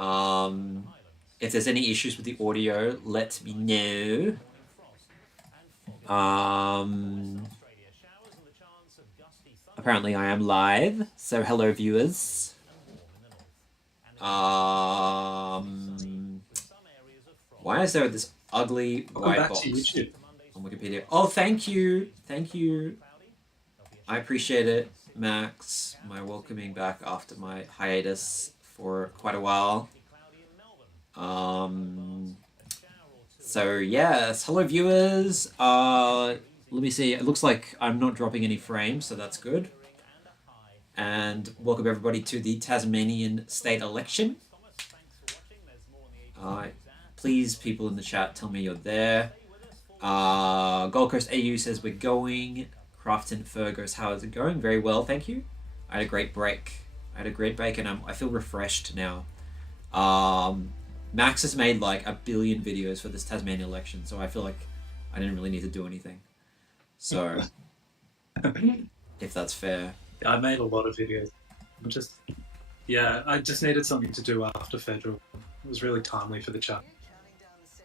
If there's any issues with the audio, let me know. Apparently I am live, so hello viewers. Why is there this ugly white box on Wikipedia? Oh, thank you. Thank you. I appreciate it, Max. My welcoming back after my hiatus for quite a while. So yes, hello viewers. Let me see. It looks like I'm not dropping any frames, so that's good. And welcome everybody to the Tasmanian State Election. Please, people in the chat, tell me you're there. Gold Coast AU says we're going. Crafton Fergus, how is it going? Very well, thank you. I had a great break. And I feel refreshed now. Max has made like 1 billion videos for this Tasmanian election, so I feel like I didn't really need to do anything. So, if that's fair. Yeah, I made a lot of videos. I just needed something to do after federal. It was really timely for the chat.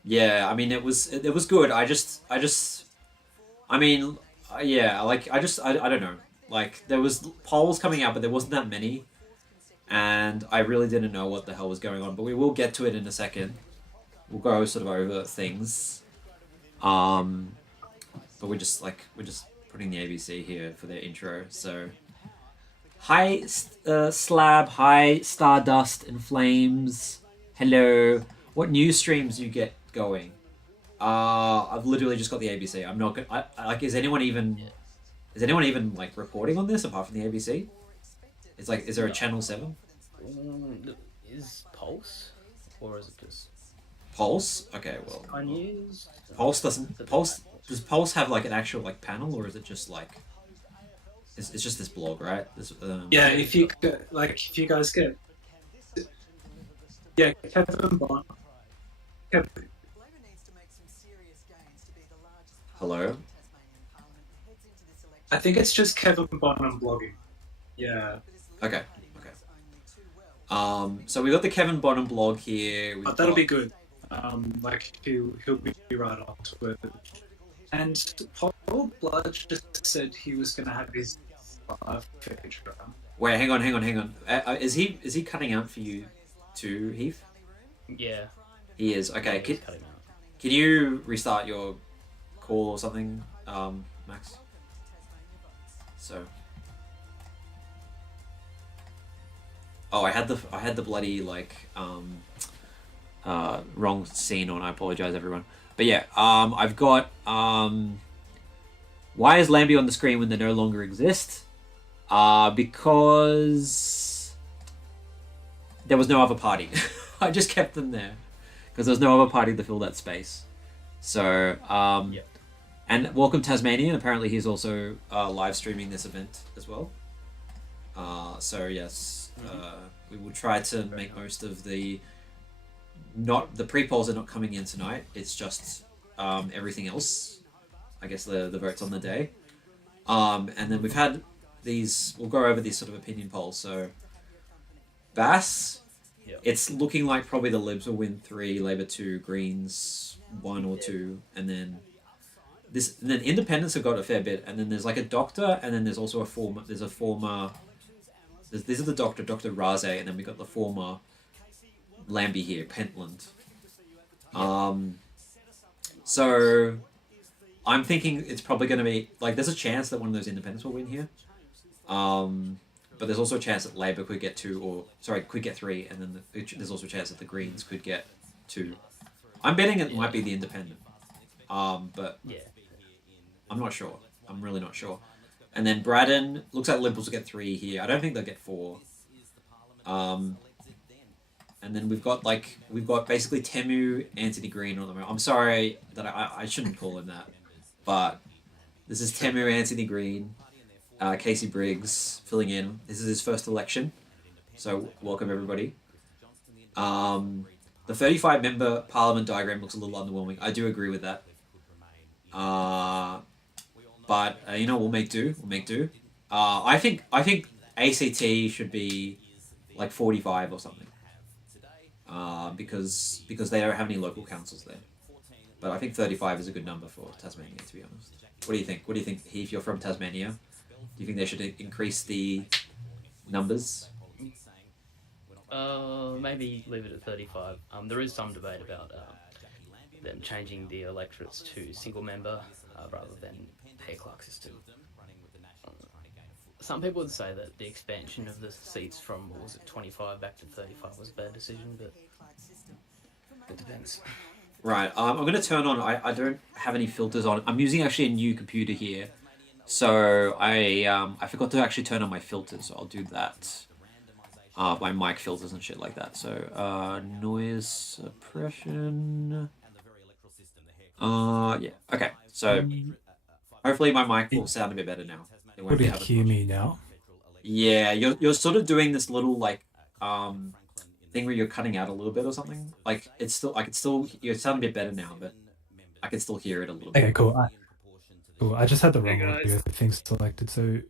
Yeah, I mean it was good. I don't know. Like there was polls coming out, but there wasn't that many, and I really didn't know what the hell was going on. But we will get to it in a second. We'll go sort of over things. But we're just putting the ABC here for their intro. So, hi Slab, hi Stardust and Flames. Hello. What news streams you get going? I've literally just got the ABC. I'm not gonna. Is anyone even like reporting on this apart from the ABC? It's like, is there a Channel 7? Is Pulse, or is it just Pulse? Okay, well. Sky News? Pulse doesn't. Pulse does Pulse have like an actual like panel, or is it just like? It's just this blog, right? This, yeah, if you guys get. Yeah, Kevin Bond. Hello? I think it's just Kevin Bonham blogging. Yeah. Okay. So we got the Kevin Bonham blog here. That'll be good. He'll be right on to it. And Paul Blood just said he was going to have his live feature. Wait, hang on. Is he cutting out for you too, Heath? Yeah. He is. Okay. Can you restart your call or something, Max? So. Oh, I had the bloody like wrong scene on. I apologize, everyone. But yeah, I've got why is Lambie on the screen when they no longer exist? Because there was no other party. I just kept them there because there was no other party to fill that space. So Yep. And welcome Tasmanian. Apparently he's also live streaming this event as well. So yes, we will try to make most of the pre-polls are not coming in tonight. It's just everything else. I guess the votes on the day. And then we've had these. We'll go over these sort of opinion polls. So Bass, it's looking like probably the Libs will win 3, Labor 2, Greens 1 or 2, and then. And then independents have got a fair bit, and then there's like a doctor, and then there's also a former. This is the doctor, Dr. Raze, and then we got the former Lambie here, Pentland. So I'm thinking it's probably going to be like there's a chance that one of those independents will win here, but there's also a chance that Labor could get 2, could get 3, and then there's also a chance that the Greens could get 2. I'm betting it might be the independent, but yeah. I'm not sure. I'm really not sure. And then Braddon, looks like Liberals will get 3 here. I don't think they'll get 4. And then we've got basically Temu, Anthony Green on the moment. I'm sorry that I shouldn't call him that, but this is Temu, Anthony Green, Casey Briggs filling in. This is his first election, so welcome everybody. The 35-member Parliament diagram looks a little underwhelming. I do agree with that. But we'll make do. I think ACT should be like 45 or something. because they don't have any local councils there. But I think 35 is a good number for Tasmania, to be honest. What do you think? What do you think, Heath? You're from Tasmania. Do you think they should increase the numbers? Maybe leave it at 35. There is some debate about them changing the electorates to single member rather than Heath Clark system. Some people would say that the expansion of the seats from, what was it, 25 back to 35 was a bad decision, but it depends. Right, I'm going to turn on... I don't have any filters on. I'm using actually a new computer here. So I forgot to actually turn on my filters, so I'll do that. My mic filters and shit like that. So, noise suppression... yeah, okay. So, hopefully my mic will sound a bit better now. Would you hear me now? Yeah, you're sort of doing this little like thing where you're cutting out a little bit or something. Like it's still you sound a bit better now, but I can still hear it a little bit. Okay, cool. I just had the wrong audio thing selected, so it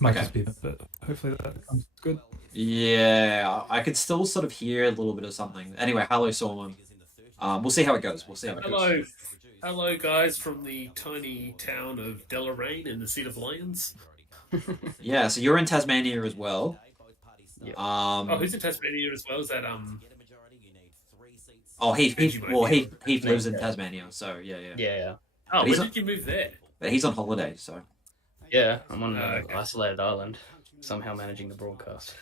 might just be, but hopefully that comes good. Yeah, I could still sort of hear a little bit of something. Anyway, hello Solomon. We'll see how it goes. Hello, guys from the tiny town of Deloraine in the seat of Lions. Yeah, so you're in Tasmania as well. Yep. Who's in Tasmania as well? Is that Oh, Heath lives in Tasmania, so yeah. Yeah. Oh, when did you move there? But he's on holiday, so. Yeah, I'm on an isolated island, somehow managing the broadcast.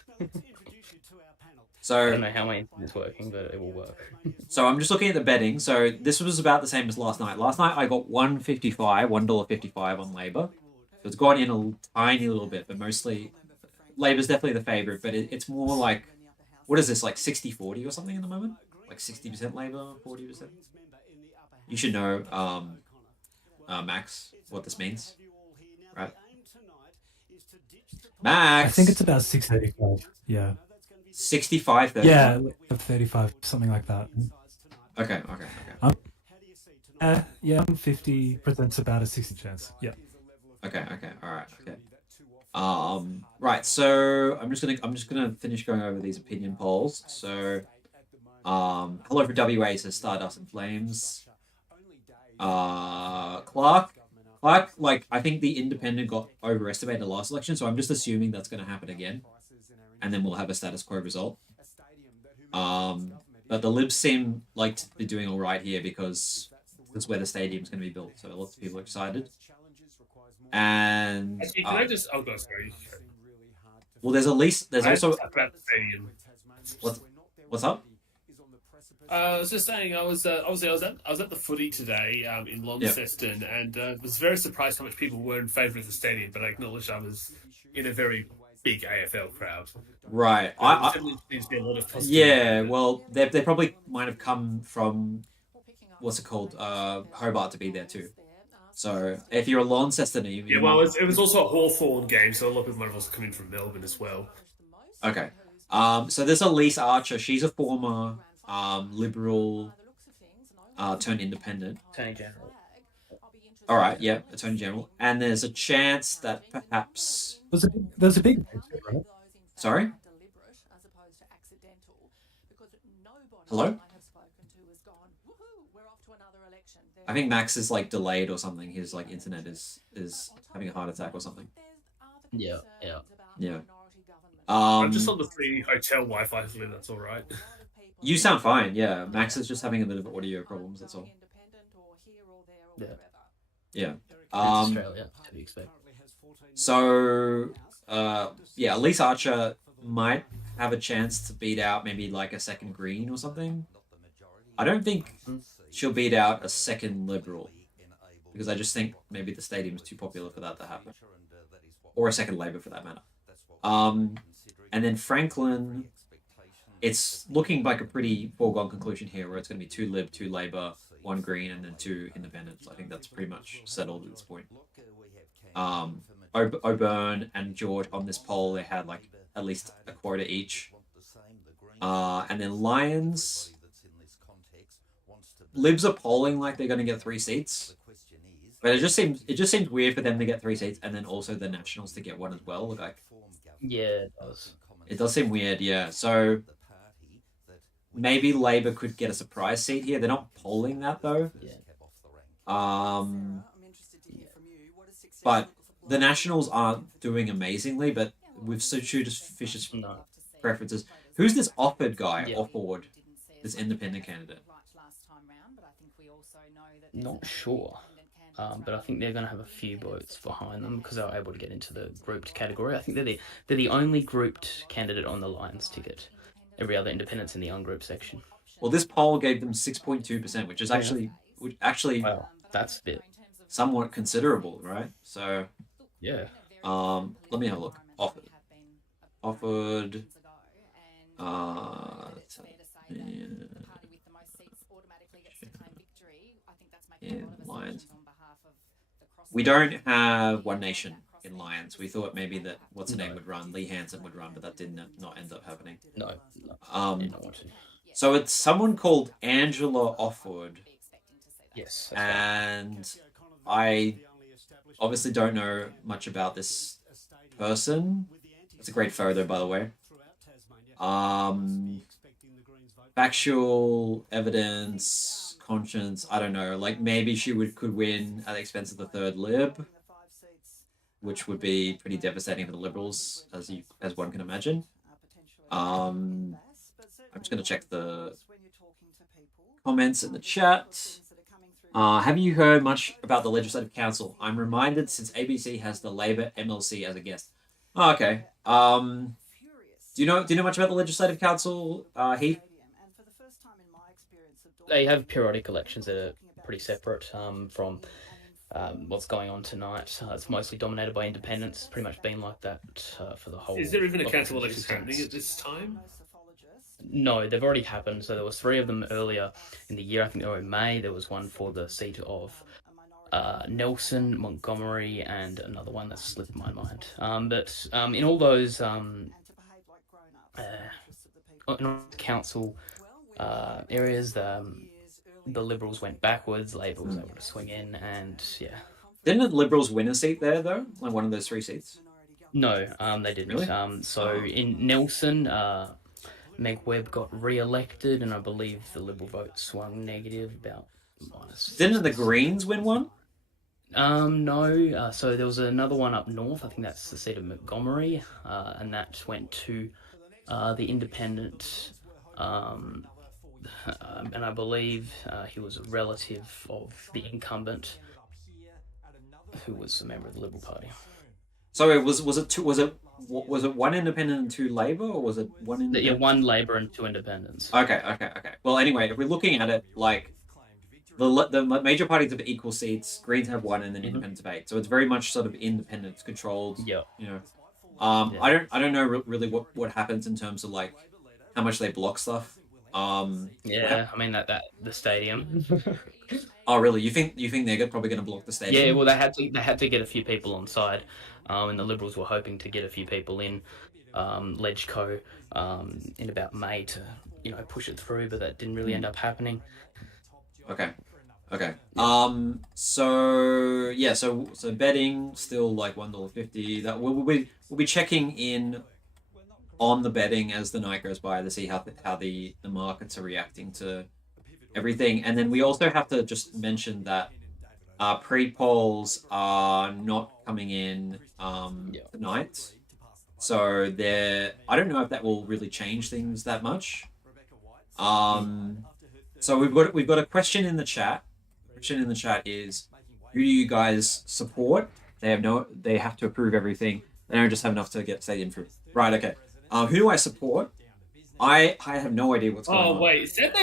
So I don't know how my internet's working, but it will work. So I'm just looking at the betting. So this was about the same as last night. Last night I got $1.55 on Labor. So it's gone in a tiny little bit, but mostly Labor's definitely the favorite. But it's more like, what is this, like 60-40 or something at the moment? Like 60% Labor, 40%. You should know, Max, what this means, right? Max. I think it's about 685. Yeah. 65, 30. Yeah, 35, something like that. Okay. Yeah, 50% about a 60 chance. Yeah. Okay. All right. Okay. Right. So I'm just gonna finish going over these opinion polls. So, hello for WA says Stardust and Flames. Clark, like I think the Independent got overestimated the last election, so I'm just assuming that's gonna happen again. And then we'll have a status quo result. But the Libs seem like to be doing all right here because that's where the stadium's going to be built. So lots of people are excited. And actually, can I just? Oh god, sorry. Well, there's also about the stadium. What's up? I was just saying, I was at the footy today in Launceston, and was very surprised how much people were in favour of the stadium. But I acknowledge I was in a very big AFL crowd. Right. Yeah, well, they probably might have come from, what's it called, Hobart to be there too. So if you're a Launceston, it was also a Hawthorn game, so a lot of people might have also come in from Melbourne as well. Okay. So there's Elise Archer. She's a former Liberal turned Independent. Attorney General. All right, yeah, Attorney General. And there's a chance that perhaps... There's a big... Right? Sorry? Hello? I think Max is like delayed or something. His like internet is having a heart attack or something. Yeah. I'm just on the free hotel Wi-Fi, so that's all right. You sound fine. Yeah, Max is just having a bit of audio problems. That's all. Yeah. Australia, to be expected. So, yeah, Elise Archer might have a chance to beat out maybe like a second Green or something. I don't think she'll beat out a second Liberal because I just think maybe the stadium's too popular for that to happen, or a second Labor for that matter. And then Franklin, it's looking like a pretty foregone conclusion here, where it's going to be 2 Lib, 2 Labor, 1 Green, and then 2 Independents. I think that's pretty much settled at this point. O'Byrne and George on this poll, they had like at least a quota each. And then Lions, Libs are polling like they're going to get 3 seats, but it just seems weird for them to get 3 seats and then also the Nationals to get 1 as well. Like, yeah, it does. It does seem weird, yeah. So maybe Labour could get a surprise seat here. They're not polling that though. Yeah. But the Nationals aren't doing amazingly, but with Fisher's No. preferences. Who's this offered guy? Yeah. Offord, this independent candidate. Not sure. But I think they're going to have a few votes behind them because they were able to get into the grouped category. I think they're the only grouped candidate on the Lions ticket. Every other independent's in the ungrouped section. Well, this poll gave them 6.2%, which is actually Wow, that's a bit. somewhat considerable, right? So, Yeah. let me have a look. Offered. In Lions. We don't have One Nation in Lions. We thought maybe that what's her name would run, Lee Hansen would run, but that did not end up happening. No. Um, Not want to. So it's someone called Angela Offord, Yes. That's and I obviously don't know much about this person. It's a great photo, by the way. Factual evidence, conscience, I don't know. Like maybe she could win at the expense of the third Lib, which would be pretty devastating for the Liberals, as one can imagine. I'm just going to check the comments in the chat. Have you heard much about the Legislative Council? I'm reminded since ABC has the Labor MLC as a guest. Oh, okay. Do you know much about the Legislative Council, Heath? They have periodic elections that are pretty separate from what's going on tonight. It's mostly dominated by independents. It's pretty much been like that for the whole. Is there even a lot of council the election existence. happening at this time? No, they've already happened. So there was 3 of them earlier in the year. I think they were in May. There was one for the seat of Nelson, Montgomery, and another one that slipped my mind. But in all those in all the council areas, the Liberals went backwards. Labour was able to swing in, and yeah. Didn't the Liberals win a seat there though? Like one of those 3 seats? No, they didn't. Really? So in Nelson, Meg Webb got re-elected, and I believe the Liberal vote swung negative about minus. Didn't the Greens win one? No. So there was another one up north. I think that's the seat of Montgomery, and that went to the Independent. And I believe he was a relative of the incumbent, who was a member of the Liberal Party. So was it one independent and 2 Labor, or was it one independent? Yeah, 1 Labor and 2 independents. Okay. Well, anyway, if we're looking at it, like the major parties have equal seats. Greens have 1, and then independents have 8. So it's very much sort of independents controlled. Yeah. You know, I don't know really what happens in terms of like how much they block stuff. Yeah, I mean that the stadium. Oh, really? You think they're probably going to block the stadium? Yeah, well, they had to get a few people on side, and the Liberals were hoping to get a few people in Legco in about May to push it through, but that didn't really end up happening. Okay. So yeah, so betting still like $1.50. That we'll be checking in on the betting as the night goes by to see how the markets are reacting to everything. And then we also have to just mention that pre-polls are not coming in tonight. So I don't know if that will really change things that much. So we've got a question in the chat. The question in the chat is, who do you guys support? They have to approve everything. They don't just have enough to get stadium through. Right, okay. Who do I support? I have no idea what's going on. Oh wait, is that?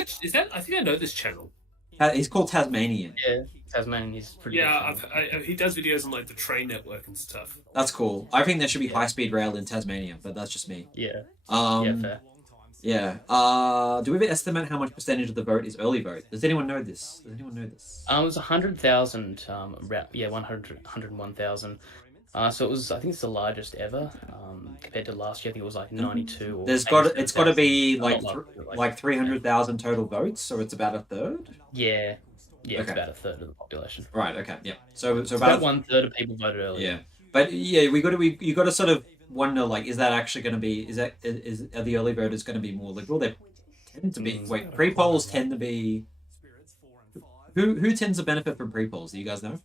I think I know this channel. He's called Tasmanian. Yeah, Tasmanian is pretty. Yeah, he does videos on like the train network and stuff. That's cool. I think there should be high-speed rail in Tasmania, but that's just me. Yeah. Fair. Yeah. Do we have an estimate how much percentage of the vote is early vote? Does anyone know this? It was 100,000. 101,000. So it was. I think it's the largest ever. Compared to last year, I think it was like 92. Or it's got to be like 300,000 total votes, so it's about a third. Yeah, Okay. It's about a third of the population. Right. Okay. Yeah. So about 1/3 of people voted early. Yeah, but yeah, you got to sort of wonder, like, is that actually going to be? Are the early voters going to be more liberal? They're tend to be pre-polls tend to be who tends to benefit from pre-polls? Do you guys know?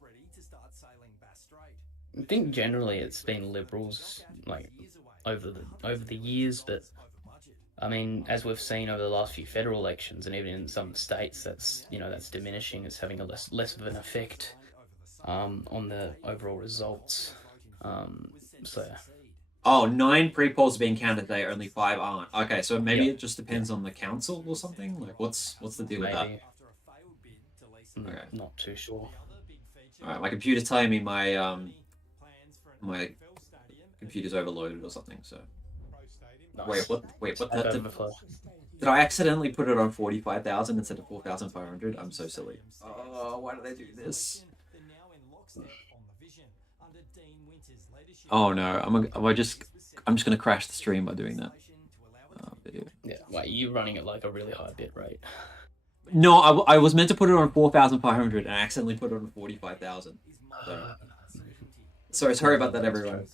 I think generally it's been Liberals like over the years, but I mean, as we've seen over the last few federal elections, and even in some states, that's diminishing. It's having a less of an effect on the overall results. So. Oh, 9 pre-polls are being counted today, only 5 aren't. Okay, so maybe Yep. it just depends on the council or something? Like, what's the deal with that? Maybe. Okay. Not too sure. Alright, my computer's telling me my my computer's overloaded or something, so... Nice. Wait, what That the... overflow. Did I accidentally put it on 45,000 instead of 4,500? I'm so silly. Oh, why did I do this? Oh no, I'm just gonna crash the stream by doing that. Video. Yeah, wait, you running it like a really high bit rate? No, I was meant to put it on 4,500 and I accidentally put it on 45,000. So, sorry about that, everyone.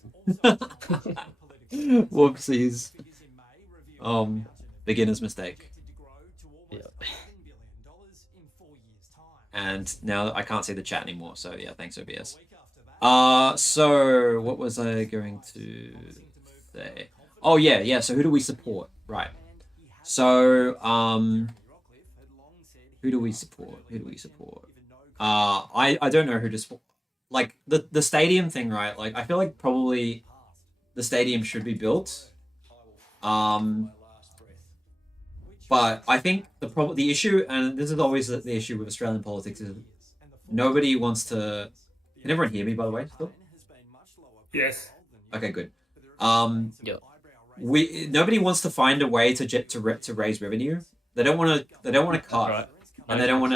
Whoopsies. Beginner's mistake. Yeah. And now I can't see the chat anymore, so yeah, thanks OBS. So what was I going to say? Oh yeah, so who do we support? Right. So, who do we support? I don't know who to support. Like, the stadium thing, right? Like, I feel like probably the stadium should be built. But I think the issue, and this is always the issue with Australian politics, is nobody wants to... Can everyone hear me, by the way, still? Yes. Okay, good. Yep. Nobody wants to find a way to raise revenue. They don't want to cut, Right. and they don't want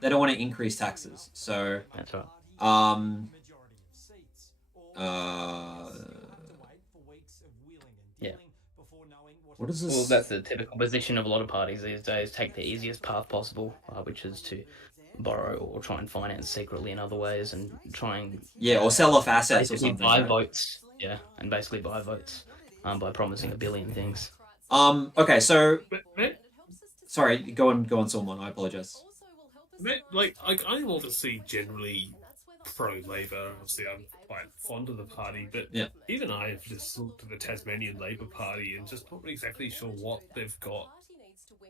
to increase taxes. So That's right. Yeah. What is this? Well, that's the typical position of a lot of parties these days. Take the easiest path possible, which is to borrow or try and finance secretly in other ways, and try and or sell off assets or basically something. buy Right? votes. Yeah, and basically buy votes by promising a billion things. Okay, so But, sorry, go on, Solomon. I apologize. like I'm obviously generally pro-Labor. Obviously, I'm quite fond of the party, but Yeah. even I have just looked at the Tasmanian Labor Party and just not exactly sure what they've got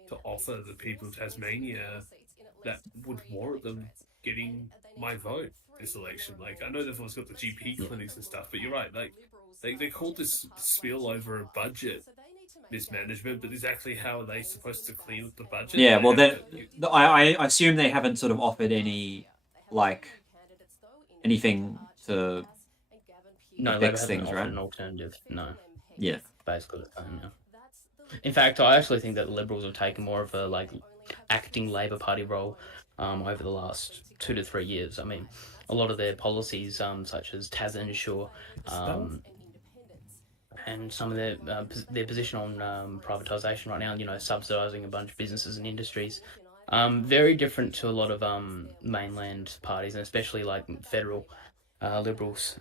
to offer the people of Tasmania that would warrant them getting my vote this election. Like, I know they've always got the GP clinics and stuff, but you're right. Like, they called this spiel over a budget mismanagement, but exactly how are they supposed to clean up the budget? Yeah, well, I assume they haven't sort of offered anything to No, fix Labor things, hasn't right? offered an alternative. No. Yeah. Basically the same, yeah. In fact, I actually think that the Liberals have taken more of a acting Labor Party role over the last 2 to 3 years. I mean, a lot of their policies, such as Tasmanian and some of their position on privatisation right now, subsidising a bunch of businesses and industries, very different to a lot of mainland parties, and especially like federal Liberals.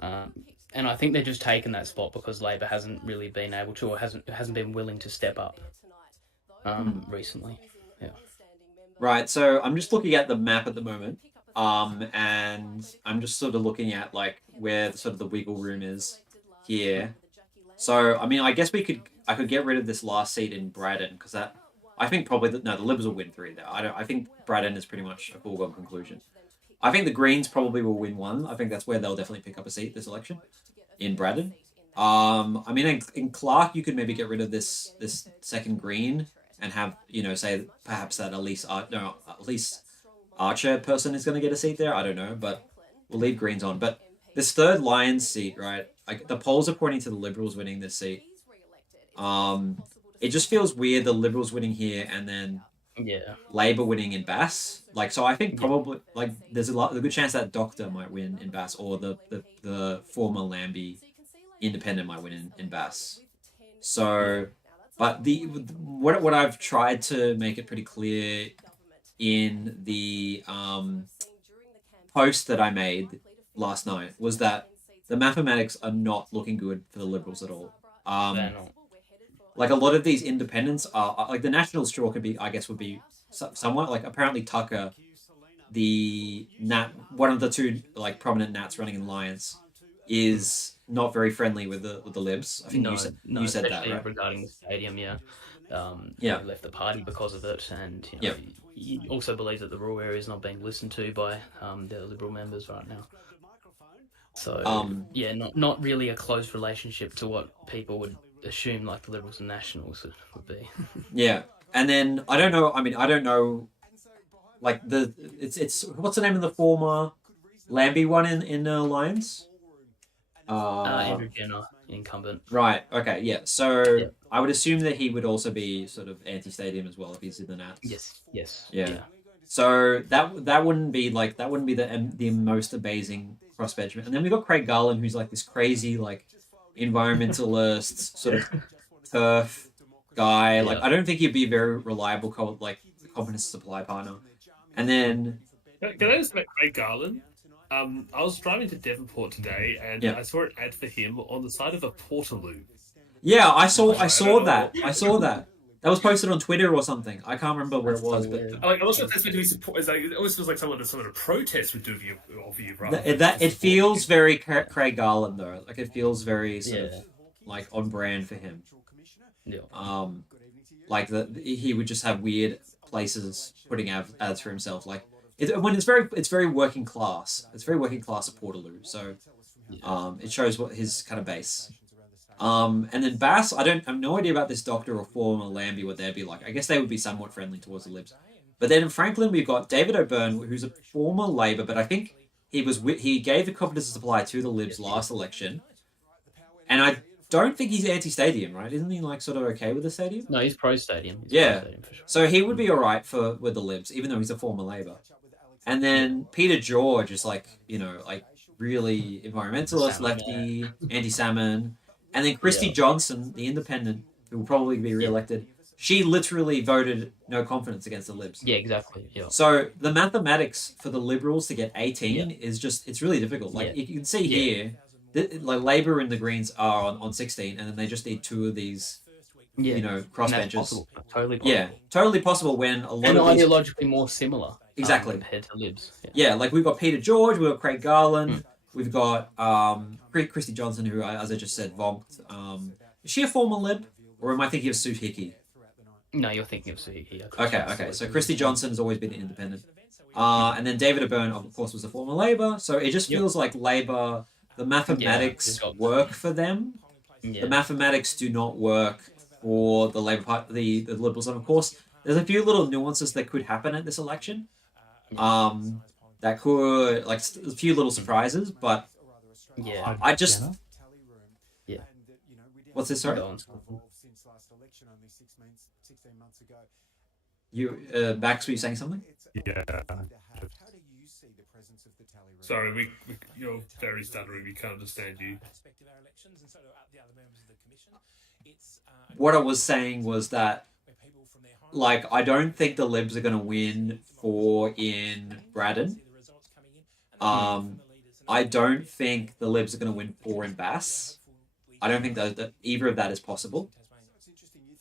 And I think they've just taken that spot because Labor hasn't really been able to, or hasn't been willing to step up recently. Yeah. Right, so I'm just looking at the map at the moment, and I'm just sort of looking at where sort of the wiggle room is here. So I mean, I guess I could get rid of this last seat in Braddon because I think probably the Libs will win 3 there. I think Braddon is pretty much a foregone conclusion. I think the Greens probably will win 1. I think that's where they'll definitely pick up a seat this election, in Braddon. I mean, in Clark, you could maybe get rid of this second Green and have, say perhaps that Elise Archer person is going to get a seat there. I don't know, but we'll leave Greens on. But this third Lions seat, right? The polls are pointing to the Liberals winning this seat. It just feels weird the Liberals winning here and then Labor winning in Bass. So I think probably there's a good chance that Doctor might win in Bass, or the former Lambie Independent might win in Bass. So, but what I've tried to make it pretty clear in the post that I made last night was that the mathematics are not looking good for the Liberals at all. They're not. like a lot of these independents are like the National straw could be, I guess, would be somewhat like apparently Tucker, the Nat, one of the two like prominent Nats running in Alliance, is not very friendly with the Libs. I think you said that, especially right? regarding the stadium, yeah. Yeah. He left the party because of it, and Yeah. he also believes that the rural area is not being listened to by the Liberal members right now. So yeah, not really a close relationship to what people would assume like the Liberals and Nationals would be. Yeah, and then I don't know. I mean, I don't know. Like it's what's the name of the former Lambie one in Alliance? Andrew Jenner, incumbent. Right. Okay. Yeah. So Yeah. I would assume that he would also be sort of anti-stadium as well if he's in the Nats. Yes. Yeah. So that wouldn't be the most amazing cross benchman. And then we got Craig Garland, who's like this crazy like environmentalist sort of turf guy. Like I don't think he'd be a very reliable confidence supply partner. And then Can I just make Craig Garland? I was driving to Devonport today, and I saw an ad for him on the side of a Portaloo. Yeah, I saw that. I saw that. That was posted on Twitter or something. I can't remember where it was, but I'm not sure if that's meant to be support. It always feels like someone a protest would do of you, right? It feels very Craig Garland though. Like it feels very sort of like on brand for him. Yeah. Like he would just have weird places putting ads for himself. Like it's very working class. It's very working class at Portaloo. So it shows what his kind of base. And then Bass, I have no idea about this doctor or former Lambie, what they'd be like. I guess they would be somewhat friendly towards the Libs. But then in Franklin, we've got David O'Byrne, who's a former Labor, but I think he gave the confidence supply to the Libs last election. And I don't think he's anti-stadium, right? Isn't he like sort of okay with the stadium? No, he's pro-stadium. Pro-stadium for sure. So he would be all right with the Libs, even though he's a former Labor. And then Peter George is like, really environmentalist, lefty, anti-salmon. And then Christy Johnson, the independent, who will probably be re-elected, she literally voted no confidence against the Libs. Yeah, exactly. Yeah. So the mathematics for the Liberals to get 18 is just, it's really difficult. Like you can see here, like Labor and the Greens are on 16, and then they just need two of these, crossbenchers. Possible. Totally possible. Yeah, totally possible when a lot and of these... ideologically more similar. Exactly. Compared to Libs. Yeah, like we've got Peter George, we've got Craig Garland, we've got Christy Johnson, who, as I just said, vonked. Is she a former Lib? Or am I thinking of Sue Hickey? No, you're thinking of Sue Hickey. Okay. So Christy Johnson has always been an independent. And then David O'Byrne, of course, was a former Labor. So it just feels like Labor, the mathematics work for them. Yeah. The mathematics do not work for the Labor Party, the Liberals. And of course, there's a few little nuances that could happen at this election. That could, like, a few little surprises, but I just... Yeah. What's this, sorry? You, Max, were you saying something? Yeah. Sorry, you're very stuttering. We can't understand you. What I was saying was that, like, I don't think the Libs are going to win 4 in Braddon. I don't think the Libs are going to win 4 in Bass. I don't think that either of that is possible.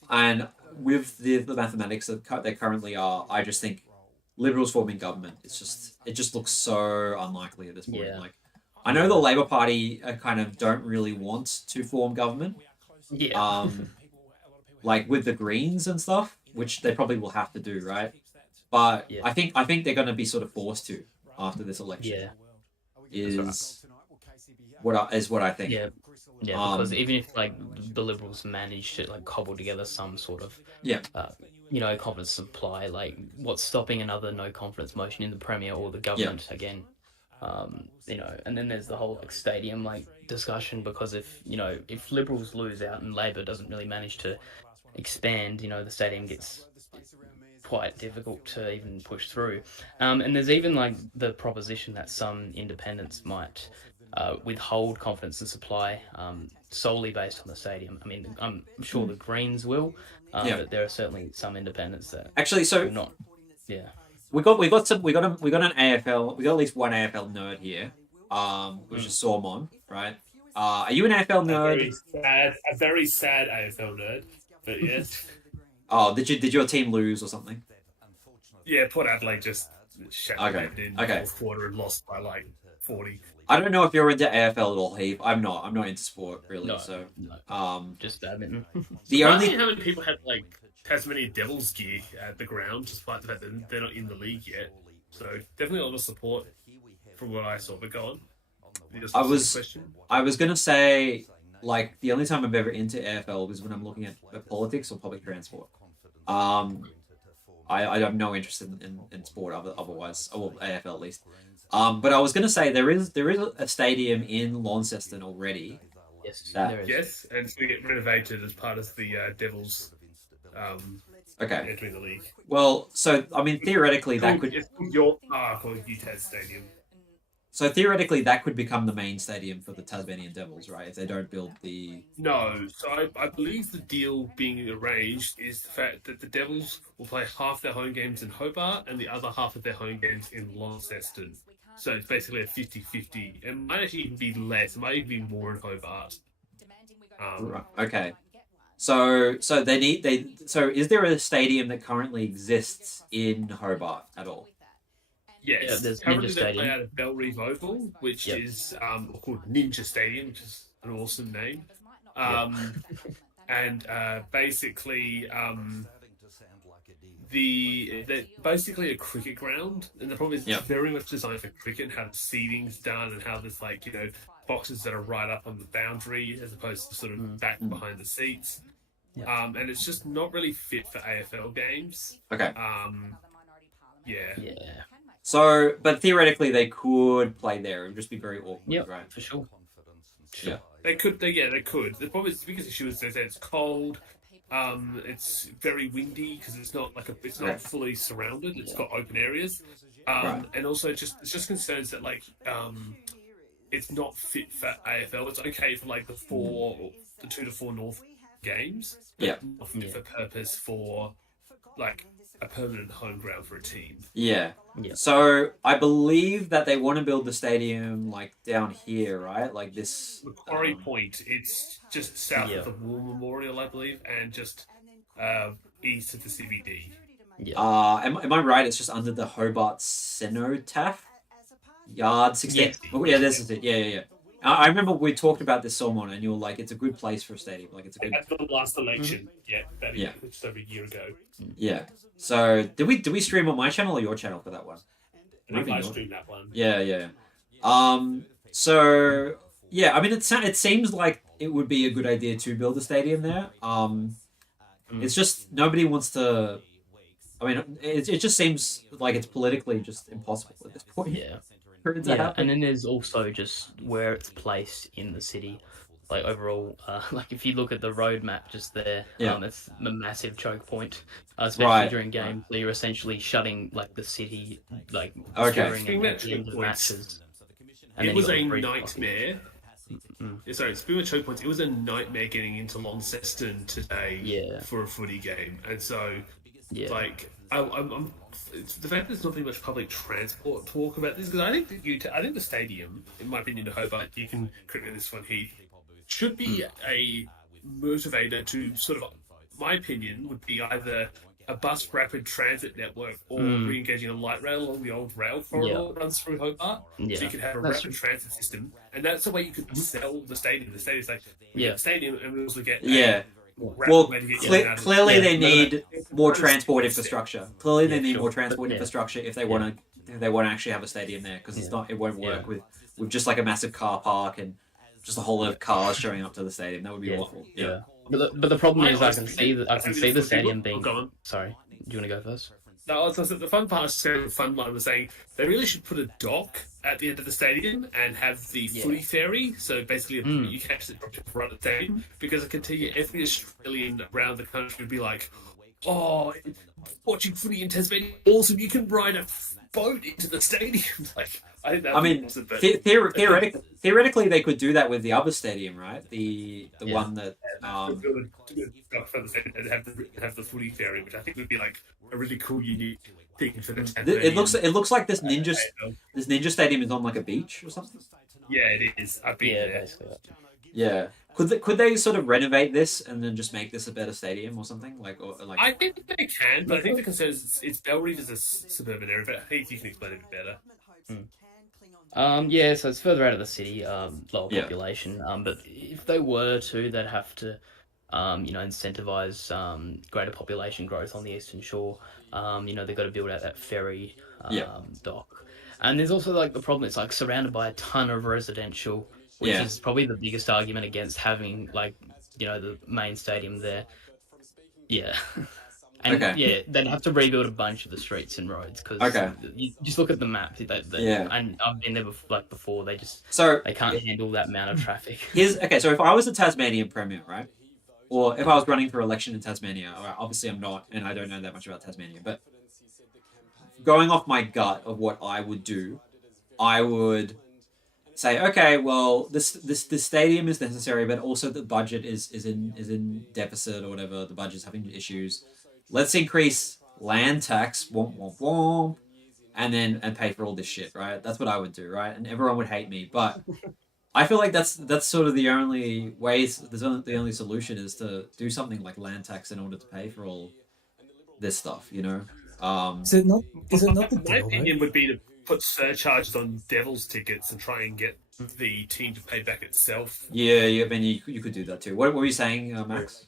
And with the mathematics that they currently are, I just think Liberals forming government, it just looks so unlikely at this point. Yeah. Like, I know the Labor Party kind of don't really want to form government. Yeah. Like with the Greens and stuff, which they probably will have to do, right? But I think they're going to be sort of forced to after this election. Yeah. Is what I think. Yeah. Yeah, because even if like the Liberals manage to like cobble together some sort of confidence supply, like what's stopping another no confidence motion in the Premier or the government again? And then there's the whole like stadium like discussion, because if Liberals lose out and Labor doesn't really manage to expand, the stadium gets quite difficult to even push through. And there's even like the proposition that some independents might withhold confidence and supply solely based on the stadium. I mean, I'm sure the Greens will, but there are certainly some independents that actually will not. Yeah, we got an AFL. We got at least one AFL nerd here, which is Sormon, right? Are you an AFL nerd? A very sad AFL nerd. But yes, Oh, did your team lose or something? yeah, Port Adelaide just shattered Okay, in okay. fourth quarter and lost by like 40. I don't know if you're into AFL at all, Heath. I'm not. I'm not into sport really. No, so, no. Just badminton. the I only don't know how many people had like Tasmanian Devils gear at the ground, despite the fact that they're not in the league yet. So definitely a lot of support from what I saw. But go on. I was gonna say, like, the only time I'm ever into AFL was when I'm looking at politics or public transport. I have no interest in sport otherwise, or AFL at least. But I was gonna say there is a stadium in Launceston already. Yes, That- there is. Yes, and it's going to get renovated as part of the Devils Okay. entering the league. Well, so I mean, theoretically It's called York Park or UTAS Stadium. that could become the main stadium for the Tasmanian Devils, right? If they don't build the No, so I believe the deal being arranged is the fact that the Devils will play half their home games in Hobart and the other half of their home games in Launceston. So it's basically a 50-50. It might actually even be less. It might even be more in Hobart. right. Okay. So is there a stadium that currently exists in Hobart at all? Yes, Yeah, there's currently Ninja they Stadium. play out of Bellreeve Oval, which Yep. is called Ninja Stadium, which is an awesome name. And basically, they're basically a cricket ground, and the problem is Yep. it's very much designed for cricket and how the seating's done and how there's like boxes that are right up on the boundary as opposed to sort of back behind the seats. Yeah. And it's just not really fit for AFL games. Okay. Yeah. Yeah. So, but theoretically, they could play there. It would just be very awkward, Yep. right? For sure. Yeah. They could. They could. The problem is the biggest issue is that it's cold. It's very windy because it's not it's not Right. fully surrounded. It's got open areas, Right. and also it's just concerns that it's not fit for AFL. It's okay for like the 2 to 4 North games. But Yeah. not fit for purpose for like a permanent home ground for a team. Yeah. Yeah. So I believe that they want to build the stadium like down here, right? Like this. Macquarie Point. It's just south Yeah. of the War Memorial, I believe, and just east of the CBD. Yeah. Am I right? It's just under the Hobart Cenotaph Yard 16. Yes. Oh, yeah, this is it. Yeah. I remember we talked about this, Solomon, and you were like, "It's a good place for a stadium. Like, it's a good." At the last election, Yeah. just over a year ago. Yeah. So did we stream on my channel or your channel for that one? I think I Maybe not. streamed that one. Yeah. So yeah, I mean, it seems like it would be a good idea to build a stadium there. It's just nobody wants to. I mean, it just seems like it's politically just impossible at this point. Yeah. for it to Yeah, happen. and then there's also just where it's placed in the city. Like overall, like if you look at the road map just there, Yeah. it's a massive choke point, especially Right, during games. So you're essentially shutting like the city, like Okay. during Speaking and of at the end of choke points, matches. It was a you've got three nightmare. Sorry, speaking of choke points, it was a nightmare getting into Launceston today Yeah. for a footy game, and so Yeah. like I'm it's the fact there's not very much public transport talk about this because I think I think the stadium, in my opinion, to Hobart, you can correct me on this one, Heath, should be a motivator to sort of, my opinion, would be either a bus rapid transit network or re-engaging a light rail along the old rail corridor that runs through Hobart. Yeah. So you could have a That's rapid transit system, and that's the way you could sell the stadium. The stadium's like, we Yeah. get the stadium, and we also get Yeah. rapid Well, way to get in and out of clearly Yeah. they need more It's transport it's- infrastructure. Clearly they Yeah, need sure. more transport But, yeah. infrastructure if they want to actually have a stadium there because Yeah. it won't work Yeah. with just like a massive car park and just a whole lot of cars showing up to the stadium. That would be Yeah. awful. Yeah. But the problem is I can see the Go stadium being. on. Sorry, do you want to go first? No, the fun part is the fun one was saying they really should put a dock at the end of the stadium and have the footy ferry. So basically, you catch the drop right at the stadium. Because I can tell you, every Australian around the country would be like, "Oh, watching footy in Tasmania, awesome! You can ride a boat into the stadium." Like, I think that. I mean, awesome, but theoretically, they could do that with the other stadium, right? The Yeah. one that do a dock for the stadium and have the footy ferry, which I think would be like a really cool, unique thing for the Tasmanian. it looks like this ninja stadium is on like a beach or something. Yeah, it is. I've been Yeah, there. basically. Yeah. Could they sort of renovate this and then just make this a better stadium or something? I think they can, but I think the concern is it's Belrive is a suburban area. But Heath, you can explain it a bit better. Yeah, so it's further out of the city, lower Yeah. population. But if they were to, they'd have to, incentivize greater population growth on the eastern shore. They've got to build out that ferry dock, and there's also like the problem. It's like surrounded by a ton of residential, which Yeah. is probably the biggest argument against having the main stadium there. Yeah. And Okay. yeah, they'd have to rebuild a bunch of the streets and roads because Okay. you just look at the map. Yeah. And I've been there before. They So can't handle that amount of traffic. So if I was a Tasmanian Premier, right? Or if I was running for election in Tasmania, obviously I'm not, and I don't know that much about Tasmania, but going off my gut of what I would do, I would say, okay, well, this stadium is necessary, but also the budget is in deficit or whatever. The budget's having issues. Let's increase land tax, womp womp womp, and pay for all this shit, right? That's what I would do, right? And everyone would hate me, but I feel like that's sort of the only ways. The only solution is to do something like land tax in order to pay for all this stuff, you know. Is it not the My deal, opinion though? would be to put surcharges on Devils tickets and try and get the team to pay back itself. Yeah. I mean, you could do that too. What were you saying, Max?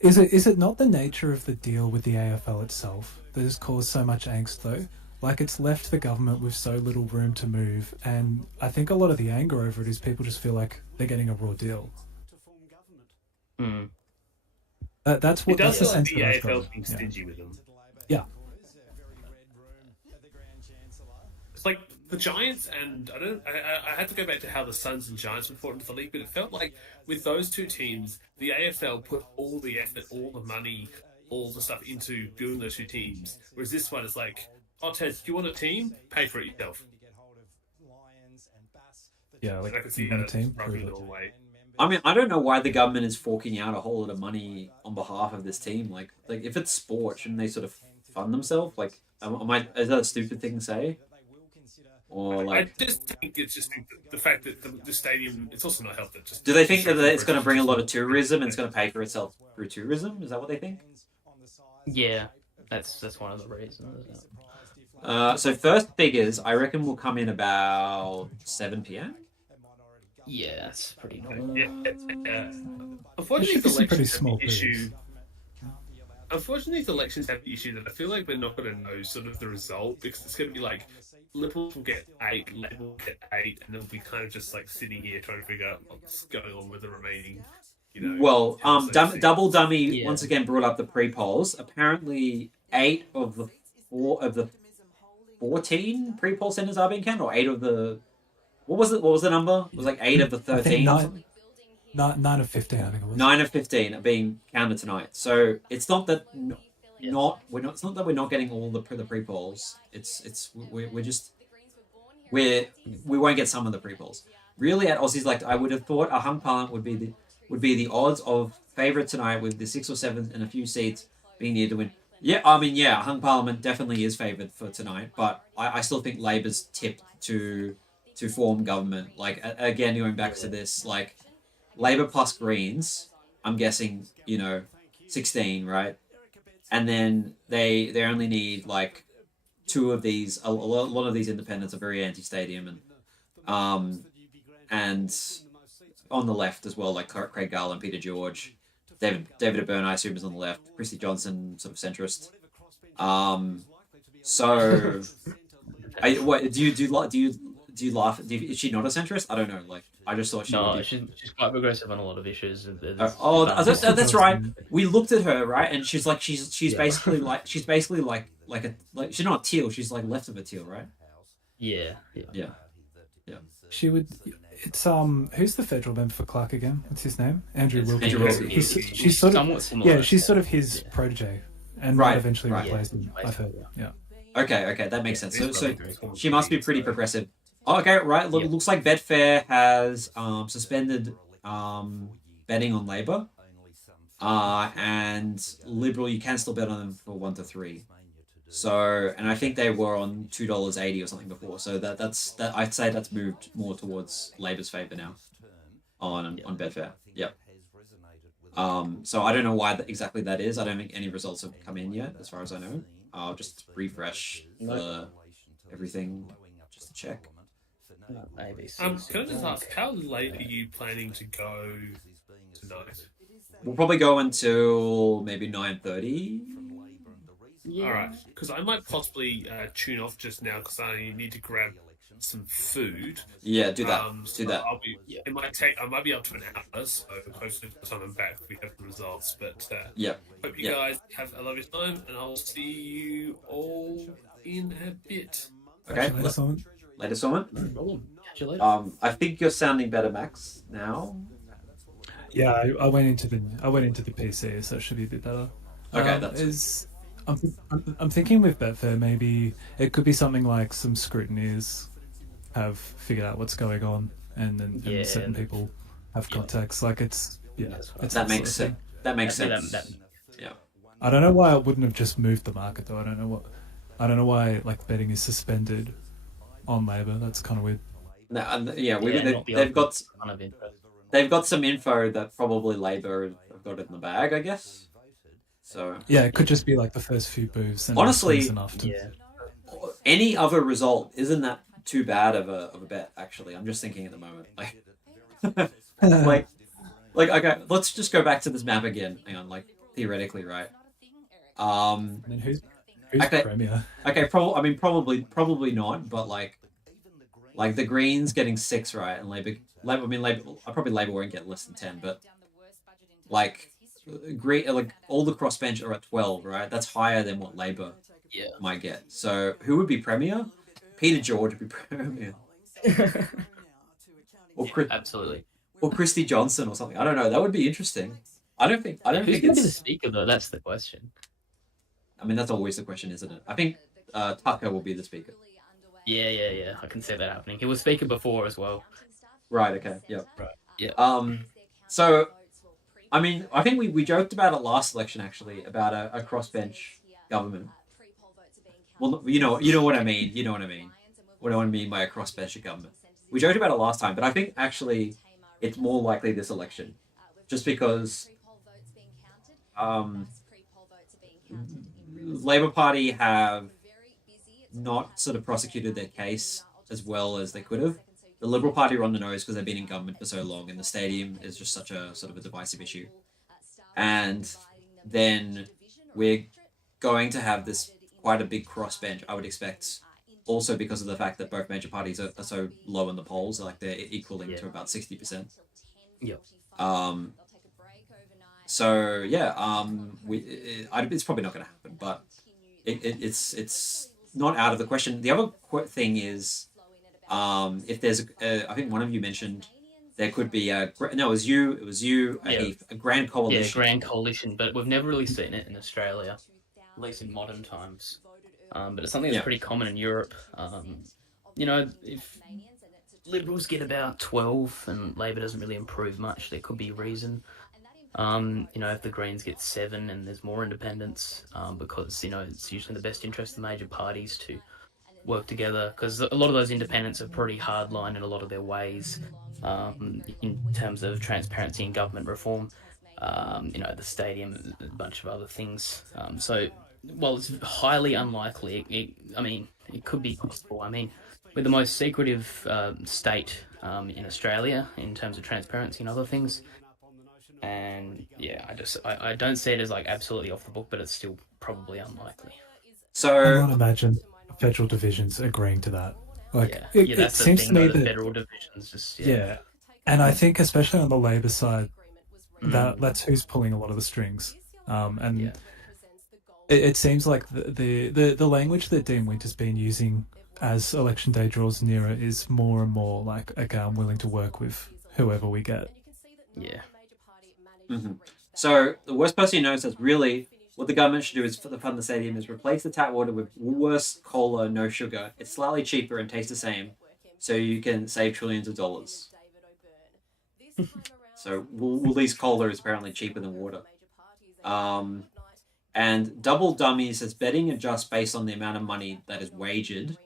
Is it not the nature of the deal with the AFL itself that has caused so much angst, though? Like, it's left the government with so little room to move, and I think a lot of the anger over it is people just feel like they're getting a raw deal. Mm. That's It does the feel like sense the that I've AFL got. being stingy with them. Yeah. It's like the Giants, and I had to go back to how the Suns and Giants were fought into the league, but it felt like with those two teams, the AFL put all the effort, all the money, all the stuff into building those two teams. Whereas this one is like, oh, Tez, do you want a team? Pay for it yourself. Yeah, like I could see you want that a team, rubbing prove it it. all away. I mean, I don't know why the government is forking out a whole lot of money on behalf of this team. Like if it's sport, shouldn't they sort of fund themselves? Like, is that a stupid thing to say? Or like, I just think it's just the fact that the stadium, it's also not helped. do they think that it's going to bring a lot of tourism and it's going to pay for itself through tourism? Is that what they think? Yeah, that's one of the reasons. So first figures, I reckon will come in about 7 p.m. Yeah, that's pretty normal. Yeah. Unfortunately, It should be some pretty elections have small the issue. periods. Unfortunately, the elections have the issue that I feel like we're not going to know sort of the result because it's going to be like Liberals will get 8, Labour will get 8, and then we'll be kind of just like sitting here trying to figure out what's going on with the remaining. Well, Double Dummy Yeah. once again brought up the pre-polls. Apparently, 8 of the 14 pre-poll centers are being counted, or 8 of the. What was it? What was the number? It was like 8 of the 13. I think 9 of 15. I think it was 9 of 15 are being counted tonight. So it's not that it's not that we're not getting all the pre-polls. We won't get some of the pre-polls. Really, at Aussies, like I would have thought, a hung parliament would be the odds of favourite tonight with the 6 or 7 and a few seats being needed to win. Yeah, I mean, yeah, hung parliament definitely is favoured for tonight, but I still think Labor's tipped to form government. Like again, going back to this, like Labor plus Greens, I'm guessing 16, right? And then they only need like 2 of these. A lot of these independents are very anti-stadium, and on the left as well, like Craig Garland, Peter George, David O'Byrne, I assume is on the left. Christy Johnson, sort of centrist. So, do you laugh? Is she not a centrist? I don't know. Like, I just thought she. No, she's quite progressive on a lot of issues. That's right. We looked at her, right, and she's like she's basically like she's not teal. She's like left of a teal, right? Yeah. She would. It's who's the federal member for Clark again? What's his name? Andrew Wilkie. Andrew Wilkie. She's sort of somewhat similar. Yeah, she's sort of his protege, and might eventually replace him. I've heard. Yeah. Okay, that makes sense. So she must be pretty progressive. Oh, okay, right. Looks like Betfair has suspended betting on Labor, and Liberal you can still bet on them for 1 to 3. So, and I think they were on $2.80 or something before. So that's I'd say that's moved more towards Labor's favour now. on Betfair. Yep. So I don't know why exactly that is. I don't think any results have come in yet, as far as I know. I'll just refresh everything just to check. ABC. Can I just ask, how late are you planning to go tonight? We'll probably go until maybe 9:30. Yeah. All right, because I might possibly tune off just now because I need to grab some food. Yeah, do that. So do that. It might take. I might be up to an hour, so close to the time I'm back, we have the results. But hope you guys have a lovely time, and I'll see you all in a bit. Okay. Later, Simon. No problem. Catch you later. I think you're sounding better, Max. Now. Yeah, I went into the PC, so it should be a bit better. Okay, that's. I'm thinking with Betfair, maybe it could be something like some scrutineers have figured out what's going on, and then certain people have contacts. Like it's that makes sense. That makes sense. Yeah. I don't know why it wouldn't have just moved the market though. I don't know why like betting is suspended on Labor. That's kind of weird. They've got some info that probably Labor have got in the bag, I guess. So yeah, it could just be like the first few moves. And honestly, enough to... any other result isn't that too bad of a bet. Actually, I'm just thinking at the moment, like okay, let's just go back to this map again. Hang on, like theoretically, right? And then who's Premier? Okay, probably not, but like the Greens getting 6 right, and Labor. Probably Labor won't get less than 10, but like all the crossbench are at 12, right? That's higher than what Labor might get. So who would be Premier? Peter George would be Premier. Absolutely. Or Christy Johnson or something. I don't know. That would be interesting. I don't think Who's it's going to be the speaker though? That's the question. I mean, that's always the question, isn't it? I think Tucker will be the speaker. Yeah. I can see that happening. He was speaker before as well. Right. Okay. Yep. Right. Yeah. So, I mean, I think we joked about it last election actually about a crossbench government. Well, you know what I mean. You know what I mean. What I mean by a crossbench government. We joked about it last time, but I think actually it's more likely this election, just because Labor Party have not sort of prosecuted their case as well as they could have. The Liberal Party are on the nose because they've been in government for so long, and the stadium is just such a sort of a divisive issue. And then we're going to have this quite a big crossbench, I would expect, also because of the fact that both major parties are so low in the polls, like they're equaling to about 60%. Yep. So yeah, it's probably not going to happen, but it's not out of the question. The other thing is, if there's I think one of you mentioned there could be it was you, Heath, a grand coalition. Yeah, grand coalition, but we've never really seen it in Australia, at least in modern times. But it's something that's pretty common in Europe. If Liberals get about 12 and Labor doesn't really improve much, there could be a reason. If the Greens get 7 and there's more independence, because, it's usually in the best interest of the major parties to work together, because a lot of those independents are pretty hardline in a lot of their ways, in terms of transparency and government reform, the stadium, a bunch of other things. While it's highly unlikely, it could be possible. I mean, we're the most secretive state in Australia in terms of transparency and other things. And yeah, I don't see it as like absolutely off the book, but it's still probably unlikely. So I can't imagine federal divisions agreeing to that. It seems to me that federal divisions just and I think especially on the Labor side, that's who's pulling a lot of the strings. It seems like the language that Dean Winter's been using as election day draws nearer is more and more like, okay, I'm willing to work with whoever we get. Yeah. Mm-hmm. So the worst person you know says really what the government should do is for the fund the stadium is replace the tap water with Woolworths cola, no sugar. It's slightly cheaper and tastes the same, so you can save trillions of dollars. So Woolies cola is apparently cheaper than water. And Double Dummy says betting adjusts based on the amount of money that is wagered.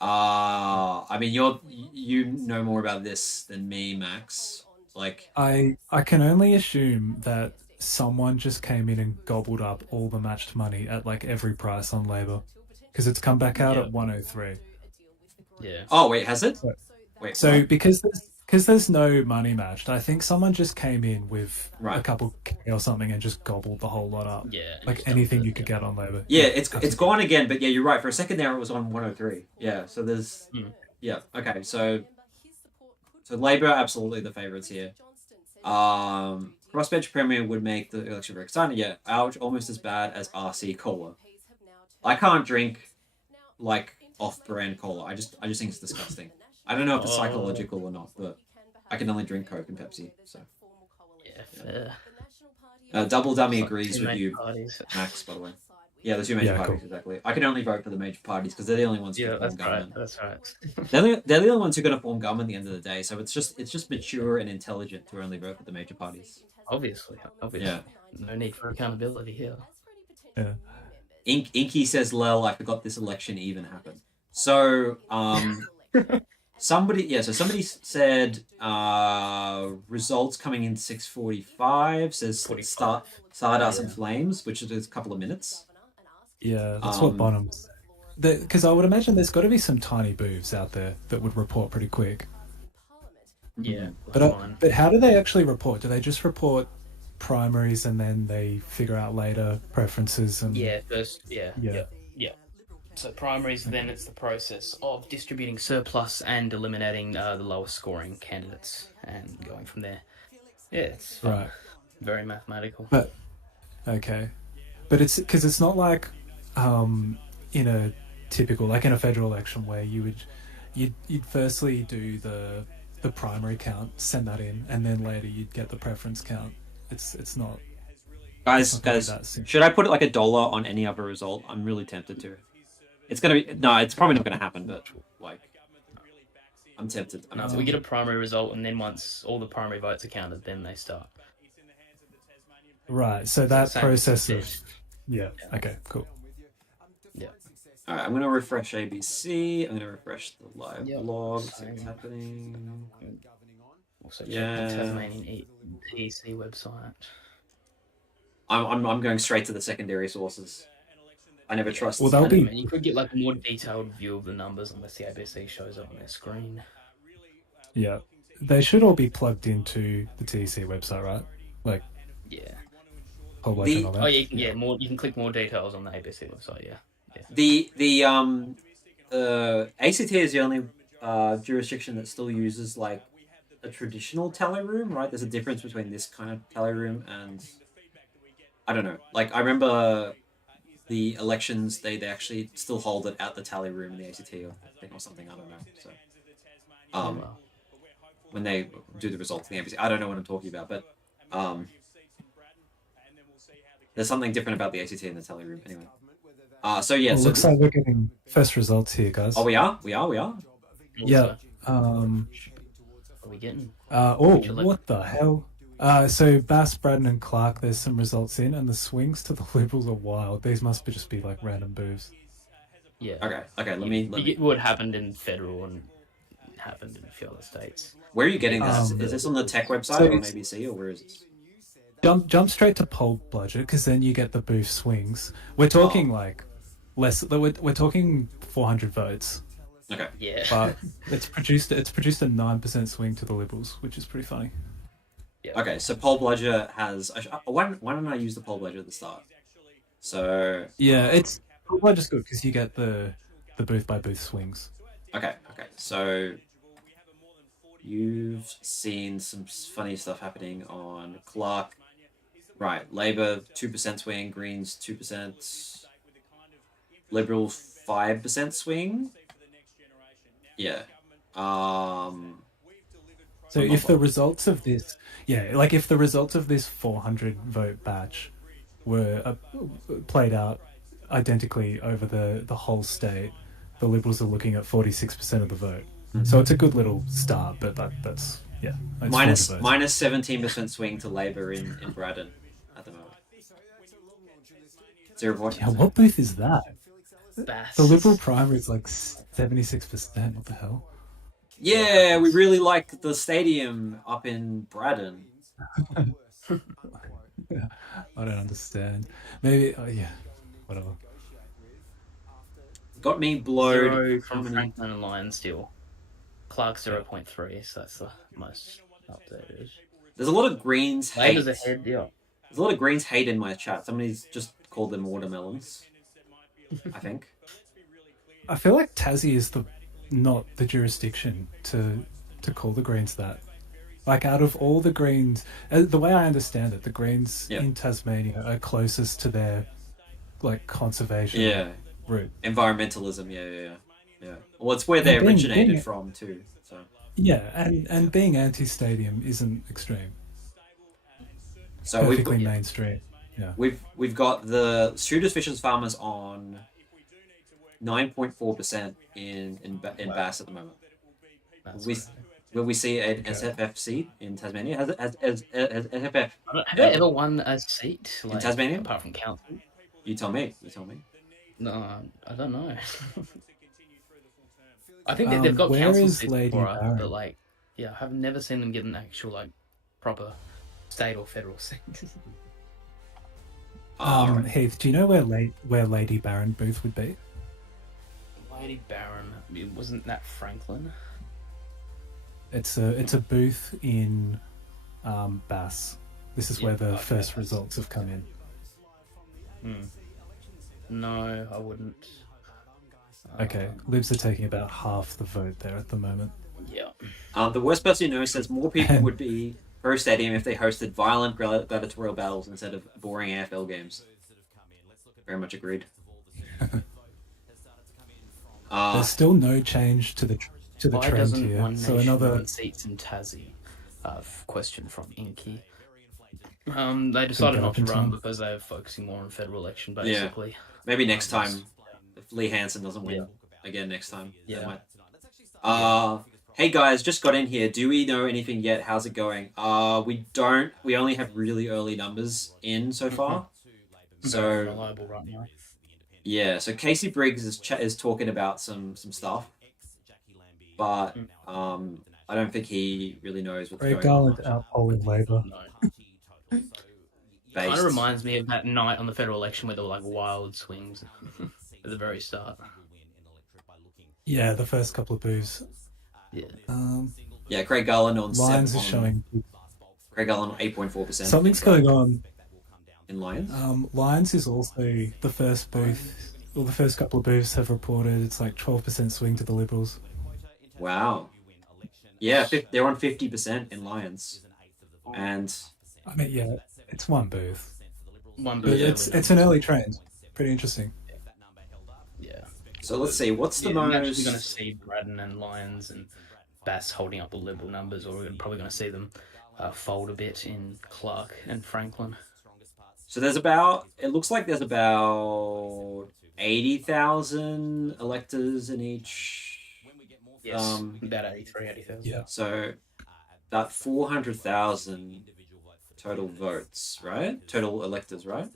I mean, you know more about this than me, Max. Like, I can only assume that someone just came in and gobbled up all the matched money at like every price on Labour, because it's come back out Yeah. at 103. Yeah. oh wait, has it? So- Wait, So what? because there's no money matched, I think someone just came in with a Right. couple K or something and just gobbled the whole lot up. Yeah. Like just anything dumped you it, could get on Labour. Yeah, it's absolutely. gone again, but yeah, you're right. For a second there, it was on 103. Yeah, so there's yeah. Okay, so Labour absolutely the favourites here. Crossbench Premier would make the election very exciting. Yeah, ouch, almost as bad as RC cola. I can't drink like off-brand cola. I just think it's disgusting. I don't know if it's psychological or not, but I can only drink Coke and Pepsi. So Yeah. Fair. Double Dummy It's like agrees two with main you, parties. Max. By the way, yeah, the two major Yeah, parties cool. exactly. I can only vote for the major parties because they're the only ones who Yeah, can form that's government. right. That's right. They're the only ones who are going to form government at the end of the day. So it's just mature and intelligent to only vote for the major parties. Obviously. Yeah. No need for accountability here. Yeah. Inky says, "Lel, I forgot this election even happened." So somebody said results coming in 6:45. Says 45. Stardust Yeah. and Flames, which is a couple of minutes. Yeah, that's what Bonham was saying. Because I would imagine there's got to be some tiny boobs out there that would report pretty quick. Yeah. But how do they actually report? Do they just report primaries and then they figure out later preferences and Yeah, first, yeah. Yeah. So primaries, then it's the process of distributing surplus and eliminating the lowest scoring candidates and going from there. Yeah, it's fun. Right. Very mathematical. But okay, but it's because it's not like in a typical, like in a federal election where you'd firstly do the primary count, send that in, and then later you'd get the preference count. It's not. Guys, It's not gonna be that simple. should I put like $1 on any other result? I'm really tempted to. It's gonna be no. It's probably not gonna happen, but like, I'm tempted. No, we get a primary result, and then once all the primary votes are counted, then they start. Right. So that Same process of percentage. yeah. Okay. Cool. Yeah. All right, I'm gonna refresh ABC. I'm gonna refresh the live Yep, blog. See same. what's happening. Also check Yeah. the Tasmanian TEC website. I'm going straight to the secondary sources. I never trust. Well, that'll I don't be know, you could get like a more detailed view of the numbers unless the ABC shows it on their screen. yeah. They should all be plugged into the TEC website, right? Like Yeah. whole bunch and all that. Oh yeah, you can get more. You can click more details on the ABC website. Yeah. The ACT is the only jurisdiction that still uses like a traditional tally room, right? There's a difference between this kind of tally room and I don't know. Like I remember the elections, they actually still hold it at the tally room in the ACT or something. I don't know. So Wow. when they do the results in the ABC, I don't know what I'm talking about, but there's something different about the ACT in the tally room anyway. So yeah, It so looks like we're getting first results here, guys. oh, we are. Yeah. What are we getting? Oh, Would you like- what the hell? So Bass, Braddon, and Clark, there's some results in, and the swings to the Liberals are wild. These must just be like random boos. Yeah. Okay. Let me. You get what happened in federal and happened in a few other states. Where are you getting this? Um, Is this on the tech website so or on it's- ABC or where is this? Jump straight to poll budget, because then you get the booth swings. We're talking like less. We're talking 400 votes, Okay. Yeah. but it's produced a 9% swing to the Liberals, which is pretty funny. Yeah. Okay. So poll bludger has. Why don't I use the poll bludger at the start? So Yeah, it's poll budget's good because you get the booth by booth swings. okay. So you've seen some funny stuff happening on Clark. Right, Labour 2% swing, Greens 2%, Liberals 5% swing. Yeah. So if the results of this, if the results of this 400 vote batch were played out identically over the whole state, the Liberals are looking at 46% of the vote. So it's a good little start, but that's it's 400 votes. minus 17% swing to Labour in Braddon at the moment. 0 point. Yeah, what booth is that? Bass. The Liberal primary is like 76%. What the hell? Yeah, we really like the stadium up in Braddon. I don't understand. Maybe, oh yeah, whatever. Got me blowed. 0 How from many- Franklin and Lion still. Clark 0.3, so that's the most updated. There's a lot of Greens hate. Labour's ahead, yeah. There's a lot of Greens hate in my chat. Somebody's just called them watermelons. I think. I feel like Tassie is not the jurisdiction to call the Greens that. Like, out of all the Greens, the way I understand it, the Greens in Tasmania are closest to their, like, conservation route. Environmentalism, yeah. Well, it's where they originated from, too. So. Yeah, and being anti-stadium isn't extreme. So perfectly mainstream. Yeah. We've got the shooters, fishers, farmers on 9.4% in Bass at the moment. Will we see an SFF seat in Tasmania? Has SFF? Have they ever won a seat in Tasmania apart from council? You tell me. No, I don't know. I think they've got council seats before us, but like, yeah, I've never seen them get an actual like proper state or federal seat. Heath, do you know where Lady Baron booth would be? Lady Baron, wasn't that Franklin? It's a booth in Bass. This is where the first results have come in. No, I wouldn't. Okay, Libs are taking about half the vote there at the moment. Yeah. The worst person you know says more people would be pro stadium if they hosted violent gladiatorial battles instead of boring AFL games. Very much agreed. There's still no change to the trend here. So another seats in Tassie. Question from Inky. They decided not to run because they're focusing more on federal election, basically. Yeah. Maybe next time, if Lee Hansen doesn't win again next time. Yeah. Hey guys, just got in here. Do we know anything yet? How's it going? We don't. We only have really early numbers in so far. So reliable right now. Yeah. So Casey Briggs is talking about some stuff, but I don't think he really knows what's going on. Garland outpolling Labour. Kind of reminds me of that night on the federal election where there were like wild swings at the very start. Yeah, the first couple of boos. Yeah. Craig Garland on Lions is showing. Craig Garland on 8.4%. Something's going on in Lions. Lions is also the first booth. Well, the first couple of booths have reported it's like 12% swing to the Liberals. Wow. Yeah, they're on 50% in Lions, and I mean, yeah, it's one booth. But it's an early trend. Pretty interesting. Yeah. So let's see. What's the most? We're actually going to see Braddon and Lions and Bass holding up the Liberal numbers, or we're probably going to see them fold a bit in Clark and Franklin. So there's about. It looks like there's about 80,000 electors in each. Yes, about 80,000. Yeah. So that 400,000 total votes, right? Total electors, right?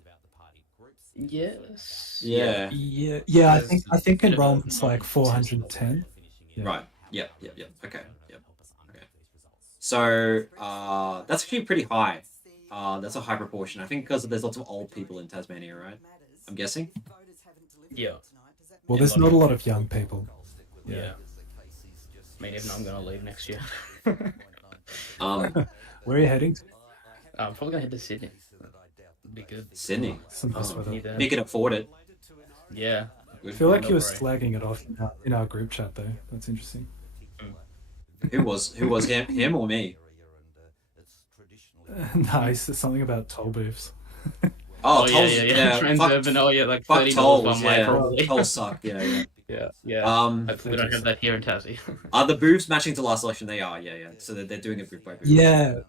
Yes. Yeah. Yeah. I think enrollment's like 410. Yeah. Right. Yep. Okay. Yep. Okay. So that's actually pretty high. That's a high proportion. I think because there's lots of old people in Tasmania, right? I'm guessing. Yeah. Well, there's not a lot of young people. Yeah. I mean, even I'm going to leave next year. Where are you heading to? I'm probably going to head to Sydney. It'd be good. Sydney? You can afford it. Yeah. I feel like you were slagging it off in our group chat, though. That's interesting. Who was him or me? Nice. There's something about toll booths. Oh, tolls, yeah. Transurban, like 30 tolls, probably. Tolls suck, yeah. Hopefully we don't have that here in Tassie. Are the booths matching to last election? They are, yeah. So they're doing it booth by booth. Yeah.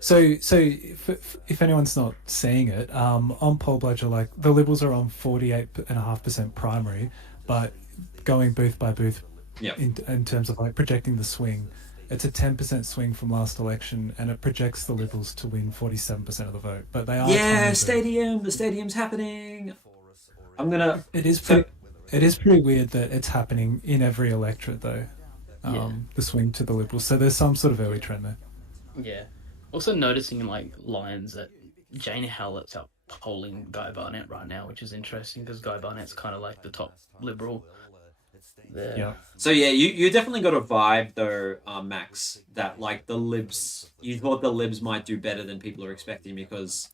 So if anyone's not seeing it, on Poll Bludger, like the Liberals are on 48.5% primary, but going booth by booth in terms of like projecting the swing, it's a 10% swing from last election, and it projects the Liberals to win 47% of the vote. But they are the stadium's happening. It is pretty weird that it's happening in every electorate though. the swing to the Liberals. So there's some sort of early trend there. Yeah. Also noticing in like Lions that Jane Hallett's out polling Guy Barnett right now, which is interesting because Guy Barnett's kind of like the top Liberal there. Yeah. So yeah, you definitely got a vibe though, Max, that like the Libs, you thought the Libs might do better than people are expecting because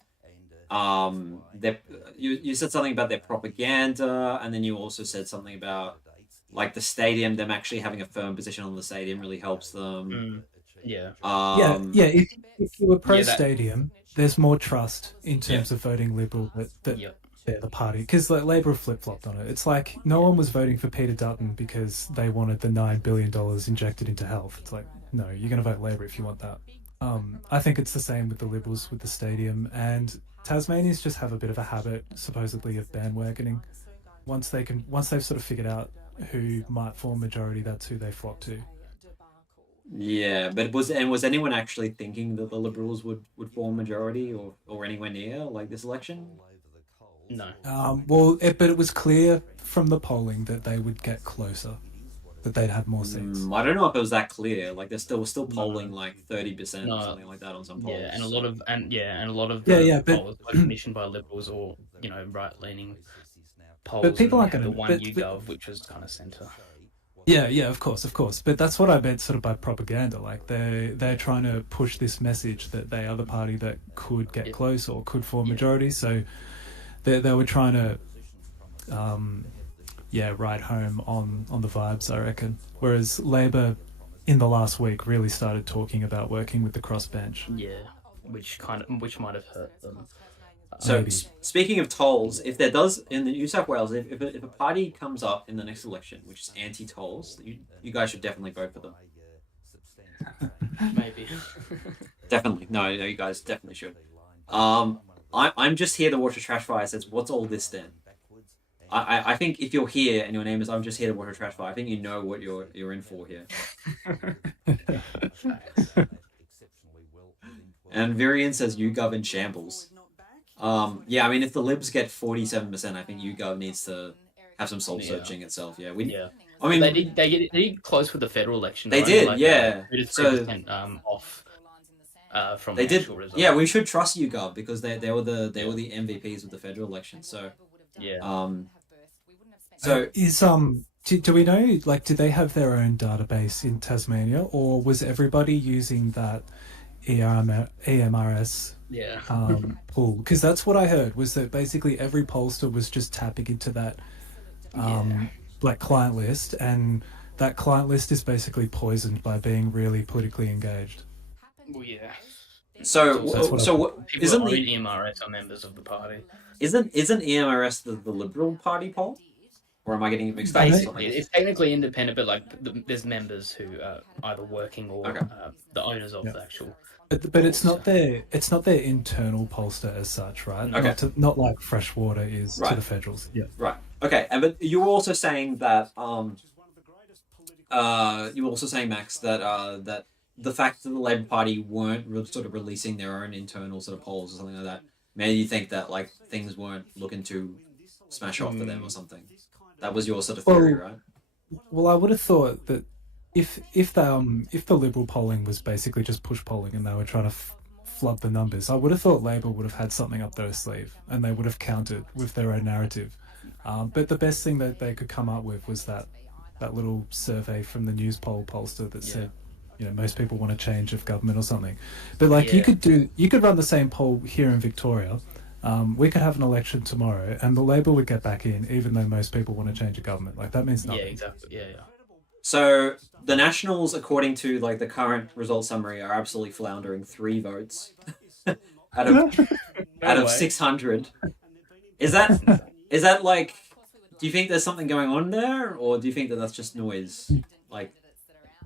you said something about their propaganda, and then you also said something about like the stadium, them actually having a firm position on the stadium really helps them. Yeah. If you were pro-stadium, there's more trust in terms of voting Liberal that they're the party. Because like, Labour flip-flopped on it. It's like no one was voting for Peter Dutton because they wanted the $9 billion injected into health. It's like, no, you're going to vote Labour if you want that. I think it's the same with the Liberals with the stadium. And Tasmanians just have a bit of a habit, supposedly, of bandwagoning. Once they've sort of figured out who might form majority, that's who they flock to. Yeah, but was anyone actually thinking that the Liberals would form majority or anywhere near like this election? No. But it was clear from the polling that they would get closer, that they'd have more seats. I don't know if it was that clear. Like they're still polling like 30% or something like that on some polls. Yeah, and a lot of polls were commissioned by Liberals or right-leaning polls. But people aren't going to the one YouGov, which was kind of centre. Yeah, of course. But that's what I meant sort of by propaganda. Like they're trying to push this message that they are the party that could get close or could form majority. So they were trying to, ride home on the vibes, I reckon. Whereas Labor, in the last week, really started talking about working with the crossbench. Yeah, which might have hurt them. So speaking of tolls, if there does in the New South Wales, if a party comes up in the next election which is anti-tolls, you guys should definitely vote for them. Maybe. Definitely, no, you guys definitely should. I'm just here to watch a trash fire. Says, what's all this then? I think if you're here and your name is I'm just here to watch a trash fire, I think you know what you're in for here. And Virian says YouGov in shambles. I mean, if the Libs get 47%, I think YouGov needs to have some soul searching itself. Yeah, I mean, they did close with the federal election. They did, yeah. 3% off from they the did. actual result. Yeah, we should trust YouGov because they were the MVPs of the federal election. So yeah. So do we know, like, did they have their own database in Tasmania, or was everybody using that EMRS pool? Because that's what I heard, was that basically every pollster was just tapping into that client list, and that client list is basically poisoned by being really politically engaged. Well, yeah. So isn't the EMRS are members of the party? Isn't EMRS the Liberal Party poll? Or am I getting mixed up? Basically, it's technically independent, but like there's members who are either working or the owners of the actual. But it's not their internal pollster as such, right? Okay. Not like Freshwater is to the federals. Yeah. Right. Okay. But you were also saying that Max, that the fact that the Labour Party weren't sort of releasing their own internal sort of polls or something like that made you think that like things weren't looking to smash off for them or something. That was your sort of theory, right? Well, I would have thought that if the Liberal polling was basically just push polling and they were trying to flood the numbers, I would have thought Labor would have had something up their sleeve and they would have countered with their own narrative. But the best thing that they could come up with was that little survey from the news poll pollster that said, most people want a change of government or something. But you could run the same poll here in Victoria. We could have an election tomorrow and the Labor would get back in even though most people want to change a government. Like, that means nothing. Yeah, exactly. Yeah. So the Nationals, according to like the current result summary, are absolutely floundering 3 votes out of 600. Is that like? Do you think there's something going on there, or do you think that that's just noise? Like,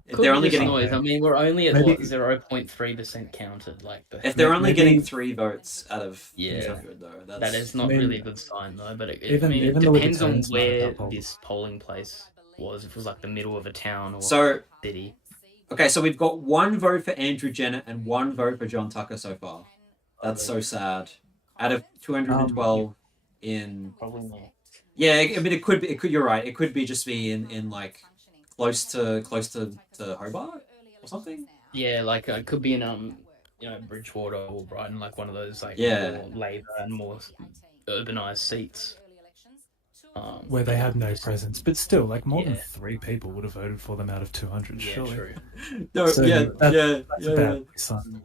if they're only getting noise. I mean, we're only at 0.3% counted. If they're only getting 3 votes out of 600, though, that is not really a good sign, though. But it depends on where this polling place was. If it was like the middle of a town or city. Okay, so we've got 1 vote for Andrew Jenner and 1 vote for John Tucker so far. That's so sad. Out of 212 in. Probably not. Yeah, I mean, it could. You're right. It could be just be in like close to Hobart or something. Yeah, like it could be in Bridgewater or Brighton, like one of those like Yeah. more Labor and more urbanized seats. Where they have no presence, but still, like more than Yeah. 3 people would have voted for them out of 200. Yeah, surely. true. No, So that's a bad yeah. sign.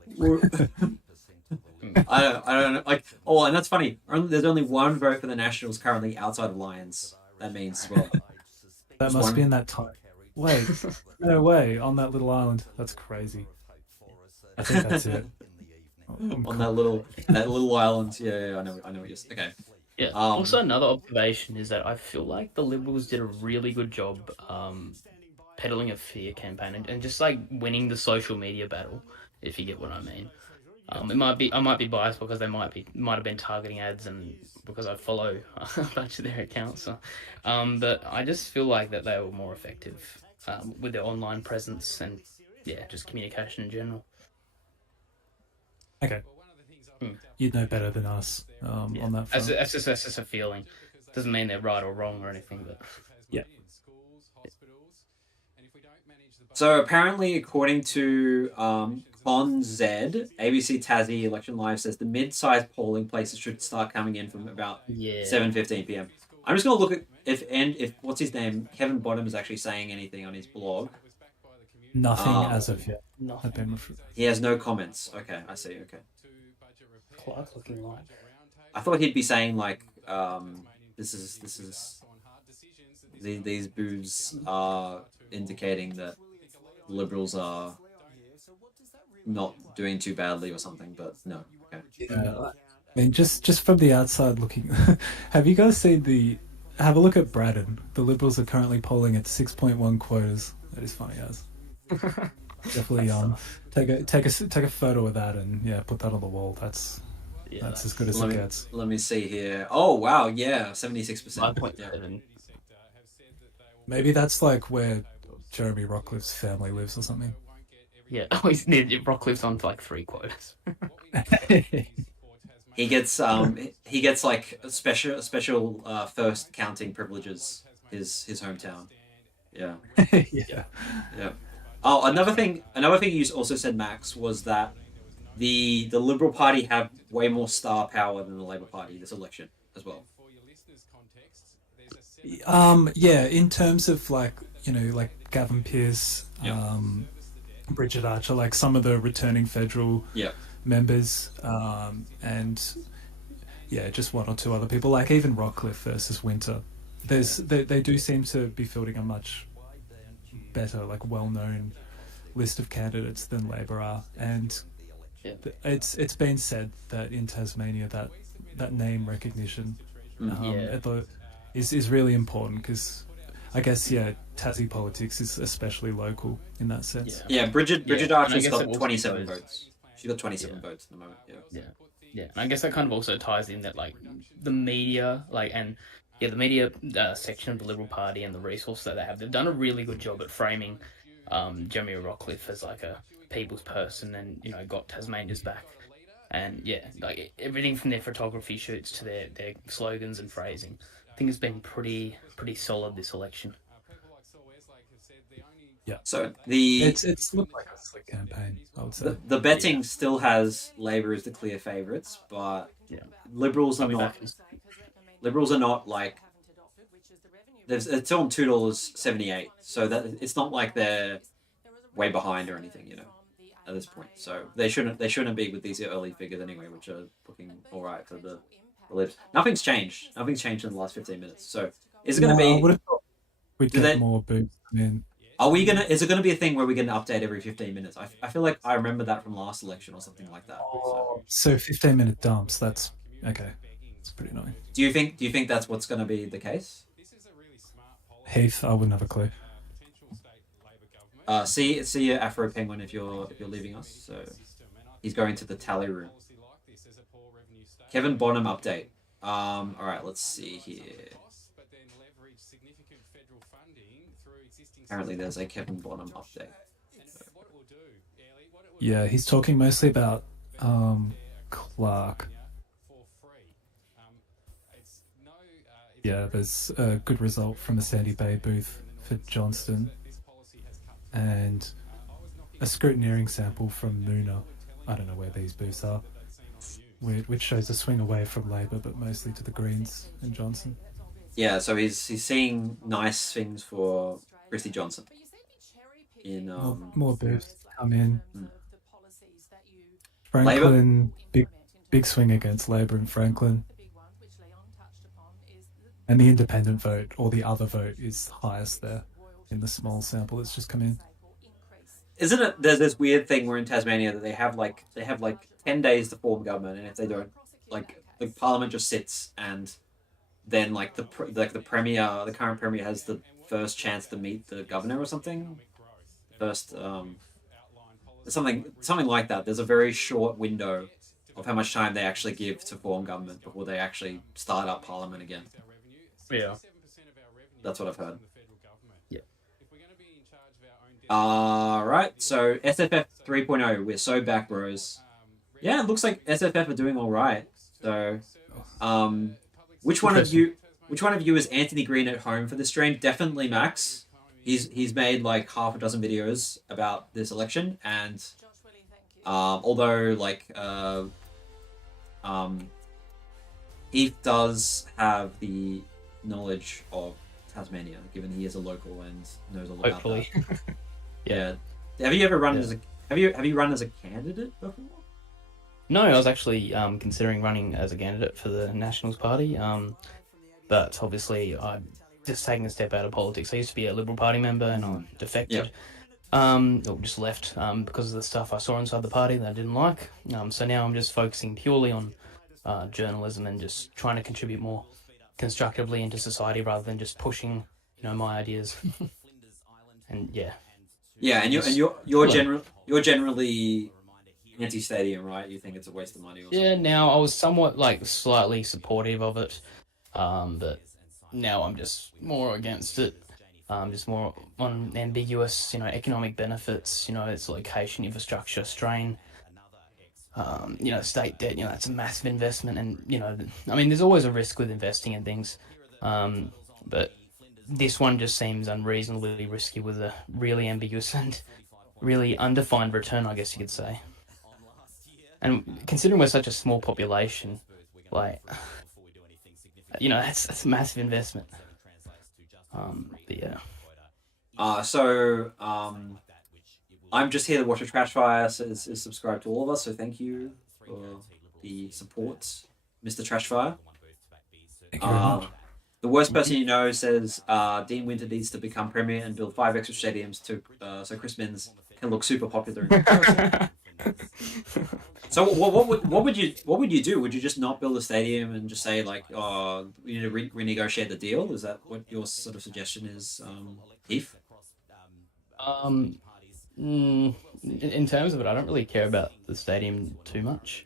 I don't know. Like, oh, and that's funny. There's only one vote for the Nationals currently outside of Lions. That means, well, That just must one. be in that time. Wait, no way, on that little island. That's crazy. I think that's it. On that little island. Yeah, I know what you're saying. Okay. Yeah. Also, another observation is that I feel like the Liberals did a really good job peddling a fear campaign and just like winning the social media battle, if you get what I mean. I might be biased because they might have been targeting ads and because I follow a bunch of their accounts. So, but I just feel like that they were more effective with their online presence and just communication in general. Okay. You'd know better than us on that front. That's just a feeling. Doesn't mean they're right or wrong or anything, but yeah. So apparently, according to Con Z, ABC Tassie Election Live says the mid-sized polling places should start coming in from about 7:15 p.m. I'm just gonna look at if what's his name, Kevin Bottom, is actually saying anything on his blog. Nothing as of yet. Nothing. He has no comments. Okay, I see. Okay. Clark looking like. I thought he'd be saying like, these boos are indicating that Liberals are not doing too badly or something, but no. Okay. Yeah, I mean, just from the outside looking, have you guys seen have a look at Braddon. The Liberals are currently polling at 6.1 quotas. That is funny as. Definitely take a photo of that and put that on the wall. That's as good as it gets. Let me see here. Oh wow, yeah, 76%. 5.7. Maybe that's like where Jeremy Rockliff's family lives or something. Yeah, Rockliff's on like 3 quotas. He gets like special first counting privileges. His hometown. Yeah. Yeah. Oh, another thing you also said, Max, was that the Liberal Party have way more star power than the Labor Party this election as well. In terms of like Gavin Pearce, Bridget Archer, like some of the returning federal members, and just one or two other people, like even Rockliff versus Winter. They do seem to be fielding a much better, like well-known list of candidates than Labor are, and it's been said that in Tasmania that name recognition is really important because I guess Tassie politics is especially local in that sense. Bridget Archer's got 27 votes. She's got 27 votes at the moment. Yeah, and I guess that kind of also ties in that like the media, the media section of the Liberal Party and the resources that they have, they've done a really good job at framing Jeremy Rockliff as like a people's person and got Tasmania's back, and like everything from their photography shoots to their slogans and phrasing. I think it's been pretty solid this election. Yeah. So it's looked like a slick campaign, I would say. The betting still has Labor as the clear favourites, but Liberals are not. Liberals are not like. It's on $2.78, so that it's not like they're way behind or anything, at this point. So they shouldn't be with these early figures anyway, which are looking all right for the Libs. Nothing's changed. Nothing's changed in the last 15 minutes. So is it going to be? I would have thought we'd get more boots in. Is it going to be a thing where we're going to update every 15 minutes? I feel like I remember that from last election or something like that. So 15-minute dumps. That's okay. It's pretty annoying. Do you think that's what's going to be the case? Heath, I wouldn't have a clue. See you, Afro Penguin, if you're leaving us. So he's going to the tally room. Kevin Bonham update. All right, let's see here. Apparently, there's a Kevin Bonham update. Yeah, he's talking mostly about Clark. Yeah, there's a good result from the Sandy Bay booth for Johnston. and a scrutineering sample from Moona. I don't know where these booths are, which shows a swing away from Labor, but mostly to the Greens and Johnson. Yeah, so he's seeing nice things for Christy Johnson. In More booths come in. Hmm. Franklin, big swing against Labor in Franklin. And the independent vote, or the other vote, is highest there in the small sample that's just come in. Isn't it? There's this weird thing where in Tasmania that they have like 10 days to form government, and if they don't, like the Parliament just sits, and then like the premier, the current premier has the first chance to meet the governor or something. First, something like that. There's a very short window of how much time they actually give to form government before they actually start up Parliament again. Yeah. That's what I've heard. Yeah. Right. So SFF 3.0, we're so back, bros. Yeah, it looks like SFF are doing all right. So, which one of you is Anthony Green at home for this stream? Definitely Max. He's made like half a dozen videos about this election, and although like Heath does have the knowledge of Tasmania, given he is a local and knows all about that. Yeah. Have you ever run as a have you run as a candidate before? No, I was actually considering running as a candidate for the Nationals Party, but obviously I'm just taking a step out of politics. I used to be a Liberal Party member, and I defected. Or just left because of the stuff I saw inside the party that I didn't like. So now I'm just focusing purely on journalism and just trying to contribute more constructively into society rather than just pushing, my ideas. And yeah. Yeah, and you're generally anti-stadium, right? You think it's a waste of money or something? Yeah, now I was somewhat slightly supportive of it, but now I'm just more against it. Just more on ambiguous, economic benefits, its location, infrastructure, strain, state debt, that's a massive investment. And, there's always a risk with investing in things. But this one just seems unreasonably risky with a really ambiguous and really undefined return, I guess you could say. And considering we're such a small population, that's a massive investment. But yeah. I'm just here to watch a trash fire. Is subscribed to all of us, so thank you for the support, Mr. Trashfire. Thank you very much. The worst person you know says Dean Winter needs to become premier and build 5 extra stadiums so Chris Minns can look super popular in comparison. So what would you do? Would you just not build a stadium and just say we need to renegotiate the deal? Is that what your sort of suggestion is, Heath? In terms of it, I don't really care about the stadium too much.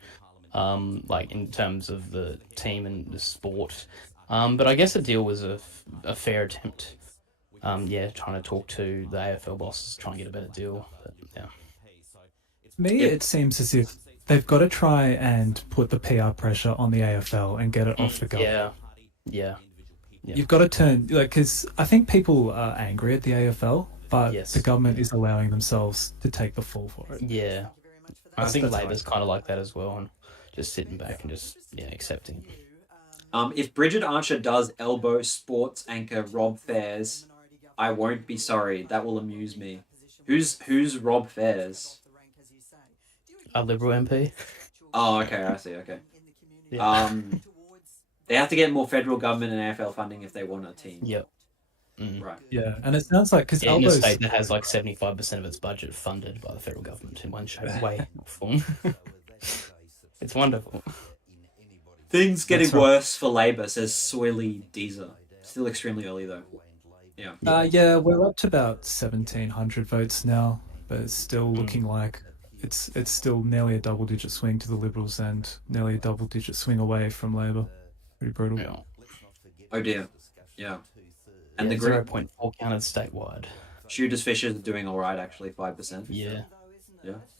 In terms of the team and the sport. But I guess the deal was a fair attempt. Trying to talk to the AFL bosses, try and get a better deal. But yeah. It seems as if they've got to try and put the PR pressure on the AFL and get it off the government. Yeah. You've got to turn, because I think people are angry at the AFL, but the government is allowing themselves to take the fall for it. Yeah. I think Labor's kind of like that as well, and just sitting back and just accepting. If Bridget Archer does elbow sports anchor Rob Fairs, I won't be sorry. That will amuse me. Who's Rob Fairs? A Liberal MP. Oh, okay, I see. Okay. Yeah. They have to get more federal government and AFL funding if they want a team. Yep. Right. Yeah, and it sounds like because in a state that has 75% of its budget funded by the federal government in one shape, way, or form. It's wonderful. Things getting worse for Labor, says Soily Deezer. Still extremely early though. Yeah. We're up to about 1,700 votes now, but it's still looking like it's still nearly a double-digit swing to the Liberals and nearly a double-digit swing away from Labor. Pretty brutal. Yeah. Oh dear. Yeah. And the 0.4 counted statewide. Shooters Fishers are doing all right, actually, 5%. Yeah.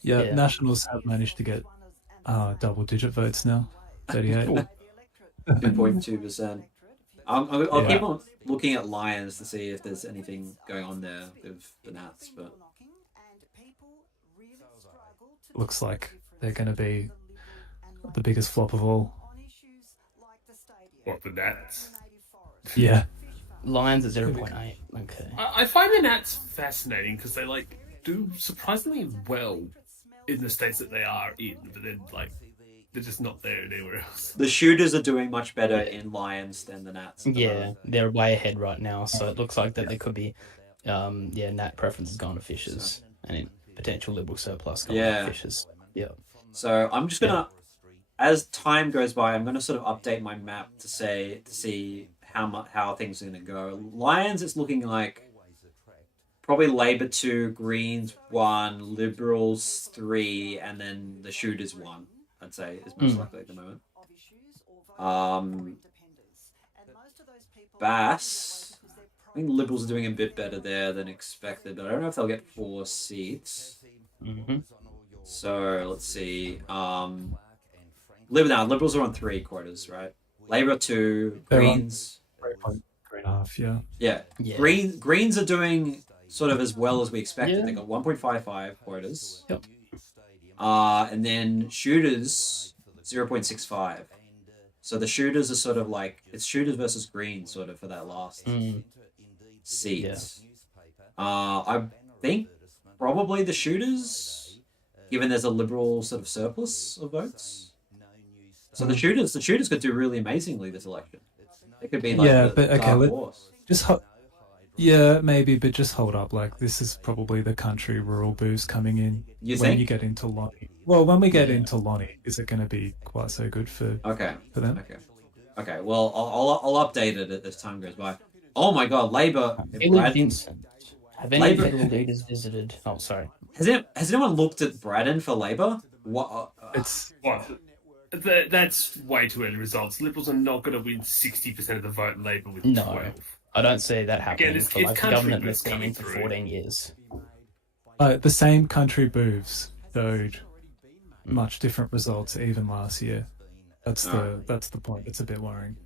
Nationals have managed to get double-digit votes now, 38. 2.2%. I'll keep on looking at Lions to see if there's anything going on there with the Nats, but looks like they're going to be the biggest flop of all. What, the Nats? Yeah. Lions at 0.8. Okay. I find the Nats fascinating because they do surprisingly well in the states that they are in, but then they're just not there anywhere else. The Shooters are doing much better in Lions than the Nats. Yeah, they're way ahead right now, so it looks like that they could be, Nat preference has gone to Fishers, and potential Liberal surplus going to Fishers. Yeah. So I'm just gonna, as time goes by, I'm gonna sort of update my map to see how things are gonna go. Lions, it's looking like probably Labor 2, Greens 1, Liberals 3, and then the Shooters 1. I'd say is most likely at the moment. Bass, I think the Liberals are doing a bit better there than expected, but I don't know if they'll get 4 seats. Mm-hmm. So let's see. Liberals are on 3 quarters, right? Labor 2, Greens 3.5, yeah. Greens are doing sort of as well as we expected. Yeah. They got 1.55 quarters. Yep. And then Shooters 0.65. So the Shooters are sort of like it's Shooters versus Greens sort of for that last seat. Yeah. I think probably the Shooters, given there's a Liberal sort of surplus of votes. So the Shooters could do really amazingly this election. It could be like maybe, but just hold up. Like, this is probably the country rural boost coming in when you get into Lonnie. Well, when we get into Lonnie, is it going to be quite so good for them? Okay. Well, I'll update it as time goes by. Oh my God, Labor. Have any federal leaders visited? Oh, sorry. Has anyone looked at Braddon for Labor? What? That's way too early results. Liberals are not going to win 60% of the vote, and Labor with 12. I don't see that happening. Again, for a government that's been in for 14 years. The same country moves, though much different results even last year. That's the point. It's a bit worrying.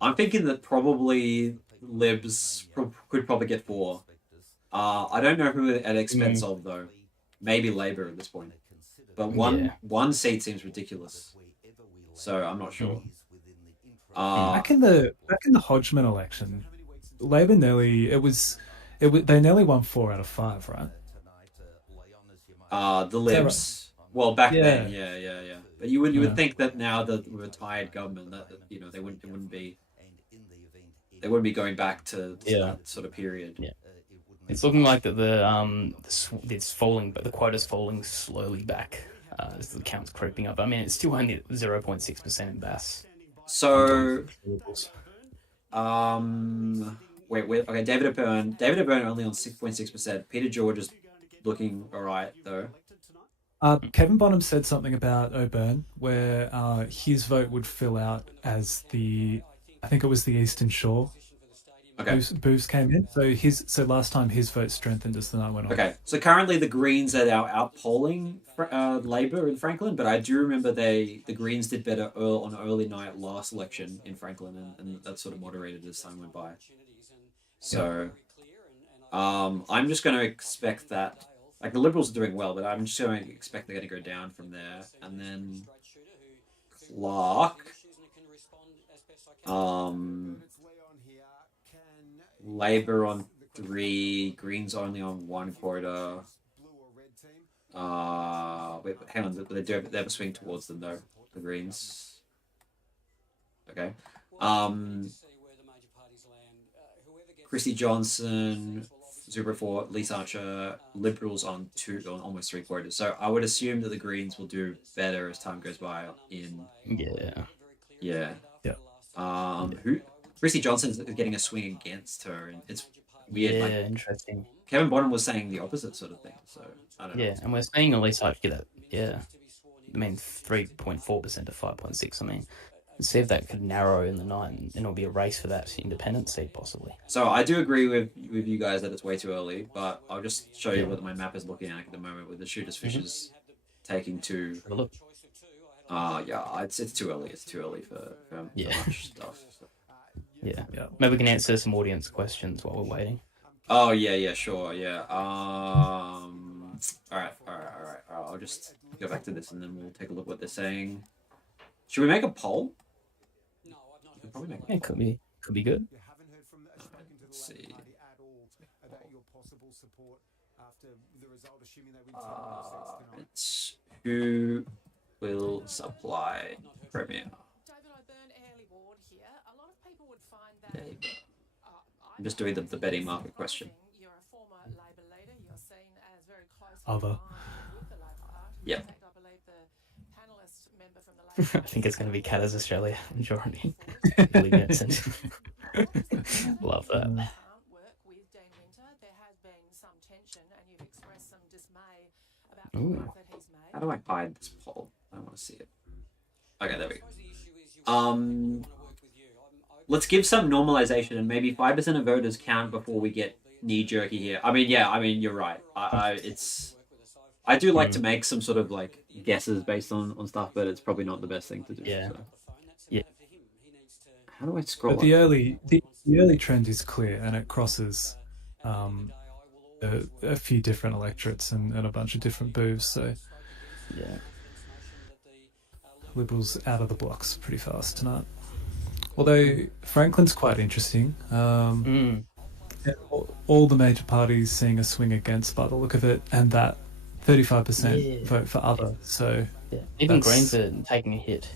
I'm thinking that probably Libs could probably get 4. I don't know who at expense of though. Maybe Labor at this point. But one seat seems ridiculous. So I'm not sure. Back in the Hodgman election, Labor they nearly won 4 out of 5, right? The Libs. Well, back then, yeah. But you would think that now that we're a tired government, that they wouldn't be going back to that sort of period. Yeah. It's looking like that it's falling, but the quota's falling slowly back as the count's creeping up. I mean, it's still only at 0.6% in Bass. So, wait. Okay, David O'Byrne only on 6.6%. Peter George is looking alright though. Kevin Bonham said something about O'Byrne where his vote would fill out as I think it was the Eastern Shore. Okay. Booths came in. So last time his vote strengthened as the night went on. Okay. So currently the Greens are out polling Labor in Franklin, but I do remember the Greens did better on early night last election in Franklin, and that sort of moderated as time went by. So, I'm just going to expect that. Like, the Liberals are doing well, but I'm just going to expect they're going to go down from there. And then Clark. Labor on 3, Greens only on 1 quarter. Wait, hang on, they have a swing towards them though, the Greens. Okay. Christy Johnson, 0.4, Lisa Archer, Liberals on almost 3 quarters. So I would assume that the Greens will do better as time goes by Yeah. Christy Johnson is getting a swing against her, and it's weird. Yeah, interesting. Kevin Bonham was saying the opposite sort of thing, so I don't know. Yeah, and we're seeing Elise Archer get that. Yeah, I mean 3.4% to 5.6. I mean, see if that could narrow in the night, and it'll be a race for that independent seat possibly. So I do agree with you guys that it's way too early, but I'll just show you what my map is looking at the moment with the Shooters Fishers taking 2. Look. It's too early. It's too early for much stuff. So. Yeah. Maybe we can answer some audience questions while we're waiting. Oh, yeah, sure, yeah. right. I'll just go back to this and then we'll take a look at what they're saying. Should we make a poll? We could probably make a It could be good. Let's see. It's who will supply Premier? Labour. I'm just doing the betting market question. Other. Yep. I think it's going to be Cat as Australia majority. Love that. Ooh. How do I hide this poll? I don't want to see it. Okay, there we go. Let's give some normalization and maybe 5% of voters count before we get knee jerky here. I mean, you're right. I do like to make some sort of like guesses based on stuff, but it's probably not the best thing to do. Yeah. So. Yeah. How do I scroll? But the early trend is clear, and it crosses a few different electorates and a bunch of different booths. So Yeah. Liberals out of the blocks pretty fast tonight. Although Franklin's quite interesting. All the major parties seeing a swing against by the look of it, and that 35% vote for other. So Yeah. Even Greens are taking a hit.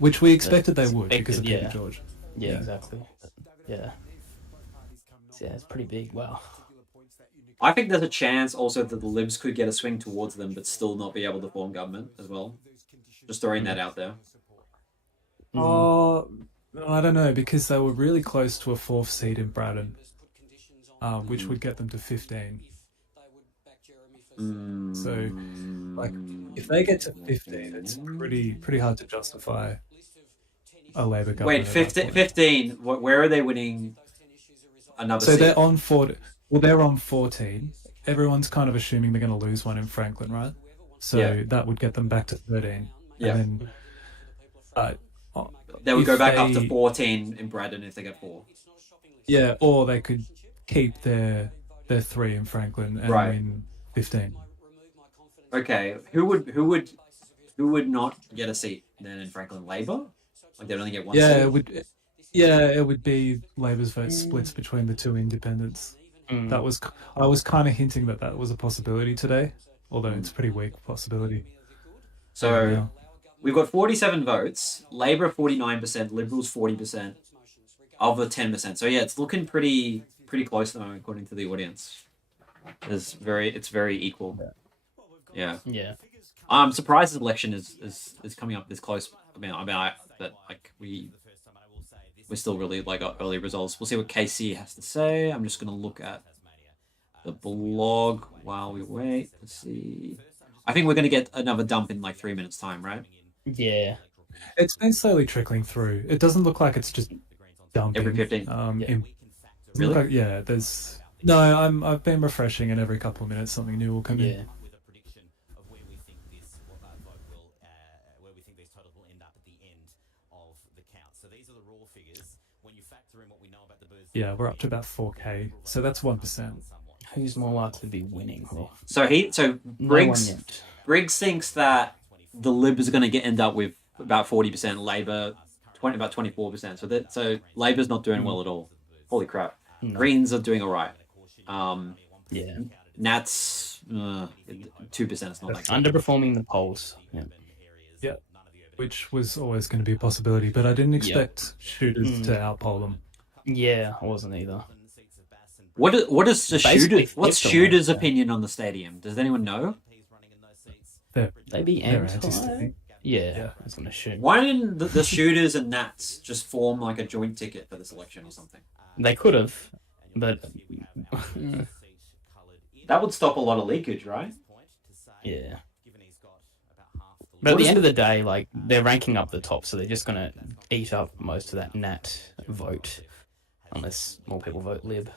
which we expected they would because of Peter George. Yeah, exactly. Yeah. So, yeah, it's pretty big. Wow. I think there's a chance also that the Libs could get a swing towards them, but still not be able to form government as well. Just throwing that out there. Oh, I don't know, because they were really close to a 4th seat in Braddon, which would get them to 15. So, like, if they get to 15, it's pretty hard to justify a Labor government. Wait, 15. Where are they winning another So seat? they're on 14. Well, they're on 14. Everyone's kind of assuming they're going to lose one in Franklin, right? So that would get them back to 13. Yeah. And then, they would if go back up they- to 14 in Braddon if they get 4. yeah, or they could keep their 3 in Franklin and win 15. Okay, who would not get a seat then in Franklin? Labor? Like they'd only get one seat? It would be Labor's vote splits between the two independents. I was kind of hinting that was a possibility today, although it's a pretty weak possibility. So we've got 47 votes, Labor 49%, Liberals 40%, other 10%. So yeah, it's looking pretty close at the moment according to the audience. It's very equal. Yeah. Yeah. I'm surprised this election is coming up this close. We're still really like got early results. We'll see what KC has to say. I'm just gonna look at the blog while we wait to see. I think we're gonna get another dump in like 3 minutes time, right? Yeah. It's been slowly trickling through. It doesn't look like it's just dumping. Every 15. Really? There's no. I've been refreshing, and every couple of minutes something new will come in. Yeah, we're up to about 4K, so that's 1%. Who's more likely to be winning? Well, So Briggs no one yet. Briggs thinks that the Libs are going to end up with about 40%, Labor about 24%. So Labor's not doing well at all. Holy crap! No. Greens are doing all right. Yeah. Nats 2%. It's not like Underperforming the polls. Yeah. Yeah, which was always going to be a possibility, but I didn't expect shooters to outpoll them. Yeah, I wasn't either. What is the Basically shooter? What's flipped shooters' almost, opinion on the stadium? Does anyone know? They be They're anti. anti-state. Yeah, I was gonna shoot. Why didn't the shooters and Nats just form like a joint ticket for this election or something? They could have, but That would stop a lot of leakage, right? yeah. But at the end of the day, like they're ranking up the top, so they're just gonna eat up most of that Nat vote, unless more people vote Lib.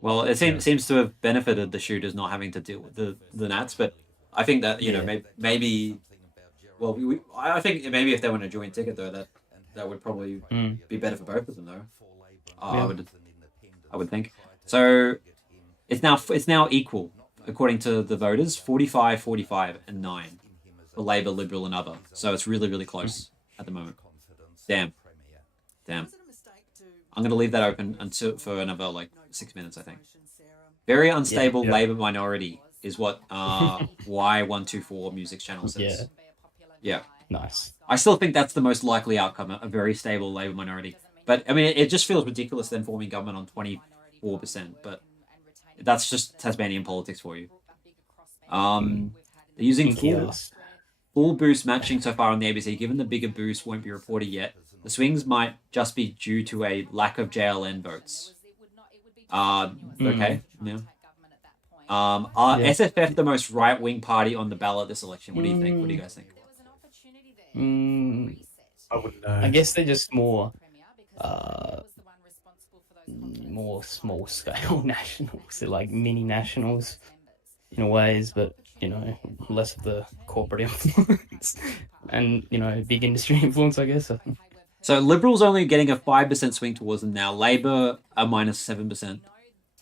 Well, it seems to have benefited the shooters not having to deal with the Nats, but I think that maybe. Well, I think maybe if they went a joint ticket though, that would probably be better for both of them though. I would think. So it's now equal. according to the voters, 45, 45, and 9 for Labour, Liberal, and other. So it's really, really close at the moment. Damn. I'm going to leave that open for another 6 minutes, I think. Very unstable Labour minority is what Y124 Music Channel says. Yeah. Nice. I still think that's the most likely outcome, a very stable Labour minority. But, I mean, it just feels ridiculous then forming government on 24%. But that's just Tasmanian politics for you. They're using full boost matching so far on the ABC. Given the bigger boost won't be reported yet, the swings might just be due to a lack of JLN votes. Okay. Yeah. SFF the most right-wing party on the ballot this election? What do you think? What do you guys think? I wouldn't know. I guess they're just more small scale nationals. They're like mini nationals in a ways, but less of the corporate influence and big industry influence, I guess. So Liberals only getting a 5% swing towards them now. Labor a -7%.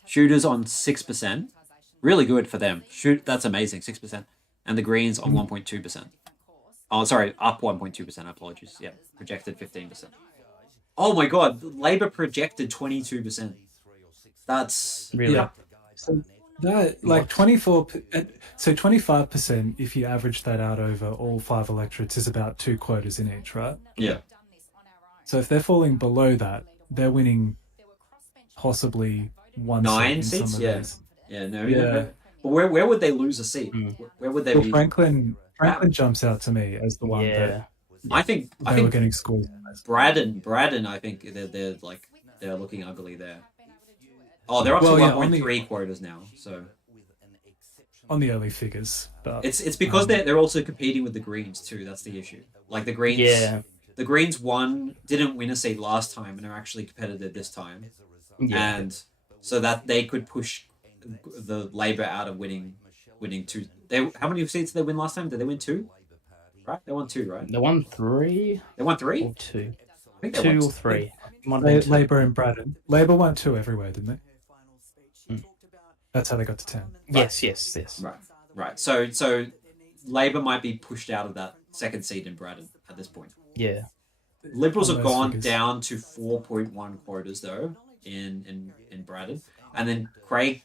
Shooters on 6%. Really good for them. That's amazing, 6%. And the Greens on 1.2%. Oh, sorry, up 1.2%. Apologies. Yeah, projected 15%. Oh my God, Labor projected 22%. That's really. Yeah. So that 24. So 25%. If you average that out over all 5 electorates, is about 2 quotas in each, right? Yeah. So if they're falling below that, they're winning possibly 1 9 seat in seats. some of Yeah. these. Yeah. No. Yeah. But where would they lose a seat? Where would they Well, be? Franklin jumps out to me as the one that I think were getting scored. Braddon. I think they're looking ugly there. Oh, they're up to 1.3 quotas now. So on the early figures, but it's because they're also competing with the Greens too. That's the issue. Like the Greens. Yeah. The Greens didn't win a seat last time and are actually competitive this time. Yeah. And so that they could push the Labour out of winning 2. How many seats did they win last time? Did they win 2? Right? They won 2, right? They won 3. They won 3? Or 2. I think they 2 won or 3. Labour and Braddon. Labour won 2 everywhere, didn't they? That's how they got to 10. Yes. Right. So Labour might be pushed out of that second seat in Braddon at this point. Yeah. Liberals have gone figures. down to 4.1 quotas though in Braddon, and then Craig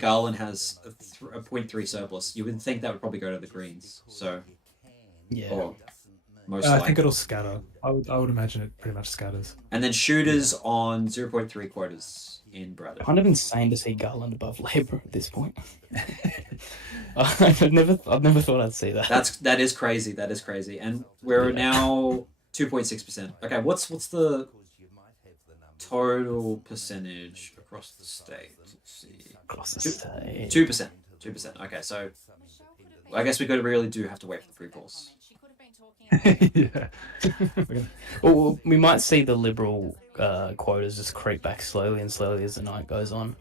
Garland has a 0.3 surplus. You would think that would probably go to the Greens. So Yeah. most I likely. think it'll scatter. I would imagine it pretty much scatters. And then shooters on 0.3 quotas in Braddon. Kind of insane to see Garland above Labour at this point. I've never thought I'd see that. That is crazy. That is crazy. And we're now 2.6%. Okay, what's the total percentage across the state? Let's see. Across the state. 2%. 2%. Okay, so I guess we really do have to wait for the pre-polls. Yeah. Well, we might see the Liberal quotas just creep back slowly and slowly as the night goes on.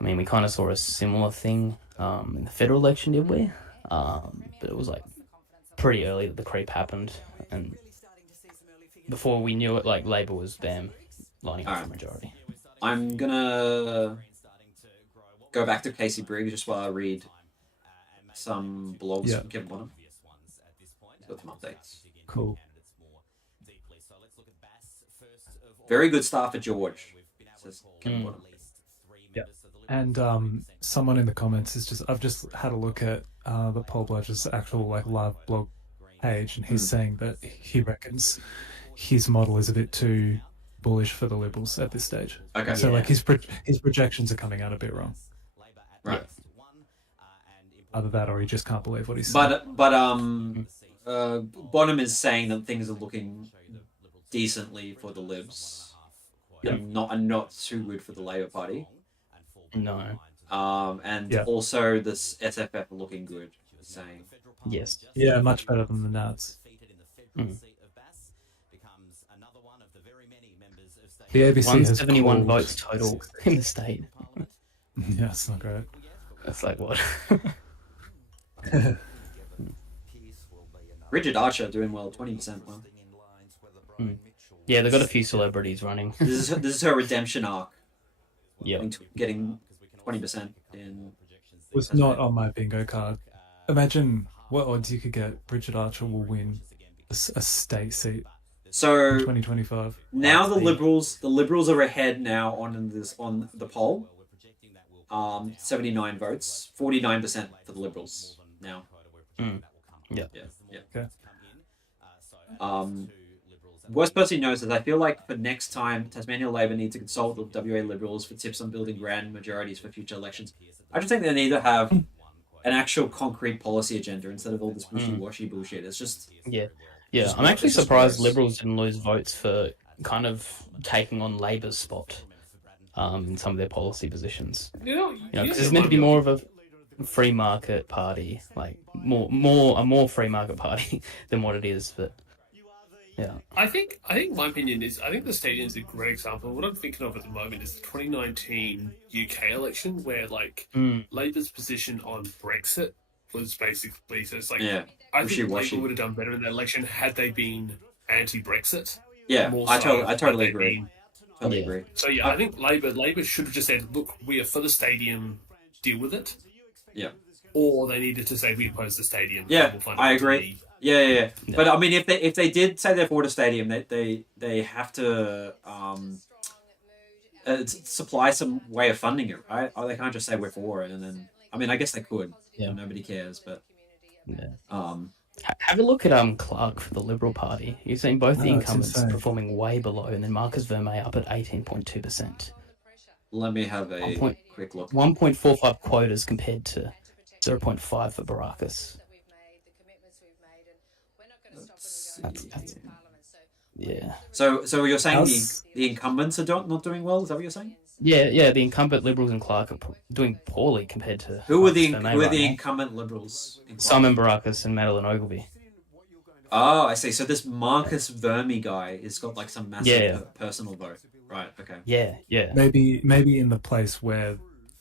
I mean, we kind of saw a similar thing in the federal election, did we? But it was pretty early that the creep happened, and before we knew it, Labour was lining up for majority. I'm gonna go back to Casey Briggs just while I read some blogs from Kevin Bonham. He's got some updates. Cool. Very good start for George, says Kevin Bonham. Yeah. And someone in the comments I've just had a look at the Poll Bludger's actual live blog page, and he's saying that he reckons his model is a bit too bullish for the Liberals at this stage. Okay. So his projections are coming out a bit wrong. Right. Either that, or he just can't believe what he's saying. But Bonham is saying that things are looking decently for the Libs, and not too good for the Labor Party. No. And also this SFF are looking good. Saying Yes. Yeah, much better than the Nats. The ABC has 171 called... votes total in the state. Yeah, it's not great. That's what? Richard Archer doing well, 20% well. Yeah, they've got a few celebrities running. This is her redemption arc. Yeah. Getting 20% in was not on my bingo card. Imagine what odds you could get Richard Archer will win a state seat in So 2025. now the That's Liberals are ahead now on the poll. 79 votes, 49% for the Liberals now. Yeah. Yeah. Okay. Worst person knows is I feel like for next time, Tasmania Labor need to consult the WA Liberals for tips on building grand majorities for future elections. I just think they need to have an actual concrete policy agenda instead of all this wishy-washy bullshit. It's just... Yeah. Just I'm actually it's just surprised gross. Liberals didn't lose votes for kind of taking on Labor's spot in some of their policy positions. Because it's meant to be more of a free market party, like a more free market party than what it is. But yeah, I think my opinion is I think the stadium is a great example. What I'm thinking of at the moment is the 2019 UK election, where like Labour's position on Brexit was basically so it's like I think wishy-washy. Labour would have done better in that election had they been anti-Brexit. Yeah, More I so totally had they agree. been- Totally agree. So yeah, I think Labour should have just said, "Look, we are for the stadium, deal with it." Yeah. Or they needed to say, "We oppose the stadium." Yeah, we'll find I out to agree. be-" Yeah. But I mean, if they did say they're for the stadium, they have to supply some way of funding it, right? Or they can't just say we're for it and then. I mean, I guess they could. Yeah. Nobody cares, but. Yeah. Have a look at Clark for the Liberal Party. You've seen both the incumbents performing way below, and then Marcus Vermey up at 18.2%. Let me have a quick look. 1.45 quotas compared to 0.5 for Baracus. Yeah. So you're saying the incumbents are not doing well? Is that what you're saying? Yeah. The incumbent Liberals in Clark are doing poorly compared to Who are the Vermey incumbent Liberals? In Clark? Simon Baracus and Madeline Ogilvie. Oh, I see. So this Marcus Vermey guy has got like some massive personal vote. Right. Okay. Yeah. Maybe in the place where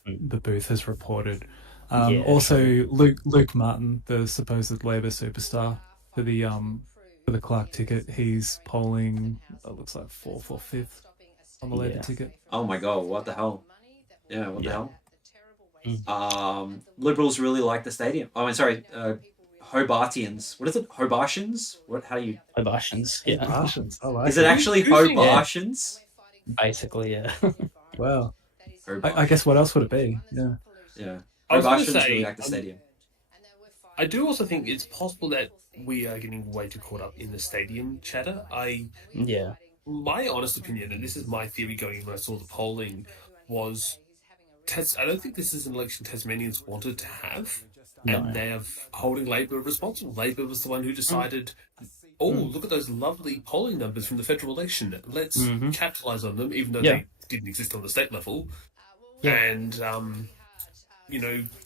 the booth has reported. Also, Luke Martin, the supposed Labor superstar for the Clark ticket, he's polling. It looks like fourth or fifth on the Labor ticket. Oh my god! What the hell? Yeah. What the hell? Liberals really like the stadium. Oh, I'm sorry. Hobartians. What is it? Hobartians? What? How do you? Hobartians. Yeah. Hobartians. I like Is it actually Hobartians? Basically, yeah. Wow. I guess what else would it be? Yeah. Yeah. I was gonna Hobartians say, really like the stadium. I do also think it's possible that we are getting way too caught up in the stadium chatter. My honest opinion, and this is my theory going in when I saw the polling, was I don't think this is an election Tasmanians wanted to have, and they're holding Labor responsible. Labor was the one who decided, look at those lovely polling numbers from the federal election. Let's capitalise on them, even though they didn't exist on the state level, and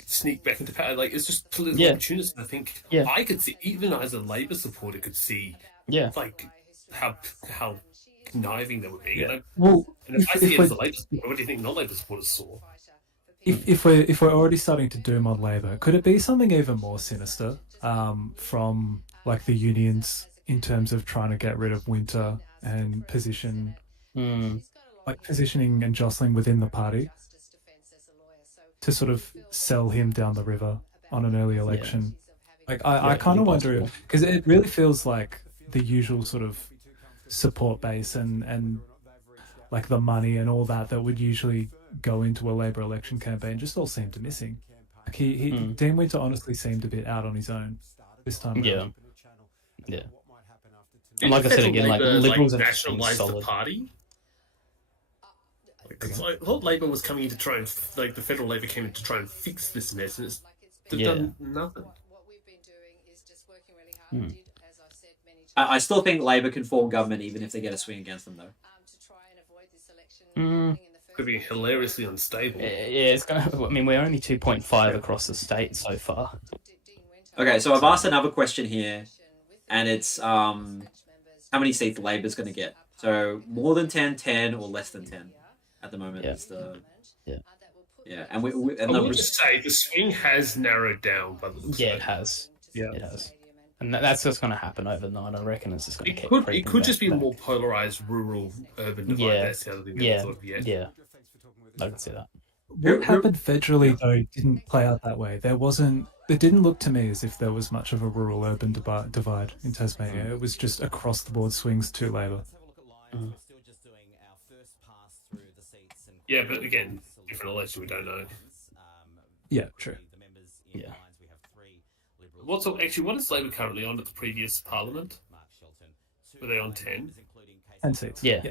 sneak back into power. Like, it's just political opportunities. And I think I could see, even as a Labor supporter, could see like how conniving they were being. Yeah. And if I see it as a Labor supporter, what do you think non-Labor supporters saw? If we're already starting to doom on Labor, could it be something even more sinister from like the unions in terms of trying to get rid of Winter and positioning and jostling within the party to sort of sell him down the river on an early election? Like I kind of wonder because it really feels like the usual sort of support base and like the money and all that would usually go into a Labor election campaign just all seemed missing. Like Dean Winter honestly seemed a bit out on his own this time. Yeah. And like I said again, like Liberals have nationalised the solid. party. Because I thought Labor was coming in to try and the federal Labor came in to try and fix this mess, and they've done nothing. I still think Labor can form government even if they get a swing against them, though. Could be hilariously unstable. Yeah, it's gonna. I mean, we're only 2.5 across the state so far. Okay, so I've asked another question here, and it's how many seats Labor's going to get. So more than 10, 10, or less than 10 at the moment. Is the and I will just say the swing has narrowed down by the looks of it. It has. Yeah, it has. And that's just going to happen overnight. I reckon it's just going to keep. It could just be a more polarized rural-urban divide. That's the other thing. Yeah, I can see that. What happened federally, though, didn't play out that way. It didn't look to me as if there was much of a rural-urban divide in Tasmania. It was just across-the-board swings to Labor. Yeah, but again, different election, we don't know. Yeah, true. Yeah. What is Labor currently on at the previous Parliament? Were they on 10? 10 seats. Yeah.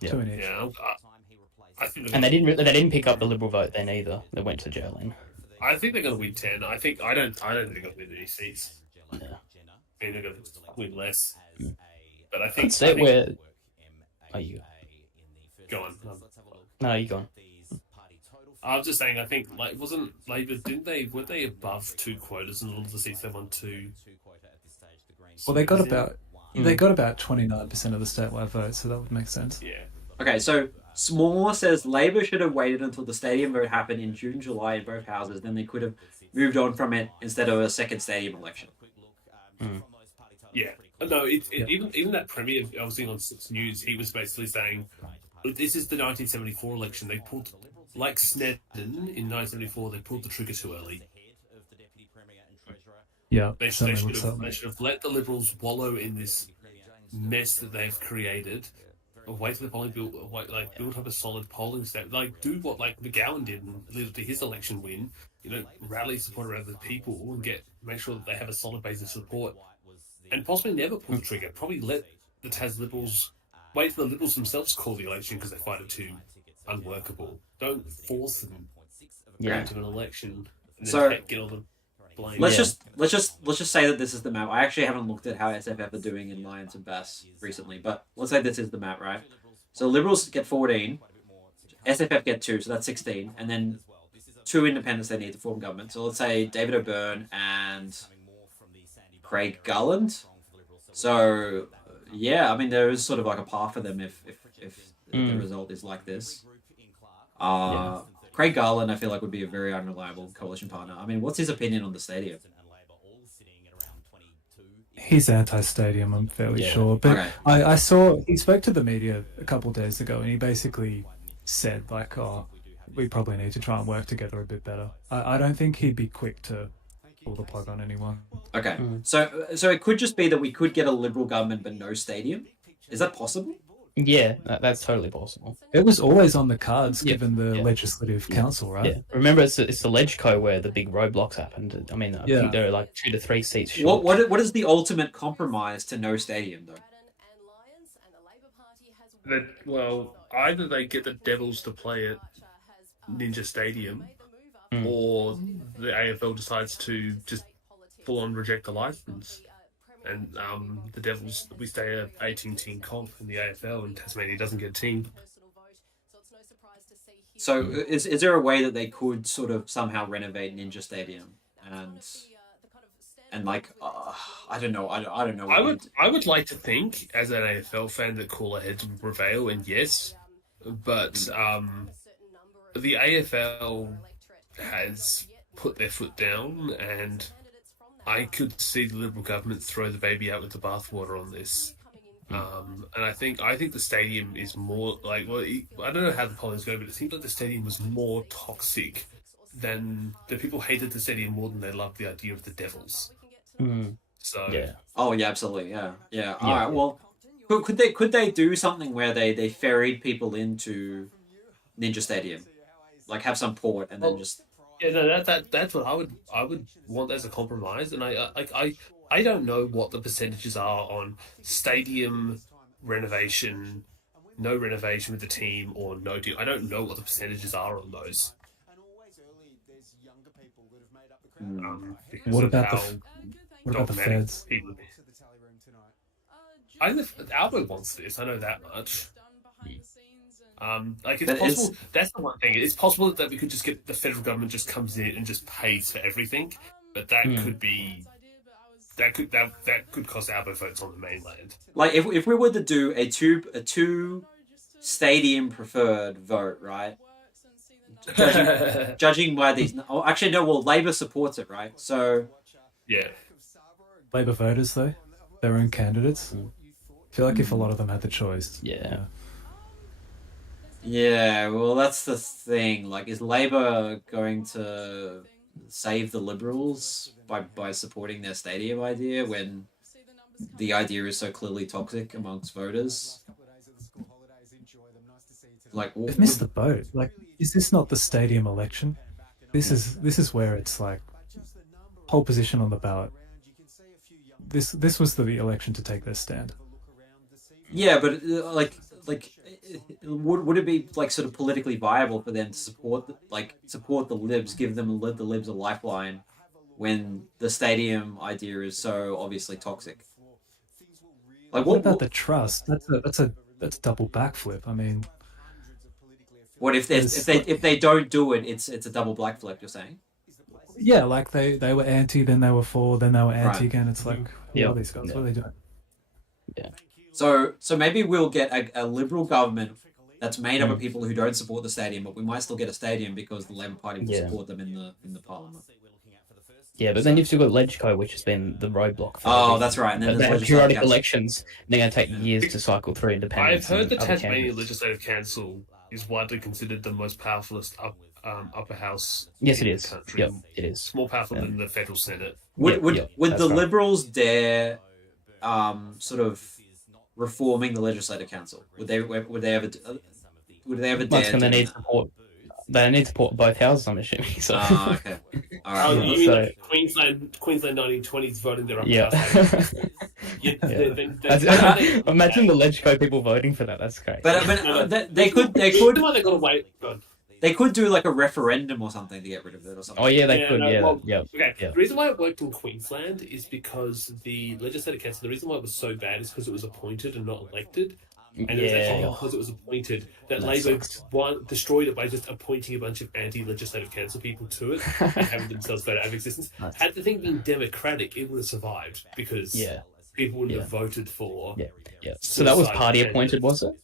Yeah. 2 in each. Yeah, I think And they didn't pick up the Liberal vote then either. They went to Jolene. I think they're going to win 10. I don't think they're going to win any seats. Yeah. I mean, they're going to win less. But I Could think where. Are you? Go on. No, you gone. I was just saying. I think wasn't Labor? Were they above 2 quotas in all of the seats they won 2? Well, they got about 29% of the statewide vote, so that would make sense. Yeah. Okay, so Small says Labor should have waited until the stadium vote happened in June, July in both houses. Then they could have moved on from it instead of a second stadium election. Yeah. No, even that premier I was seeing on 6 News, he was basically saying, this is the 1974 election. They pulled, like Snedden in 1974, they pulled the trigger too early. Yeah, They should have let the Liberals wallow in this mess that they've created. Wait till the polling build up a solid polling state. Do what McGowan did and lead to his election win. Rally support around the people and make sure that they have a solid base of support, and possibly never pull the trigger. Probably let the Tas Liberals wait till the Liberals themselves call the election because they find it too unworkable. Don't force them into an election and then get all the blame. Let's just say that this is the map. I actually haven't looked at how SFF are doing in Lions and Bass recently, but let's say this is the map, right? So Liberals get 14, SFF get 2, so that's 16, and then 2 independents they need to form government. So let's say David O'Byrne and Craig Garland. So yeah, I mean there is sort of like a path for them if the result is like this. Craig Garland, I feel like, would be a very unreliable coalition partner. I mean, what's his opinion on the stadium? He's anti-stadium, I'm fairly sure. But okay. I saw he spoke to the media a couple of days ago, and he basically said, we probably need to try and work together a bit better. I don't think he'd be quick to pull the plug on anyone. Okay. So it could just be that we could get a Liberal government but no stadium? Is that possible? Yeah, that's totally possible. It was always on the cards given the Legislative Council, right? Yeah. Remember, it's the Legco where the big roadblocks happened. I mean, I think there are 2 to 3 seats short. What is the ultimate compromise to no stadium, though? Either they get the Devils to play at Ninja Stadium, or the AFL decides to just full-on reject the licence. And the Devils, we stay at 18-team comp in the AFL, and Tasmania doesn't get a team. So is there a way that they could sort of somehow renovate Ninja Stadium and I don't know. I don't know. I would like to think, as an AFL fan, that cooler heads would prevail, and yes, but the AFL has put their foot down, and I could see the Liberal government throw the baby out with the bathwater on this. And I think the stadium is more I don't know how the polling's going, but it seems like the stadium was more toxic than the people hated the stadium more than they loved the idea of the Devils. So yeah. Oh yeah, absolutely, yeah. All right. Well, could they do something where they ferried people into Ninja Stadium, have some port and then just. Yeah, no, that's what I would want as a compromise, and I don't know what the percentages are on stadium renovation, no renovation with the team, or no deal. I don't know what the percentages are on those. What about the feds? I think Albo wants this. I know that much. It's possible. That's the one thing. It's possible that we could just get the federal government just comes in and just pays for everything, but that could be that could cost Albo votes on the mainland. If we were to do a two stadium preferred vote, right? Judging by these, actually no. Well, Labor supports it, right? So yeah, Labor voters though, their own candidates. I feel like if a lot of them had the choice, Yeah, well, that's the thing. Like, is Labour going to save the Liberals by supporting their stadium idea when the idea is so clearly toxic amongst voters? Like, They've missed the boat. Like, is this not the stadium election? This is where it's like whole position on the ballot. This was the election to take their stand. yeah, but would it be like sort of politically viable for them to support the Libs, give them the Libs a lifeline when the stadium idea is so obviously toxic? Like, What about the trust? That's a double backflip. I mean, what if they don't do it? It's a double black flip. You're saying? yeah, like they were anti, then they were for, then they were anti Right. again. It's like, who Yeah. are these guys? What are they doing? So maybe we'll get a Liberal government that's made up of people who don't support the stadium, but we might still get a stadium because the Labour Party will Yeah. support them in the parliament. Yeah, but then you've still got Legco, which has been the roadblock. For Oh, everything. that's right. And then They there's have legislative periodic council. elections. And they're going to take years to cycle through I've independence. heard the and other Tasmanian candidates. Legislative Council is widely considered the most powerfulest upper house. Yes, it in is. the country. Yep, it is. It's more powerful than the federal Senate. Would that's the right. Liberals dare sort of reforming the legislative council? Would they ever dare? That's going to doing need that? support. They need support both houses, I'm assuming. So. Ah, okay. All Oh, right. Yeah, you mean so- like Queensland 1920s voting their upper Yeah. house? Yeah, Imagine the Legco people voting for that. That's great. But they could The one that got away. God. they could do like a referendum or something to get rid of it or something. Oh yeah, they Yeah, could. no, Yeah, well, yeah. Okay, Yeah. the reason why it worked in Queensland is because the Legislative Council, the reason why it was so bad is because it was appointed and not elected. And it was actually Yeah. because it was appointed that That Labor sucks. destroyed it by just appointing a bunch of anti-legislative council people to it and having themselves vote out of existence. Nice. Had the thing been democratic, it would have survived because Yeah. people wouldn't Yeah. have voted for. Yeah. Yeah. So that was Suicide party and- appointed, was it?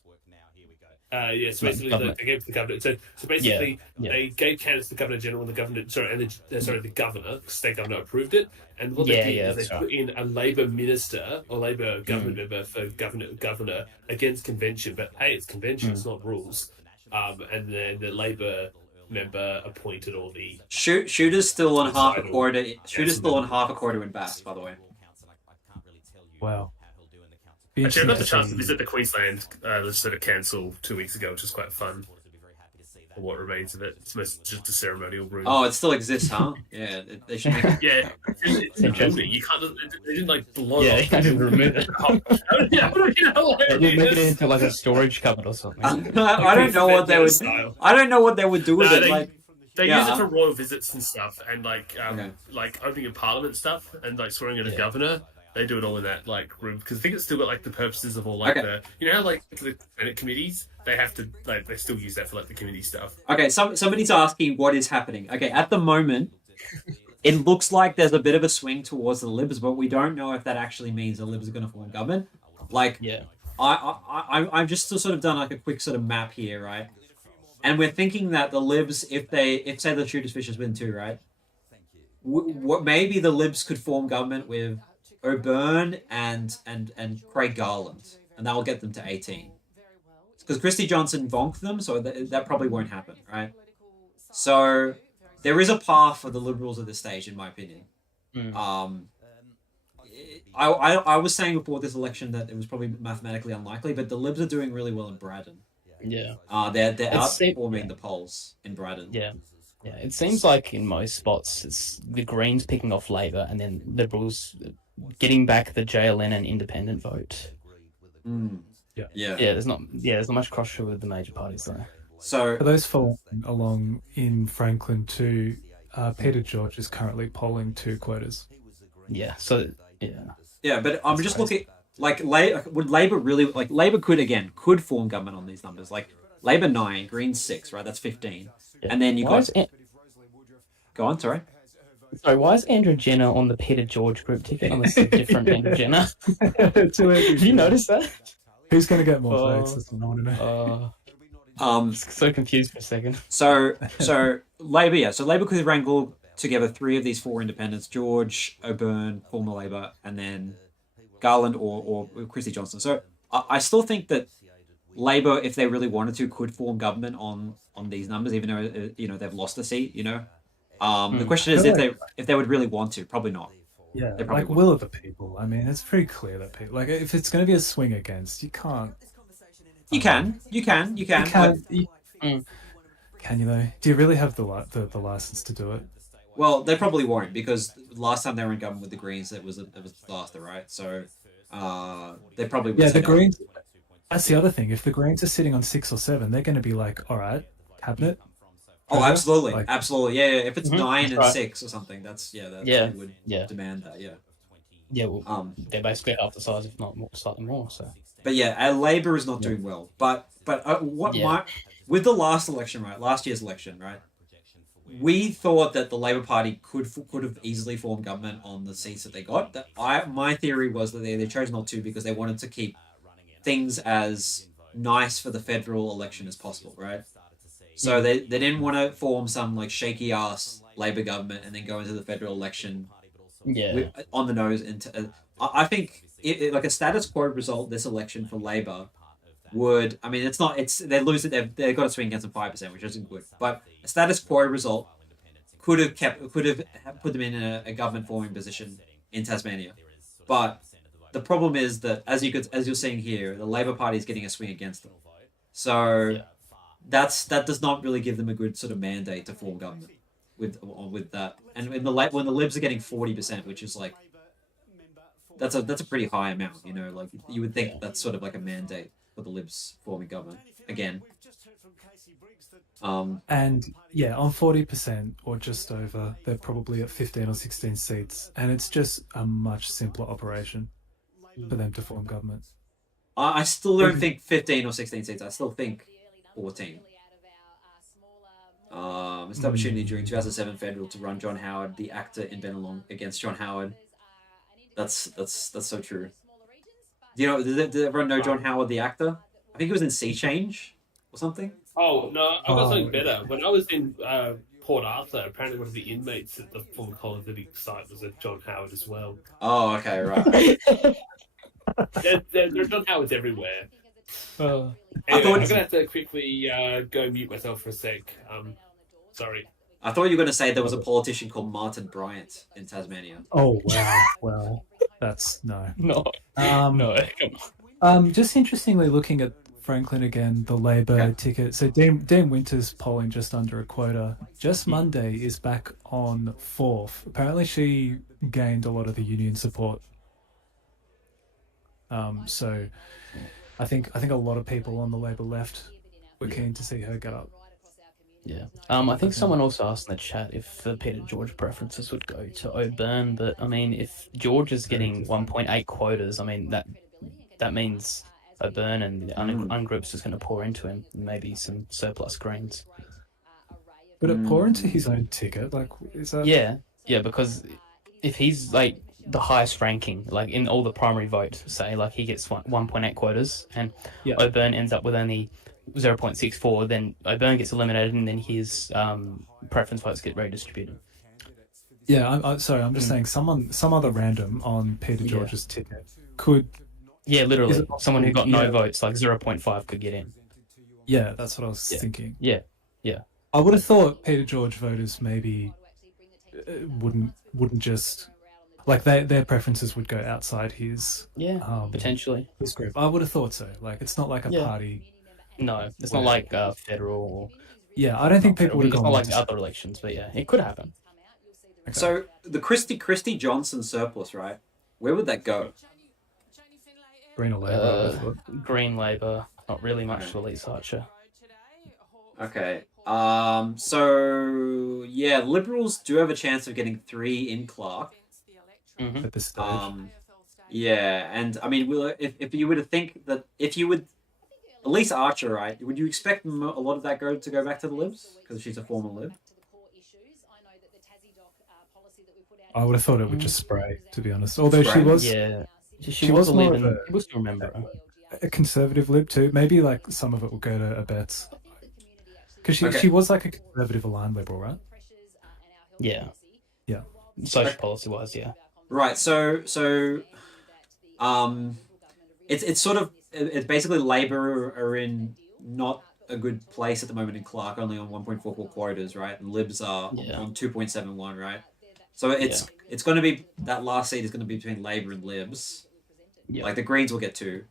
Yeah, so Like basically government. they gave it to the governor. So basically Yeah. they gave candidates to the governor general and the governor, the governor, state governor approved it. And what they Yeah, did yeah, is they that's put in a Labor minister or Labor government member for governor against convention. But hey, it's convention, it's not rules. And then the Labor member appointed all the. Shooter's still on half a Suicidal. quarter. Shooter's still on half a quarter in Bass, by the way. Wow. Actually, I got the Interesting chance to see- visit the Queensland Legislative Council 2 weeks ago, which was quite fun. Or what remains of it. It's mostly just a ceremonial room. Oh, it still exists, huh? Yeah, they should make. Yeah, it's a building. You can't. They didn't like blow Yeah, off. I didn't remove it. Yeah, you know, They did make it into like a storage cupboard or something. I don't know what they would. Style. I don't know what they would do with No, it. they- Like, They Yeah. use it for royal visits and stuff, and Okay. like opening of Parliament stuff, and like swearing in a Yeah. governor. They do it all in that like room because I think it's still got like the purposes of all like Okay. the how like the Senate committees they have to like they still use that for like the committee stuff. okay, somebody's asking what is happening. Okay, at the moment, it looks like there's a bit of a swing towards the Libs, but we don't know if that actually means the Libs are going to form government. Like, Yeah. I've just sort of done like a quick sort of map here, right? And we're thinking that the Libs, if say the Shooters Fishers win too, right? What maybe the Libs could form government with O'Byrne and Craig Garland, and that will get them to 18. Because Christy Johnson vonked them, so that probably won't happen, right? So there is a path for the Liberals at this stage, in my opinion. Mm. I was saying before this election that it was probably mathematically unlikely, but the Libs are doing really well in Braddon. Yeah. They're It's- outperforming the polls in Braddon. Yeah. Yeah. It seems like in most spots, it's the Greens picking off Labor and then Liberals getting back the JLN and independent vote. Mm. Yeah. Yeah. There's not much crossover with the major parties though. So For those following along in Franklin too, Peter George is currently polling 2 quotas. Yeah. So yeah. yeah, but I'm just looking like would Labor really like Labor could form government on these numbers like Labor 9, Greens 6, right? That's 15, Yeah. and then you Why got is An- go on, sorry. Sorry, why is Andrew Jenner on the Peter George group ticket unless it's a different Andrew Jenner? Did you notice that? Who's going to get more Oh. votes? That's what I want to know. So confused for a second. So Labor, so Labor could wrangle together 3 of these 4 independents: George, O'Byrne, former Labor, and then Garland or Christy Johnson. So I still think that Labor, if they really wanted to, could form government on these numbers, even though they've lost a seat. The question is if they would really want to. Probably not. Yeah, They probably like won't. will of the people. I mean, it's pretty clear that people like if it's going to be a swing against, you can't. You can. You But can, can you though? Do you really have the license to do it? well, they probably won't because last time they were in government with the Greens, it was a disaster, right? So, they probably would. Yeah, say the no. Greens. That's the other thing. If the Greens are sitting on 6 or 7, they're going to be like, all right, cabinet. Oh, over." absolutely, Like, absolutely. Yeah. If it's Mhm, 9 and right. 6 or something, that's Yeah, they would yeah. demand that. Yeah. Yeah, well, They're they're basically half the size, if not more, slightly more. So But yeah, Labor is not doing well. But with the last election, right? Last year's election, right? We thought that the Labor Party could have easily formed government on the seats that they got. My theory was that they chose not to because they wanted to keep things as nice for the federal election as possible, right? So they didn't want to form some like shaky ass Labor government and then go into the federal election on the nose. I think like a status quo result this election for Labor would. I mean, they lose it. They've got to swing against them 5%, which isn't good. But a status quo result could have put them in a government forming position in Tasmania. But the problem is that as you're seeing here, the Labor Party is getting a swing against them. So that does not really give them a good sort of mandate to form government with that. And when the Libs are getting 40%, which is like that's a pretty high amount. Like you would think that's sort of like a mandate for the Libs forming government again. and yeah, on 40% or just over, they're probably at 15 or 16 seats, and it's just a much simpler operation for them to form government. I still don't think 15 or 16 seats. I still think 14. Missed the opportunity during 2007 federal to run John Howard, the actor in Benelong, against John Howard. That's so true. Do you know? Did everyone know John Howard, the actor? I think he was in Sea Change or something. Oh no, I got something better. When I was in Port Arthur, apparently one of the inmates at the former Call of Duty site was a John Howard as well. Oh, okay, right. There are John Howards everywhere. Uh, Anyway, I'm gonna have to quickly go mute myself for a sec. Sorry. I thought you were going to say there was a politician called Martin Bryant in Tasmania. Oh wow, well, that's no. no, Um, no, come on. Just interestingly looking at Franklin again, the Labor ticket. So Dean Winter's polling just under a quota. Jess Monday is back on 4th. Apparently, she gained a lot of the union support. So I think a lot of people on the Labor left were keen to see her get up. Yeah. I think someone also asked in the chat if the Peter George preferences would go to O'Byrne, but I mean, if George is getting 1.8 quotas, I mean that means O'Byrne and the ungroup's just going to pour into him, maybe some surplus Greens. Would it pour into his own ticket? Like, is that? Yeah, because if he's like the highest ranking, like in all the primary votes, say like he gets 1.8 quotas, and O'Byrne ends up with only 0.64, then O'Byrne gets eliminated, and then his preference votes get redistributed. Yeah, I'm sorry. I'm just saying, some other random on Peter George's ticket could. Yeah, literally, someone who got no votes, like 0.5, could get in. Yeah, that's what I was thinking. Yeah. I would have thought Peter George voters maybe wouldn't just like their preferences would go outside his potentially his group. I would have thought so. Like, it's not like a party. No, it's not like federal. Or, yeah, I don't think people would have It's gone. not like other elections, but yeah, it could happen. Okay. So the Christie Johnson surplus, right? Where would that go? Green or Labour? Green Labour, not really much for Elise Archer. Okay. So yeah, Liberals do have a chance of getting 3 in Clark. At this stage. Yeah, and I mean, if you were to think that Elise Archer, right? Would you expect a lot of that to go back to the Libs because she's a former Lib? I would have thought it would just spray, to be honest. Although she was, she was a more Lib, of and we still remember her. a conservative Lib too. Maybe like some of it will go to Abetz, because she was like a conservative aligned Liberal, right? Yeah. Yeah. Social policy wise, yeah. Right. So, it's it's basically Labour are in not a good place at the moment in Clark, only on 1.44 quotas, right? And Libs are Yeah. on 2.71, right? So it's going to be that last seat is going to be between Labour and Libs. Yeah. Like the Greens will get 2.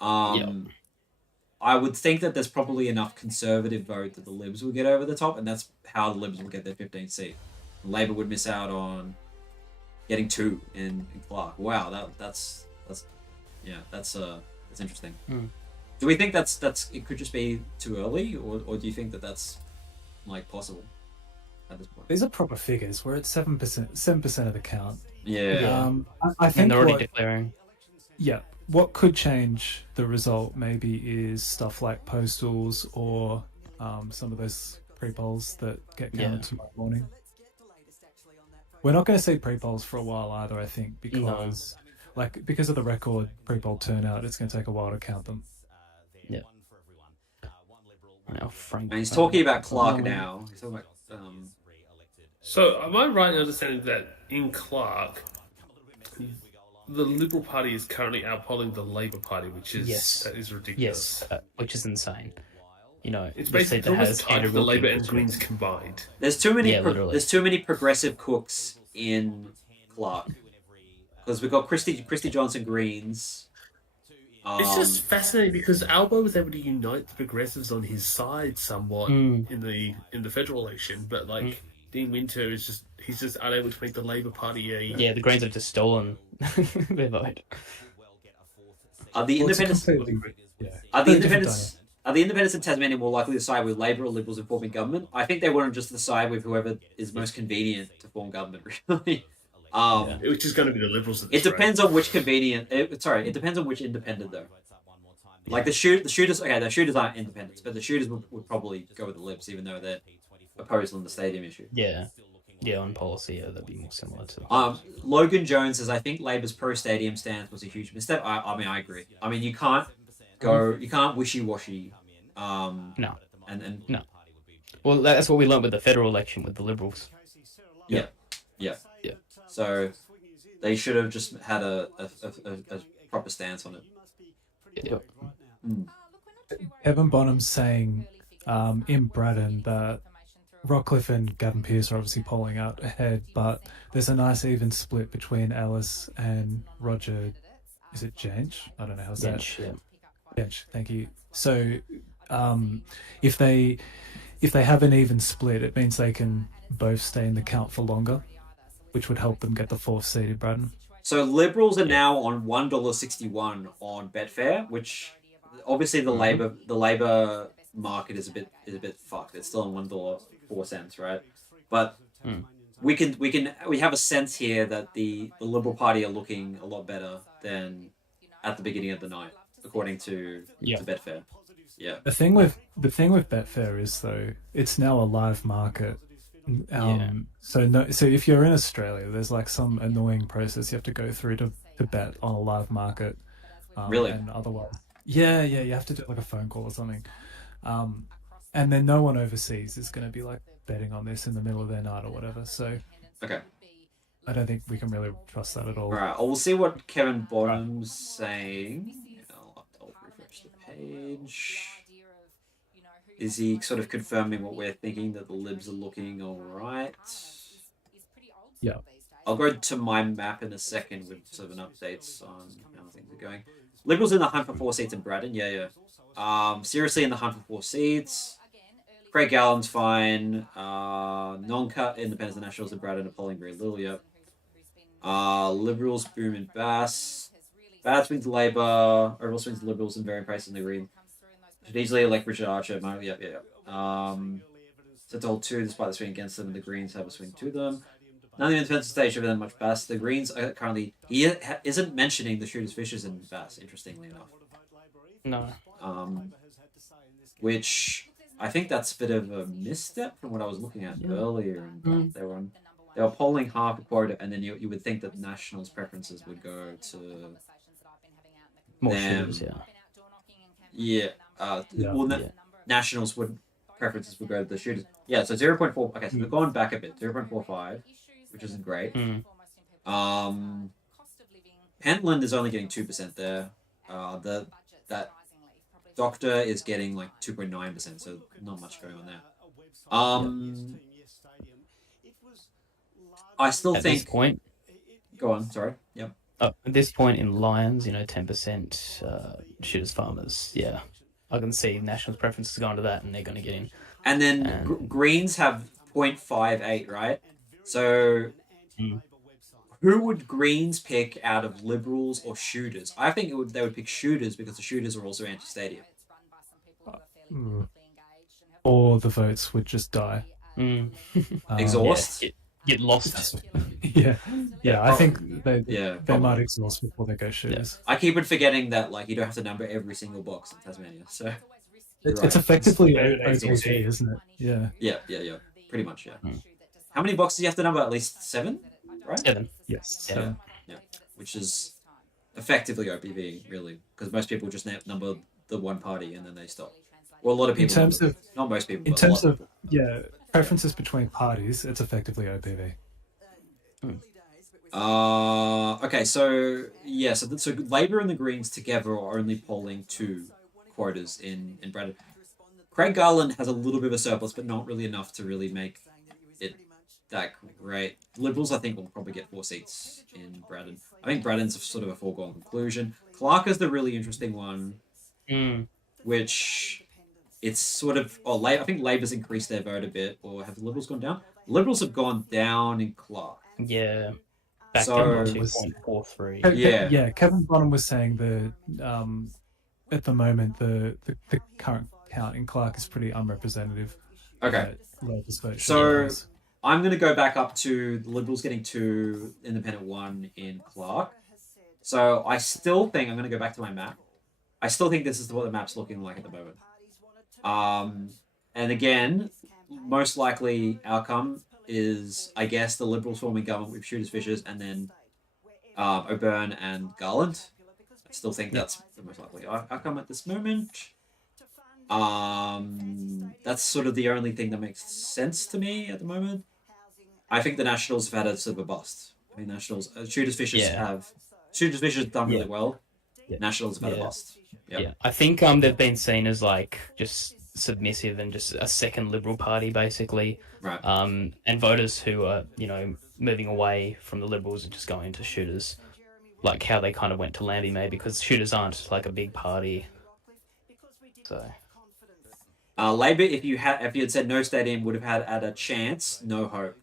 I would think that there's probably enough Conservative vote that the Libs will get over the top, and that's how the Libs will get their 15th seat. Labour would miss out on getting 2 in Clark. Wow, that's interesting. Do we think that's it could just be too early, or do you think that that's like possible at this point? These are proper figures. We're at 7% of the count. Yeah. I think And they're already declaring. Yeah. What could change the result maybe is stuff like postals or some of those pre-polls that get counted tomorrow morning. We're not going to see pre-polls for a while either, I think, because because of the record pre-poll turnout, it's going to take a while to count them. Yeah. Now, Frank. And he's talking about Clark now. He's talking about. So, am I right in understanding that in Clark, the Liberal Party is currently outpolling the Labour Party, which is that is ridiculous. Yes, which is insane. You know, it's basically almost tied to the Labour and Greens combined. There's too many. There's too many progressive cooks in Clark because we've got Christy Johnson Greens. It's just fascinating because Albo was able to unite the progressives on his side somewhat in the federal election, but like Dean Winter is he's just unable to make the Labour Party the Greens have just stolen their vote. Are the independents? Are the independents in Tasmania more likely to side with Labour or Liberals in forming government? I think they wouldn't just decide with whoever is most convenient to form government. Really, which is going to be the Liberals. It depends on which convenient. It depends on which independent though. Like the shooters. Okay, the shooters aren't independents, but the shooters would probably go with the Libs, even though they're opposed on the stadium issue. Yeah, on policy, that'd be more similar to. Logan Jones says, I think Labour's pro-stadium stance was a huge misstep. I mean, I agree. I mean, you can't wishy-washy. No. And no. Well, that's what we learned with the federal election with the Liberals. Yeah. So they should have just had a proper stance on it. Yep. Evan Bonham's saying in Braddon that Rockliff and Gavin Pearce are obviously polling out ahead, but there's a nice even split between Alice and Roger. Is it Jench? I don't know how's that. Jench, thank you. So if they have an even split, it means they can both stay in the count for longer, which would help them get the 4th seat in Braddon. So Liberals are now on $1.61 on Betfair, which obviously the Labour market is a bit fucked. It's still on $1.04, right? But we have a sense here that the Liberal Party are looking a lot better than at the beginning of the night, according to Betfair. Yeah. The thing with Betfair is though, it's now a live market. So if you're in Australia, there's like some annoying process you have to go through to bet on a live market. Really? And otherwise, you have to do like a phone call or something. And then no one overseas is going to be like betting on this in the middle of their night or whatever. So okay, I don't think we can really trust that at all. All right, we'll see what Kevin Bonham's saying. I'll refresh the page. Is he sort of confirming what we're thinking, that the Libs are looking all right? Yeah. I'll go to my map in a second with sort of an updates on how things are going. Liberals in the hunt for 4 seats in Braddon, seriously in the hunt for 4 seats. Craig Gallen's fine. Non-cut independents and nationals in Braddon are polling very little yet. Liberals boom in Bass. Bass swings Labour. Overall swings Liberals in varying prices in the Green. Should easily elect Richard Archer. Set to hold 2 despite the swing against them. The Greens have a swing to them. None of the independents stage over them much Bass. The Greens are currently... He isn't mentioning the Shooters Fishers in Bass, interestingly enough. No. Which I think that's a bit of a misstep from what I was looking at earlier. And they were polling half a quota, and then you would think that Nationals' preferences would go to more them. Shooters, Nationals preferences would go to the Shooters. Yeah, so 0.4. Okay, so they've gone back a bit. 0.45, which isn't great. Pentland is only getting 2% there. that Doctor is getting like 2.9%, so not much going on there. I still At think. this point, Go on. Sorry. Yep. at this point in Lions, 10% shooters farmers. Yeah, I can see Nationals' preferences going to that, and they're going to get in. And then And- Greens have 0.58, right? So who would Greens pick out of Liberals or shooters? I think they would pick shooters because the shooters are also anti-stadium. Or the votes would just die. Exhaust? Yeah, get lost. Yeah, I think they probably. might exhaust before they go shooters. I keep on forgetting that you don't have to number every single box in Tasmania. So It's effectively It's OTT, isn't it? Yeah. Yeah. Pretty much, yeah. How many boxes do you have to number? At least 7, right? 7. Yes. Yeah. Yeah. Which is effectively OPV, really, because most people just number the one party and then they stop. Well, a lot of people. Not most people. In but a terms lot. of preferences between parties, it's effectively OPV. Okay, so Labor and the Greens together are only polling 2 quotas in Braddon. Craig Garland has a little bit of a surplus, but not really enough to really make it that great. Liberals, I think, will probably get 4 seats in Braddon. I think Braddon's sort of a foregone conclusion. Clark is the really interesting one, which it's sort of. I think Labor's increased their vote a bit, or have the Liberals gone down? Liberals have gone down in Clark. Yeah. Back So- down to 2.43. Yeah. Kevin Bonham was saying that at the moment the current count in Clark is pretty unrepresentative. Okay. Labor's vote should So- increase. I'm going to go back up to the Liberals getting 2, Independent 1 in Clark. So I still think, I'm going to go back to my map. I still think this is what the map's looking like at the moment. And again, most likely outcome is, I guess, the Liberals forming government with Shooters, Fishers, and then O'Byrne and Garland. I still think that's the most likely outcome at this moment. That's sort of the only thing that makes sense to me at the moment. I think the Nationals have had a sort of a bust. I mean, Nationals, Shooters, Fishers Fishers done really well. Yeah. Nationals have had a bust. Yep. Yeah, I think they've been seen as just submissive and just a second Liberal Party, basically. Right. And voters who are, moving away from the Liberals and just going to shooters, like how they kind of went to Lambie, maybe, because shooters aren't like a big party. So. Labor, if you had said no stadium, would have had a chance, no hope.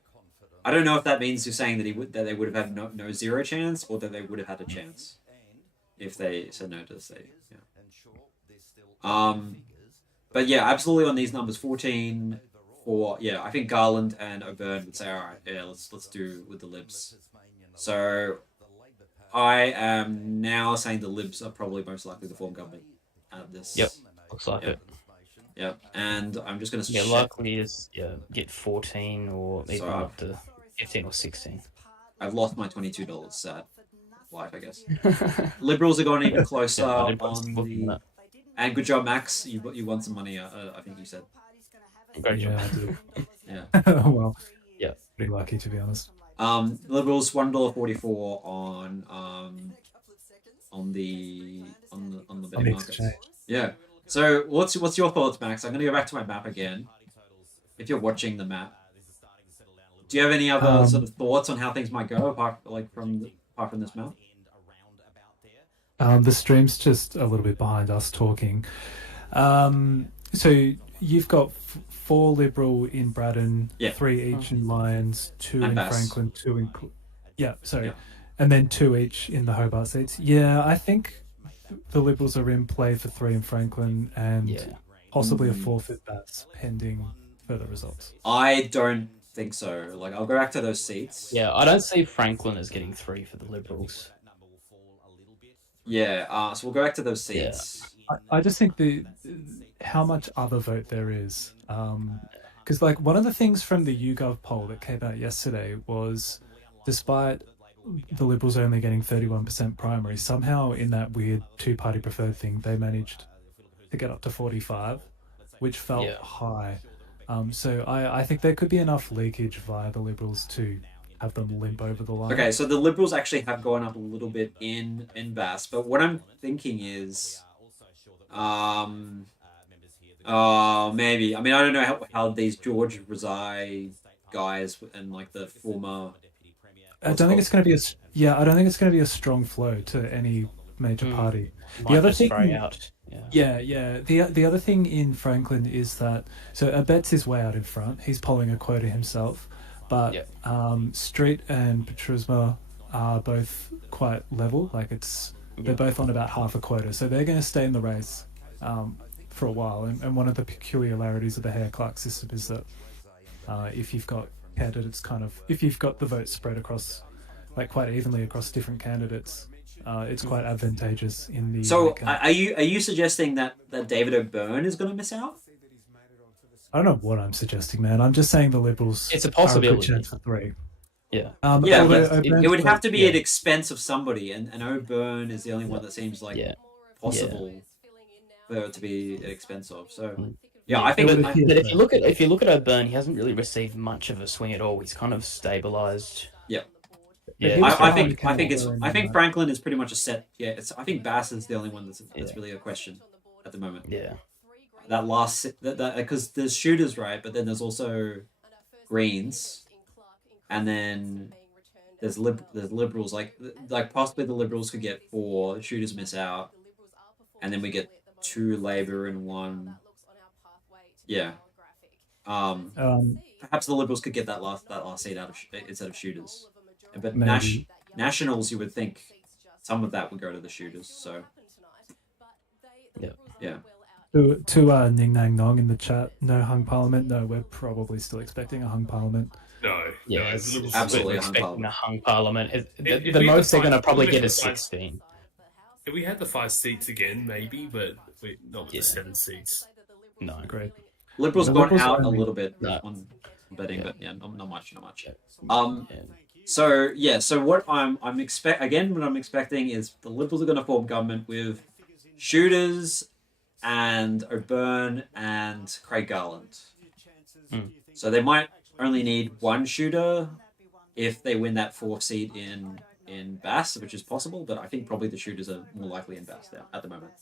I don't know if that means you're saying that they would have had no zero chance, or that they would have had a chance if they said no to the stadium. Yeah. But yeah, absolutely on these numbers, 14 for I think Garland and O'Byrne would say, all right, yeah, let's do with the Libs. So I am now saying the Libs are probably most likely to form government at this. Yep, looks like it. Yep, and I'm just going to likely is get 14 or even up to 15 or 16. I've lost my $22 sad life, I guess. Liberals are going even closer on the. And good job, Max. You won some money. I think you said. Great job. Yeah, I do. Yeah. Well, yeah, pretty lucky to be honest. Liberals $1.44 on the betting markets. Exchange. Yeah. So what's your thoughts, Max? I'm gonna go back to my map again. If you're watching the map, do you have any other sort of thoughts on how things might go apart from this map? The stream's just a little bit behind us talking. So you've got 4 Liberal in Braddon, 3 each in Lions, 2 And in Bass. Franklin, 2 in... And then 2 each in the Hobart seats. Yeah, I think the Liberals are in play for 3 in Franklin and possibly a forfeit Bass, pending further results. I don't think so. I'll go back to those seats. Yeah, I don't see Franklin as getting 3 for the Liberals. Yeah, so we'll go back to those seats. I just think how much other vote there is. Because one of the things from the YouGov poll that came out yesterday was, despite the Liberals only getting 31% primary, somehow in that weird 2-party preferred thing, they managed to get up to 45, which felt high. So I think there could be enough leakage via the Liberals to have them limp over the line. Okay, so the Liberals actually have gone up a little bit in Bass, but what I'm thinking is Maybe. I mean, I don't know how these George Rezai guys and like the former. I don't think it's going to be I don't think it's going to be a strong flow to any major party. Might The other just thing, spray out. Yeah. yeah. The other thing in Franklin is that Abet's is way out in front. He's polling a quota himself, but Yep. Street and Petrusma are both quite level. Like they're both on about half a quota, so they're going to stay in the race for a while. And one of the peculiarities of the Heath Clark system is that if you've got candidates if you've got the votes spread across like quite evenly across different candidates, it's quite advantageous in the. So are you suggesting that David O'Byrne is going to miss out? I don't know what I'm suggesting, man. I'm just saying the Liberals. It's a are possibility. good chance for 3. Yeah. Yeah, although but O'Byrne's it would have to be at yeah. expense of somebody, and O'Byrne is the only one that seems like possible for it to be at expense of. So yeah, I think. But if you look at O'Byrne, he hasn't really received much of a swing at all. He's kind of stabilised. Yeah. Yeah. I think Franklin is pretty much a set. Yeah, I think Bass is the only one that's really a question at the moment. Yeah. That last that because there's shooters, right, but then there's also Greens, and then there's Liberals. Like possibly the Liberals could get 4, shooters miss out, and then we get 2 Labor and 1. Yeah. Perhaps the Liberals could get that last seat out of instead of shooters, but Nationals, you would think some of that would go to the shooters. So yeah. To Ning Nang Nong in the chat, no hung parliament. No, we're probably still expecting a hung parliament. No. Yeah, absolutely expecting a hung parliament. If The we most they're had going to probably if we get had is the five- 16. If we had the 5 seats again, maybe, but not with the Yeah. 7 seats. No. Great. Liberals The gone Liberals out a only- little bit No. on betting, but yeah, not much. Yeah. So what I'm expecting is the Liberals are going to form government with shooters and O'Byrne and Craig Garland. So they might only need 1 shooter if they win that 4th seat in Bass, which is possible, but I think probably the shooters are more likely in Bass now at the moment.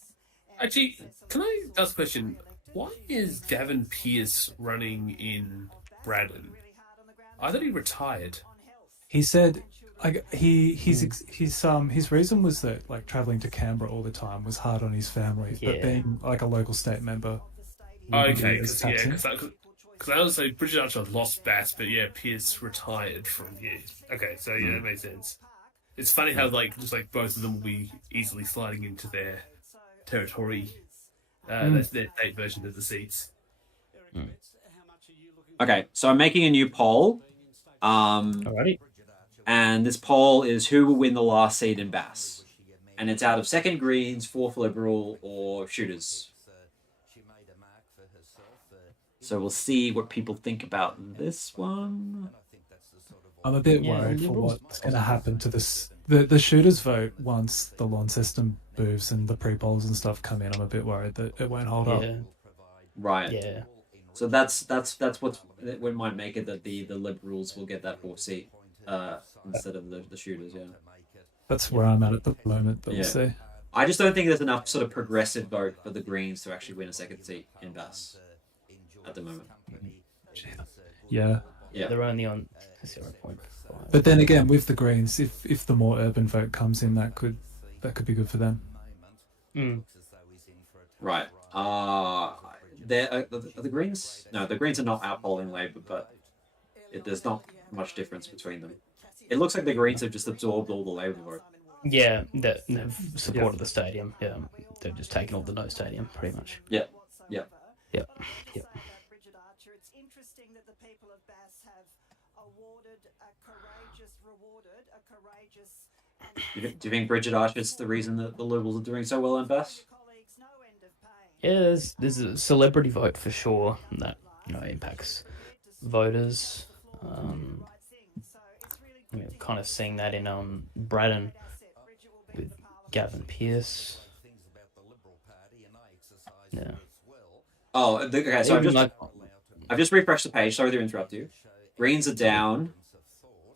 Actually, can I ask a question? Why is Gavin Pearce running in Braddon? I thought he retired. He said, his reason was that like traveling to Canberra all the time was hard on his family, but being like a local state member. Okay, because I was saying Bridget Archer lost Bass, but Pearce retired from here. Okay, so that makes sense. It's funny how just both of them will be easily sliding into their territory. That's their state version of the seats. Okay, so I'm making a new poll. Alrighty. And this poll is who will win the last seat in Bass. And it's out of 2nd Greens, 4th Liberal, or shooters. So we'll see what people think about this one. I'm a bit worried for what's going to happen to this. The shooters vote once the lawn system moves and the pre-polls and stuff come in. I'm a bit worried that it won't hold up. Right. Yeah. So that's what might make it that the Liberals will get that 4th seat instead of the shooters. Yeah. That's where I'm at the moment. But we'll see. I just don't think there's enough sort of progressive vote for the Greens to actually win a 2nd seat in Bass at the moment. Yeah. They're only on 0.5. But then again, with the Greens, if the more urban vote comes in, that could be good for them. Right. Are the Greens? No, the Greens are not outpolling Labor, but there's not much difference between them. It looks like the Greens have just absorbed all the Labor vote. Yeah, they've supported the stadium. Yeah, they've just taken all the no stadium, pretty much. Yep. It's interesting that the people of Bass have awarded a courageous. Do you think Bridget Archer's the reason that the Liberals are doing so well in Bass? Yeah, there's a celebrity vote for sure that impacts voters. We're kind of seeing that in Braddon with Gavin Pearce. Yeah. Oh, okay. So I've just refreshed the page. Sorry to interrupt you. Greens are down.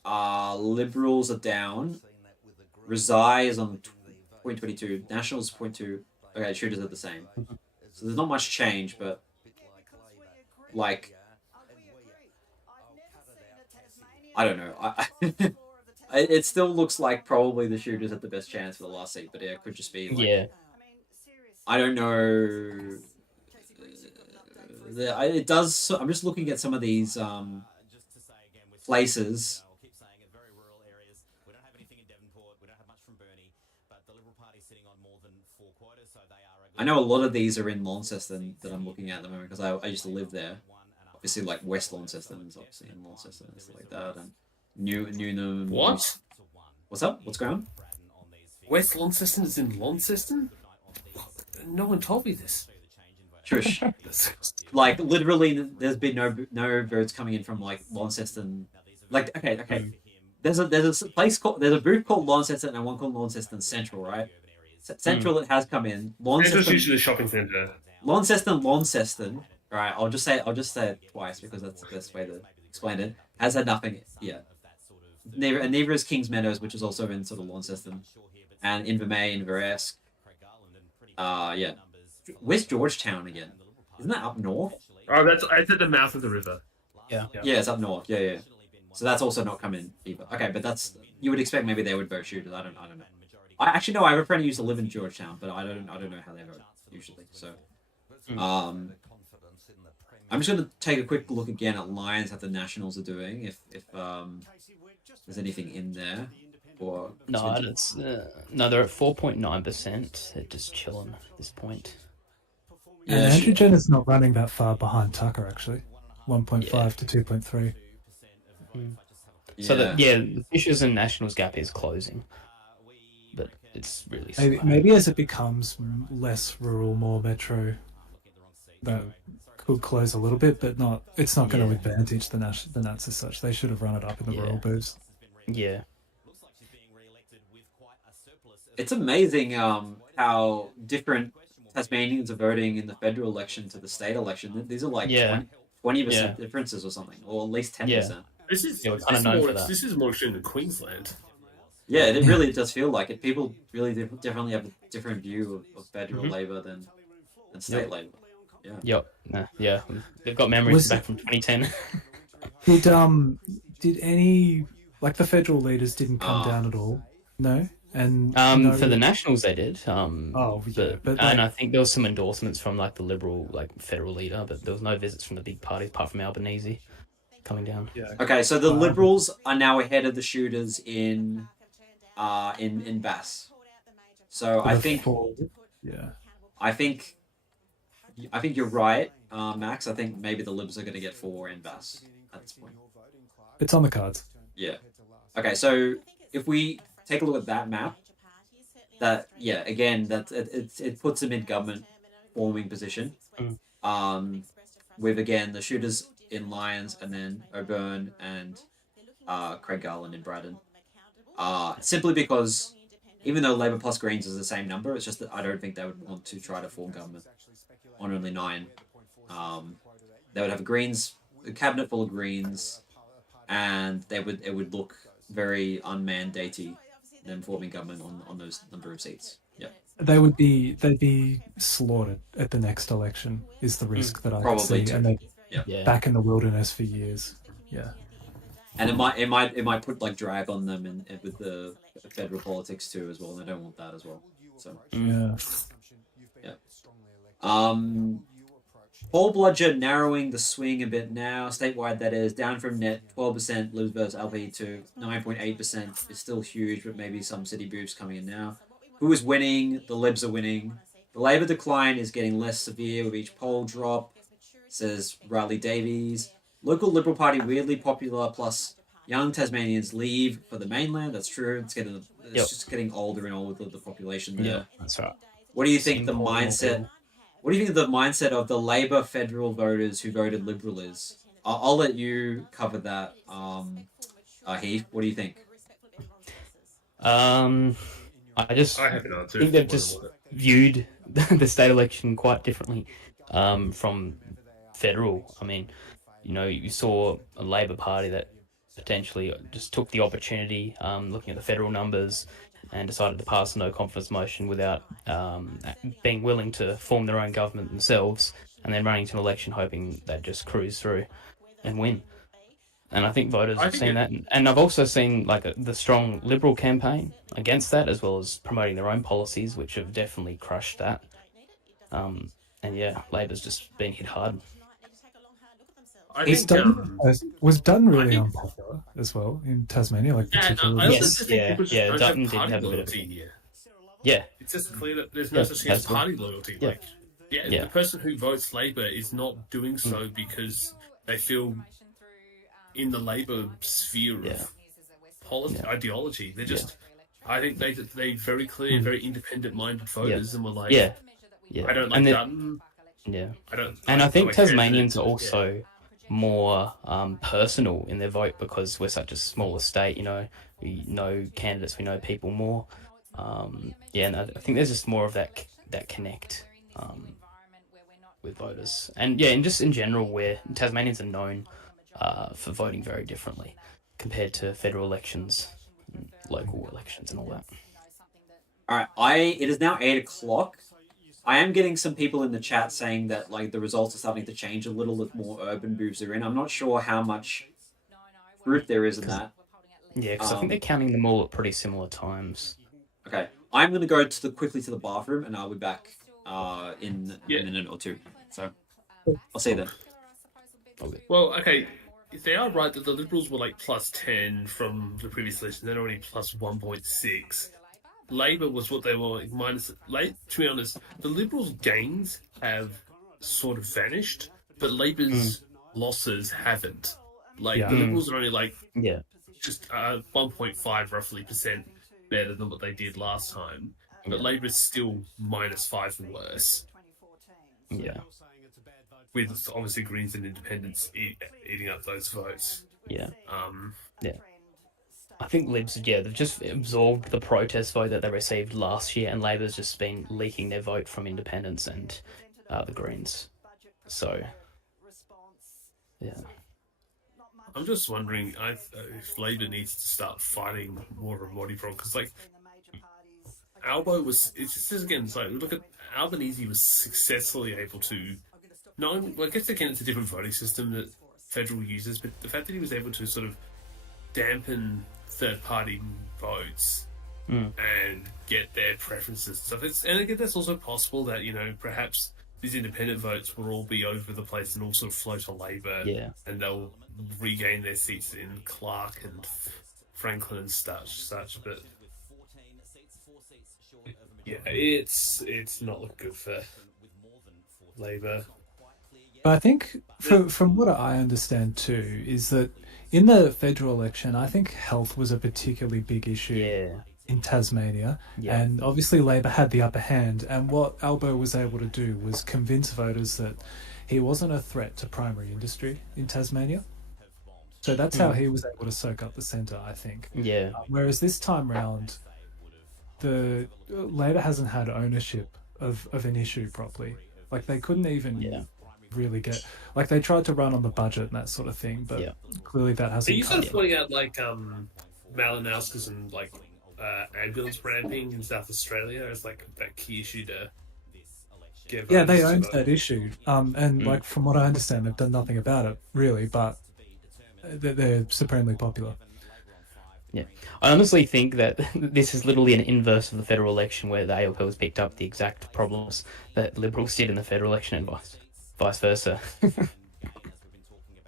Liberals are down. Rezai is on 0.22. Nationals 0.2. Okay, shooters are the same. So there's not much change, but like I don't know. It still looks like probably the shooters had the best chance for the last seat, but yeah, it could just be like Yeah. I don't know. It does. I'm just looking at some of these places. I know a lot of these are in Launceston that I'm looking at the moment because I used to live there. Obviously, like West Launceston is obviously in Launceston and stuff like that, and Newnham. What? What's up? What's going on? West Launceston is in Launceston? No one told me this. Shush. Like literally, there's been no votes coming in from like Launceston. Like okay. There's a place called there's a booth called Launceston and one called Launceston Central, right? Central it has come in. Central's usually the shopping centre. Launceston. Right, I'll just say it twice because that's the best way to explain it. Has had nothing yet. Neither is Kings Meadows, which is also in sort of Launceston, and Invermay, Inveresk. Yeah. Where's Georgetown again? Isn't that up north? Oh, it's at the mouth of the river. Yeah. Yeah, it's up north. Yeah. So that's also not come in either. Okay, but that's you would expect maybe they would vote shooters. I don't know. I actually know I have a friend who used to live in Georgetown, but I don't know how they vote usually. So, I'm just going to take a quick look again at lines that the Nationals are doing. If there's anything in there, or No, they're at 4.9%. They're just chilling at this point. And Andrew Jenner's not running that far behind Tucker, actually. 1.5 to 2.3. So the Fishers and Nationals gap is closing, but it's really slow. Maybe as it becomes less rural, more metro, that could close a little bit, but it's not going to advantage the Nats as such. They should have run it up in the rural booths. Yeah. It's amazing how different Tasmanians are voting in the federal election to the state election. These are like 20% differences or something, or at least 10%. This is more extreme than Queensland. Yeah, it really does feel like it. People really definitely have a different view of federal Labor than state Labor. Yeah. Yeah. They've got memories back from 2010. Did any the federal leaders didn't come down at all? No. And for the Nationals they did. And I think there was some endorsements from the Liberal federal leader, but there was no visits from the big parties apart from Albanese coming down. Yeah. Okay, so the Liberals are now ahead of the shooters in Bass. So I think I think you're right, Max. I think maybe the Libs are going to get 4 in Bass at this point. It's on the cards. Yeah. Okay, so if we take a look at that map, it puts them in government forming position. With again the shooters in Lyons and then O'Byrne and Craig Garland in Braddon. Simply because even though Labor plus Greens is the same number, it's just that I don't think they would want to try to form government on only 9. They would have a cabinet full of Greens, and it would look very unmandatey them forming government on those number of seats. Yeah. They'd be slaughtered at the next election is the risk that I probably see. And they're back in the wilderness for years. Yeah. And it might put drag on them and with the federal politics too as well, and I don't want that as well. So yeah. Paul Bludger narrowing the swing a bit now, statewide that is, down from net 12% Libs versus LP to 9.8%. It's still huge, but maybe some city booths coming in now. Who is winning? The Libs are winning. The Labor decline is getting less severe with each poll drop, says Riley Davies. Local Liberal Party weirdly popular, plus young Tasmanians leave for the mainland. That's true. It's just getting older and older, the population there. Yeah, that's right. What do you think the mindset... What do you think the mindset of the Labor federal voters who voted Liberal is? I'll let you cover that, Heath. What do you think? I think they've just viewed the state election quite differently from federal. I mean, you saw a Labor Party that potentially just took the opportunity, looking at the federal numbers, and decided to pass a no confidence motion without being willing to form their own government themselves, and then running to an election hoping they'd just cruise through and win. And I think voters have seen that. And I've also seen the strong Liberal campaign against that, as well as promoting their own policies, which have definitely crushed that. And yeah, Labor's just been hit hard. I It's think done, was done really think- unpopular as well in Tasmania, like I particularly. also Yes, just think people just don't Dutton have did party have a bit of loyalty it. here. Yeah, It's just clear that there's no such thing as Tasman. party loyalty. Yeah. Like, Yeah. the person who votes Labor is not doing so because they feel in the Labor sphere Yeah. of ideology. They're just, I think they very clear, very independent-minded voters, and were like, yeah. I don't like And Dutton. Yeah. I don't. And I think care Tasmanians for are it. also more personal in their vote because we're such a smaller state. We know candidates, we know people more. And I think there's just more of that connect with voters, and just in general, where Tasmanians are known for voting very differently compared to federal elections, and local elections, and all that. All right, it is now 8 o'clock. I am getting some people in the chat saying that the results are starting to change a little with more urban moves are in. I'm not sure how much truth there is in that. Yeah, because I think they're counting them all at pretty similar times. Okay, I'm gonna go quickly to the bathroom, and I'll be back in a minute or two. So I'll see you then. Well, okay, if they are right that the Liberals were plus 10 from the previous election, they're only plus 1.6. Labor was what they were minus. To be honest, the Liberals' gains have sort of vanished, but Labor's losses haven't. The Liberals are only just 1.5 roughly % better than what they did last time, but Labor's still minus 5 and worse. Yeah. With obviously Greens and Independents eating up those votes. Yeah. I think Libs, they've just absorbed the protest vote that they received last year, and Labor's just been leaking their vote from Independents and the Greens. So, yeah. I'm just wondering if Labor needs to start fighting more of a body problem, because Albo was. It's just again, look at Albanese was successfully able to. I guess again it's a different voting system that federal uses, but the fact that he was able to sort of dampen third-party votes and get their preferences and stuff. And again, that's also possible that perhaps these independent votes will all be over the place and all sort of flow to Labor, and they'll regain their seats in Clark and Franklin and such. But yeah, it's not looking good for Labor. But I think, from what I understand too, is that in the federal election, I think health was a particularly big issue in Tasmania, and obviously Labor had the upper hand. And what Albo was able to do was convince voters that he wasn't a threat to primary industry in Tasmania. So that's how he was able to soak up the centre, I think. Yeah. Whereas this time round, the Labor hasn't had ownership of an issue properly. They couldn't even really get. They tried to run on the budget and that sort of thing, but clearly that hasn't. Are you sort of pointing out Malinowskis and ambulance ramping in South Australia as that key issue to get? Yeah, they owned that issue, and from what I understand, they've done nothing about it really, but they're supremely popular. Yeah, I honestly think that this is literally an inverse of the federal election, where the ALP has picked up the exact problems that Liberals did in the federal election, and vice versa. It's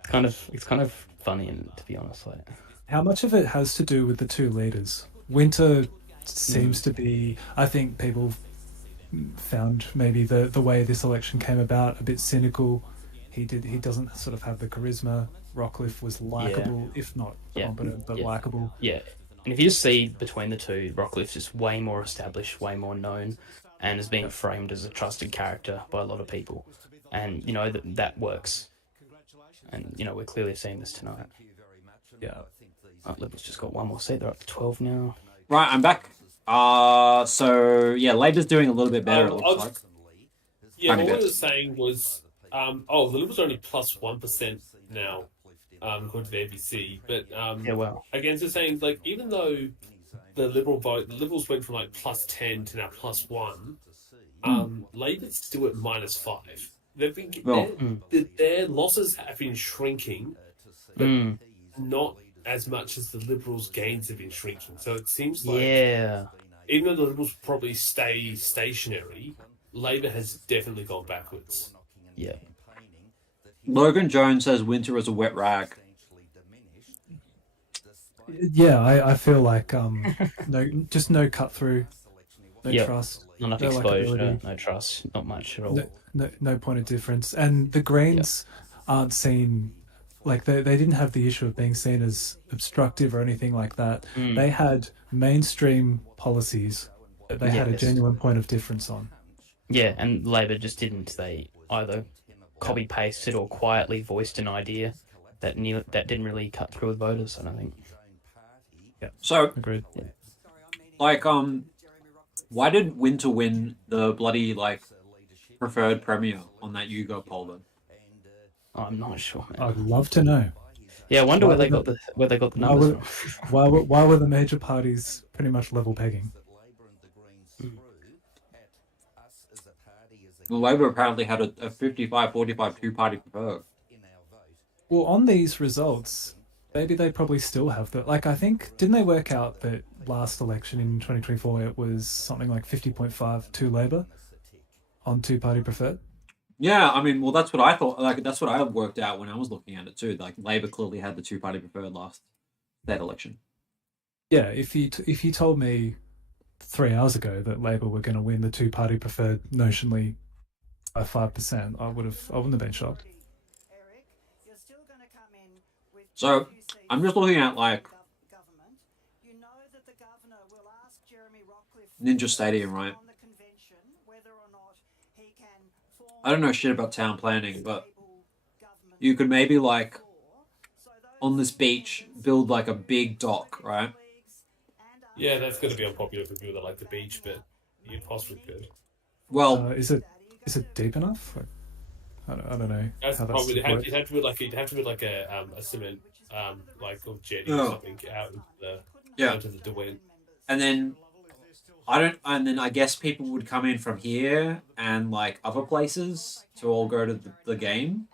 kind of funny, and to be honest, how much of it has to do with the two leaders? Winter seems to be. I think people found maybe the way this election came about a bit cynical. He doesn't sort of have the charisma. Rockliff was likable, if not competent, but likable. Yeah, and if you just see between the two, Rockliff's just way more established, way more known, and is being framed as a trusted character by a lot of people. And, that works. And, we're clearly seeing this tonight. Yeah. Liberals just got one more seat. They're up to 12 now. Right, I'm back. Labor's doing a little bit better, it looks like. Yeah, what I was saying was, the Liberals are only plus 1% now, according to the ABC. But, again, just saying, even though the Liberal vote, the Liberals went from like +10 to now +1. Labor's still at -5. They've been their losses have been shrinking, but not as much as the Liberals' gains have been shrinking. So it seems like even though the Liberals probably stay stationary, Labor has definitely gone backwards. Yeah. Logan Jones says winter is a wet rag. Yeah, I feel like no cut through, no trust, Not enough no exposure, likability. no trust, not much at all. No point of difference. And the Greens aren't seen, like they didn't have the issue of being seen as obstructive or anything like that. They had mainstream policies that they had a genuine point of difference on. Yeah, and Labor just didn't. They either copy pasted or quietly voiced an idea that didn't really cut through with voters, I don't think. Yeah. So, agreed. Like, why did Winter win the bloody, like, preferred premier on that YouGov poll then? I'm not sure, man. I'd love to know. Yeah, I wonder where they got the numbers from. Why were the major parties pretty much level pegging? Well, Labor apparently had a 55-45 two-party preferred. Well, on these results, maybe they probably still have the... Like, I think... Didn't they work out that last election in 2024 it was something like 50.5 to Labor on two-party preferred? Yeah, I mean, well, that's what I thought. Like, that's what I worked out when I was looking at it too. Like, Labor clearly had the two-party preferred last that election. Yeah, if you told me 3 hours ago that Labor were going to win the two-party preferred notionally by 5%, I wouldn't have been shocked. So I'm just looking at like Ninja Stadium, right? I don't know shit about town planning, but you could maybe like on this beach build like a big dock, right? Yeah, that's going to be unpopular for people that like the beach, but you possibly could. Well, is it deep enough? Like, I don't know. That's how probably that's it'd have to be like a cement like or jetty or something out into the Derwent. And then I guess people would come in from here and like other places to all go to the game.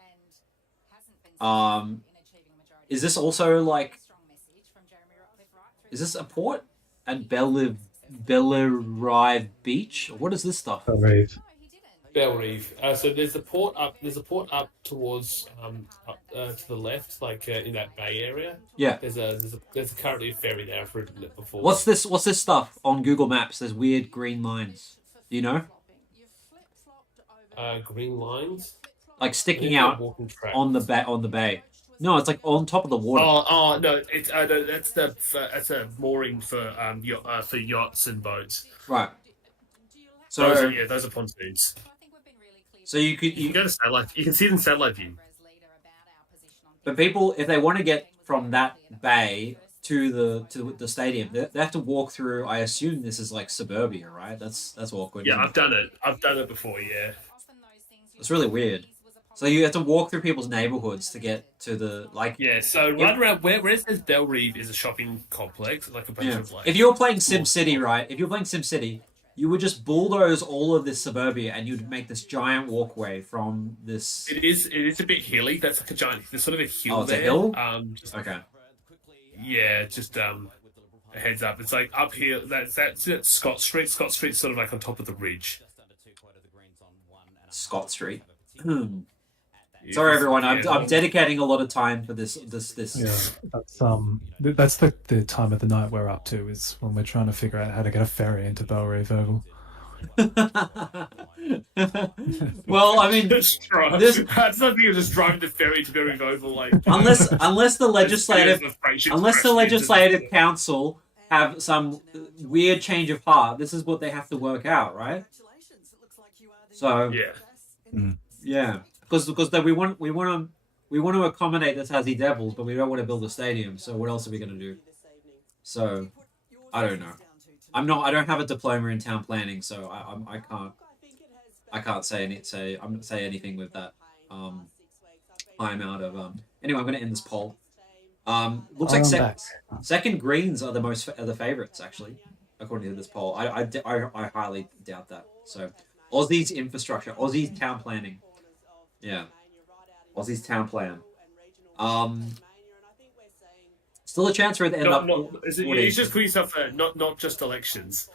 Is this also like is this a port at Bellerive Beach? What is this stuff? Bellerive. So there's a port up. There's a port up towards to the left, like in that bay area. Yeah. There's currently a ferry there. I've ridden it before. What's this stuff on Google Maps? There's weird green lines. Do you know? Green lines. Like sticking out on the bay. No, it's like on top of the water. Oh no! It's no, that's a mooring for yachts and boats. Right. So those are pontoons. So you can go to satellite. You can see it in satellite view. But people, if they want to get from that bay to the stadium, they have to walk through. I assume this is like suburbia, right? That's awkward. Yeah, I've done it. I've done it before. Yeah. It's really weird. So you have to walk through people's neighborhoods to get to the like. Yeah. So right around where it says Bellerive is a shopping complex, like a bunch of like. If you're playing SimCity, right? If you're playing SimCity, you would just bulldoze all of this suburbia, and you'd make this giant walkway from this. It is a bit hilly. That's like a giant. There's sort of a hill. Oh, it's there. A hill. Okay. Yeah, just a heads up. It's like up here. That's Scott Street. Scott Street's sort of like on top of the ridge. Scott Street. Sorry, everyone. I'm dedicating a lot of time for this. Yeah, that's the time of the night we're up to is when we're trying to figure out how to get a ferry into Bellerive Oval. Well, I mean, it's not you just driving the ferry to Bellerive Oval, like unless the legislative council have some weird change of heart. This is what they have to work out, right? So yeah. Because we want to accommodate the Tassie Devils, but we don't want to build a stadium. So what else are we going to do? So I don't know. I don't have a diploma in town planning, so I can't say anything with that. I'm out of Anyway, I'm going to end this poll. Looks like second Greens are the favourites actually, according to this poll. I highly doubt that. So Aussie's infrastructure, Aussie's town planning, yeah, Aussie's town plan. Still a chance for it to end up. You just put yourself there, not just elections.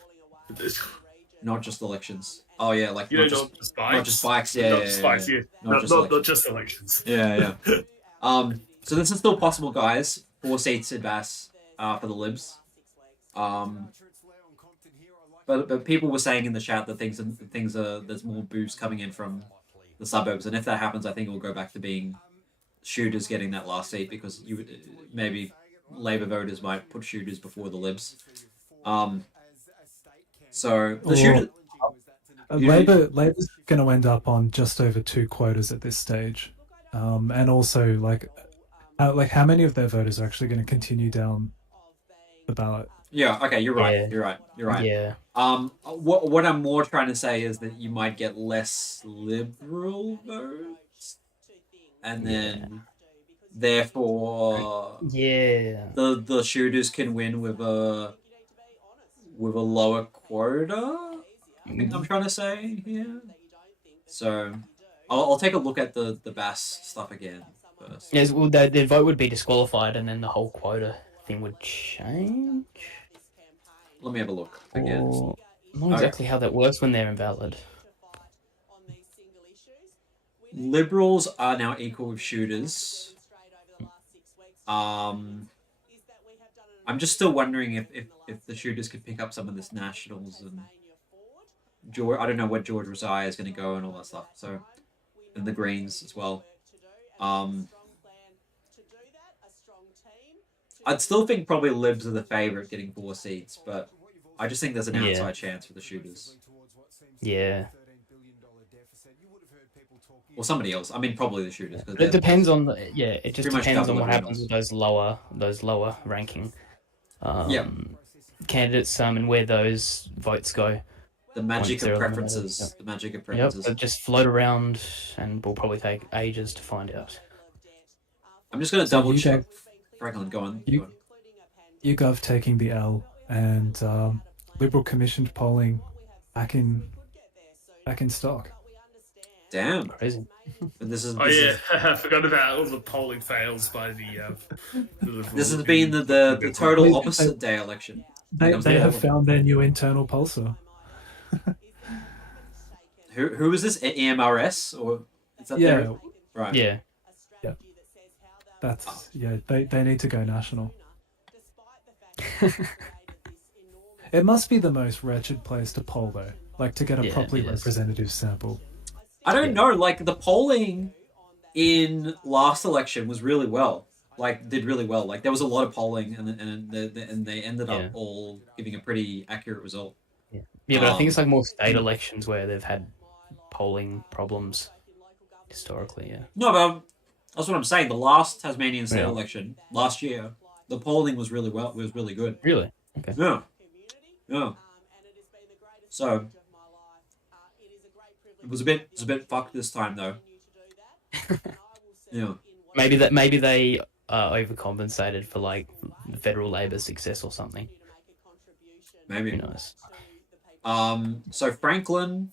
Not just elections. Oh yeah, like not just bikes. Yeah, not just bikes. Yeah. Not just elections. Yeah. So this is still possible, guys. 4 seats in Bass for the Libs. But people were saying in the chat that there's more boost coming in from the suburbs, and if that happens, I think it will go back to being Shooters getting that last seat, because maybe Labour voters might put Shooters before the Libs. So the Shooters. Labor's going to end up on just over 2 quotas at this stage, and also how many of their voters are actually going to continue down the ballot? Yeah. Okay. You're right. You're right. Yeah. What I'm more trying to say is that you might get less Liberal votes, and then therefore the Shooters can win with a lower quota. I think I'm trying to say here. So I'll take a look at the Bass stuff again first. Yes, well, their vote would be disqualified, and then the whole quota thing would change. Let me have a look again. Or, not exactly how that works when they're invalid. Liberals are now equal with Shooters. I'm just still wondering if the Shooters could pick up some of this Nationals and George. I don't know where George Rosai is going to go and all that stuff. So, and the Greens as well. I'd still think probably Libs are the favourite, getting 4 seats, but I just think there's an outside chance for the Shooters. Yeah. Or somebody else. I mean, probably the Shooters. It depends on it just depends on what happens with those lower ranking candidates, and where those votes go. The magic of preferences. Yep. The magic of preferences. Yep, just float around, and will probably take ages to find out. I'm just going to double check. Franklin, go on. YouGov taking the L, and Liberal commissioned polling back in stock. Damn. Crazy. This I forgot about all the polling fails by the this has been the total opposite day election. They have found their new internal pulsar. Who is this? EMRS, or is that their... Right. Yeah. That's they need to go national. It must be the most wretched place to poll, though, like to get a properly representative sample. I don't know, like the polling in last election was really well. Did really well. Like there was a lot of polling, and they ended up all giving a pretty accurate result. Yeah, but I think it's like more state elections where they've had polling problems historically. Yeah. No, but that's what I'm saying. The last Tasmanian State election last year, the polling was really well. It was really good. Really? Okay. Yeah. So it was a bit fucked this time though. Yeah. Maybe they overcompensated for like federal Labor success or something. Maybe. Who knows? So Franklin,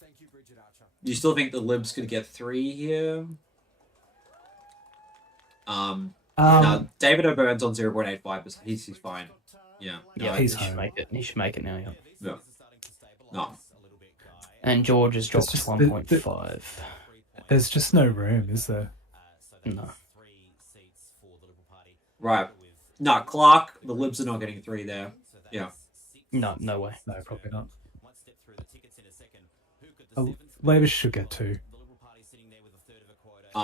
you still think the Libs could get 3 here? No, David O'Byrne's on 0.85%. He's fine. Yeah. Yeah, he should make it. He should make it now. Yeah. No. And George has dropped to 1.5. There's just no room, is there? No. Right. No, Clark, the Libs are not getting 3 there. Yeah. No way. No, probably not. Labour should get 2.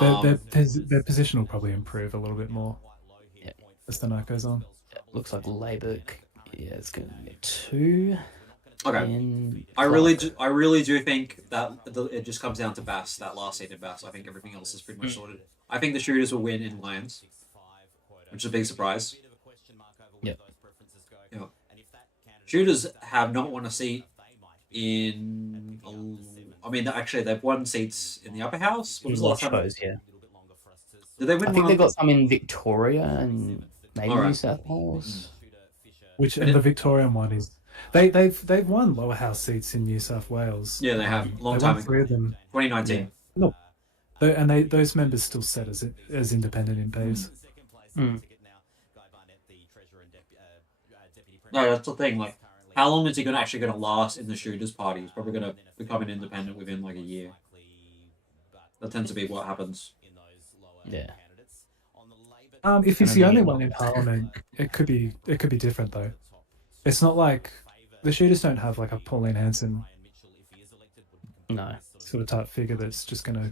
Their position will probably improve a little bit more as the night goes on. Looks like Labour, it's going to get 2. Okay. I really do think that it just comes down to Bass, that last seat in Bass. I think everything else is pretty much sorted. I think the Shooters will win in Lions, which is a big surprise. Yeah. Shooters have not won a seat in... I mean, actually, they've won seats in the upper house. What was the last time? Yeah. Did they win? I think they got some in Victoria and maybe Alright. New South Wales. Which and the Victorian one is they've won lower house seats in New South Wales. Yeah, they have. Long They time won 3 ago. of them. 2019. No, those members still set as independent MPs. Mm. No, that's the thing. Like, how long is he actually going to last in the Shooters Party? He's probably going to become an independent within like a year. That tends to be what happens. Yeah. If he's the only one in Parliament, it could be different though. It's not like the Shooters don't have like a Pauline Hanson No. sort of type figure that's just gonna,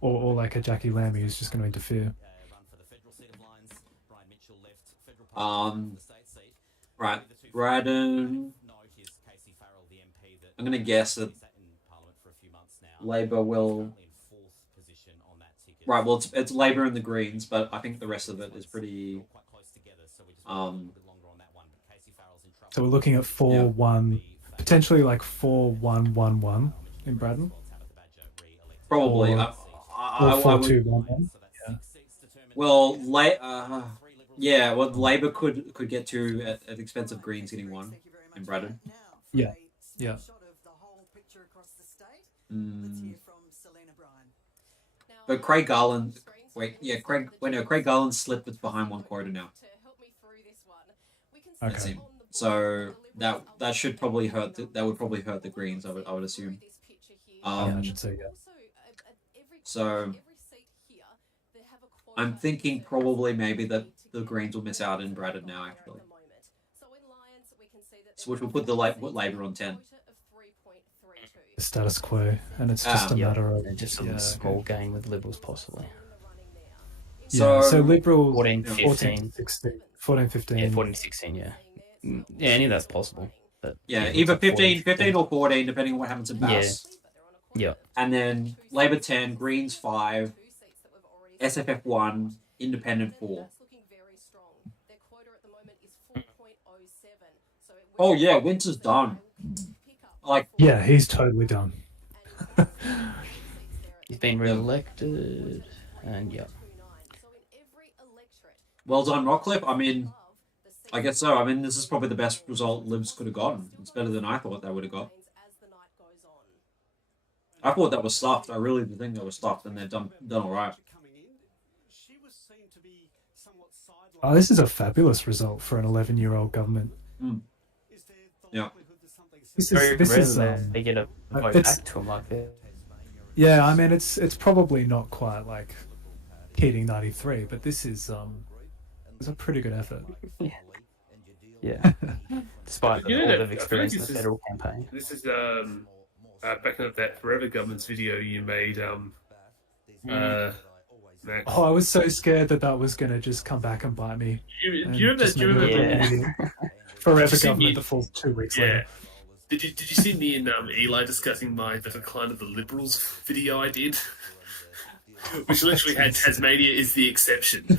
or like a Jackie Lamy who's just gonna interfere. Right, Braddon. I'm gonna guess that Labor will. Right, well, it's Labor and the Greens, but I think the rest of it is pretty. So we're looking at 4-1, potentially like 4-1-1-1 in Braddon. Probably. Or- Or 4-2-1-1. Well, yeah, well, Labor could get to at the expense of Greens getting one in Braddon. Yeah, yeah. But Craig Garland, Craig Garland slipped behind one quota now. Okay. So that should probably hurt. That would probably hurt the Greens. I would assume. Yeah, I should say yeah. So I'm thinking probably maybe that the Greens will miss out in Braddon now actually. So which will put the Labor on 10. The status quo, and it's just a matter of And just a small gain with Liberals possibly. So Liberals 14, 14, 16, 14, 15. Yeah, 14, 16, yeah. Yeah, any of that's possible. But Yeah, either 15 or 14, depending on what happens in Bass. Yeah. And then Labor 10, Greens 5, SFF 1, Independent 4. Oh yeah, Winter's done. Like Yeah, he's totally done. He's been re-elected, and yeah. well done, Rockliff. I mean, I guess so. I mean, this is probably the best result Libs could have gotten. It's better than I thought they would have got. I thought that was stuffed. I really did think that was stuffed, and they've done all right. Oh, this is a fabulous result for an 11-year-old government. Mm. Yeah. This Very is rare that they get a vote it's- back to him like that. Yeah, I mean it's probably not quite like Keating 93, but this is it's a pretty good effort. Yeah. Despite You know all that- they've I feel like experienced in this the is- federal campaign. This is backing up that Forever Government's video you made. Max. Oh, I was so scared that was gonna just come back and bite me. Do you and remember? just Do you make me remember? look like an Yeah. idiot. Forever Did you see government me- the full 2 weeks Yeah. later. Did you see me and Eli discussing the decline of the Liberals video I did? Which literally had Tasmania is the exception.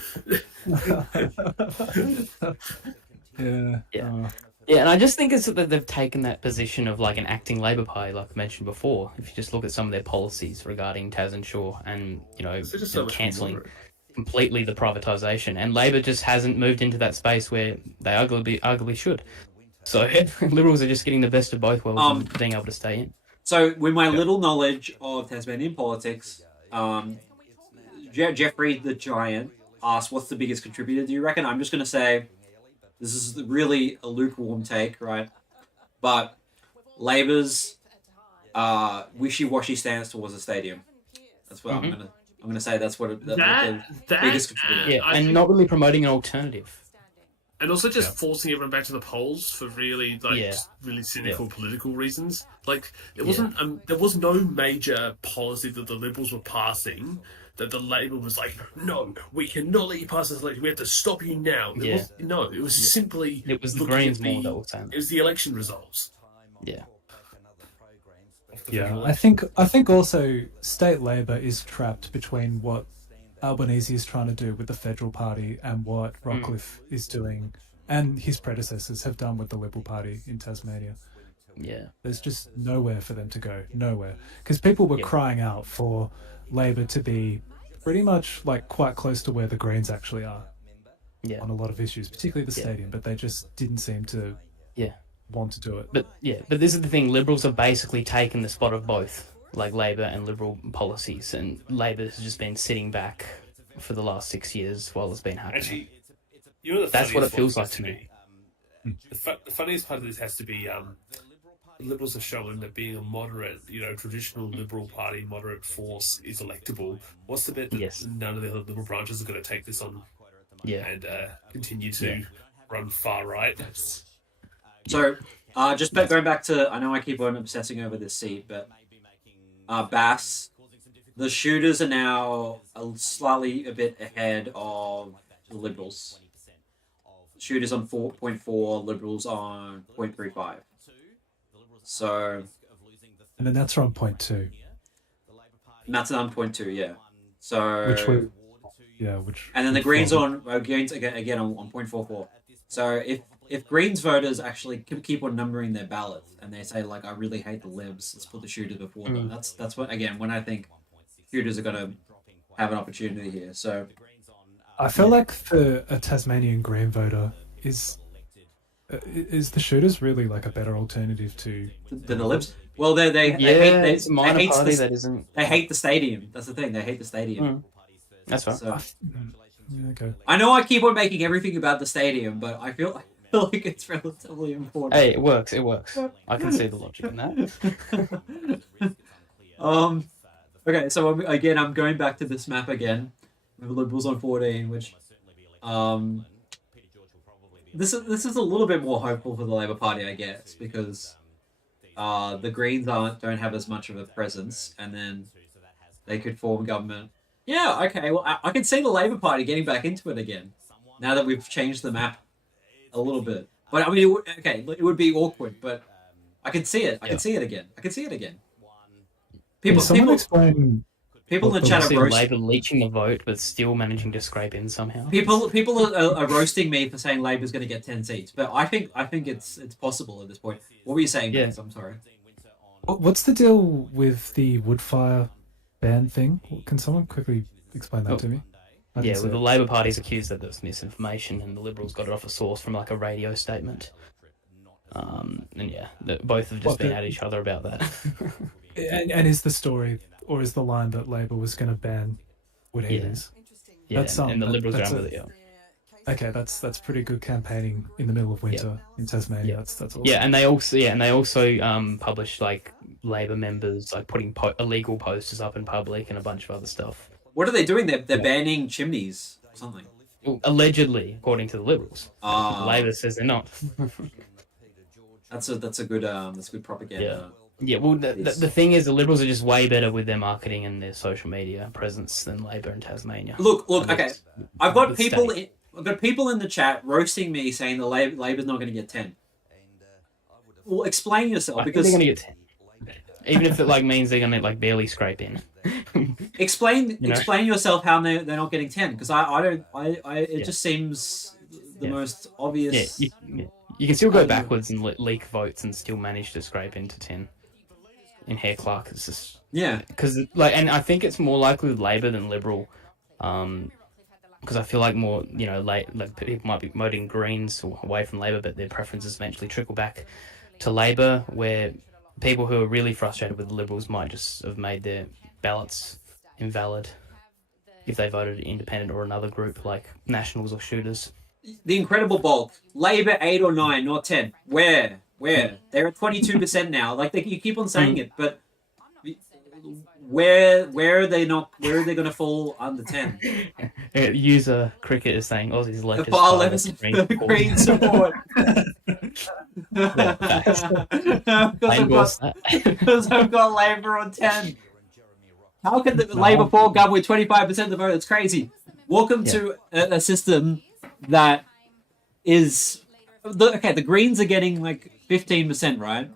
Yeah. Yeah. Yeah, and I just think it's that they've taken that position of like an acting Labor Party, like I mentioned before. If you just look at some of their policies regarding Tas and Shaw, and They're just so much cancelling moderate. completely the privatisation, and Labor just hasn't moved into that space where they arguably should. So Liberals are just getting the best of both worlds and being able to stay in. So, with my little knowledge of Tasmanian politics, Jeffrey the Giant asked, "What's the biggest contributor? Do you reckon?" I'm just going to say, this is really a lukewarm take, right? But Labor's wishy-washy stance towards the stadium. That's what I'm gonna say. That's what the biggest contributor. Yeah, and not really promoting an alternative. And also just forcing everyone back to the polls for really Yeah. really cynical political reasons. Like it wasn't there was no major policy that the Liberals were passing that the Labor was like, no, we cannot let you pass this election. We have to stop you now. It was simply It was the looking Greens at more that were saying it was the election results. Yeah. Yeah, I think also state Labor is trapped between what Albanese is trying to do with the federal party and what Rockliff is doing, and his predecessors have done with the Liberal Party in Tasmania. Yeah. There's just nowhere for them to go, nowhere, because people were crying out for Labor to be pretty much like quite close to where the Greens actually are. Yeah. on a lot of issues, particularly the Yeah. stadium, but they just didn't seem to Yeah. want to do it. But this is the thing. Liberals have basically taken the spot of both, like Labor and Liberal policies, and Labor has just been sitting back for the last 6 years while it's been happening. Actually, you know, That's what it feels like to me. The funniest part of this has to be the Liberals have shown that being a moderate, traditional Liberal Party moderate force is electable. What's the bet that Yes. none of the other Liberal branches are going to take this on Yeah. and continue to run far right? So, just going back to, I know I keep on obsessing over this seat, but Bass, the shooters are now slightly a bit ahead of the Liberals. Shooters on 4.4, Liberals on 0.35. So, And then that's on point 2, and that's on 0.2, yeah. So, which and then the would Greens fall- on Greens again on 0.44. So if Greens voters actually keep on numbering their ballots and they say like I really hate the Libs, let's put the shooters before them. That's what again when I think shooters are gonna have an opportunity here. So I feel like for a Tasmanian Green voter is the shooters really like a better alternative to than the Libs. Well, they It's a minor hate party the, that isn't. they hate the stadium. That's the thing. They hate the stadium. That's right. So, okay. I know I keep on making everything about the stadium, but I feel like it's relatively important. Hey, it works. It works. I can see the logic in that. Okay, so I'm going back to this map again. With Liberals on 14, which this is a little bit more hopeful for the Labor Party, I guess, because the Greens don't have as much of a presence, and then they could form government. Yeah, okay. Well, I can see the Labor Party getting back into it again now that we've changed the map a little bit. But I mean, it would be awkward, but I can see it. I can see it again. Can someone explain? People in the chat See are roasting. Labor leeching the vote, but still managing to scrape in somehow. People are roasting me for saying Labor's going to get 10 seats, but I think it's possible at this point. What were you saying, Yeah. Max? I'm sorry. What's the deal with the woodfire ban thing? Can someone quickly explain that to me? I didn't see the it. Labor Party's accused that there's misinformation, and the Liberals got it off a source from like a radio statement. Both have just been at each other about that. And is the story or is the line that Labor was going to ban wood heaters? Yeah, That's and the Liberals are that's under the Okay, that's pretty good campaigning in the middle of winter in Tasmania. That's awesome. Yeah, and they also published like Labor members like putting illegal posters up in public and a bunch of other stuff. What are they doing? They're banning chimneys or something. Well, allegedly, according to the Liberals. Labor says they're not. That's a good propaganda. Yeah, well, the thing is, the Liberals are just way better with their marketing and their social media presence than Labor in Tasmania. Look. Okay, I've got the people. state. I've got people in the chat roasting me, saying the Labor's not going to get 10. Well, explain yourself I think because they're going to get 10. Even if it means they're going to barely scrape in. explain yourself how they're not getting 10 because it just seems the most obvious. You can still go backwards and leak votes and still manage to scrape into 10. In Heath Clark, it's just because and I think it's more likely with Labor than Liberal, because I feel like more people might be voting Greens or away from Labor, but their preferences eventually trickle back to Labor, where people who are really frustrated with the Liberals might just have made their ballots invalid if they voted independent or another group like Nationals or Shooters. The incredible bulk. Labor 8 or 9, not 10. Where? They're at 22% now. You keep on saying it, but where are they not? Where are they going to fall under 10? User Cricket is saying Aussie's left The far left is green support. Because I've got Labor on 10. How can the Labor fall government with 25% of the vote? That's crazy. Welcome to a system that is the Greens are getting 15%, right?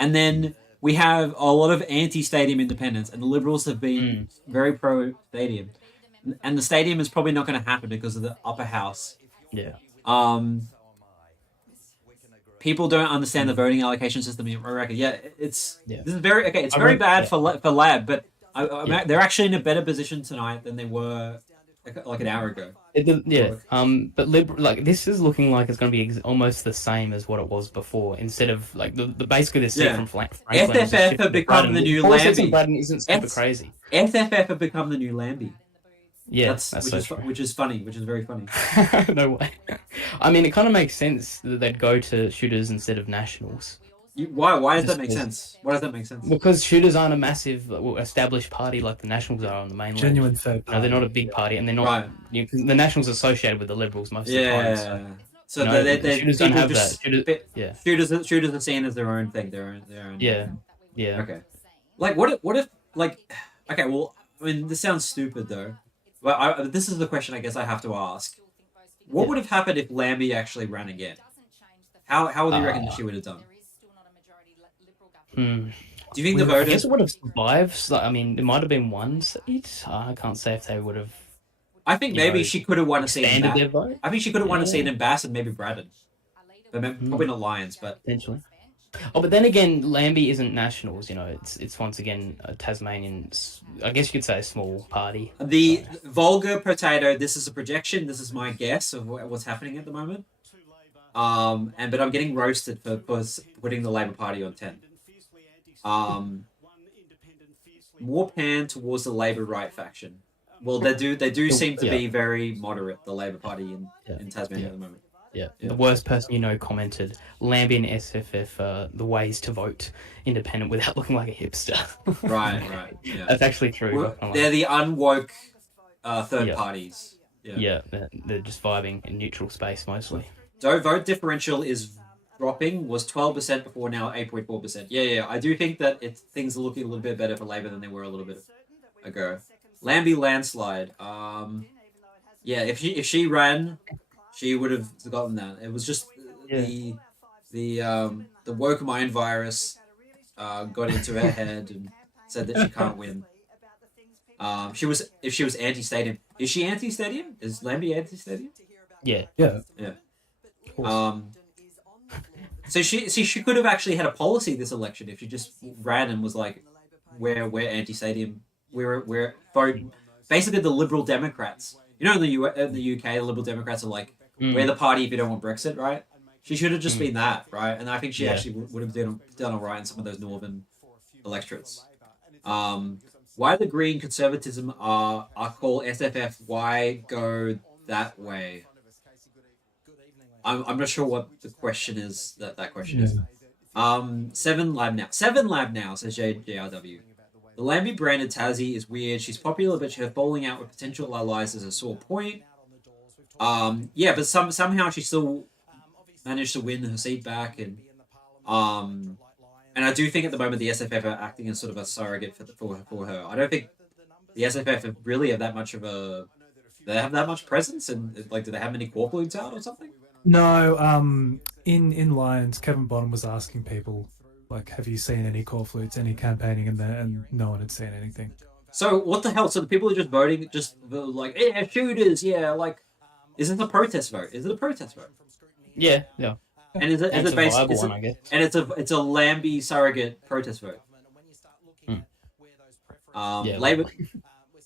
And then we have a lot of anti-stadium independents, and the Liberals have been very pro-stadium. And the stadium is probably not going to happen because of the upper house. Yeah. People don't understand the voting allocation system in America. This is very It's I very read- bad for Lab, but they're actually in a better position tonight than they were like an hour ago. Yeah. But like this is looking like it's going to be almost the same as what it was before. Instead of like the basically the seat from Franklin. FFF have become the new Lambie. Braddon isn't super crazy. FFF have become the new Lambie. Yeah, which is funny, which is very funny. No way. I mean, it kind of makes sense that they'd go to shooters instead of nationals. Why does that make sense? Why does that make sense? Because shooters aren't a massive established party like the Nationals are on the mainland. Genuine third party. No, they're not a big party, and they're not. The Nationals are associated with the Liberals most of the time. So shooters don't have that. Shooters are seen as their own thing. Their own. Yeah. Okay. Like what if like okay, well, I mean, this sounds stupid though. Well, this is the question I guess I have to ask. What would have happened if Lambie actually ran again? How would you reckon she would have done? Do you think the voters? I guess it would have survived. I mean, it might have been one seat. I can't say if they would have. I think maybe she could have won a seat. Their vote. I think she could have won a seat in Bass and maybe Braddon. But probably not Lions, but potentially. Oh, but then again, Lambie isn't Nationals. It's once again a Tasmanian. I guess you could say a small party. The vulgar potato. This is a projection. This is my guess of what's happening at the moment. But I'm getting roasted for putting the Labor Party on 10. More pan towards the Labor right faction. Well, they do seem to be very moderate, the Labor Party in Tasmania at the moment. Yeah. The worst person commented, Lambie and SFF the ways to vote independent without looking like a hipster. Right. Yeah. That's actually true. Well, they're the unwoke third parties. Yeah, they're just vibing in neutral space mostly. So vote differential is dropping, was 12% before, now 8.4%. Yeah, I do think that things are looking a little bit better for Labor than they were a little bit ago. Lambie landslide. If she ran, she would have gotten that. It was just the woke mind virus got into her head and said that she can't win. If she was anti-stadium. Is she anti-stadium? Is Lambie anti-stadium? Yeah. So she could have actually had a policy this election if she just ran and was like, we're anti-stadium. We're vote. Basically, the Liberal Democrats. In the UK, the Liberal Democrats are like, we're the party if you don't want Brexit, right? She should have just been that, right? And I think she actually would have done all right in some of those northern electorates. Why the Green conservatism are called SFF? Why go that way? I'm not sure what the question is. That question is. 7 Lab now says JRW. The Lambie branded Tassie is weird. She's popular, but her falling out with potential allies is a sore point. But somehow she still managed to win her seat back, and I do think at the moment the SFF are acting as sort of a surrogate for her. I don't think the SFF really have that much of a. Do they have that much presence, and do they have many corporates out or something? No, in Lions, Kevin Bottom was asking people, have you seen any call flutes, any campaigning in there, and no one had seen anything. So what the hell? So the people are just voting, shooters, is it a protest vote? Is it a protest vote? Yeah. And is it a viable one, I guess. And it's a Lambie surrogate protest vote. Labor.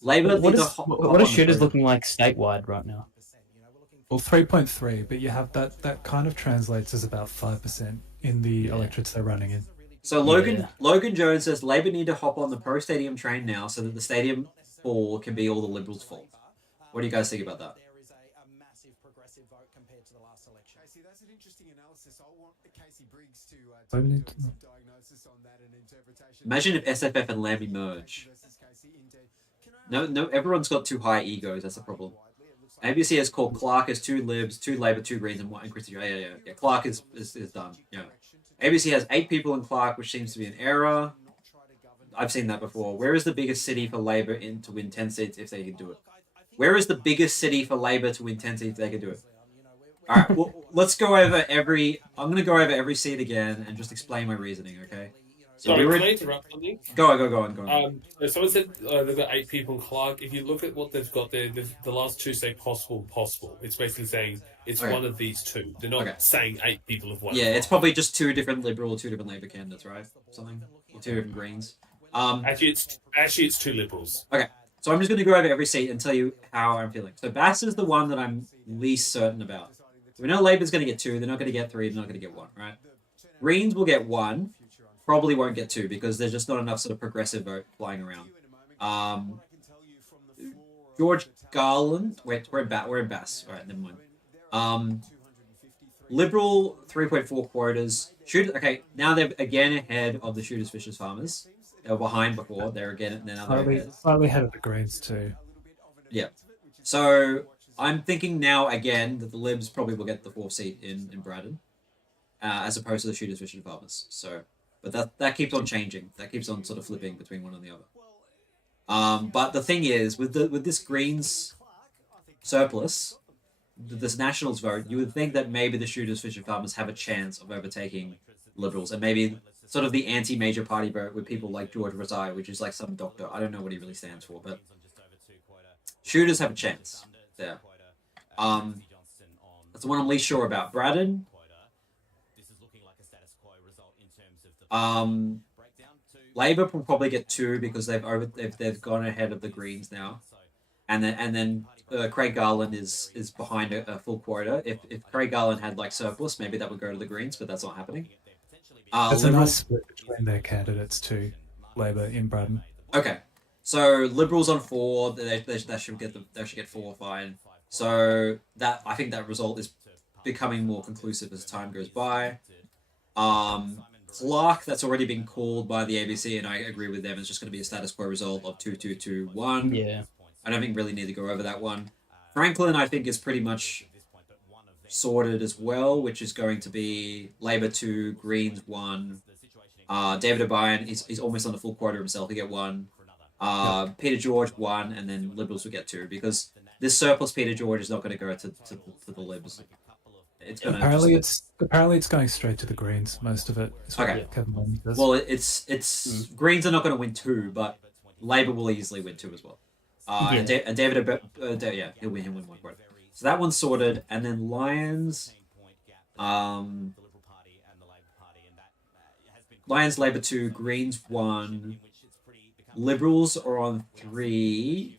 What are shooters looking like statewide right now? Well, 3.3, but you have that kind of translates as about 5% in the electorates they're running in. So Logan Jones says Labor need to hop on the pro stadium train now so that the stadium fall can be all the Liberals' fault. What do you guys think about that? Casey, that's an interesting analysis. I want Casey Briggs to diagnosis on that and interpretation. Imagine if SFF and Lambie merge. No, everyone's got too high egos. That's the problem. ABC has called Clark as 2 Libs, 2 Labor, 2 Greens, and 1 Christie. Yeah. Clark is done. Yeah. ABC has 8 people in Clark, which seems to be an error. I've seen that before. Where is the biggest city for Labor to win 10 seats if they can do it? Where is the biggest city for Labor to win 10 seats if they can do it? All right. Well, let's go over every. I'm going to go over every seat again and just explain my reasoning. Okay. So Sorry, can I interrupt something? Go on. Someone said they've got 8 people in Clark. If you look at what they've got there, the last 2 say possible. It's basically saying it's one of these 2. They're not saying 8 people have won. Yeah, it's probably just 2 different Liberal, 2 different Labor candidates, right? Something, or 2 different Greens. Actually, it's 2 Liberals. Okay. So I'm just going to go over every seat and tell you how I'm feeling. So Bass is the one that I'm least certain about. So we know Labor's going to get 2. They're not going to get 3. They're not going to get 1, right? Greens will get 1. Probably won't get 2 because there's just not enough sort of progressive vote flying around. George Garland. Wait, we're in Bass. All right, never mind. Liberal 3.4 quotas. Okay, now they're again ahead of the Shooters, Fishers, Farmers. They were behind before. They're again now they're ahead. Slightly ahead of the Greens too. Yeah. So I'm thinking now again that the Libs probably will get the 4th seat in Braddon, as opposed to the Shooters, Fishers, Farmers. So, but that keeps on changing. That keeps on sort of flipping between one and the other. But the thing is, with this Greens surplus, this Nationals vote, you would think that maybe the Shooters, Fishers, Farmers have a chance of overtaking Liberals, and maybe sort of the anti-major party vote with people like George Rosai, which is like some doctor. I don't know what he really stands for, but Shooters have a chance there. That's the one I'm least sure about. Braddon. Labor will probably get 2 because they've gone ahead of the Greens now, and then Craig Garland is behind a full quota. If Craig Garland had like surplus, maybe that would go to the Greens, but that's not happening. There's a nice split between their candidates too, Labor in Braddon. Okay, so Liberals on 4, they should get 4 fine. So that I think that result is becoming more conclusive as time goes by. Clark, that's already been called by the ABC, and I agree with them. It's just going to be a status quo result of 2-2-2-1. Yeah. I don't think really need to go over that one. Franklin, I think, is pretty much sorted as well, which is going to be Labor 2, Greens 1. David O'Brien is almost on the full quota himself. He get 1. Peter George 1, and then Liberals will get 2 because this surplus Peter George is not going to go to the Libs. It's going apparently it's going straight to the Greens. Most of it. Okay. Kevin Bond does. Well, it's Greens are not going to win 2, but Labor will easily win 2 as well. And David, he'll win 1 quota. So that one's sorted, and then Lions, Labor 2, Greens 1, Liberals are on 3.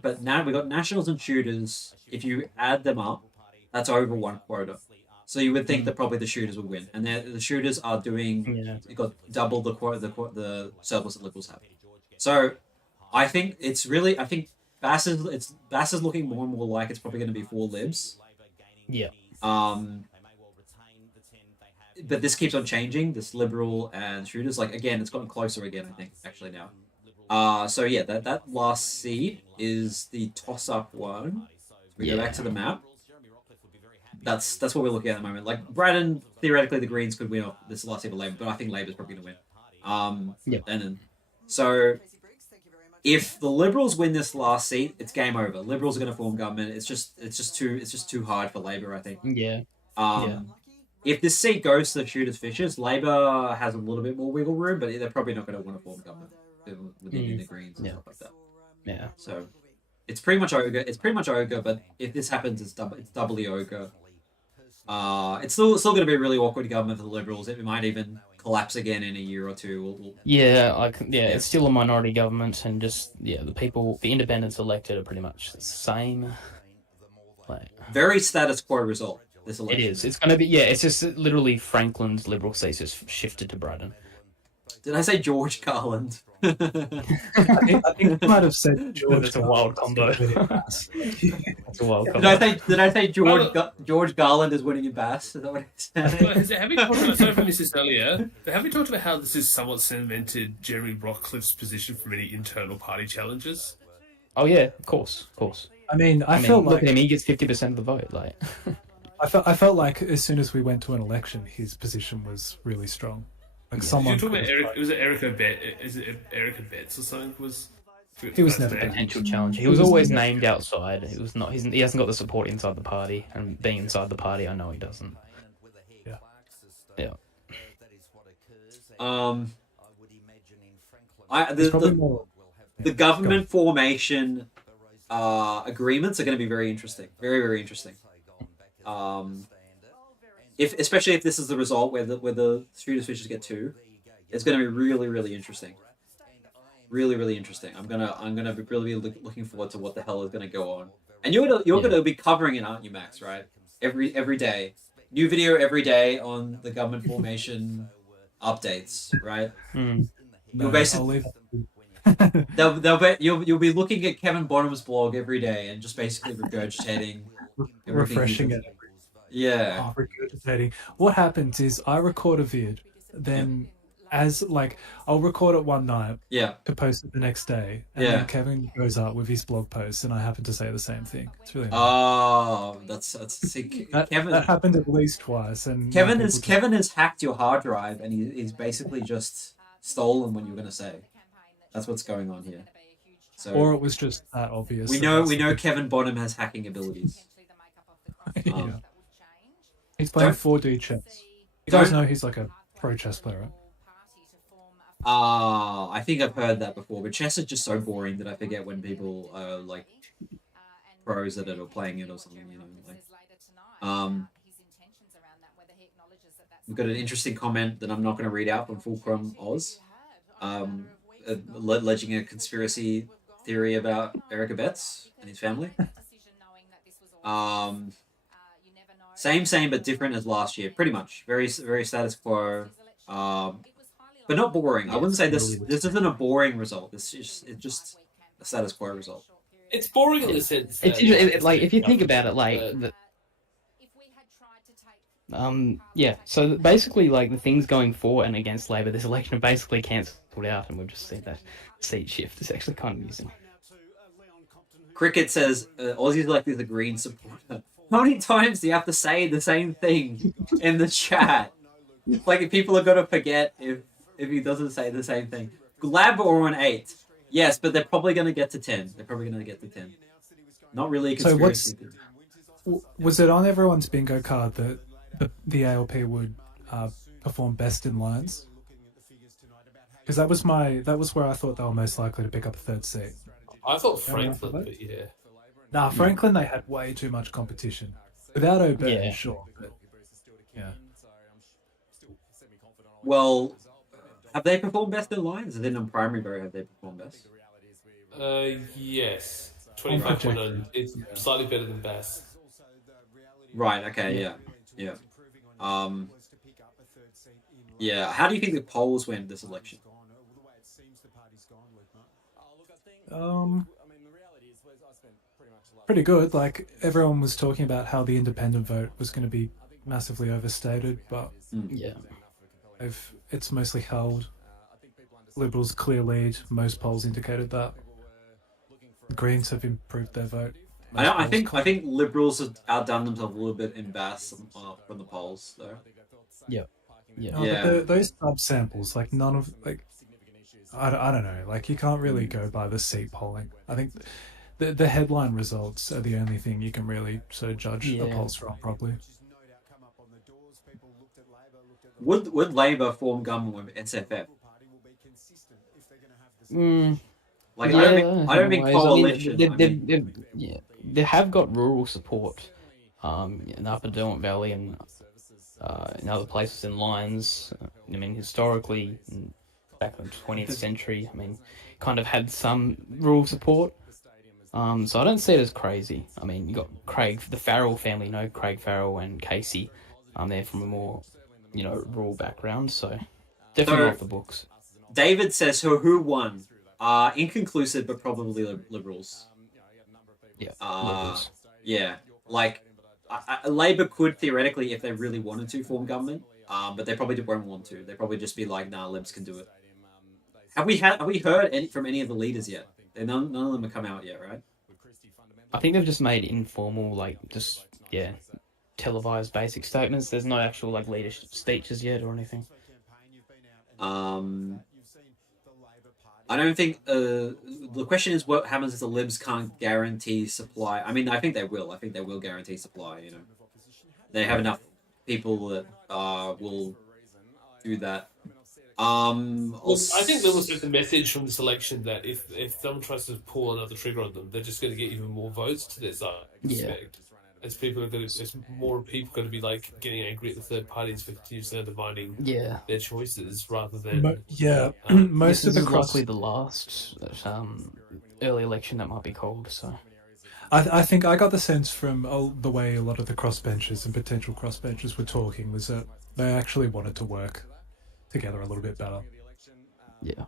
But now we got Nationals and Shooters. If you add them up, that's over 1 quota. So you would think that probably the Shooters would win, and the Shooters are doing got double the quota, the surplus that Liberals have. So I think Bass is looking more and more like it's probably going to be 4 Libs. Yeah. But this keeps on changing. This Liberal and Shooters, like again, it's gotten closer again. I think actually now. So yeah, that last seed is the toss-up one. We go back to the map. That's what we're looking at the moment. Like Braddon, theoretically, the Greens could win off this last seed of Labor, but I think Labor's probably going to win. And then, so if the Liberals win this last seat, it's game over. Liberals are going to form government. It's just too hard for Labor, I think. Yeah. If this seat goes to the Shooters Fishers, Labor has a little bit more wiggle room, but they're probably not going to want to form government within the Greens and stuff like that. Yeah. So it's pretty much ogre. But if this happens, it's doubly ogre. It's still going to be a really awkward government for the Liberals. It might even collapse again in a year or 2. It's still a minority government, and just the independents elected are pretty much the same. Very status quo result. This election. It is. It's going to be. It's just literally Franklin's Liberal seats just shifted to Braddon. Did I say George Garland? I think you might have said George. That's a wild combo. That's a wild combo. Did I say George Garland is winning in Bass? Is that what it said? Have we talked about, sorry if I missed this earlier, but have we talked about how this has somewhat cemented Jeremy Rockliff's position from any internal party challenges? Oh yeah, of course. I mean, I felt look like at him; he gets 50% of the vote. Like, I felt like as soon as we went to an election, his position was really strong. Like someone. You're talking about Eric? Was it Erica Bet? Is it Erica Betts or something? He was never a potential challenge. He was always named outside. It was not. He hasn't got the support inside the party, and being inside the party, I know he doesn't. Yeah. The government formation agreements are going to be very interesting. Very, very interesting. Especially if this is the result where the Shooters Fishers get 2, it's going to be really, really interesting. Really, really interesting. I'm gonna be really looking forward to what the hell is gonna go on. And you're gonna be covering it, aren't you, Max? Right? Every day, new video every day on the government formation updates, right? Mm. You'll No, basically they'll be you'll be looking at Kevin Bonham's blog every day and just basically regurgitating everything he refreshing does. it. Yeah, Regurgitating. What happens is I record a vid, then as like I'll record it one night yeah, to post it the next day, and Yeah. then Kevin goes up with his blog post, and I happen to say the same thing. It's really annoying. Oh, that's see, that Kevin. happened at least twice, and Kevin people is just- Kevin has hacked your hard drive, and he's basically just stolen what you were gonna say. That's what's going on here. So or it was just that obvious. we that know that's- Kevin Bonham has hacking abilities. yeah. He's playing 4D chess. You guys know he's like a pro chess player, right? I think I've heard that before, but chess is just so boring that I forget when people are like pros at it or playing it or something. You know, like we've got an interesting comment that I'm not going to read out from Fulcrum Oz, alleging a conspiracy theory about Eric Abetz and his family. Same but different as last year, pretty much. Very status quo. But not boring. I wouldn't say this isn't a boring result. It's just a status quo result. It's boring in the sense that Like if you think about it, like so basically like the things going for and against Labor this election are basically cancelled out, and we've just seen that seat shift. It's actually kind of amusing. Cricket says Aussies like this a green supporter. How many times do you have to say the same thing in the chat? Like if people are gonna forget if he doesn't say the same thing. Lab or an 8. Yes, but they're probably gonna get to 10. They're probably gonna get to 10. Not really a So conspiracy theory. was it on everyone's bingo card that the ALP would perform best in lines? Because that was where I thought they were most likely to pick up a third seat. I thought Everyone Franklin, for that? but yeah. Nah, Franklin, they had way too much competition. Without O'Byrne, Yeah. sure. But, yeah. Well, have they performed best in lines? And then on primary vote, have they performed best? Yes. 25.9. It's slightly better than Bass. Right. Okay. Yeah. Yeah. How do you think the polls went this election? Pretty good. Like everyone was talking about how the independent vote was going to be massively overstated, but Yeah. it's mostly held. Liberals clear lead. Most polls indicated that. The Greens have improved their vote. I think Liberals have outdone themselves a little bit in Bass from the polls, though. Yeah. No, Yeah. but those sub-samples, like none of I don't know. Like you can't really go by the seat polling. I think the headline results are the only thing you can really sort of judge the Yeah. polls from properly. Would Labor form government with SFF? Like Yeah, I don't think in ways. coalition. They have got rural support in Upper Derwent Valley and in other places in Lyons. I mean, historically, back in the 20th century, I mean, kind of had some rural support. So I don't see it as crazy. I mean, you got Craig, the Farrell family, Craig Farrell and Casey. They're from a more, rural background, so definitely off the books. David says who won? Inconclusive, but probably Liberals. Yeah. Liberals. Yeah, like Labor could theoretically, if they really wanted to, form government. But they probably won't want to. They probably just be like, nah, Libs can do it. Have we heard from any of the leaders yet? None of them have come out yet, right? I think they've just made informal, televised basic statements. There's no actual leadership speeches yet or anything. I don't think the question is what happens if the Libs can't guarantee supply. I mean, I think they will. I think they will guarantee supply. They have enough people that will do that. I think there was just a message from this election that if someone tries to pull another trigger on them, they're just going to get even more votes to their side. I Yeah. expect. as more people going to be like getting angry at the third parties for continuously undermining Yeah. their choices rather than Most This of the is cross. likely the last early election that might be called. So I think I got the sense from the way a lot of the crossbenchers and potential crossbenchers were talking was that they actually wanted to work together a little bit better. yeah.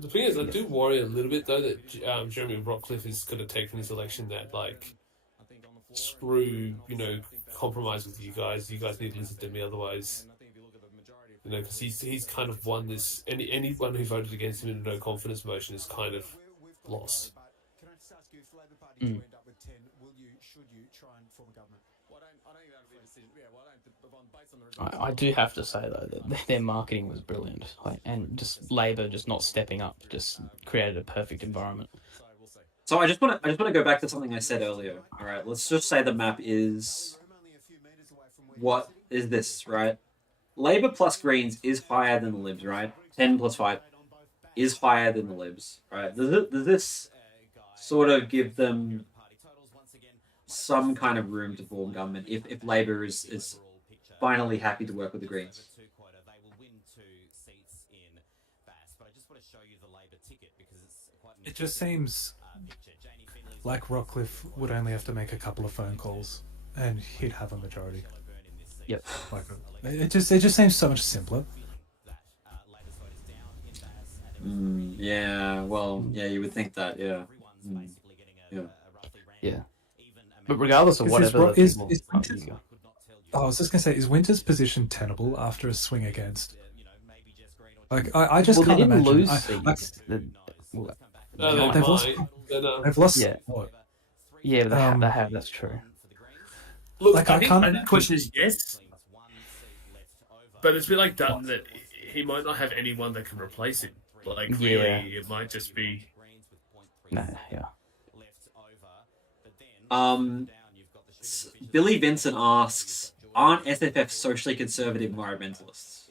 The thing is, I do worry a little bit though that Jeremy Rockliff is going to take from this election that like screw, compromise with you guys. You guys need to listen to me, otherwise, because he's kind of won this. Anyone who voted against him in a no confidence motion is kind of lost. Can I just ask you, if Labor Party do end up with 10, should you try and form a government? I do have to say though that their marketing was brilliant, and just Labor just not stepping up just created a perfect environment. So I just want to go back to something I said earlier. All right, let's just say the map is what is this, right? Labor plus Greens is higher than the Libs, right? 10 plus 5 is higher than the Libs, right? Does this sort of give them some kind of room to form government if Labor is finally happy to work with the Greens? It just seems like Rockliff would only have to make a couple of phone calls and he'd have a majority. Yep. It just seems so much simpler. Yeah, well, yeah, you would think that, yeah. Yeah. But regardless of whatever, I was just gonna say, is Winter's position tenable after a swing against? Like, I just can't they didn't imagine. lose seats. They've lost. They've lost. Yeah. What? Yeah, they have. That's true. Look, Like, I I think can't- the question is yes, but it's a bit like Dutton that he might not have anyone that can replace him. Like, really, it might just be. No, yeah. Billy Vincent asks, aren't SFF socially conservative environmentalists?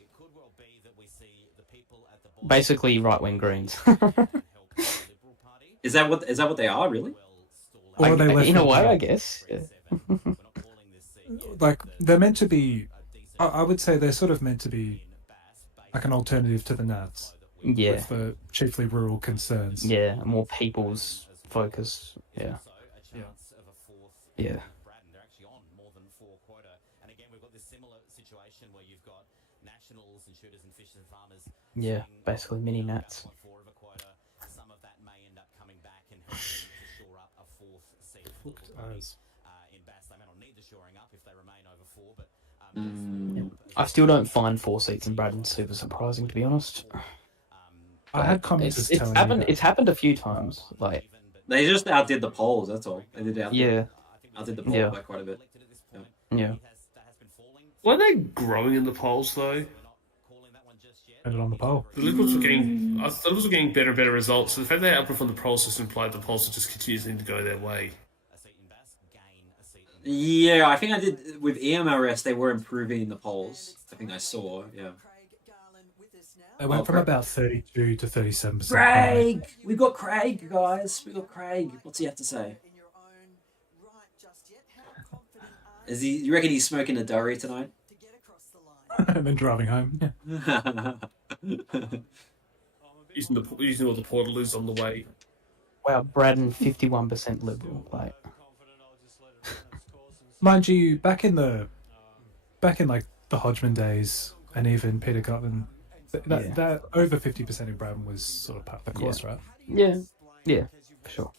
Basically, right-wing Greens. Is that what they are, really? Or are they left in a wing? way, I guess. Yeah. Like, they're meant to be. I would say they're sort of meant to be like an alternative to the Nats. Yeah. With the chiefly rural concerns. Yeah, more people's focus. Yeah. Yeah. Yeah, basically mini Nats. I still don't find 4 seats in Braddon super surprising, to be honest. I had comments It's happened a few times. Like, they just outdid the polls. That's all. They did outdid the polls by quite a bit. Yeah. Weren't they growing in the polls though? Put it on the poll. The Liberals were getting. I thought the Liberals were getting better and better results. So the fact they outperformed the polls just implied the polls would just continuing to go their way. Yeah, I think I did with EMRS. They were improving the polls. I think I saw. Yeah. They went from about 32 to 37%. Craig, we got Craig, guys. We got Craig. What's he have to say? Is he? You reckon he's smoking a durry tonight? And then driving home. Yeah. Using all the portaloos on the way. Wow, Braddon 51% Liberal. Like, Mind you, back in like the Hodgman days and even Peter Gutman, that over 50% in Braddon was sort of part of the course, right? yeah, for sure.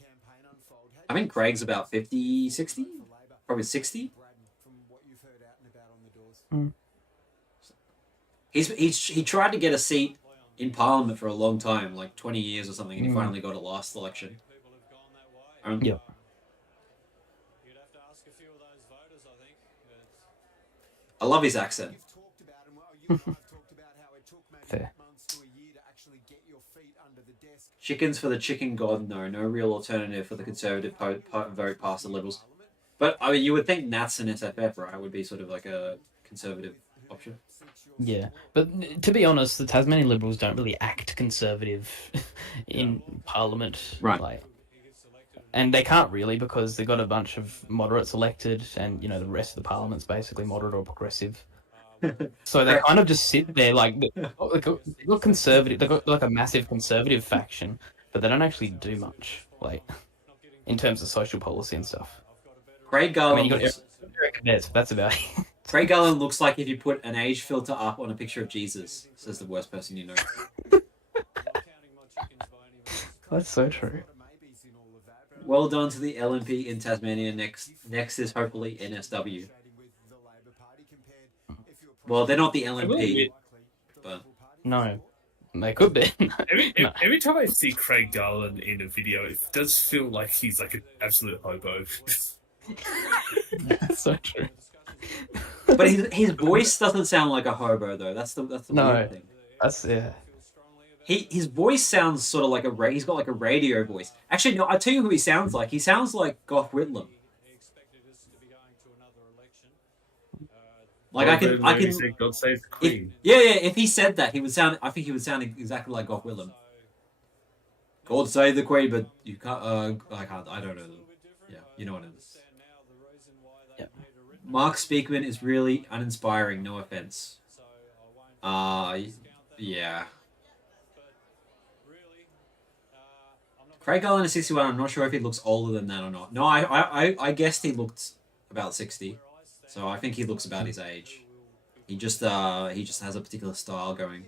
I think Craig's about 50, 60? Probably 60? He tried to get a seat in Parliament for a long time, like 20 years or something, and he finally got it last election. Yeah. I love his accent. Fair. Chickens for the chicken god, no real alternative for the Conservative vote past the Liberals. But I mean, you would think Nats and SFF, right, would be sort of like a Conservative option. Yeah, but to be honest, the Tasmanian Liberals don't really act conservative in Parliament. Right. Like, and they can't really because they've got a bunch of moderates elected, and the rest of the parliament's basically moderate or progressive. So they kind of just sit there like they've got conservative. They've got like a massive conservative faction, but they don't actually do much, like in terms of social policy and stuff. Craig I mean, Garland you got Eric Abetz, but that's about it. Craig Garland looks like if you put an age filter up on a picture of Jesus, says the worst person you know. That's so true. Well done to the LNP in Tasmania. Next is hopefully NSW. Well, they're not the LNP, but No, they could be. Every time I see Craig Garland in a video, it does feel like he's like an absolute hobo. That's so true. But his voice doesn't sound like a hobo though. That's the weird thing. That's His voice sounds sort of like he's got like a radio voice. Actually, no, I'll tell you who he sounds like. He sounds like Gough Whitlam. Like I can. Say, God save the Queen. If he said that, I think he would sound exactly like Gough Whitlam. God save the Queen, but you can't. I can't. I don't know. Yeah, you know what it is. Yeah. Mark Speakman is really uninspiring. No offense. Yeah. Craig Garland is 61. I'm not sure if he looks older than that or not. No, I guessed he looked about 60. So I think he looks about his age. He just has a particular style going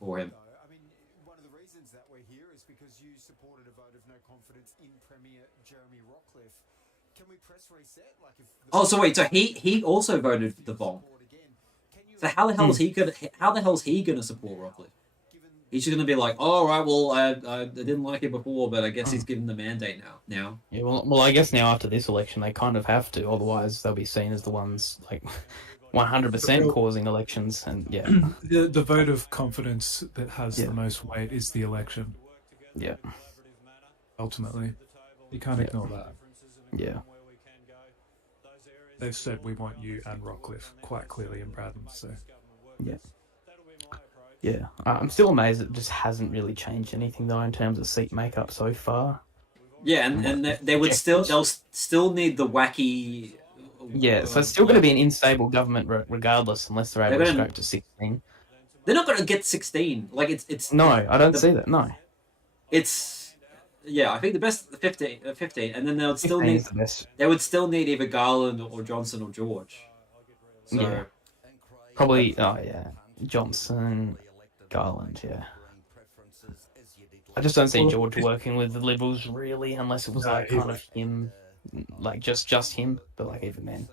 for him. I mean, one of the reasons that we're here is because you supported a vote of no confidence in Premier Jeremy Rockliff. Can we press reset? Like if So wait, so he also voted for the bomb. So how the hell is he gonna support Rockliff? He's just gonna be like, oh right, well I didn't like it before, but I guess he's given the mandate now. Yeah, well, I guess now after this election they kind of have to, otherwise they'll be seen as the ones like 100% causing elections, and yeah. The vote of confidence that has the most weight is the election. Yeah. Ultimately, you can't ignore that. Yeah. They've said we want you and Rockliff quite clearly in Braddon, so. Yeah. Yeah, I'm still amazed it just hasn't really changed anything though in terms of seat makeup so far. Yeah, and they'll still need the wacky. Yeah, so it's still going to be an unstable government regardless, unless they're able to scrape to 16. They're not going to get 16. Like it's. No, I don't see that. No. It's. Yeah, I think the best 15, and then they would still need. The best. They would still need either Garland or Johnson or George. So. Yeah. Probably. Oh yeah, Johnson. Garland, yeah. I just don't see George working with the Liberals really, unless it was like kind of him, like just him. But like even then,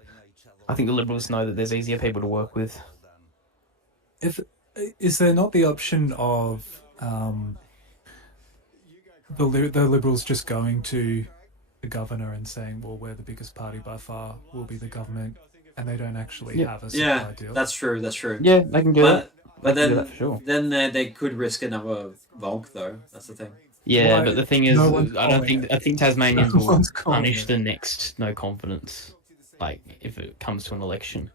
I think the Liberals know that there's easier people to work with. Is there not the option of the Liberals just going to the governor and saying, "Well, we're the biggest party by far, we'll be the government," and they don't actually have a supply deal? That's true. Yeah, they can do that. But sure. then they could risk another Volk though. That's the thing. Yeah, but the thing is, I think Tasmanians will punish the next no confidence, like if it comes to an election.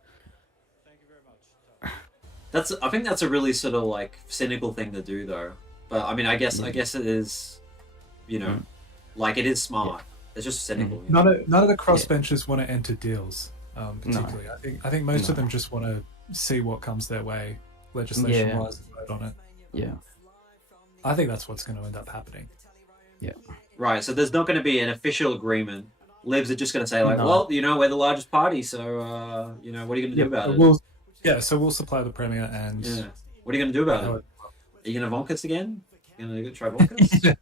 I think that's a really sort of like cynical thing to do though. But I mean, I guess it is, like it is smart. It's just cynical. None of the crossbenchers want to enter deals, particularly. No. I think most of them just want to see what comes their way. Legislation-wise, vote on it. Yeah. I think that's what's going to end up happening. Yeah. Right, so there's not going to be an official agreement. Libs are just going to say, like, well, we're the largest party, so, what are you going to do about it? So we'll supply the Premier and... Yeah. What are you going to do about it? Are you going to vonk us again? You going to try vonk us?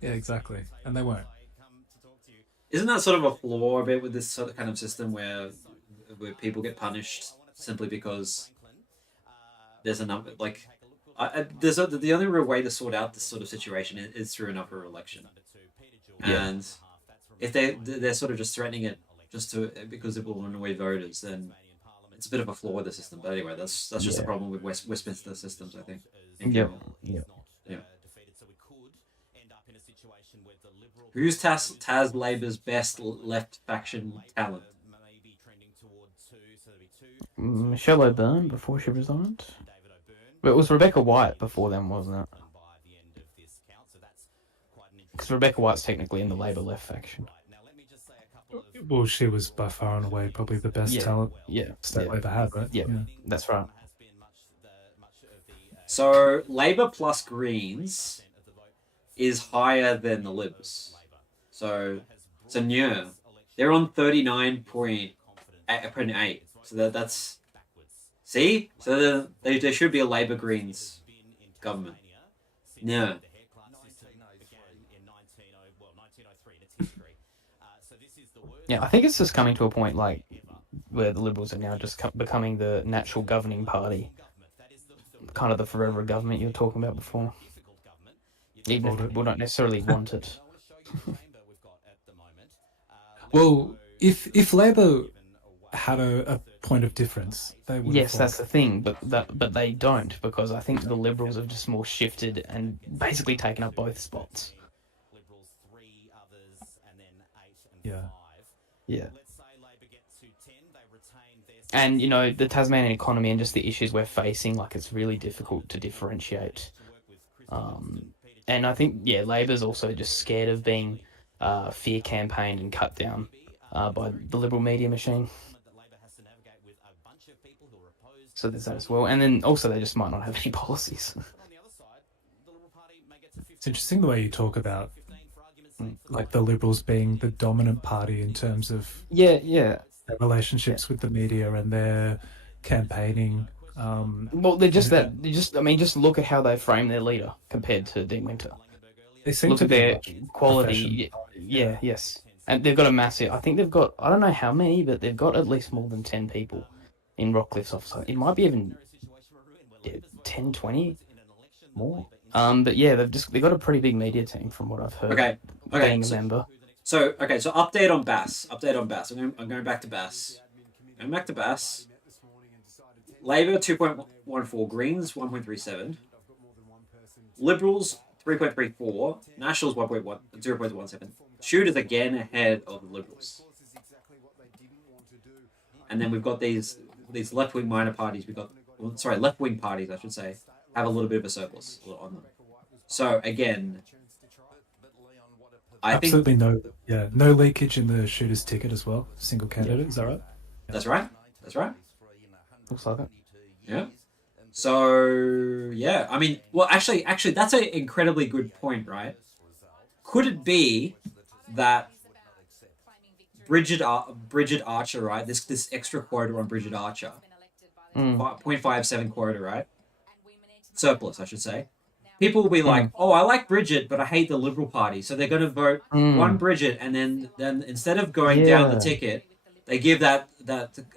Yeah, exactly. And they won't. Isn't that sort of a flaw a bit with this sort of kind of system where people get punished simply because... There's a number, like, the only real way to sort out this sort of situation is through another election. Yeah. And if they're sort of just threatening it because it will annoy voters, then it's a bit of a flaw with the system. But anyway, that's just the problem with Westminster systems, I think. Yeah. Who's Tas Labor's best left faction talent? Michelle O'Byrne before she resigned. But it was Rebecca White before then, wasn't it? because Rebecca White's technically in the Labour left faction. Well, she was by far and away probably the best talent State Labour had, right? Yeah, that's right. So Labour plus Greens is higher than the Libs. So yeah, they're on 39.8. So that's see. So there should be a Labour Greens government. Yeah. Yeah, I think it's just coming to a point like where the Liberals are now just becoming the natural governing party, kind of the forever government you were talking about before. Even if people don't necessarily want it. Well, if Labour had a point of difference, they would. Yes, that's the thing, but they don't, because I think the Liberals have just more shifted and basically taken up both spots. Yeah. Yeah. And, you know, the Tasmanian economy and just the issues we're facing, like, it's really difficult to differentiate. And I think, Labor's also just scared of being fear campaigned and cut down by the Liberal media machine. So there's that as well. And then also they just might not have any policies. It's interesting the way you talk about like the Liberals being the dominant party in terms of their relationships with the media and their campaigning. Well, they're just that. Just look at how they frame their leader compared to Dean Winter. They seem Look to at their quality. Yes. And they've got a massive. I think they've got. I don't know how many, but they've got at least more than 10 people in Rockliff's office. It might be even 10, 20 more. But yeah, they've got a pretty big media team from what I've heard. Okay. Being a member. So update on Bass. I'm going back to Bass. Going back to Bass. Labour 2.14, Greens 1.37, Liberals 3.34, Nationals 0.17. Shooters again ahead of the Liberals. And then we've got these left-wing minor parties. Left-wing parties, I should say, have a little bit of a surplus on them. So again, I think no leakage in the shooters ticket as well. Single candidate, is that right? That's right. Looks like it. Yeah. So yeah, I mean, well, actually, that's an incredibly good point, right? Could it be that Bridget Archer, right? This extra quota on Bridget Archer, 0.57 quota, right? Surplus, I should say. People will be like, "Oh, I like Bridget, but I hate the Liberal Party," so they're going to vote one Bridget, and then instead of going down the ticket, they give that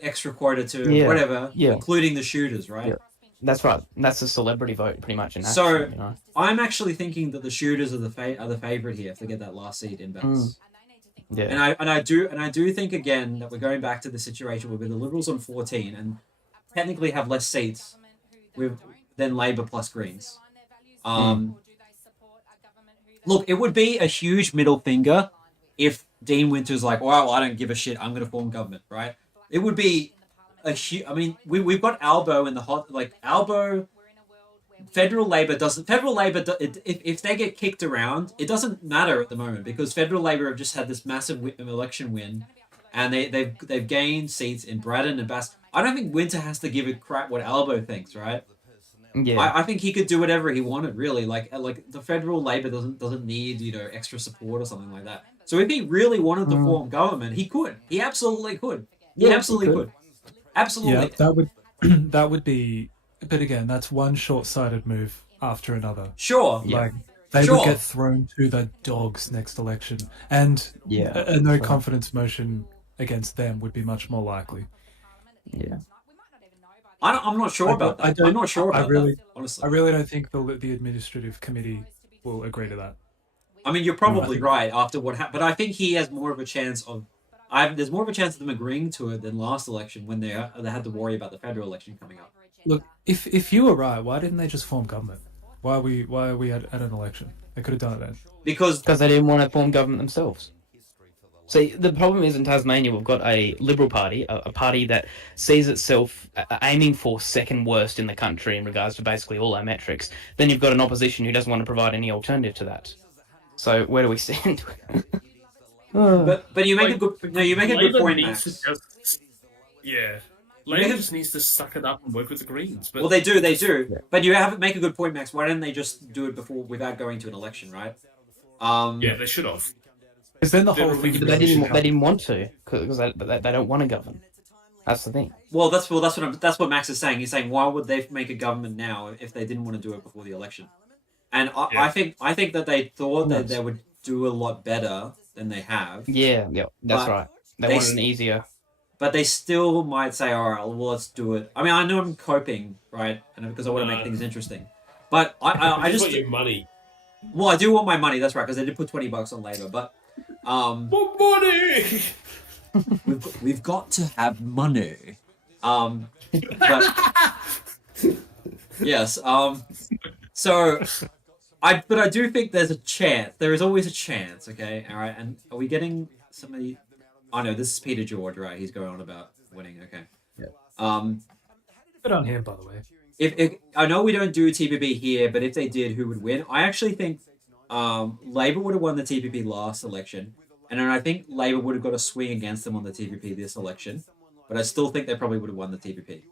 extra quota to whatever, including the shooters, right? Yeah. That's right. That's a celebrity vote, pretty much. So I'm actually thinking that the shooters are the favorite here if they get that last seat in Bass. Yeah. And I do think again that we're going back to the situation where the Liberals on 14 and technically have less seats than Labour plus Greens. Look, it would be a huge middle finger if Dean Winter's like, "Well, I don't give a shit. I'm going to form government," right? It would be a huge. I mean, we've got Albo in the hot. Like Albo, Federal Labour, if they get kicked around, it doesn't matter at the moment because Federal Labour have just had this massive election win, and they've gained seats in Braddon and Bass. I don't think Winter has to give a crap what Albo thinks, right? Yeah. I think he could do whatever he wanted, really. Like the Federal Labour doesn't need extra support or something like that. So if he really wanted to form government, he could. He absolutely could. He absolutely could. Absolutely. Yeah, that would be. But again, that's one short-sighted move after another. Sure. Like they would get thrown to the dogs next election, and a no confidence motion against them would be much more likely. Yeah. I'm not sure about that. I'm not sure about that, honestly. I really don't think the administrative committee will agree to that. I mean, you're probably right after what happened, but I think he has more of a chance of. There's more of a chance of them agreeing to it than last election when they had to worry about the federal election coming up. Look, if you were right, why didn't they just form government? Why are we at an election? They could have done it then. Because they didn't want to form government themselves. See, the problem is in Tasmania we've got a Liberal Party, a party that sees itself aiming for second worst in the country in regards to basically all our metrics. Then you've got an opposition who doesn't want to provide any alternative to that. So where do we stand? But you make a good Labour point, needs Max. to just You Labour make a- just neans to suck it up and work with the Greens. But Well, they do. Yeah. But you make a good point, Max. Why didn't they just do it before without going to an election, right? yeah, they should have. Because then the They're whole a thing. weak They really didn't. should They didn't want to because they don't want to govern. That's the thing. Well, that's what Max is saying. He's saying why would they make a government now if they didn't want to do it before the election? And Yeah. I think that they thought that Yes. they would do a lot better than they have. Yeah, that's But right. They they wanted s- an easier. But they still might say, all right, well, let's do it. I mean, I know I'm coping, right? And because I want to make things interesting. But I just... want your money. Well, I do want my money, that's right, because they did put $20 on Labour. But More money. we've got to have money. But... Yes, so... But I do think there's a chance. There is always a chance, okay? All right, and are we getting somebody... Oh, no, this is Peter George, right? He's going on about winning, okay. Yeah. Good on him, by the way. If I know we don't do TPP here, but if they did, who would win? I actually think Labour would have won the TPP last election, and then I think Labour would have got a swing against them on the TPP this election, but I still think they probably would have won the TPP.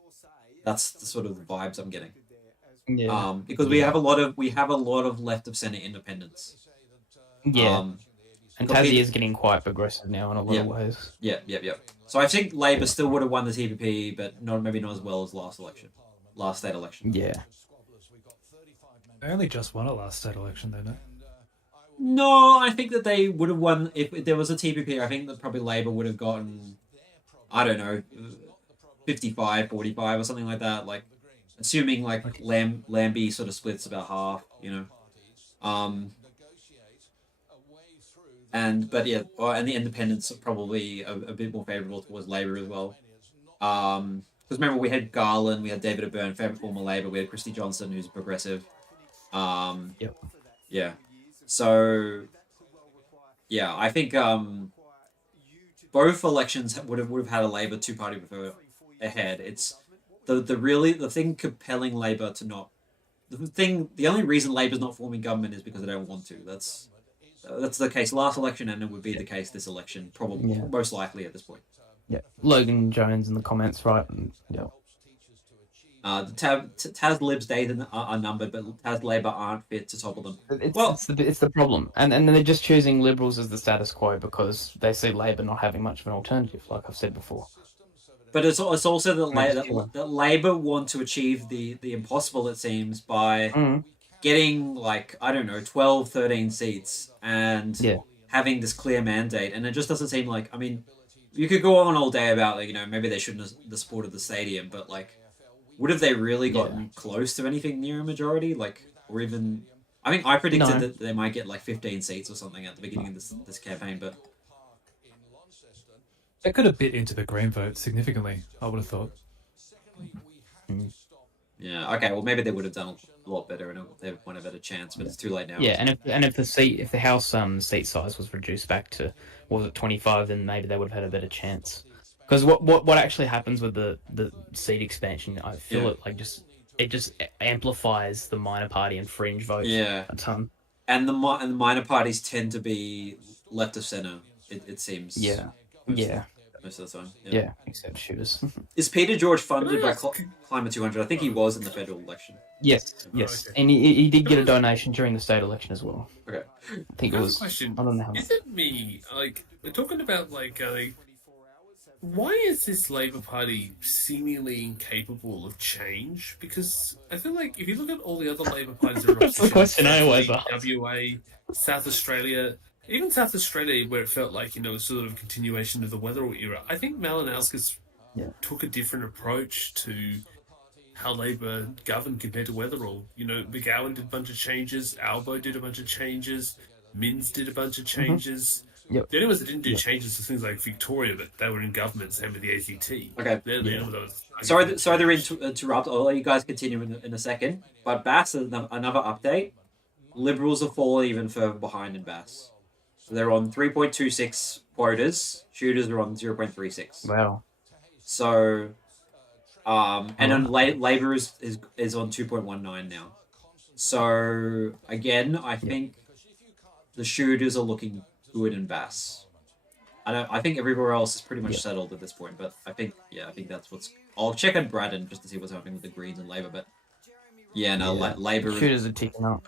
That's the sort of the vibes I'm getting. Yeah. Because we have a lot of left of centre independents. Yeah. And because Tassie is getting quite progressive now in a lot of ways. Yeah. So I think Labour still would have won the TPP, but maybe not as well as last state election. Yeah. They only just won a last state election, though, no? No, I think that they would have won if there was a TPP. I think that probably Labour would have gotten, I don't know, 55, 45 or something like that. Like, assuming like Lambie sort of splits about half, you know. And the independents are probably a bit more favourable towards Labour as well. Because remember we had Garland, we had David O'Byrne, former Labour, we had Christy Johnson, who's progressive. Yep. Yeah. So, yeah, I think both elections would have had a Labour two-party vote ahead. It's the thing compelling Labour to not the only reason Labour's not forming government is because they don't want to. That's the case last election, and it would be the case this election, probably most likely at this point. Yeah. Logan Jones in the comments, right? Yeah. The Tas Libs days are numbered, but Tas Labour aren't fit to topple them. It's the problem, and then they're just choosing Liberals as the status quo because they see Labour not having much of an alternative, like I've said before. But it's also that Labour want to achieve the impossible, it seems, by getting, like, I don't know, 12, 13 seats and having this clear mandate. And it just doesn't seem like, I mean, you could go on all day about, like, you know, maybe they shouldn't have supported the stadium, but, like, would have they really gotten close to anything near a majority? Like, or even... I think I predicted that they might get, like, 15 seats or something at the beginning of this campaign, but... They could have bit into the Green vote significantly, I would have thought. Yeah, okay, well, maybe they would have done a lot better and they would have had a better chance, but it's too late now. Yeah, and if the House seat size was reduced back to, was it 25, then maybe they would have had a better chance. Because what actually happens with the seat expansion, I feel it just amplifies the minor party and fringe vote a ton. And the minor parties tend to be left of centre, it seems. Most of the time. Yeah, except shooters. Is Peter George funded by Climate 200? I think he was in the federal election. Yes. Okay. And he did get a donation during the state election as well. Okay. I think it was... Question. I don't know how much. Is it me? Like, we're talking about, like, why is this Labour Party seemingly incapable of change? Because I feel like if you look at all the other Labour parties that are That's the question I always ask. WA, South Australia, even South Australia, where it felt like, you know, sort of a continuation of the Weatherall era, I think Malinowskis took a different approach to how Labour governed compared to Weatherall. You know, McGowan did a bunch of changes, Albo did a bunch of changes, Minns did a bunch of changes. Yep. The only ones that didn't do changes to things like Victoria, but they were in government, same with the ACT. Okay. They're the only ones. Sorry to interrupt. I'll let you guys continue in a second. But Bass, another update. Liberals are falling even further behind in Bass. So they're on 3.26 quotas. Shooters are on 0.36. Wow. So, and then Labour is on 2.19 now. So again, I think the shooters are looking good in Bass. I think everywhere else is pretty much settled at this point, but I think that's what's. I'll check on Braddon just to see what's happening with the Greens and Labor, but yeah, no, Labor. Shooters are ticking up.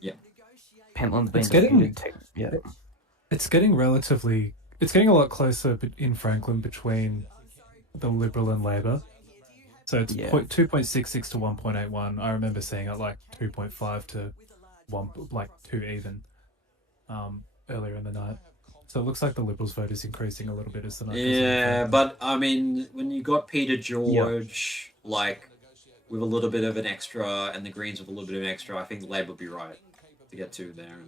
Yeah. Pentland's been It's getting- defeated. It's getting relatively. It's getting a lot closer in Franklin between the Liberal and Labor. So it's 2.66 to 1.81. I remember seeing it like 2.5 to 2 even earlier in the night. So it looks like the Liberals' vote is increasing a little bit as the night goes on. Yeah, but I mean, when you got Peter George, like, with a little bit of an extra, and the Greens with a little bit of an extra, I think Labor would be right to get to there.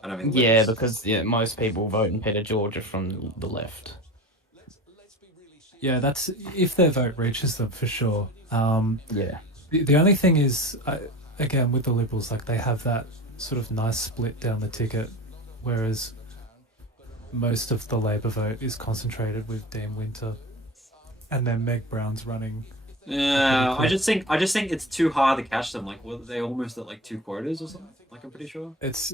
I don't think. Yeah, because most people voting Peter George are from the left. Yeah, that's if their vote reaches them for sure. Yeah. The only thing is, again, with the Liberals, like they have that sort of nice split down the ticket, whereas most of the Labor vote is concentrated with Dean Winter, and then Meg Brown's running. Yeah, I just think it's too hard to catch them. Like, were they almost at like 2 quarters or something? Like, I'm pretty sure. It's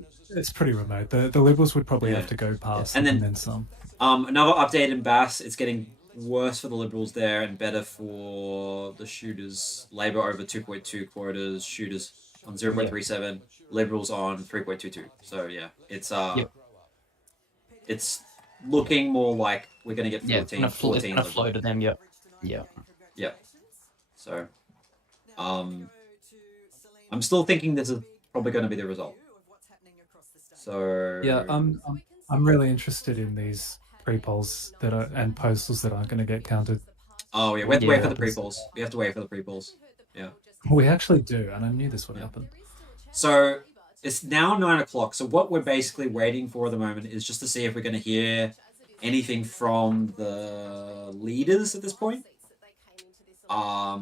pretty remote. The Liberals would probably have to go past And and then- then some. Another update in Bass. It's getting worse for the Liberals there and better for the shooters. Labor over 2.2 quarters, shooters on 0.37, Liberals on 3.22. So yeah, it's it's looking more like we're gonna get 14. It's gonna 14 flow to them. Yeah. So, I'm still thinking this is probably going to be the result. So Yeah, I'm really interested in these pre-polls and postals that aren't going to get counted. Oh yeah, we have to wait for the Yeah. pre-polls. We have to wait for the pre-polls. Yeah. We actually do, and I knew this would happen. So it's now 9 o'clock. So what we're basically waiting for at the moment is just to see if we're going to hear anything from the leaders at this point.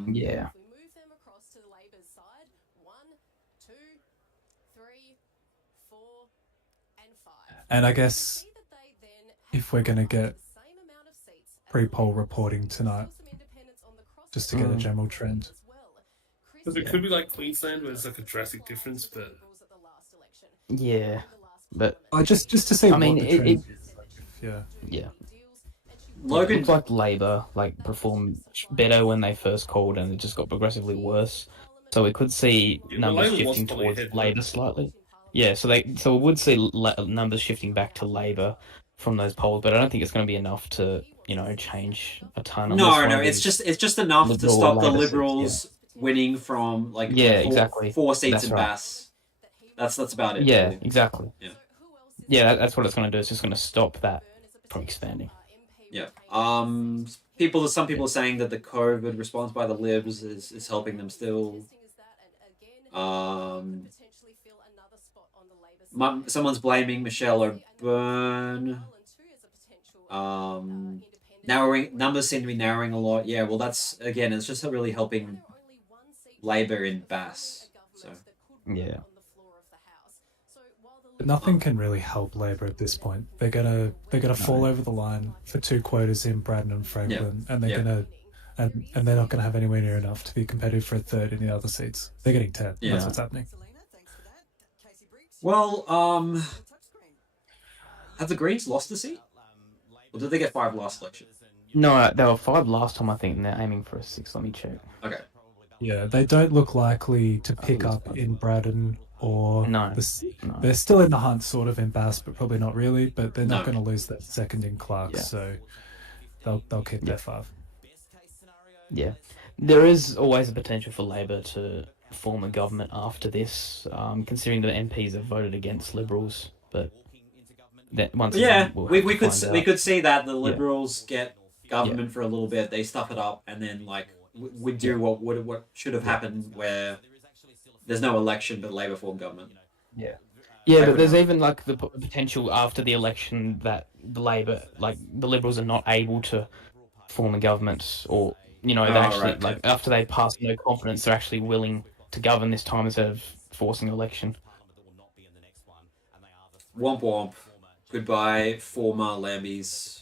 Yeah. And I guess if we're going to get pre-poll reporting tonight, just to get a general trend. Because it could be like Queensland, where there's like a drastic difference, but Yeah. But Just to see I mean, what the it- trend is. Like, yeah. yeah. Logan, It looks like Labor performed better when they first called, and it just got progressively worse. So we could see Yeah, numbers Labor was shifting probably towards ahead. Labor slightly. Yeah, so we would see numbers shifting back to Labor from those polls, but I don't think it's going to be enough to change a ton. unless one no, of it's these- just enough to Liberal stop the Labor seats, Liberals winning from like Yeah, four, exactly. 4 seats That's in right. Bass. That's about it. Yeah, really. exactly. Yeah. Yeah, that's what it's going to do. It's just going to stop that from expanding. Yeah. Some people are saying that the COVID response by the Libs is helping them still. Someone's blaming Michelle O'Byrne. Narrowing numbers seem to be narrowing a lot. Yeah, well, that's again, it's just really helping Labor in Bass. So Yeah. But nothing can really help Labor at this point. They're gonna fall over the line for 2 quotas in Braddon and Franklin, and they're gonna and they're not gonna have anywhere near enough to be competitive for a third in the other seats. They're getting 10. Yeah. That's what's happening. well, have the Greens lost the seat, or did they get 5 last election? No, there were 5 last time, I think, and they're aiming for a 6. Let me check. Okay. Yeah, they don't look likely to pick up in Braddon or No. No. They're still in the hunt, sort of in Bass, but probably not really. But they're not No. going to lose that second in Clark, Yeah. so they'll keep their 5. Yeah. There is always a potential for Labor to form a government after this, considering the MPs have voted against Liberals. But that once Yeah, again, we'll we have to could find we out. could see that the Liberals get government for a little bit, they stuff it up, and then like we do what should have happened, where there's no election but Labor form government. Yeah, Labor but there's now. even like the potential after the election that the Liberals are not able to form a government, or they actually right, after they pass no confidence, they're actually willing to govern this time instead of forcing election. Womp womp. Goodbye, former Lambies.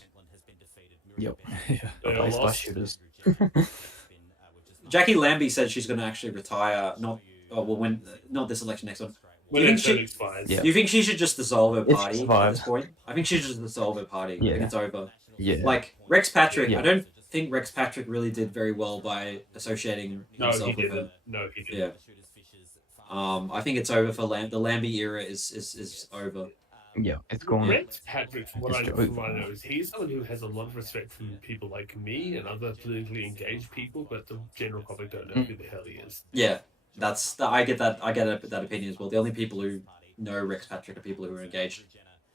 Yep. Yeah. they are Replaced by lost. shooters. Jackie Lambie said she's going to actually retire. Not this election, next one. when you her think term she- expires. Yeah. Do you think she should just dissolve her If she party at survives. this point? I think she should just dissolve her party. I Yeah. think it's over. Yeah. Like Rex Patrick, Yeah. I don't think Rex Patrick really did very well by associating No, himself he with her. didn't. No, he didn't. Yeah. I think it's over for the Lambie era is over. Yeah, it's gone. Rex Patrick, from what I It's from what I know, is he's someone who has a lot of respect from people like me and other politically engaged people, but the general public don't know who the hell he is. Yeah, I get that that opinion as well. The only people who know Rex Patrick are people who are engaged.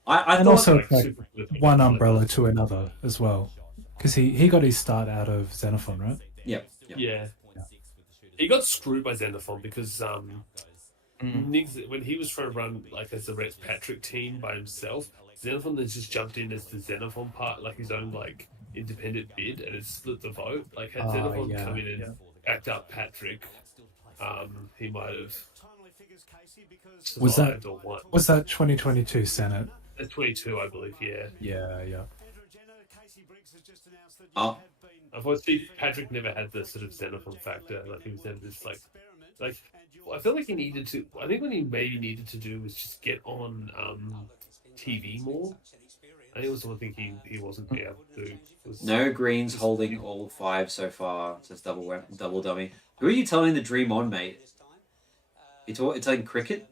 I And thought also, Like, like, super political. one umbrella to another as well. Because he got his start out of Xenophon, right? yeah. Yeah. He got screwed by Xenophon because Nix, when he was trying to run like as the Rex Patrick team by himself, Xenophon then just jumped in as the Xenophon part, like his own like independent bid, and it split the vote. Like had Xenophon yeah, come in and act up Patrick, he might have Was that- survived or won. Was that 2022 Senate? That's 22, I believe. Yeah. Yeah. Oh, Unfortunately, Patrick never had the sort of Xenophon factor. Like he was never this like. I feel like he needed to. I think what he maybe needed to do was just get on TV more. I think it was the one thing he wasn't able to do. Was, no Greens holding all 5 so far. Says double dummy. Who are you telling the dream on, mate? You're telling cricket?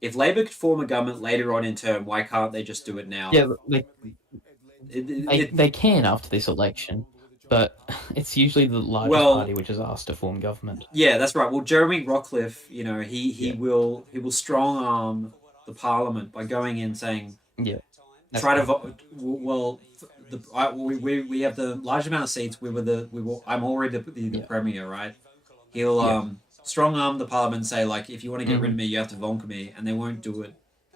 If Labor could form a government later on in term, why can't they just do it now? Yeah, they It- they can after this election, but it's usually the largest Well- party which is asked to form government. Yeah, that's right. Well, Jeremy Rockliff, he Yeah. will strong arm the Parliament by going in saying Yeah, that's try to right. vote. Well, we have the large amount of seats. I'm already the Yeah. premier, right? He'll Yeah. strong arm the Parliament and say like, if you want to get rid of me, you have to vonk me, and they won't do it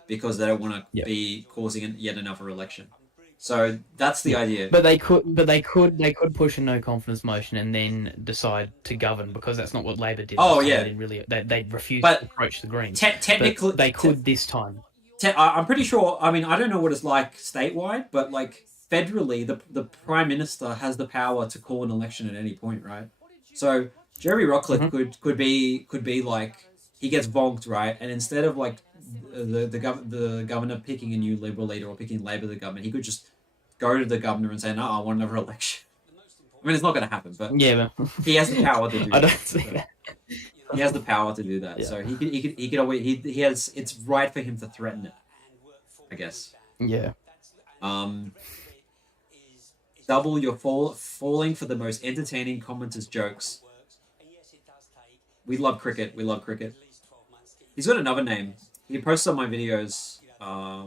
because they don't want to Yeah. be causing yet another election. So that's the idea. But they could push a no confidence motion and then decide to govern, because that's not what Labor did. Oh, last time. yeah. They didn't really. They refused But to approach the Greens. Technically, But they could this time. I'm pretty sure. I mean, I don't know what it's like statewide, but like federally, the prime minister has the power to call an election at any point, right? So Jeremy Rockliff could be like, he gets vonked, right? And instead of like the governor picking a new Liberal leader or picking Labor the government, he could just go to the governor and say, "No, I want another election." I mean, it's not going to happen, but Yeah, but he has the power to do I that. don't see that. He has the power to do that, Yeah. so he could always he has. It's right for him to threaten it, I guess. Yeah. Double, you're falling for the most entertaining commenters' jokes. We love cricket. We love cricket. He's got another name. He posts on my videos.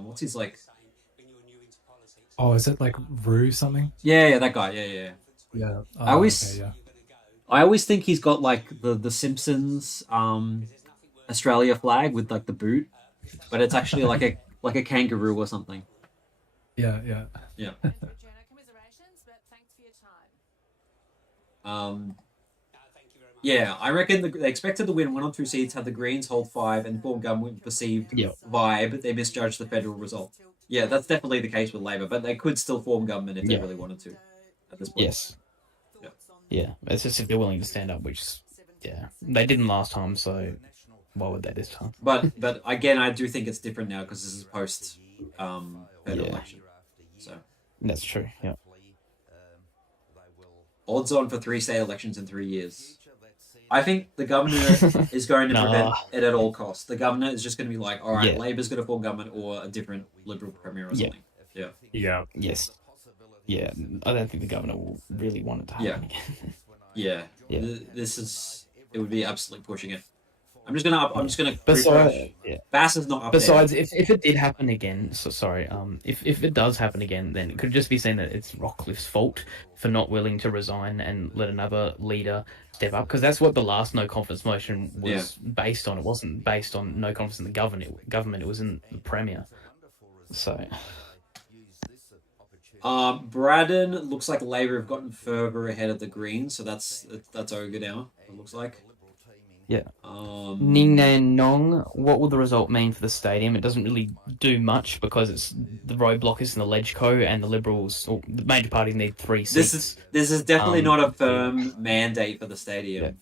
What's his like? Oh, is it like Rue something? Yeah, that guy. Yeah. Yeah. I always- Okay, yeah. I always think he's got like the Simpsons Australia flag with like the boot, but it's actually like a kangaroo or something. Yeah. Commiserations, but thanks for your time. Yeah, I reckon they expected to win 1 or 2 seats, had the Greens hold 5, and form government with perceived Yeah. vibe. They misjudged the federal result. Yeah, that's definitely the case with Labor, but they could still form government if they Yeah. really wanted to. At this point. Yes. Yeah. Yeah. It's just if they're willing to stand up, which they didn't last time, so why would they this time? But again, I do think it's different now because this is post federal Yeah. election. So That's true. Yeah. odds on for 3 state elections in 3 years. I think the governor is going to prevent Nah. it at all costs. The governor is just going to be like, all right, Yeah. Labor's going to form government or a different Liberal premier or Yeah. something. Yeah. Yeah. Yes. Yeah. I don't think the governor will really want it to happen again. Yeah. Yeah. It would be absolutely pushing it. I'm just gonna Besides, Bass is not up Besides, there. if it did happen again, if it does happen again, then it could just be seen that it's Rockliff's fault for not willing to resign and let another leader step up, because that's what the last no confidence motion was based on. It wasn't based on no confidence in the government. It was in the premier. So Braddon looks like Labor have gotten further ahead of the Greens, so that's Ogre now. It looks like. yeah. Ning. Ning Nan Nong, what will the result mean for the stadium? It doesn't really do much because it's the roadblockers and the Legco and the Liberals, or the major parties need 3 seats. This is definitely not a firm mandate for the stadium.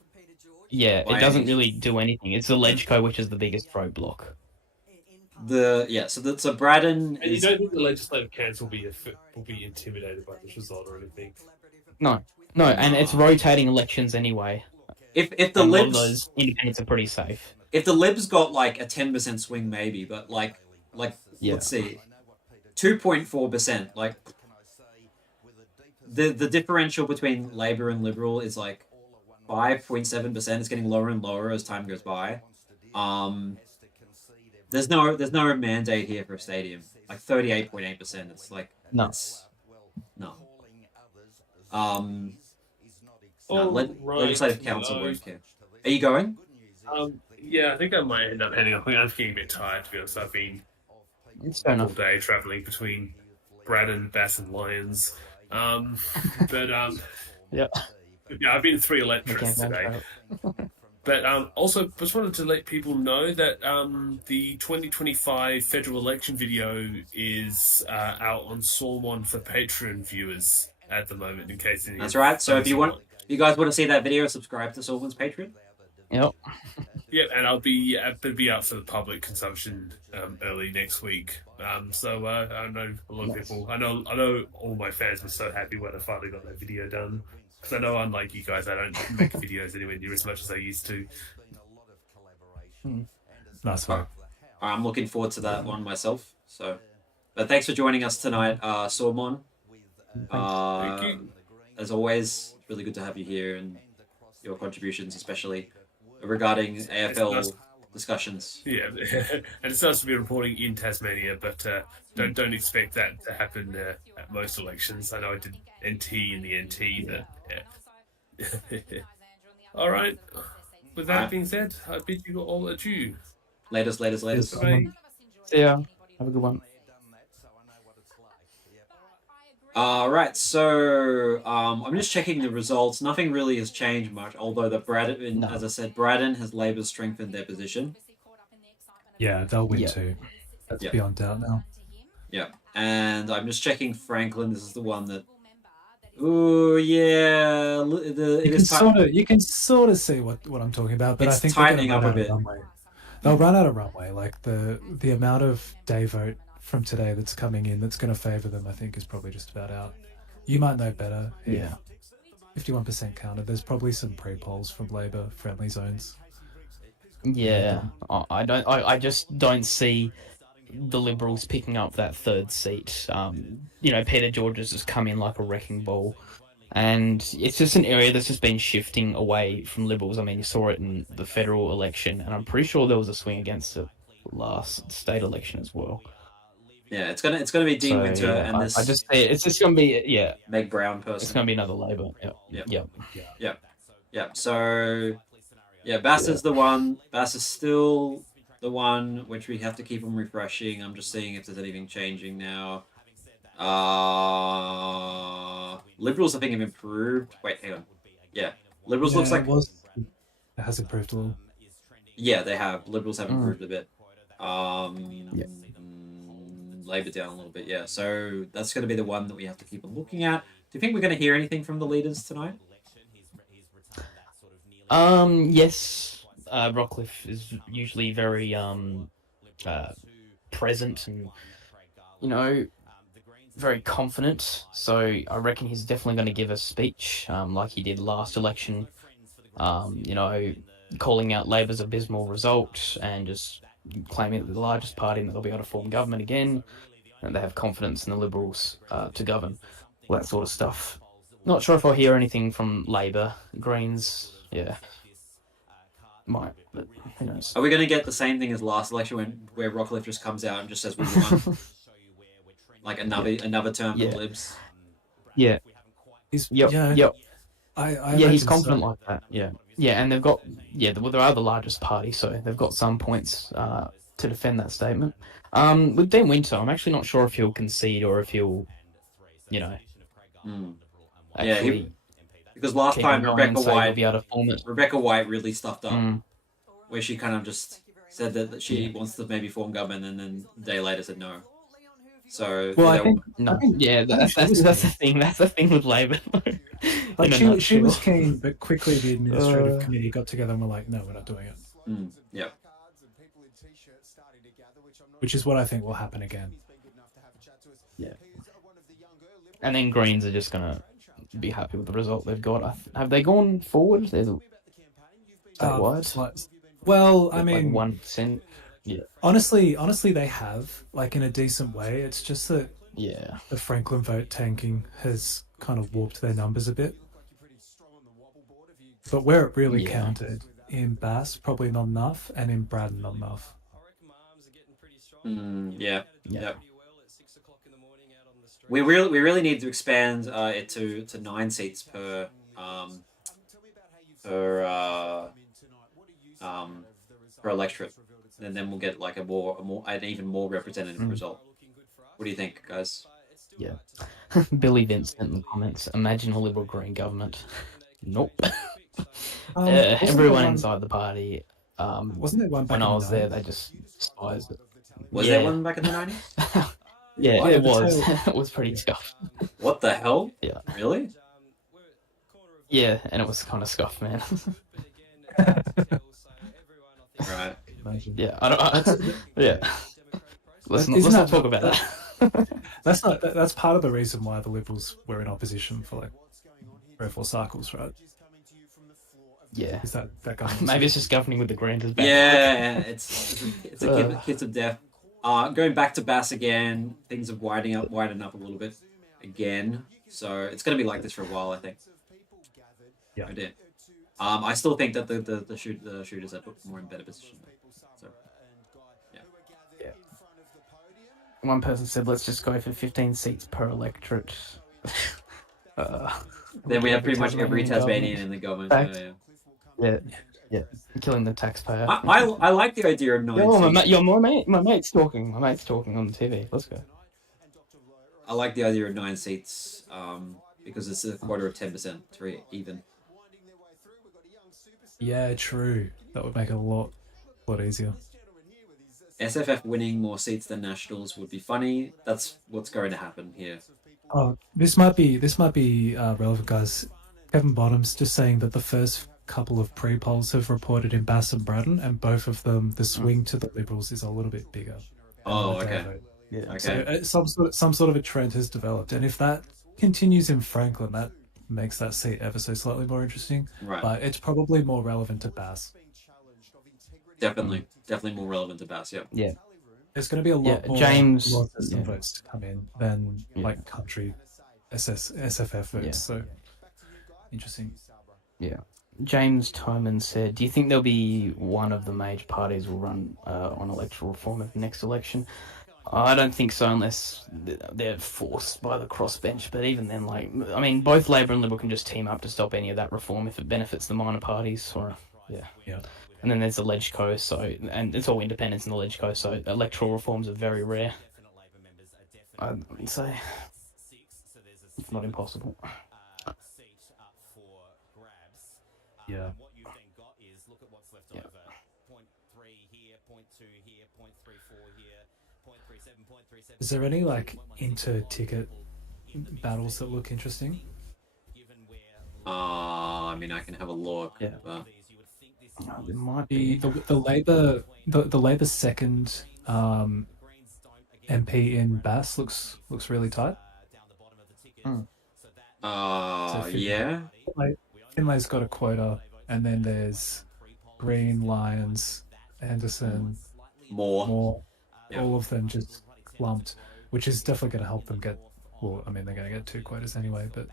Yeah, by it doesn't any- really do anything. It's the Legco which is the biggest roadblock. So Braddon And you is don't think the Legislative Council will be intimidated by this result or anything? No, and it's rotating elections anyway. if the And a lot of Libs those independents are pretty safe. if the Libs got like a 10% swing maybe, but like Yeah. let's see, 2.4%. Like the differential between Labor and Liberal is like 5.7%. It's getting lower and lower as time goes by. There's no mandate here for a stadium. Like 38.8%. It's like No. It's, no. No, Right, legislative council no. won't care. Are you going? Yeah, I think I might end up heading off. I'm getting a bit tired, to be honest. I've been It's fair all enough. day travelling between Braddon, Bass, and Lyons. But Yep. yeah, I've been to 3 The electorates campaign today. trail. But also, just wanted to let people know that the 2025 federal election video is out on Saumon for Patreon viewers at the moment, in case any. That's right. So if you guys want to see that video, subscribe to Solvan's Patreon. Yep. Yeah, and it'll be out for the public consumption early next week. So I know a lot of people. I know all my fans were so happy when I finally got that video done. Because I know, unlike you guys, I don't make videos anywhere near as much as I used to. Nice one. I'm looking forward to that one myself. So, but thanks for joining us tonight, Saumon. Thank you. As always, really good to have you here and your contributions, especially regarding AFL nice. discussions. Yeah, and it's nice to be reporting in Tasmania, but don't expect that to happen at most elections. I know I did NT in the NT, but yeah. All right. With that being said, I bid you all adieu. Latest. Bye. See ya. Have a good one. Right, so I'm just checking the results. Nothing really has changed much, although Braddon, No. as I said, Braddon has Labor strengthened their position. Yeah, they'll win Yeah. too. That's Yeah. beyond doubt now. Yeah, and I'm just checking Franklin. This is the one that. Ooh, yeah. You can sort of see what I'm talking about, but It's I think they're tightening gonna up run a out of bit. runway. They'll run out of runway. Like the amount of day vote from today that's coming in that's going to favour them, I think, is probably just about out. You might know better. Yeah. 51% counted. There's probably some pre-polls from Labor friendly zones. Yeah. I just don't see the Liberals picking up that third seat. Peter George has just come in like a wrecking ball. And it's just an area that's just been shifting away from Liberals. I mean, you saw it in the federal election, and I'm pretty sure there was a swing against the last state election as well. Yeah, it's gonna be Dean So, Winter yeah, and this I just say it's just gonna be Meg Brown it's person. gonna be another Labor. Yep. So Bass is the one. Bass is still the one which we have to keep on refreshing. I'm just seeing if there's anything changing now. Liberals I think have improved. Wait, hang on. Yeah, Liberals looks like it has improved a little. yeah they have. Liberals have improved a bit. Yeah. Labor down a little bit. Yeah, so that's going to be the one that we have to keep on looking at. Do you think we're going to hear anything from the leaders tonight? Yes. Rockliff is usually very present and very confident. So I reckon he's definitely going to give a speech, like he did last election. Calling out Labor's abysmal result and just claiming that they're the largest party and that they'll be able to form government again, and they have confidence in the Liberals to govern. All that sort of stuff. Not sure if I'll hear anything from Labor. Greens, yeah. Might, but who knows? Are we going to get the same thing as last election where Rockliff just comes out and just says we won? Like another term for the Libs? Yeah. He's, Yep. yeah, Yep. I Yeah, he's reckon confident so. like that. Yeah. Yeah, and they've got they are the largest party, so they've got some points to defend that statement. With Dean Winter, I'm actually not sure if he'll concede or if he'll, actually because last keep time on going Rebecca and say White we'll be able to form it. Rebecca White really stuffed up, Mm. where she kind of just said that she wants to maybe form government, and then a day later said no. So Well, I think No, yeah, that's the thing. That's the thing with Labor. Like In a she was nutshell. keen, but quickly the administrative committee got together and were like, no, we're not doing it. Yep. Which is what I think will happen again. Yeah. And then Greens are just gonna be happy with the result they've got. Have they gone forward? There's statewide. Well, I Like mean, 1%. Yeah. honestly, they have, like, in a decent way. It's just that Yeah. the Franklin vote tanking has kind of warped their numbers a bit. But where it really Yeah. counted, in Bass, probably not enough, and in Braddon, not enough. Yeah. Yeah. Yep. We really need to expand it to 9 seats per electorate, and then we'll get like an even more representative result. What do you think, guys? Yeah. Billy Vincent in the comments. Imagine a Liberal Green government. Nope. Everyone inside the party. Wasn't there one back when in I the was there, 90s? they just despised it. Was there one back in the 90s? Yeah, What? it was. It was pretty scuffed. What the hell? Yeah. Really? Yeah, and it was kind of scuffed, man. Right. Yeah, I don't. Yeah. Let's Isn't not that- talk about that. That's part of the reason why the Liberals were in opposition for like 3 or 4 cycles, right? Yeah. Is that government? Maybe it's just governing with the Greens as bad. Yeah, it's a kiss of death. Going back to Bass again, things are widening up a little bit again. So it's going to be like this for a while, I think. Yeah. I did. I still think that the shooters are more in better position. So, yeah. One person said, "Let's just go for 15 seats per electorate." Then we have pretty much every Tasmanian in the government. Yeah. Yeah, killing the taxpayer. I like the idea of 9 seats. My mate's talking. My mate's talking on the TV. Let's go. I like the idea of 9 seats because it's a quarter of 10% to even. Yeah, true. That would make it a lot easier. SFF winning more seats than Nationals would be funny. That's what's going to happen here. Oh, this might be relevant, guys. Kevin Bottoms just saying that the first couple of pre-polls have reported in Bass and Braddon, and both of them, the swing to the Liberals is a little bit bigger. Oh, than the day okay. vote. Okay. So some sort of a trend has developed, and if that continues in Franklin, that makes that seat ever so slightly more interesting. Right. But it's probably more relevant to Bass. Definitely more relevant to Bass. Yep. Yeah. There's going to be a lot more James- law system yeah. votes to come in than like country SFF votes. Yeah. So interesting. Yeah. James Tyman said, "Do you think there'll be one of the major parties will run on electoral reform at the next election?" I don't think so, unless they're forced by the crossbench. But even then, both Labor and Liberal can just team up to stop any of that reform if it benefits the minor parties. Yeah. And then there's the LegCo, and it's all independents in the LegCo, so electoral reforms are very rare. I'd say, if not impossible. Yeah. Is there any like inter-ticket battles that look interesting? I mean, I can have a look. Yeah. But... There might be. The Labor second MP in Bass looks really tight. Yeah. Finlay's got a quota, and then there's Green, Lyons, Anderson, More. all of them just lumped, which is definitely going to help them get. Well, I mean, they're going to get 2 quotas anyway, but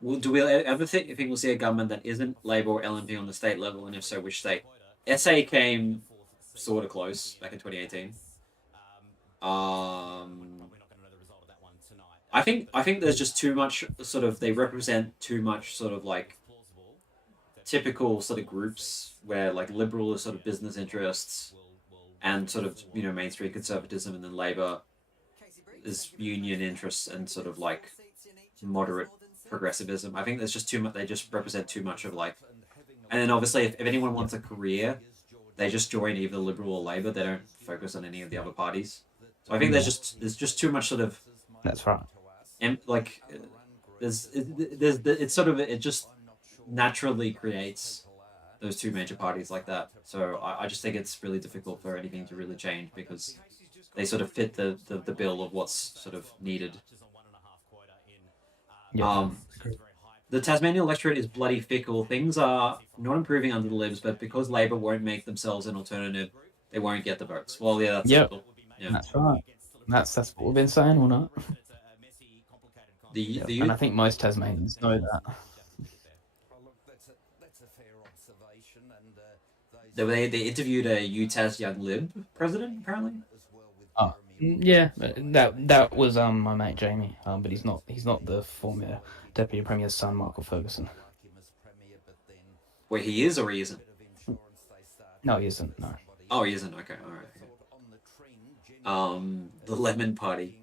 Well, do we ever think we'll see a government that isn't Labor or LNP on the state level, and if so, which state? SA came sort of close back in 2018. I think there's just too much sort of, they represent too much sort of like typical sort of groups where like Liberal is sort of business interests and sort of, Main Street conservatism, and then Labor is union interests and sort of like moderate progressivism. I think there's just too much, they just represent too much of like, and then obviously if anyone wants a career, they just join either Liberal or Labor. They don't focus on any of the other parties. So I think there's just too much sort of That's right. and like it's sort of it just naturally creates those two major parties like that. So I just think it's really difficult for anything to really change because they sort of fit the bill of what's sort of needed. Yeah. Um, the Tasmanian electorate is bloody fickle. Things are not improving under the Libs, but because Labor won't make themselves an alternative, they won't get the votes. Well, yeah, that's Yep. typical. Yeah. That's right. That's what we've been saying all night. The And I think most Tasmanians know that. Well, look, that's a fair observation, and they interviewed a UTAS young Lib president apparently. as well with Oh, yeah, that was my mate Jamie. But he's not the former deputy premier's son, Michael Ferguson. Where he is or he isn't. No, he isn't. No. Oh, he isn't. Okay, all right. The Lemon Party.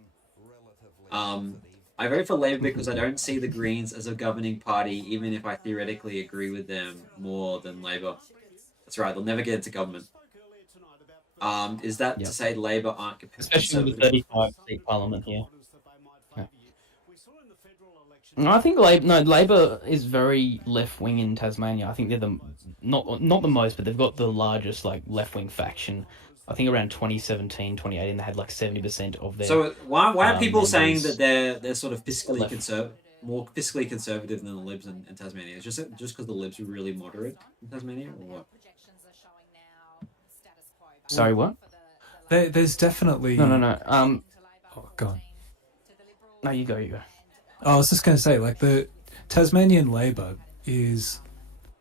I vote for Labor because I don't see the Greens as a governing party, even if I theoretically agree with them more than Labor. That's right. They'll never get into government. Is that Yep. to say Labor aren't Especially with the conservative? 35-seat parliament here. Yeah. No, I think Labor is very left wing in Tasmania. I think they're the not the most, but they've got the largest like left wing faction. I think around 2017, 2018, they had like 70% of their. So why are people saying members that they're sort of fiscally left. more fiscally conservative than the Libs in Tasmania? It's just because the Libs are really moderate in Tasmania, or what? Sorry, what? There's definitely No. Oh, go on. No, you go. I was just going to say, like, the Tasmanian Labor is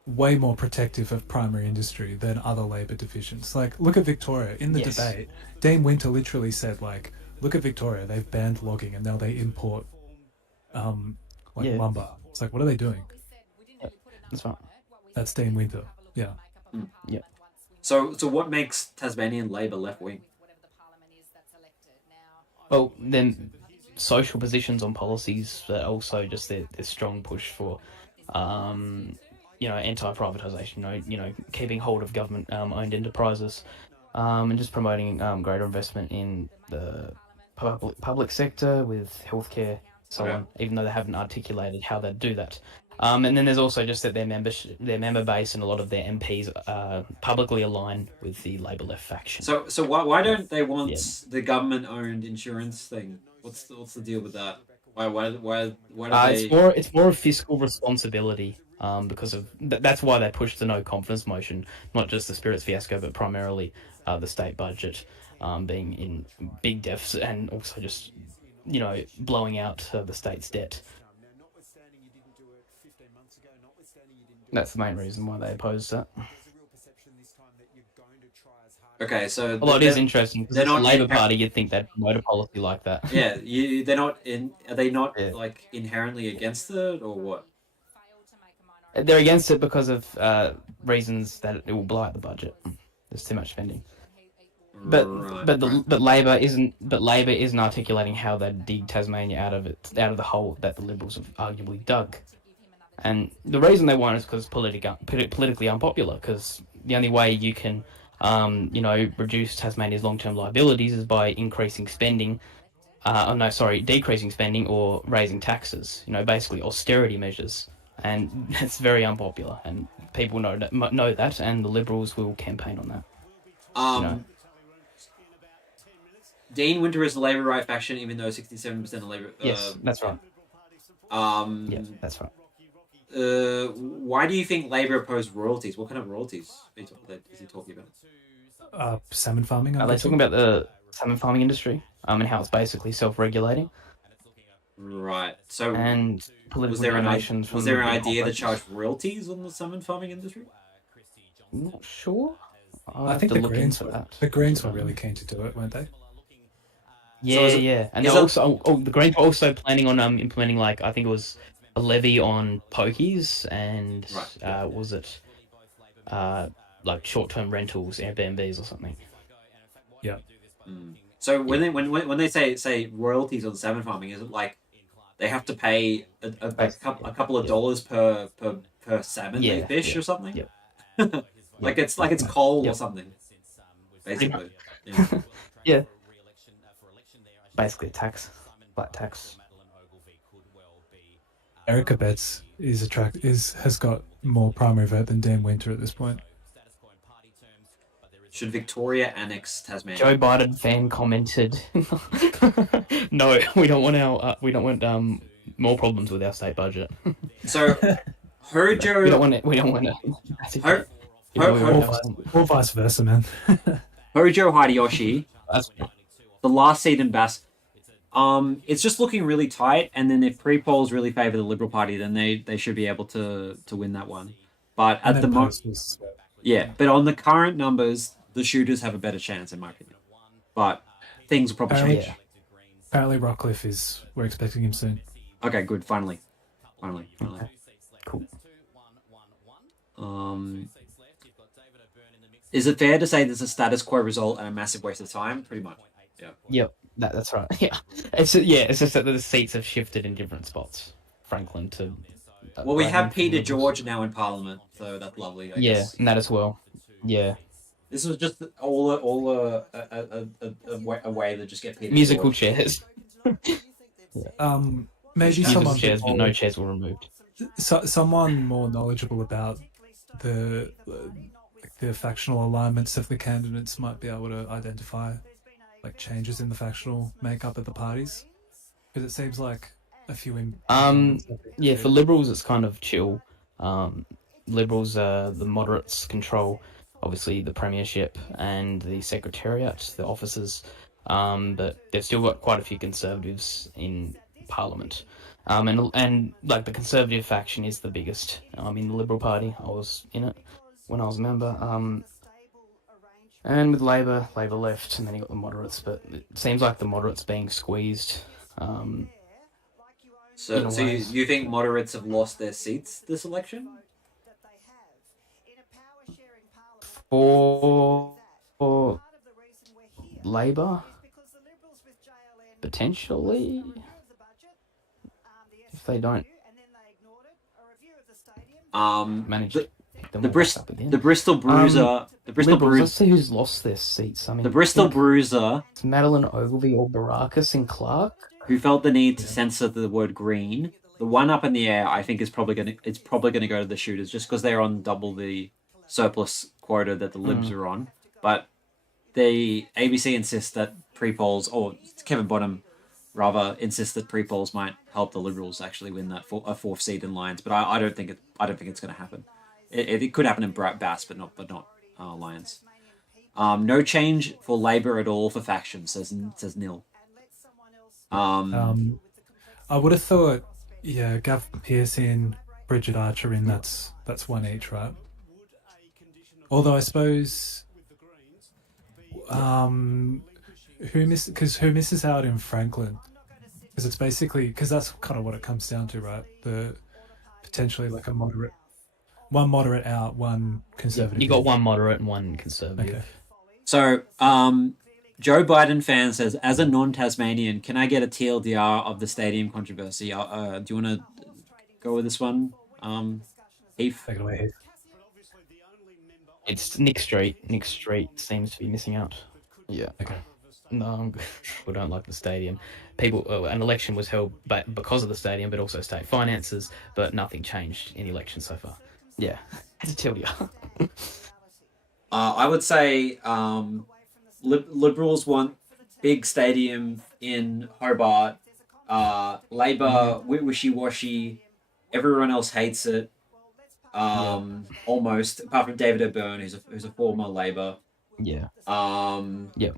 way more protective of primary industry than other Labor divisions. Like, look at Victoria. In the Yes. debate, Dean Winter literally said, like, look at Victoria, they've banned logging and now they import Yeah. lumber. It's like, what are they doing? That's right. That's Dean Winter. Yeah. Yeah. So what makes Tasmanian Labor left wing? Well, then social positions on policies, but also just their strong push for, anti-privatisation. Keeping hold of government-owned enterprises, and just promoting greater investment in the public sector with healthcare, so Okay. on. Even though they haven't articulated how they do that. And then there's also just that their member base and a lot of their MPs publicly align with the Labor left faction. So why don't they want Yeah. the government owned insurance thing? What's the deal with that? Why do they? It's more of fiscal responsibility. Because of that's why they pushed the no confidence motion, not just the Spirits fiasco, but primarily the state budget being in big deficit and also just blowing out the state's debt. That's the main reason why they opposed that. Okay, so Although it is interesting because they're it's the not Labor in- Party, you'd think they'd promote a policy like that. yeah, they're not in. Are they not Yeah. like inherently against it or what? They're against it because of reasons that it will blow out the budget. There's too much spending. But Right. Labor isn't articulating how they dig Tasmania out of the hole that the Liberals have arguably dug. And the reason they won't is because it's politically unpopular. Because the only way you can reduce Tasmania's long-term liabilities is by increasing spending. Decreasing spending or raising taxes. Basically austerity measures, and that's very unpopular. And people know that, and the Liberals will campaign on that. Dean Winter is the Labor right faction, even though 67% of Labor. Yes, that's right. Yeah, that's right. Why do you think Labor opposed royalties? What kind of royalties is he talking about? Salmon farming. Are they talking about the salmon farming industry? And how it's basically self-regulating, Right. So and political was there an donations from idea to corporations. charge royalties on the salmon farming industry? I'm not sure. I'll I have think to the look Greens into were that. the Greens were really keen to do it, weren't they? Yeah, is it- yeah, and is they're it- also the Greens were also planning on implementing I think it was a levy on pokies and Right. was it short-term rentals, Airbnbs or something. Yeah. So when they say royalties on salmon farming, is it like they have to pay a couple of dollars per salmon they Yeah, fish yeah, or something? yep. like it's coal or Yep. something, Pretty basically. Yeah. Yeah. Basically a tax, flat tax. Erica Betts has got more primary vote than Dan Winter at this point. Should Victoria annex Tasmania? Joe Biden fan commented, "No, we don't want more problems with our state budget. So, Hojo. We don't want it. We don't want it." Or vice versa, man. Hojo Hideyoshi, That's the last seat in Bass. It's just looking really tight, and then if pre-polls really favour the Liberal Party, then they should be able to win that one. But at the moment, yeah. But on the current numbers, the shooters have a better chance, in my opinion. But things will probably change. yeah. Apparently, Rockliff we're expecting him soon. Okay, good. Finally. Okay. Cool. Is it fair to say there's a status quo result and a massive waste of time? Pretty much. Yeah. Yep, that's right. Yeah, it's just that the seats have shifted in different spots. Franklin to. Well, we have Bradman Peter to George now in Parliament, so that's lovely. I Yeah, guess. and that as well. Yeah, This was just all a way to just get Peter musical George. chairs. Maybe Musical someone chairs, but no chairs were removed. someone more knowledgeable about the factional alignments of the candidates might be able to identify like changes in the factional makeup of the parties, because it seems like a few in. Yeah, for Liberals it's kind of chill. Liberals, the moderates control obviously the premiership and the secretariat, the offices, but they've still got quite a few Conservatives in Parliament. And like the Conservative faction is the biggest in the Liberal Party. I was in it when I was a member. And with Labor left, and then you got the moderates, but it seems like the moderates being squeezed. So you think moderates have lost their seats this election? For Labor, potentially, if they don't manage the the Bristol Bruiser, the Bristol Liberals, Bruiser, let's see who's lost their seats. I mean, the Bristol I think Bruiser, it's Madeline Ogilvie or Baracus and Clark. who felt the need to censor the word green. The one up in the air, I think, is probably gonna go to the shooters, just because they're on double the surplus quota that the Libs are on. But the ABC insists that pre-polls, or Kevin Bonham rather, insists that pre-polls might help the Liberals actually win that a fourth seat in Lions. But I don't think it's going to happen. It could happen in Bass, but not Lions. No change for Labor at all for faction, says Neil. I would have thought, yeah, Gav Pearce in, Bridget Archer in. That's one each, right? Although I suppose, who misses out in Franklin? Because it's basically that's kind of what it comes down to, right? The potentially like one moderate out, one conservative. You got one moderate and one conservative. Okay. So, Joe Biden fan says, as a non-Tasmanian, can I get a TLDR of the stadium controversy? Do you want to go with this one, Heath? Take it away, Heath. It's Nick Street. Nick Street seems to be missing out. Yeah. Okay. No, we don't like the stadium. An election was held because of the stadium, but also state finances, but nothing changed in the election so far. Yeah, as a TLDR. I would say Liberals want big stadium in Hobart. Labor, wishy-washy. Everyone else hates it. Almost, apart from David O'Byrne, who's a former Labor. Yeah. Yeah.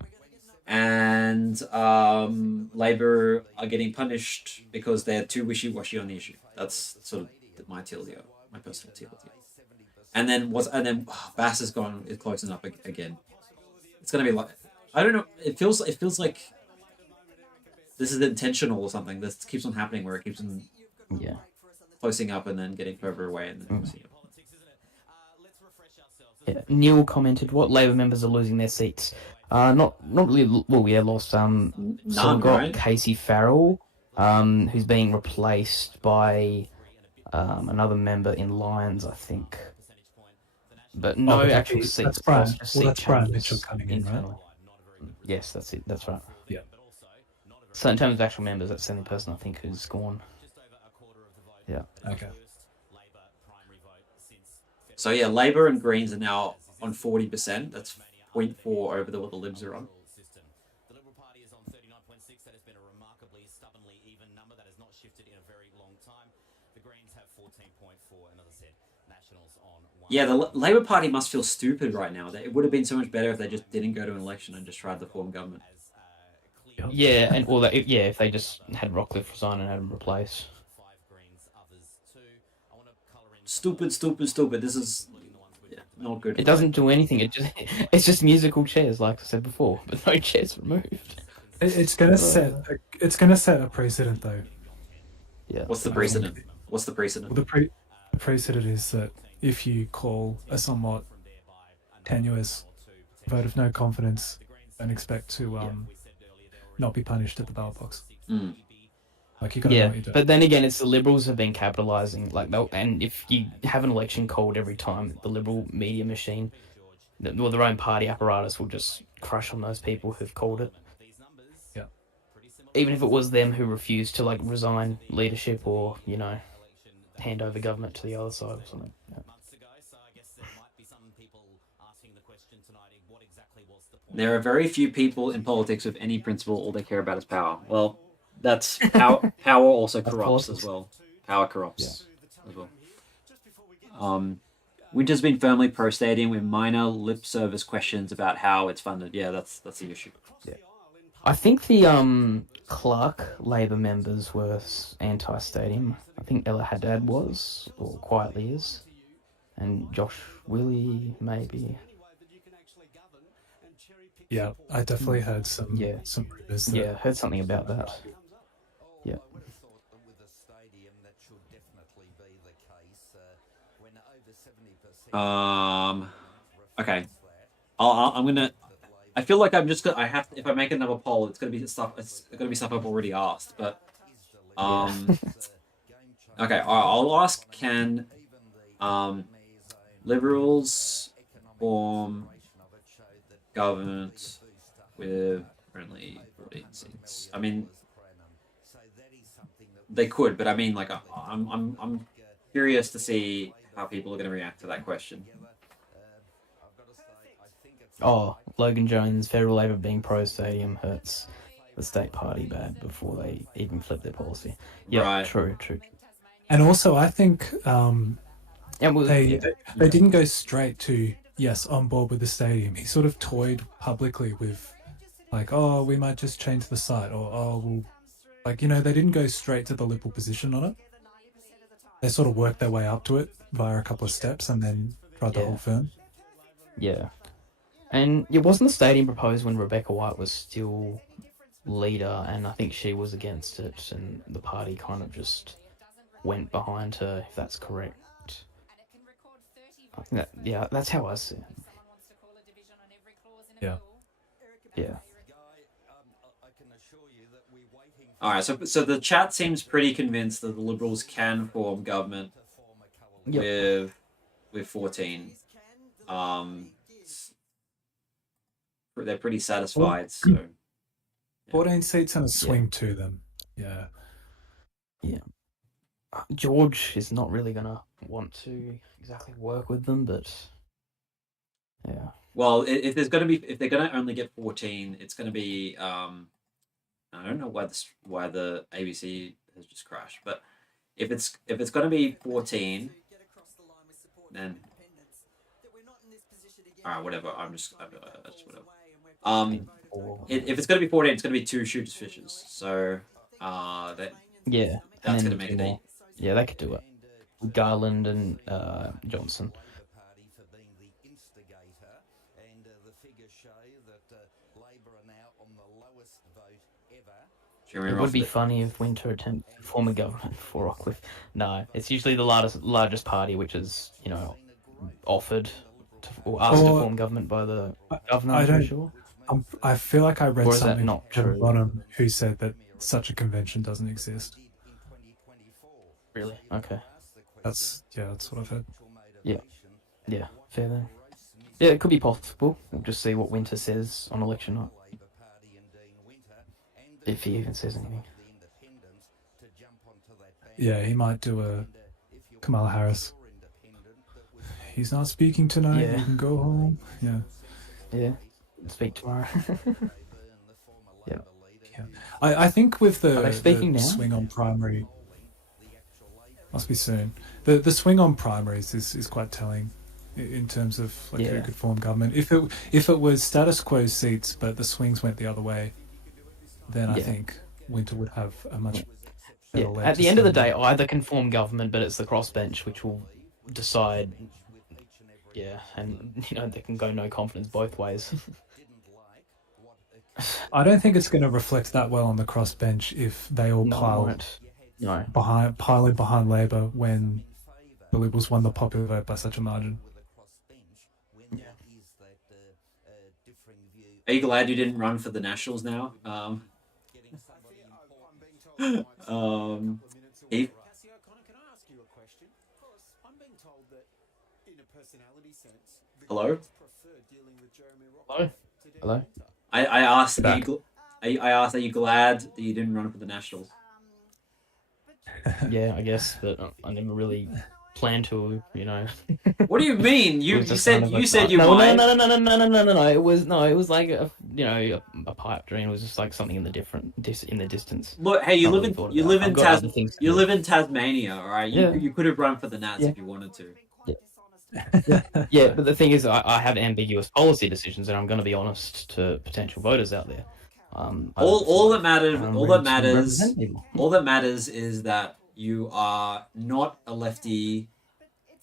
And Labor are getting punished because they're too wishy-washy on the issue. That's sort of my TLDR, my personal TLDR. And then Bass is closing up again. It's gonna be like, I don't know. It feels like this is intentional or something. This keeps on happening where it keeps on closing up and then getting further away and then closing up. Yeah. Neil commented, "What Labor members are losing their seats? Not really. Well, we lost so we've got right? Casey Farrell, who's being replaced by another member in Lions, I think. But no actual seats. That's Brian. Just Well, seat that's Brian changes Mitchell coming in, right? internally. Yes, that's it. That's right. Yeah. So in terms of actual members, that's the only person I think who's gone. Yeah. Okay. So yeah, Labour and Greens are now on 40%. That's 0.4 over what the Libs are on. The Liberal Party is on 39.6. That has been a remarkably stubbornly even number that has not shifted in a very long time. The Greens have 14.4, and as I said, Nationals on 1. Yeah, the Labour Party must feel stupid right now. It would have been so much better if they just didn't go to an election and just tried to form government. Yeah, and if they just had Rockliff resign and had him replaced. Stupid. This is not good. It doesn't do anything. It's just musical chairs, like I said before, but no chairs removed. It's gonna set a precedent though. Yeah. What's the precedent? What's the precedent? Well, the precedent is that if you call a somewhat tenuous vote of no confidence, don't expect to not be punished at the ballot box. Mm. Like you gotta know what you're doing. But then again, it's the Liberals have been capitalising. And if you have an election called every time, the Liberal media machine, their own party apparatus will just crush on those people who've called it. Yeah. Even if it was them who refused to resign leadership or hand over government to the other side or something. Yeah. There are very few people in politics with any principle. All they care about is power. Well, that's power. Power also corrupts as well. Power corrupts as well. Winter's been firmly pro-stadium with minor lip service questions about how it's funded. Yeah, that's the issue. Yeah. I think the Clark Labour members were anti-stadium. I think Ella Haddad was, or quietly is, and Josh Willie maybe. Yeah, I definitely heard some rumors. Yeah, heard something about that. Yeah. Okay. I'm gonna. I feel like I'm just gonna. I have. If I make another poll, it's gonna be stuff. It's gonna be stuff I've already asked. But okay. I'll ask. Can Liberals form government with only 14 seats? I mean, they could, but I mean, I'm curious to see how people are going to react to that question. Oh, Logan Jones, Federal Labour being pro-stadium hurts the state party bad before they even flip their policy. Yeah, right. True. And also, I think they didn't go straight to yes, on board with the stadium. He sort of toyed publicly with, we might just change the site, or they didn't go straight to the Liberal position on it. They sort of worked their way up to it via a couple of steps and then tried the whole firm. Yeah. And it wasn't the stadium proposed when Rebecca White was still leader, and I think she was against it, and the party kind of just went behind her, if that's correct. I think that's how I see it. Yeah. Yeah. Alright, so the chat seems pretty convinced that the Liberals can form government with 14. They're pretty satisfied, so 14 seats and a swing to them. Yeah. Yeah. George is not really gonna want to exactly work with them, but yeah. Well, if they're gonna only get 14, it's gonna be I don't know why the ABC has just crashed, but if it's gonna be 14, then alright, whatever. I'm just whatever. If it's gonna be 14, it's gonna be 2 shooters fishes. So that's gonna make it 8. Yeah, they could do it. Garland and Johnson. It would be funny if Winter attempted to form a government for Rockliff. No, it's usually the largest party which is, offered or asked to form government by the governor. I'm sure. I feel like I read something not at the true? bottom who said that such a convention doesn't exist. Really? Okay. That's what I've heard. Yeah, fair then. Yeah, it could be possible. We'll just see what Winter says on election night. If he even says anything. Yeah, he might do a Kamala Harris. He's not speaking tonight. Yeah. You can go home. Yeah. Yeah. Speak tomorrow. Yeah. Yeah. I think with Are they speaking the now? swing on primary, must be soon. The swing on primaries is quite telling in terms of like who Yeah. could form government. If it was status quo seats, but the swings went the other way, then I Yeah. think Winter would have a much better Yeah. leg At to the end of the stand day, on. either can form government, but it's the crossbench which will decide. Yeah, and they can go no confidence both ways. I don't think it's going to reflect that well on the crossbench if they all No, it pile won't. No. behind Labor when the Liberals won the popular vote by such a margin. Are you glad you didn't run for the Nationals now? Heath? Cassio, Connor, can I ask you a question? Of course. I'm being told that in a personality sense, the Hello? Greens prefer dealing with Jeremy Hello? Rockliff to Hello? Winter. I asked, Back. I asked, are you glad that you didn't run for the Nationals? Yeah, I guess, but I never really planned to. What do you mean? It You was just said kind of you a- said you no, might. No. It was like a pipe dream. It was just like something in the distance. Look, hey, you Not live really in thought you about live it. in I've got other things to do. live in Tasmania, all right? Yeah. You could have run for the Nats Yeah. if you wanted to. Yeah, but the thing is, I have ambiguous policy decisions, and I'm going to be honest to potential voters out there. All that matters represent all that matters is that you are not a lefty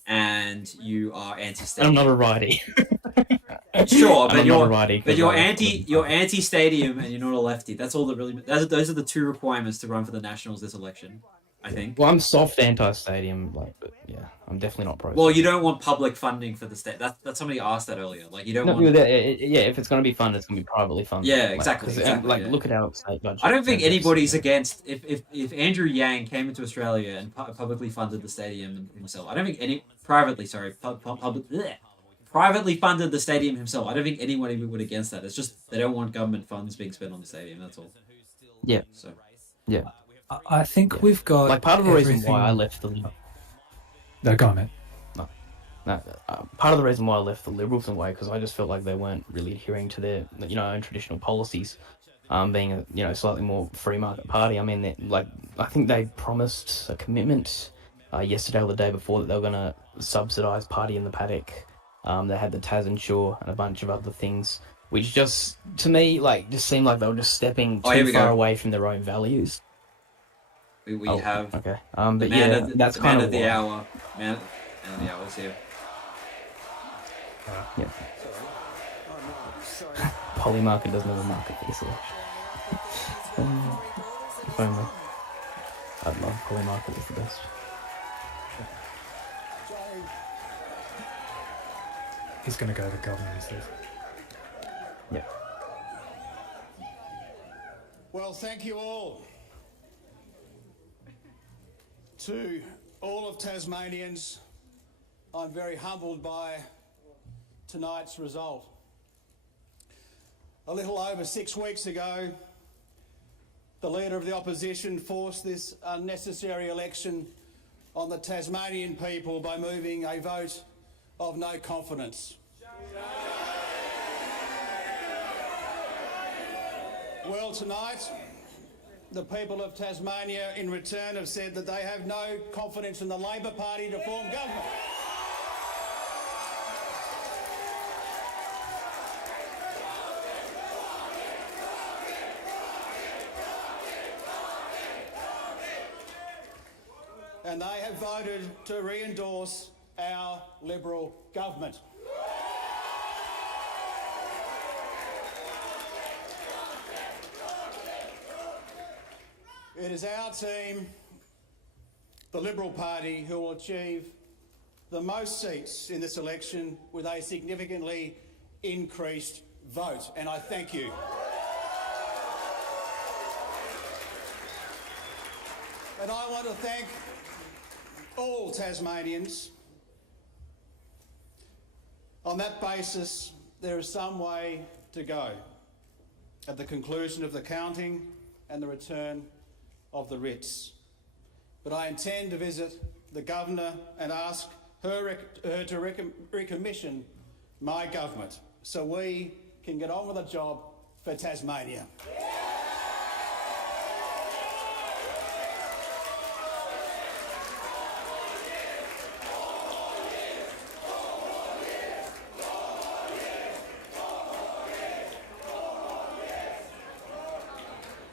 and you are And I'm anti-stadium. not a righty. Sure, And but I'm not a righty. 'cause you're I you're anti-stadium and you're not a lefty. That's all that really. Those are the two requirements to run for the Nationals this election, I think. Well, I'm soft anti-stadium, but yeah, I'm definitely not pro. Well, you don't want public funding for the state. That somebody asked that earlier. Like you don't No, want. yeah, if it's going to be funded, it's going to be privately funded. Yeah, Like, exactly, 'cause, exactly, yeah. Look at our state budget. I don't think It's a anybody's deficit. against if Andrew Yang came into Australia and publicly funded the stadium himself. I don't think any privately funded the stadium himself. I don't think anybody would be against that. It's just they don't want government funds being spent on the stadium. That's all. Yeah. So Yeah. I think Yeah. we've got Like part of the reason everything... why I left the No, go on, man. part of the reason why I left the Liberals in a way because I just felt like they weren't really adhering to their own traditional policies, being a slightly more free market party. I mean, I think they promised a commitment yesterday or the day before that they were going to subsidise Party in the Paddock. They had the Tas Insure and a bunch of other things, which just to me just seemed like they were just stepping here too we far go. away from their own values. we Oh, have okay. the But man yeah, of the, that's the man kind of the why. hour. Man of the hour is here. Yeah. Polymarket doesn't have a market for this election. If only. I'd love Polymarket is the best. He's going to go to government, he says. Yeah. Well, thank you all. To all of Tasmanians, I'm very humbled by tonight's result. A little over 6 weeks ago, the Leader of the Opposition forced this unnecessary election on the Tasmanian people by moving a vote of no confidence. Well, tonight, the people of Tasmania in return have said that they have no confidence in the Labor Party to form government. And they have voted to re-endorse our Liberal government. It is our team, the Liberal Party, who will achieve the most seats in this election with a significantly increased vote, and I thank you. And I want to thank all Tasmanians. On that basis, there is some way to go at the conclusion of the counting and the return of the writs. but I intend to visit the Governor and ask her to recommission my government so we can get on with the job for Tasmania.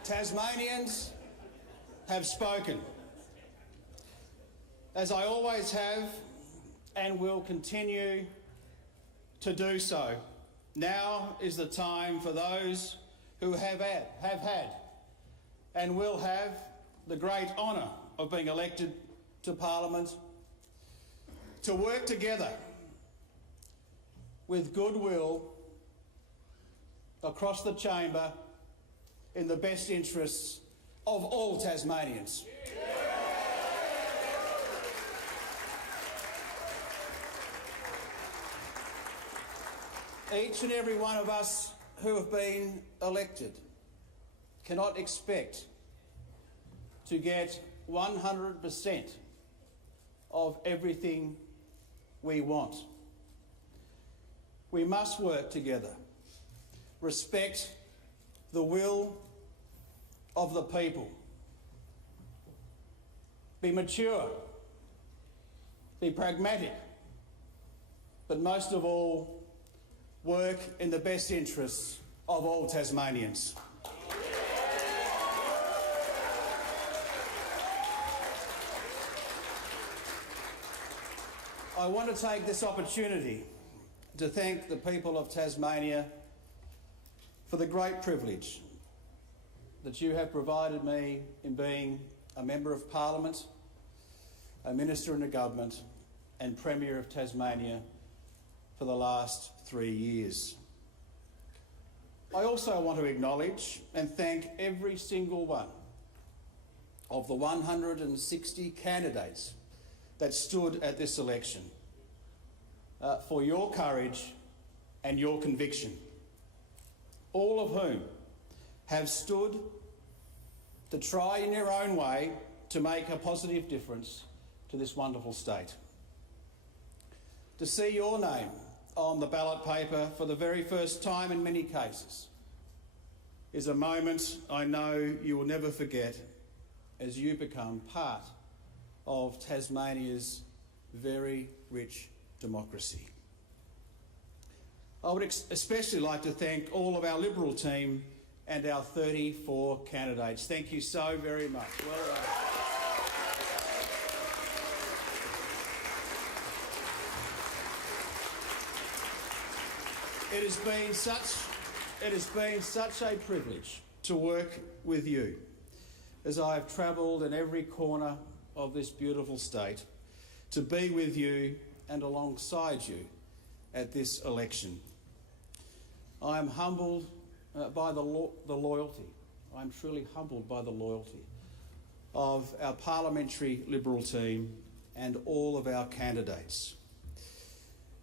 Tasmanians have spoken, as I always have and will continue to do so. Now is the time for those who have had and will have the great honour of being elected to Parliament to work together with goodwill across the chamber in the best interests of all Tasmanians. Each and every one of us who have been elected cannot expect to get 100% of everything we want. We must work together, respect the will of the people, be mature, be pragmatic, but most of all, work in the best interests of all Tasmanians. I want to take this opportunity to thank the people of Tasmania for the great privilege that you have provided me in being a Member of Parliament, a Minister in the Government and Premier of Tasmania for the last 3 years. I also want to acknowledge and thank every single one of the 160 candidates that stood at this election for your courage and your conviction, all of whom have stood to try in their own way to make a positive difference to this wonderful state. To see your name on the ballot paper for the very first time in many cases is a moment I know you will never forget as you become part of Tasmania's very rich democracy. I would especially like to thank all of our Liberal team and our 34 candidates. Thank you so very much. Well done. It has been such a privilege to work with you as I have travelled in every corner of this beautiful state to be with you and alongside you at this election. I am humbled by the loyalty. I'm truly humbled by the loyalty of our parliamentary Liberal team and all of our candidates.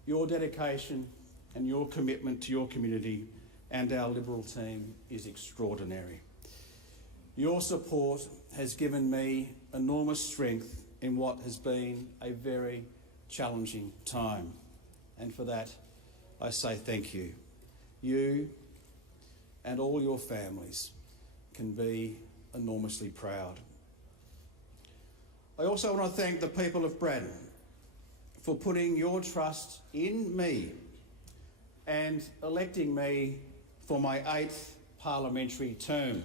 Your dedication and your commitment to your community and our Liberal team is extraordinary. Your support has given me enormous strength in what has been a very challenging time, and for that I say thank you. You and all your families can be enormously proud. I also want to thank the people of Braddon for putting your trust in me and electing me for my 8th parliamentary term.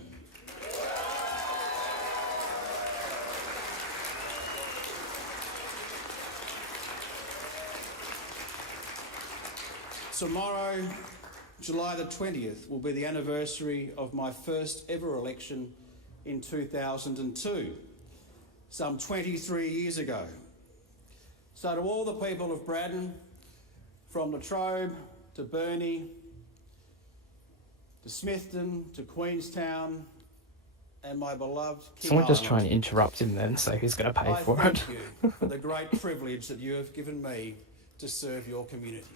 Tomorrow, July the 20th, will be the anniversary of my first ever election in 2002, some 23 years ago. So to all the people of Braddon, from Latrobe to Burnie, to Smithton, to Queenstown, and my beloved King Someone just Island, trying to interrupt him then, so who's going to pay for it? I thank you for the great privilege that you have given me to serve your community.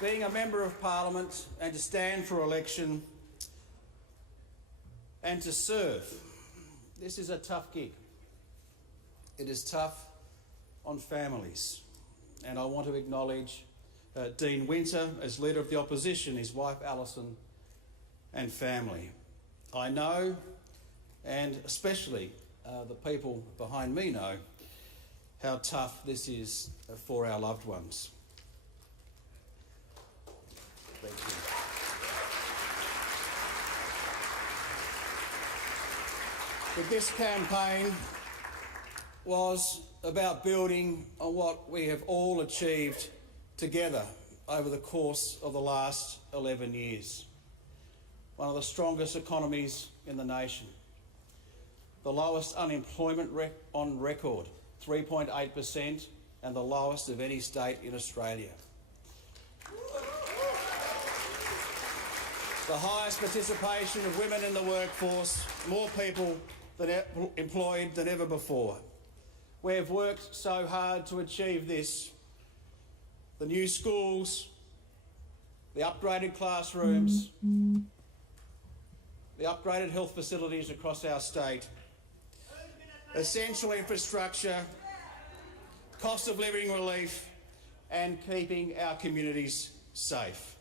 being a member of Parliament and to stand for election and to serve, this is a tough gig. It is tough on families. And I want to acknowledge Dean Winter as Leader of the Opposition, his wife Alison and family. I know, and especially the people behind me know, how tough this is for our loved ones. Thank you. But this campaign was about building on what we have all achieved together over the course of the last 11 years. One of the strongest economies in the nation. The lowest unemployment on record, 3.8%, and the lowest of any state in Australia. The highest participation of women in the workforce, more people employed than ever before. We have worked so hard to achieve this. The new schools, the upgraded classrooms, the upgraded health facilities across our state, essential infrastructure, cost of living relief, and keeping our communities safe.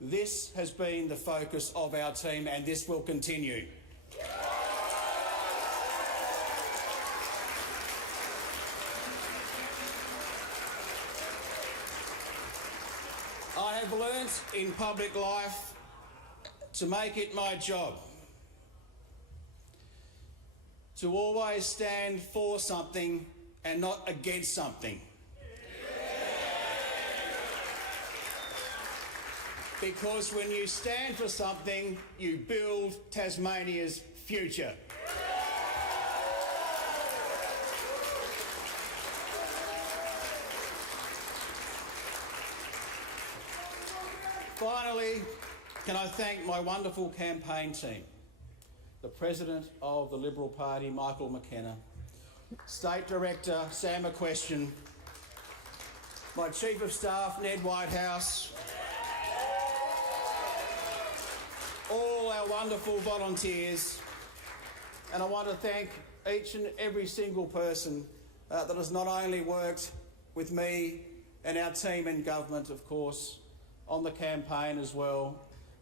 This has been the focus of our team, and this will continue. I have learnt in public life to make it my job to always stand for something and not against something. Because when you stand for something, you build Tasmania's future. Finally, can I thank my wonderful campaign team, the President of the Liberal Party, Michael McKenna, State Director, Sam McQuestion, my Chief of Staff, Ned Whitehouse, all our wonderful volunteers, and I want to thank each and every single person that has not only worked with me and our team in government, of course, on the campaign as well,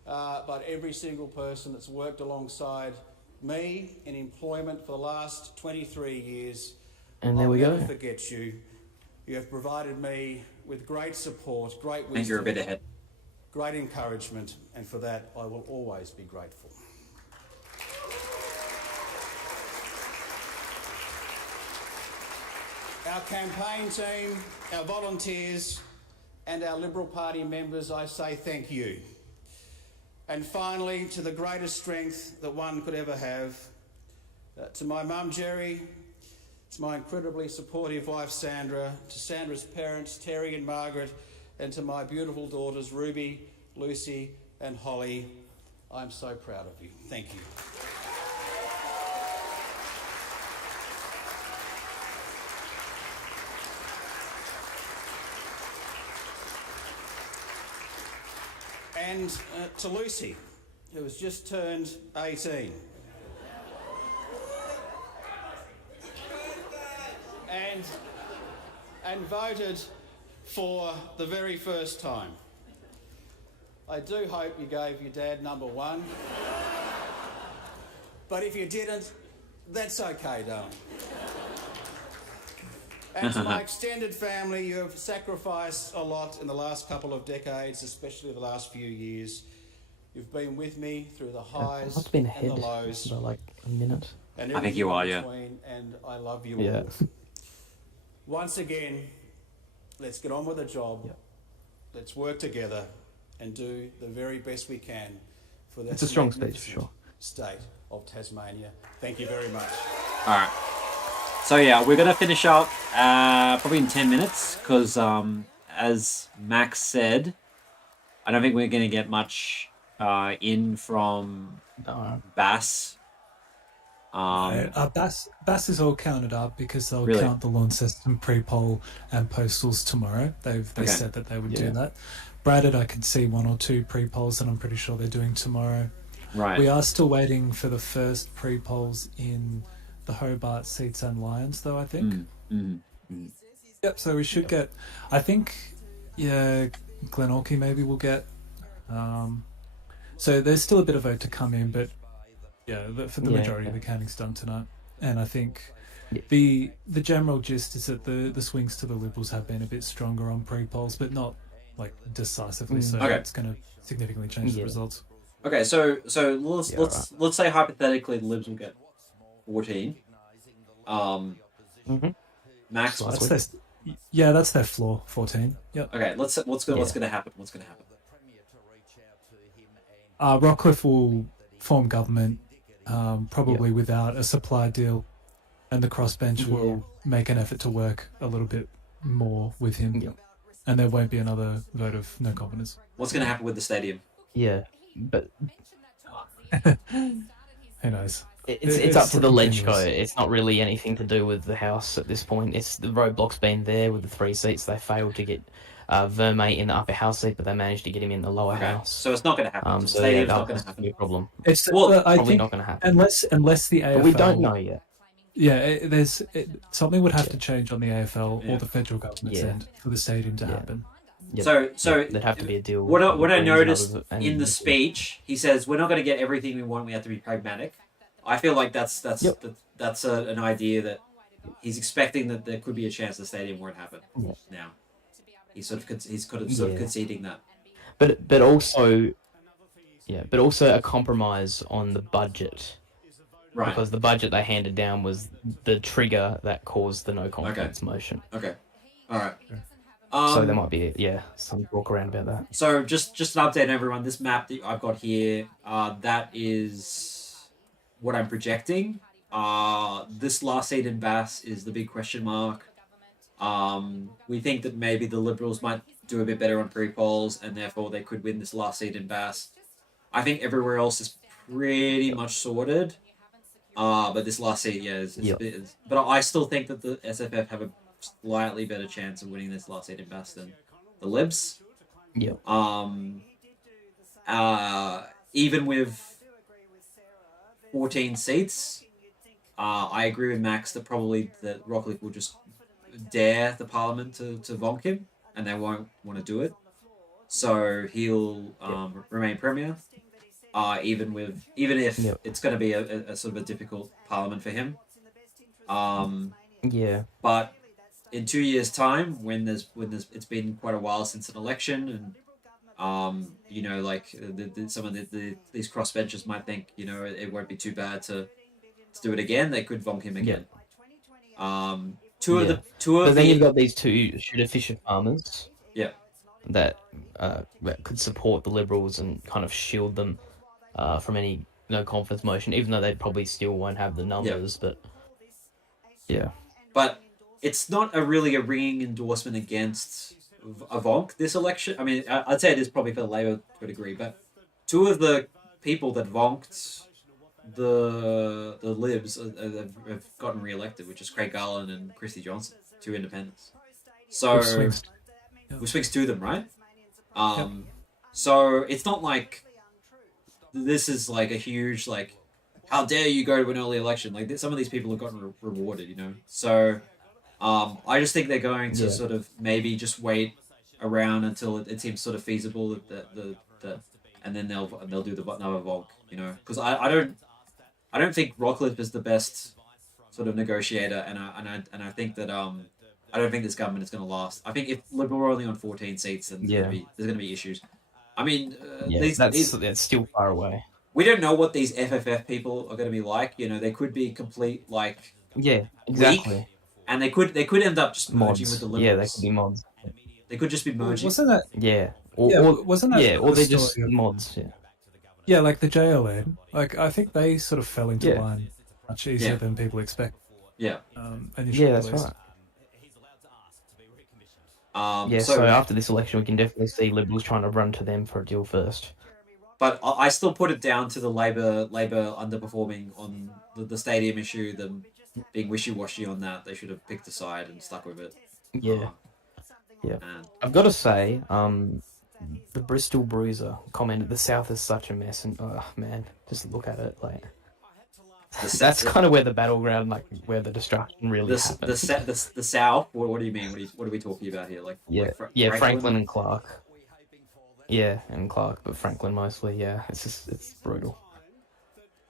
but every single person that's worked alongside me in employment for the last 23 years. And there we I'll go. never forget you. You have provided me with great support, great wisdom. I think you're a bit ahead. Great encouragement, and for that I will always be grateful. Our campaign team, our volunteers, and our Liberal Party members, I say thank you. And finally, to the greatest strength that one could ever have, to my mum Jerry, to my incredibly supportive wife Sandra, to Sandra's parents Terry and Margaret, and to my beautiful daughters Ruby, Lucy and Holly, I'm so proud of you. Thank you. And to Lucy, who has just turned 18. And voted for the very first time. I do hope you gave your dad number 1. But if you didn't, that's okay, darling. And to my extended family, you have sacrificed a lot in the last couple of decades, especially the last few years. You've been with me through the highs I've been and ahead the lows. by like a minute. And I think you are, yeah. between, and I love you Yeah. all. Once again, let's get on with the job. Yep. Let's work together and do the very best we can for this It's a strong speech, for sure. state of Tasmania. Thank you very much. All right. So yeah, we're gonna finish up probably in 10 minutes because as Max said, I don't think we're gonna get much in from No. Bass Bass is all counted up because they'll Really? count the Launceston pre-poll and postals tomorrow. They Okay. said that they would do Yeah. that. Braddock, I can see 1 or 2 pre-polls, and I'm pretty sure they're doing tomorrow. Right. We are still waiting for the first pre-polls in the Hobart seats and Lions, though, I think. Yep, so we should get... I think, Glenorchy maybe will get... so there's still a bit of vote to come in, but for the majority of the counting's done tonight. And I think the general gist is that the swings to the Liberals have been a bit stronger on pre-polls, but not like decisively so. Okay. It's going to significantly change the results. Okay, so let's say hypothetically the Libs will get 14. Max. That's their floor, 14. Yep. Okay, what's gonna happen? What's gonna happen? Rockliff will form government, probably without a supply deal, and the crossbench will make an effort to work a little bit more with him, and there won't be another vote of no confidence. What's going to happen with the stadium? Yeah, but who knows? It's up to the Ledge continuous. It's not really anything to do with the House at this point. It's the roadblocks been there with the 3 seats. They failed to get Vermate in the upper house seat, but they managed to get him in the lower house. So it's not going to happen. So stadium's yeah, not going to that's happen. be a problem. It's Well, I Probably think not going to happen. unless the AFL. But we don't know yet. Yeah, something would have to change on the AFL or the federal government's Yeah. end for the stadium to happen. Yeah, So there'd have to be a deal. What I with the Greens noticed and others, in the speech, he says we're not going to get everything we want. We have to be pragmatic. I feel like that's an idea that he's expecting that there could be a chance the stadium won't happen. Yeah. Now, he's sort of conceding that. but also a compromise on the budget. Right. Because the budget they handed down was the trigger that caused the no confidence motion. Okay. All right. So there might be some talk around about that. So just an update, everyone. This map that I've got here, that is what I'm projecting. This last seat in Bass is the big question mark. We think that maybe the Liberals might do a bit better on pre-polls, and therefore they could win this last seat in Bass. I think everywhere else is pretty much sorted. But this last seat, but I still think that the SFF have a slightly better chance of winning this last seat in Bass than the Libs. Yep. Even with 14 seats, I agree with Max that probably that Rockliff will just dare the Parliament to vonk him, and they won't want to do it. So he'll remain Premier. Even if it's going to be a sort of a difficult Parliament for him. But in 2 years' time, when it's been quite a while since an election, and some of these crossbenchers might think it won't be too bad to do it again. They could vonk him again. But then you've got these two shooter fisher farmers. Yeah. That could support the Liberals and kind of shield them from any no confidence motion, even though they probably still won't have the numbers. But But it's not really a ringing endorsement against a vonk this election. I mean, I'd say it is probably for the Labor to a degree, but two of the people that vonked the Libs have gotten re-elected, which is Craig Garland and Christy Johnson, two independents. So which swings to them, right? So it's not like this is like a huge how dare you go to an early election? Like some of these people have gotten rewarded, So I just think they're going to sort of maybe just wait around until it seems sort of feasible that and then they'll do another vonk, because I don't think Rockliff is the best sort of negotiator, and I think that I don't think this government is going to last. I think if Liberal are only on 14 seats, then there's going to be issues. I mean, that's still far away. We don't know what these FFF people are going to be like. They could be complete exactly. weak, and they could end up just merging with the Liberals. Yeah, they could be mods. They could just be merging. Wasn't that? Yeah. Wasn't that? Or they're just mods. Yeah. Yeah, like the JLN. I think they sort of fell into line much easier than people expect. Yeah. Initially, that's right. So after this election, we can definitely see Liberals trying to run to them for a deal first. but I still put it down to the Labor underperforming on the stadium issue, them being wishy-washy on that. They should have picked a side and stuck with it. Yeah. Yeah. And I've got to say, the Bristol Bruiser commented, "The South is such a mess," and oh man, just look at it, like that's kind of where the battleground, like where the destruction really happens. the South. What do you mean? What are we talking about here? Like Franklin and Clark. Yeah, and Clark, but Franklin mostly. Yeah, it's brutal.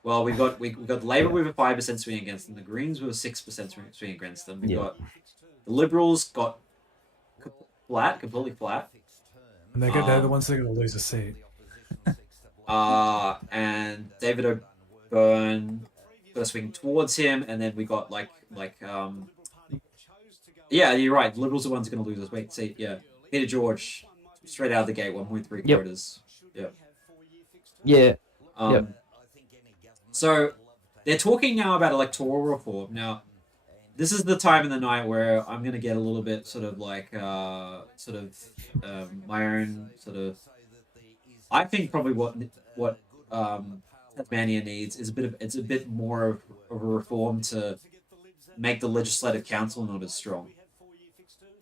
Well, we got Labor with a 5% swing against them. The Greens with a 6% swing against them. We got the Liberals got completely flat. And they're the ones that are going to lose a seat. And David O'Byrne got a swing towards him, and then we got yeah, you're right. Liberals are the ones going to lose a seat. Yeah, Peter George straight out of the gate, 1.3 quotas. Yep. Yeah. So they're talking now about electoral reform. Now, this is the time in the night where I'm going to get a little bit sort of like my own sort of. I think probably what Tasmania needs is a bit more of a reform to make the legislative council not as strong.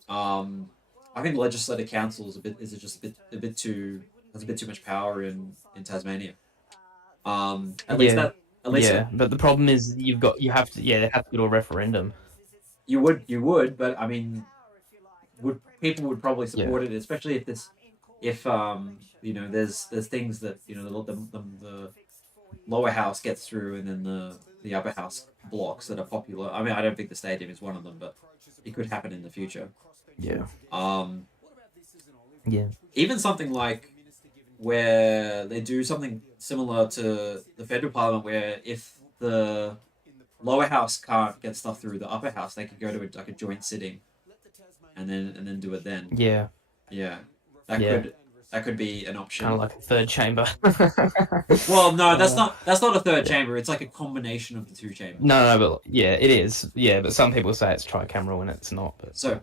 I think the legislative council is a bit too much power in Tasmania. At least but the problem is they have to go to a referendum. You would, but I mean, people would probably support it, especially if there's things that the lower house gets through, and then the upper house blocks that are popular. I mean, I don't think the stadium is one of them, but it could happen in the future. Yeah. Even something like where they do something similar to the federal parliament, where if the lower house can't get stuff through the upper house, they could go to a joint sitting, and then do it then. Yeah. Yeah. That could be an option. Kind of like a third chamber. Well, no, that's not a third chamber. It's like a combination of the two chambers. No, but yeah, it is. Yeah, but some people say it's tricameral and it's not. But so,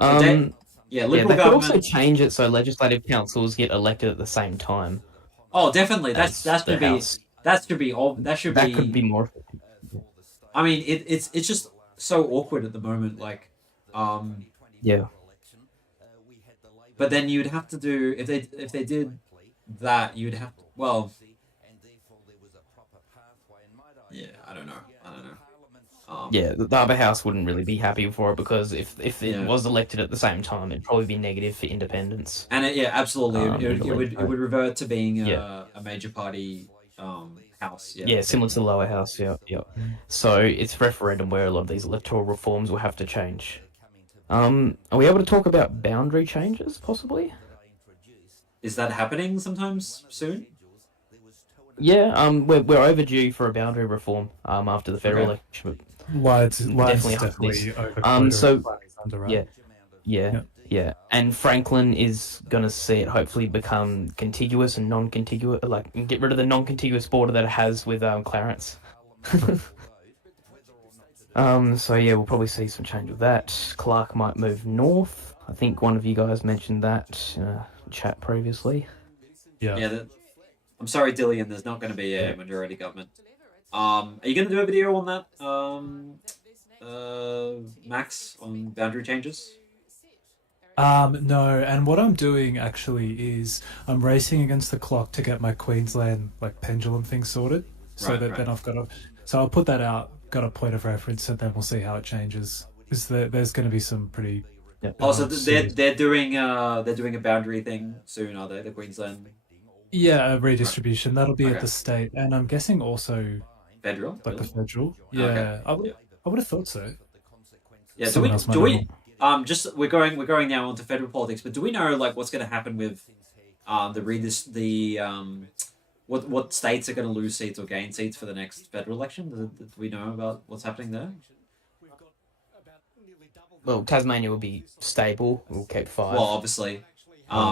Liberal they could government also change it so legislative councils get elected at the same time. Oh, definitely. That could be more. I mean, it's just so awkward at the moment. Like, yeah. But then you'd have to do if they did that, you'd have to, well. Yeah, I don't know. Yeah, the upper house wouldn't really be happy for it, because if it was elected at the same time, it'd probably be negative for independence. And absolutely, it would revert to being a major party house. Yeah, similar to the lower house. Yeah. So it's referendum where a lot of these electoral reforms will have to change. Are we able to talk about boundary changes, possibly? Is that happening sometimes soon? Yeah, we're overdue for a boundary reform after the federal election. Definitely over. Yeah. And Franklin is gonna see it hopefully become contiguous and non-contiguous, like get rid of the non-contiguous border that it has with Clarence. So yeah, we'll probably see some change with that. Clark might move north. I think one of you guys mentioned that in a chat previously. Yeah. I'm sorry, Dillian. There's not going to be a majority government. Are you going to do a video on that, Max, on boundary changes? No, and what I'm doing actually is I'm racing against the clock to get my Queensland pendulum thing sorted, then I've got to. So I'll put that out. Got a point of reference, and then we'll see how it changes. Because there's going to be some pretty. So they're doing a boundary thing soon, are they? The Queensland. Yeah, a redistribution. That'll be at the state, and I'm guessing also federal. Like the federal. Yeah, okay. I would have thought so. Yeah. Do we? We're going now onto federal politics, but do we know what's going to happen with what states are going to lose seats or gain seats for the next federal election? Do we know about what's happening there? Well, Tasmania will be stable. We'll keep 5. Well, obviously.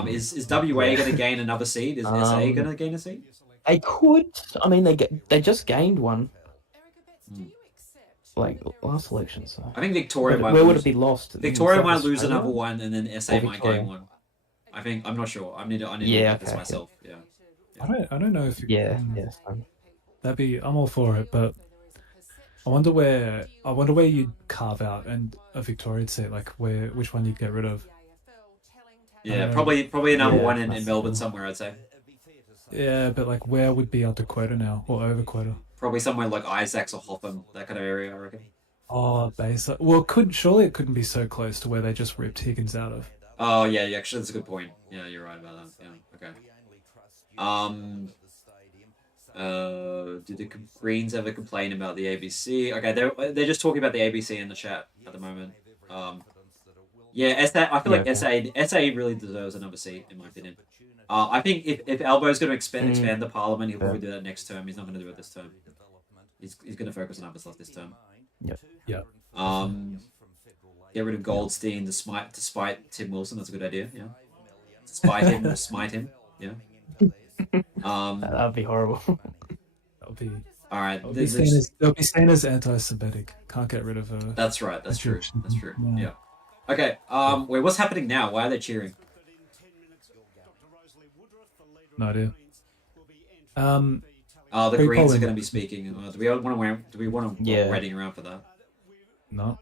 Is WA going to gain another seat? Is SA going to gain a seat? They could. I mean, they just gained one. Last election. So I think Victoria might. Where would it be lost? Victoria might lose another one, and then SA might gain one. I'm not sure. I need to look at this myself. Yeah. I don't know if you, Yeah, yeah. that'd be. I'm all for it, but I wonder where you'd carve out and a Victorian seat, like which one you'd get rid of. Yeah, probably another Yeah, one in that's Melbourne cool. somewhere, I'd say. Yeah, but like where would be under quota now or over quota? Probably somewhere like Isaacs or Hopham, that kind of area, I reckon. Oh, base. Well, surely it couldn't be so close to where they just ripped Higgins out of. Oh yeah, actually that's a good point. Yeah, you're right about that. Yeah, okay. Did the Greens ever complain about the ABC? Okay, they're just talking about the ABC in the chat at the moment. Yeah, SA. I feel like SA really deserves another seat in my opinion. I think if Albo's going to expand the parliament, he'll probably do that next term. He's not going to do it this term. He's going to focus on other stuff this term. Yeah. Get rid of Goldstein despite Tim Wilson. That's a good idea. Yeah. Despite him or smite him. Yeah. That'd be horrible. That'll be. All right. They'll be seen as anti-Semitic. Can't get rid of her. That's right. That's true. That's true. Yeah. Okay. Wait. What's happening now? Why are they cheering? No idea. The Greens are going to be speaking. Do we want to Yeah. waiting around for that? No.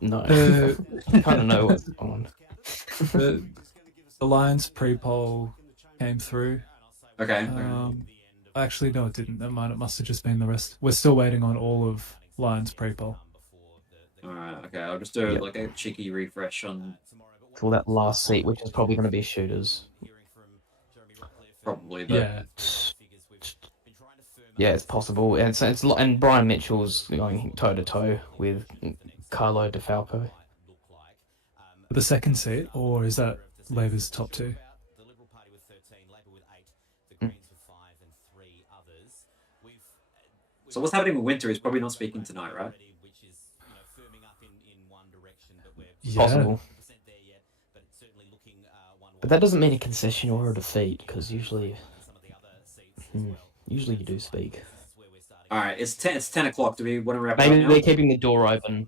No, The kind of know what's on. the Lions pre-poll came through. Okay. Actually, no, it didn't. Never mind. It must have just been the rest. We're still waiting on all of Lions pre-poll. All right. Okay. I'll just do like a cheeky refresh on. For that last seat, which is probably going to be shooters. Probably, but Yeah. Yeah, it's possible. And Brian Mitchell's going toe to toe with Carlo DeFalco. The second seat, or is that Labor's top two? So what's happening with Winter is probably not speaking tonight, right? Yeah. Possible. But that doesn't mean a concession or a defeat, because usually you do speak. All right, it's 10 o'clock. Do we want to wrap Maybe it up they're now? keeping the door open.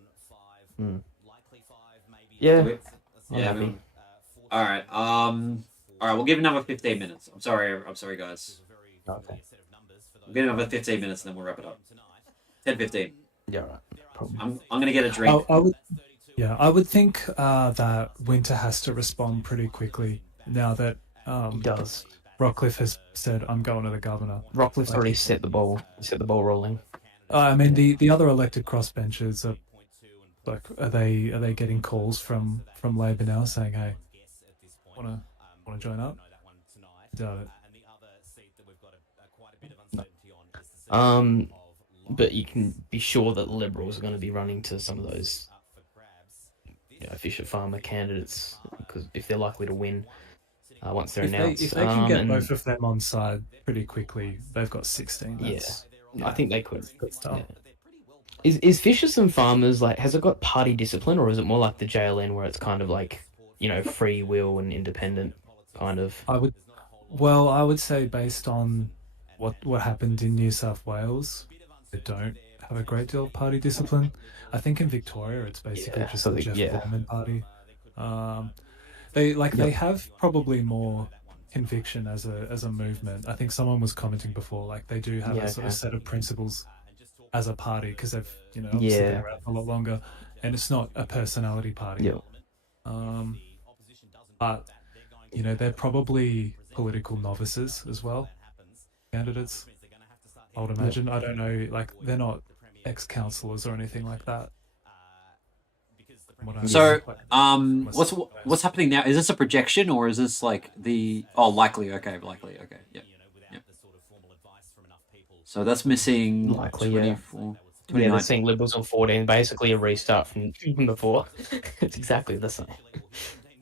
Yeah. I'm Yeah. happy. All right. All right. We'll give another 15 minutes. I'm sorry, guys. Okay. We'll get another 15 minutes and then we'll wrap it up. 10-15. Yeah, right. Problem. I'm gonna get a drink. I would think that Winter has to respond pretty quickly now that He does. Rockliff has said, "I'm going to the governor." Rockliff's already set the ball rolling. I mean, the other elected crossbenchers are like, are they getting calls from Labor now saying, "Hey, wanna join up"? Doubt it. But you can be sure that Liberals are going to be running to some of those Fisher Farmer candidates, because if they're likely to win once they're announced. If they can get both of them on side pretty quickly, they've got 16. I think they could. Good stuff. Yeah. Is Fishers and Farmers, like, has it got party discipline, or is it more like the JLN where it's kind of like, free will and independent kind of? I would say based on what happened in New South Wales, they don't have a great deal of party discipline. I think in Victoria it's basically just the Jeff Foreman party. They have probably more conviction as a movement. I think someone was commenting before, like they do have a sort of set of principles as a party because they've obviously been around for a lot longer, and it's not a personality party. Yeah. But they're probably political novices as well. Candidates, I would imagine. I don't know, like they're not ex-councillors or anything like that. So, what's happening now? Is this a projection or is this like likely? Okay, likely. Okay, yeah. So that's missing Likely, 24, Yeah, 29. they're seeing Liberals on 14, basically a restart from before. It's exactly the same.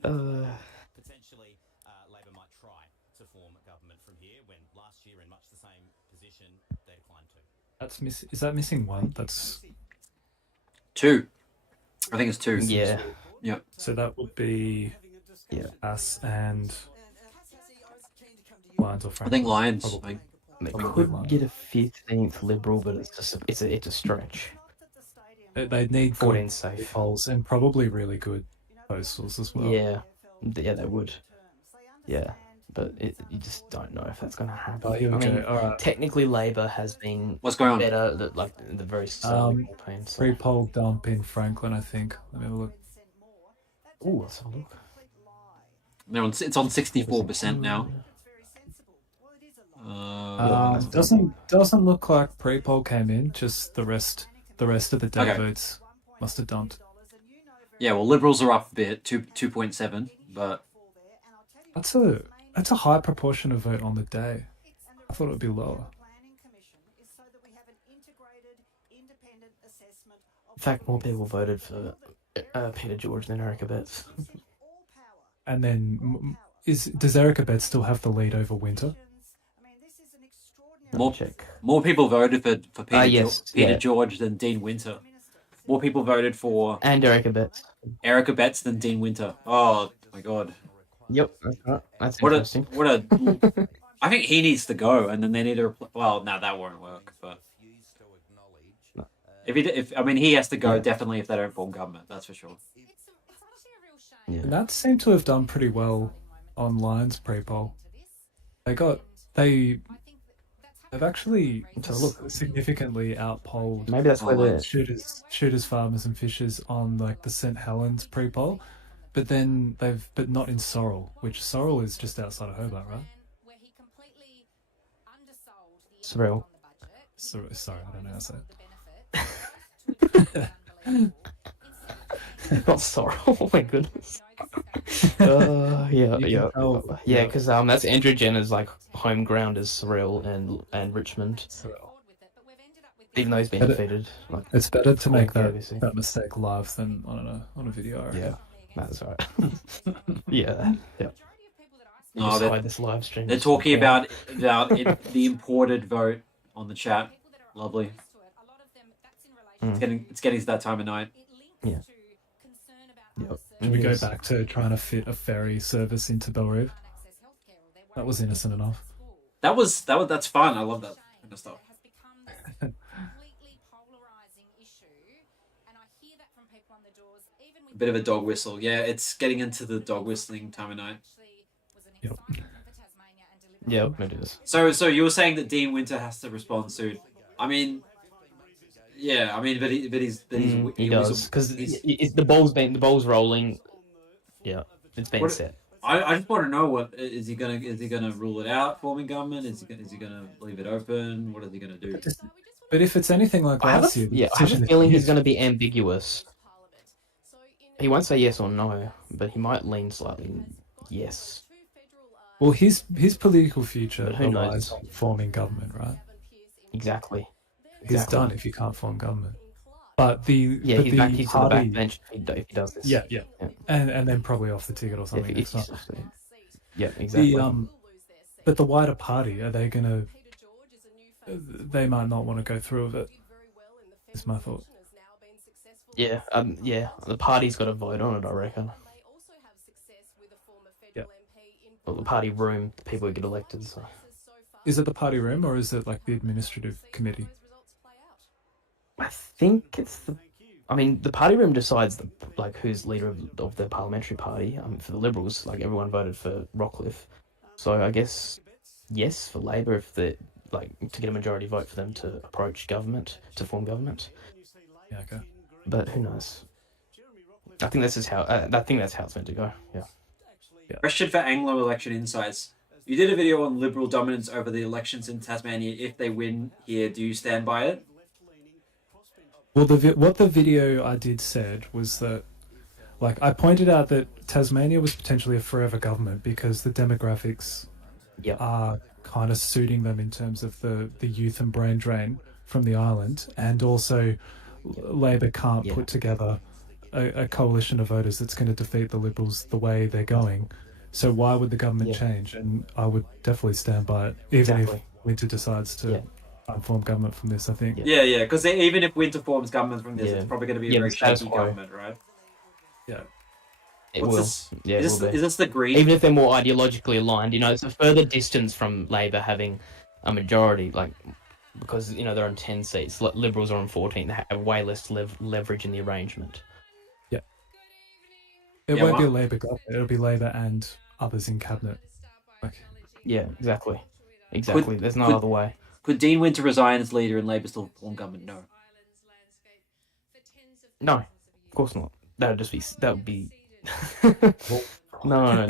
Potentially, Labor might try to form a government from here when last year in much the same position they declined to. Is that missing one? That's 2. I think it's 2. Yeah. Yeah. So that would be us and Lions or Frank. I think Lions. Probably. They could get a 15th Liberal, but it's just it's a stretch. They need 14 good safe polls and probably really good postals as well. Yeah, they would. Yeah, but you just don't know if that's going to happen. Oh, here we I mean, go. All right. technically, Labor has been What's going on? better, like the very start of the campaign. So. Pre-poll dump in Franklin, I think. Let me have a look. Ooh, let's have a look. It's on 64% now. Doesn't look like pre-poll came in. Just the rest of the day votes must have dumped. Yeah, well, Liberals are up a bit, 2.7, but That's a high proportion of vote on the day. I thought it would be lower. In fact, more people voted for Peter George than Erica Betts. And then, does Erica Betts still have the lead over Winter? more people voted for Peter yeah. George than Dean Winter. More people voted for And Erica Betts than Dean Winter. Oh my god. Yep, that's right. That's What interesting. I think he needs to go, and then they need to. Well, no, that won't work. But he has to go definitely if they don't form government. That's for sure. Yeah. And that seemed to have done pretty well on Lions pre-poll. They've actually significantly outpolled Maybe that's why they're shooters, farmers, and fishers on like the St Helens pre-poll, but not in Sorrel, which Sorrel is just outside of Hobart, right? Surreal. Sorry, I don't know how to say it. Not Sorrel. Oh my goodness. Yeah. Because that's Andrew Jenner's like home ground is Surreal and Richmond. Even though he's been defeated. Like, it's better to make that mistake live than on a video. I reckon. Yeah, that's right. yeah. No, this live stream. They're talking about the imported vote on the chat. Lovely. It's getting to that time of night. Yeah. Yep. Should we go back to trying to fit a ferry service into Belrive? That was innocent enough. That's fun. I love that kind of stuff. A bit of a dog whistle. Yeah, it's getting into the dog whistling time of night. Yep. Yeah, it is. So you were saying that Dean Winter has to respond soon. I mean, yeah. I mean, but he does because the ball's rolling. Yeah, it's been set. I just want to know what is he gonna rule it out, forming government? Is he gonna leave it open? What is he gonna do? But if it's anything like last year, I have a feeling he's going to be ambiguous. He won't say yes or no, but he might lean slightly yes. Well, his political future relies on forming government, right? Exactly. He's done if you can't form government. But he's to the backbench if he does this. Yeah. And then probably off the ticket or something. Yeah, exactly. But the wider party, are they going to? They might not want to go through with it. Is my thought. Yeah, the party's got to vote on it, I reckon. Yeah. Well, the party room, the people who get elected. So. Is it the party room or is it like the administrative committee? I think it's the. I mean, the party room decides who's leader of the parliamentary party. For the Liberals, everyone voted for Rockliff, so I guess yes for Labor if the to get a majority vote for them to approach government to form government. Yeah, okay. But who knows? I think that's how it's meant to go. Yeah. Question for Anglo Election Insights. You did a video on Liberal dominance over the elections in Tasmania. If they win here, do you stand by it? Well, what the video I did said was that, I pointed out that Tasmania was potentially a forever government because the demographics are kind of suiting them in terms of the youth and brain drain from the island, and also Labor can't put together a coalition of voters that's going to defeat the Liberals the way they're going. So why would the government change? And I would definitely stand by it, even if Winter decides to form government from this, I think. Yeah, because even if Winter forms government from this, it's probably going to be a very shaky government, right? Yeah. It will. This? Yeah, is this the Green? Even if they're more ideologically aligned, it's a further distance from Labor having a majority, because, they're on 10 seats. Liberals are on 14. They have way less leverage in the arrangement. Yeah. It won't be a Labor government. It'll be Labor and others in cabinet. Yeah, exactly. There's no other way. Could Dean Winter resign as leader and Labour still form government? No. No, of course not. That would be. No.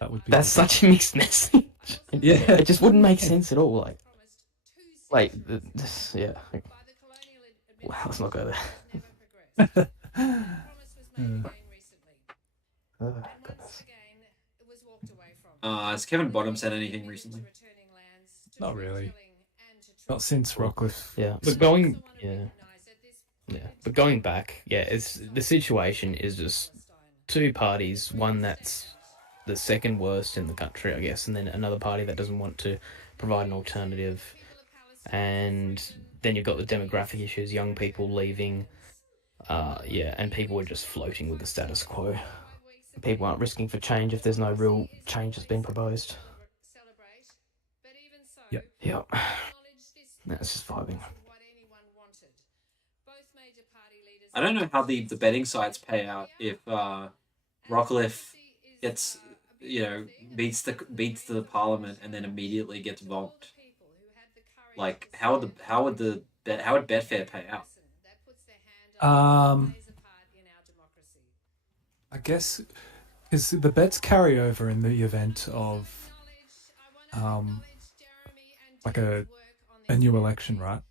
That would be That's such a mixed message. Yeah. It just wouldn't make sense at all. Yeah. Wow, let's not go there. Goodness. Has Kevin Bottom said anything recently? Not really. Not since Rockliff. Yeah, but going back, it's the situation is just two parties. One that's the second worst in the country, I guess, and then another party that doesn't want to provide an alternative. And then you've got the demographic issues, young people leaving, and people are just floating with the status quo. People aren't risking for change if there's no real change that's been proposed. Yep. That's just vibing. I don't know how the betting sites pay out if Rockliff gets beats the parliament and then immediately gets vonked. Like how would Betfair pay out? I guess because the bets carry over in the event of like a new election, right?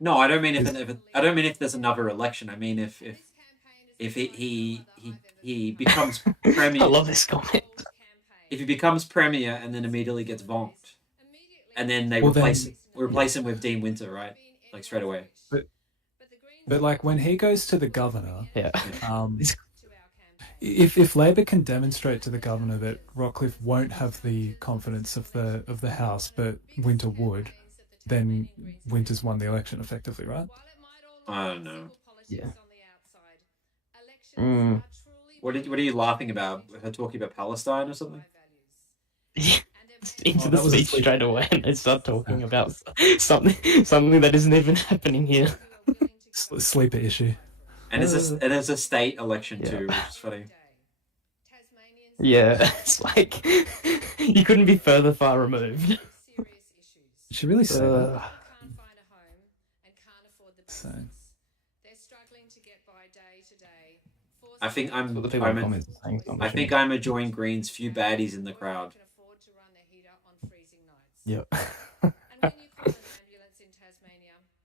No, I don't mean if there's another election. I mean if he becomes premier. I love this comment. If he becomes premier and then immediately gets vonked, and then they replace him with Dean Winter, right? Like straight away. But like when he goes to the governor, yeah. If Labor can demonstrate to the governor that Rockliff won't have the confidence of the House, but Winter would, then Winter's won the election effectively, right? I don't know. Yeah. What are you laughing about? Her talking about Palestine or something? Into the speech straight away, and they start talking about something that isn't even happening here. Sleeper issue. And it's a state election too, which is funny. Yeah, it's like you couldn't be far removed. She really said that. So. I think I'm a Join Green's few baddies in the crowd. Yep.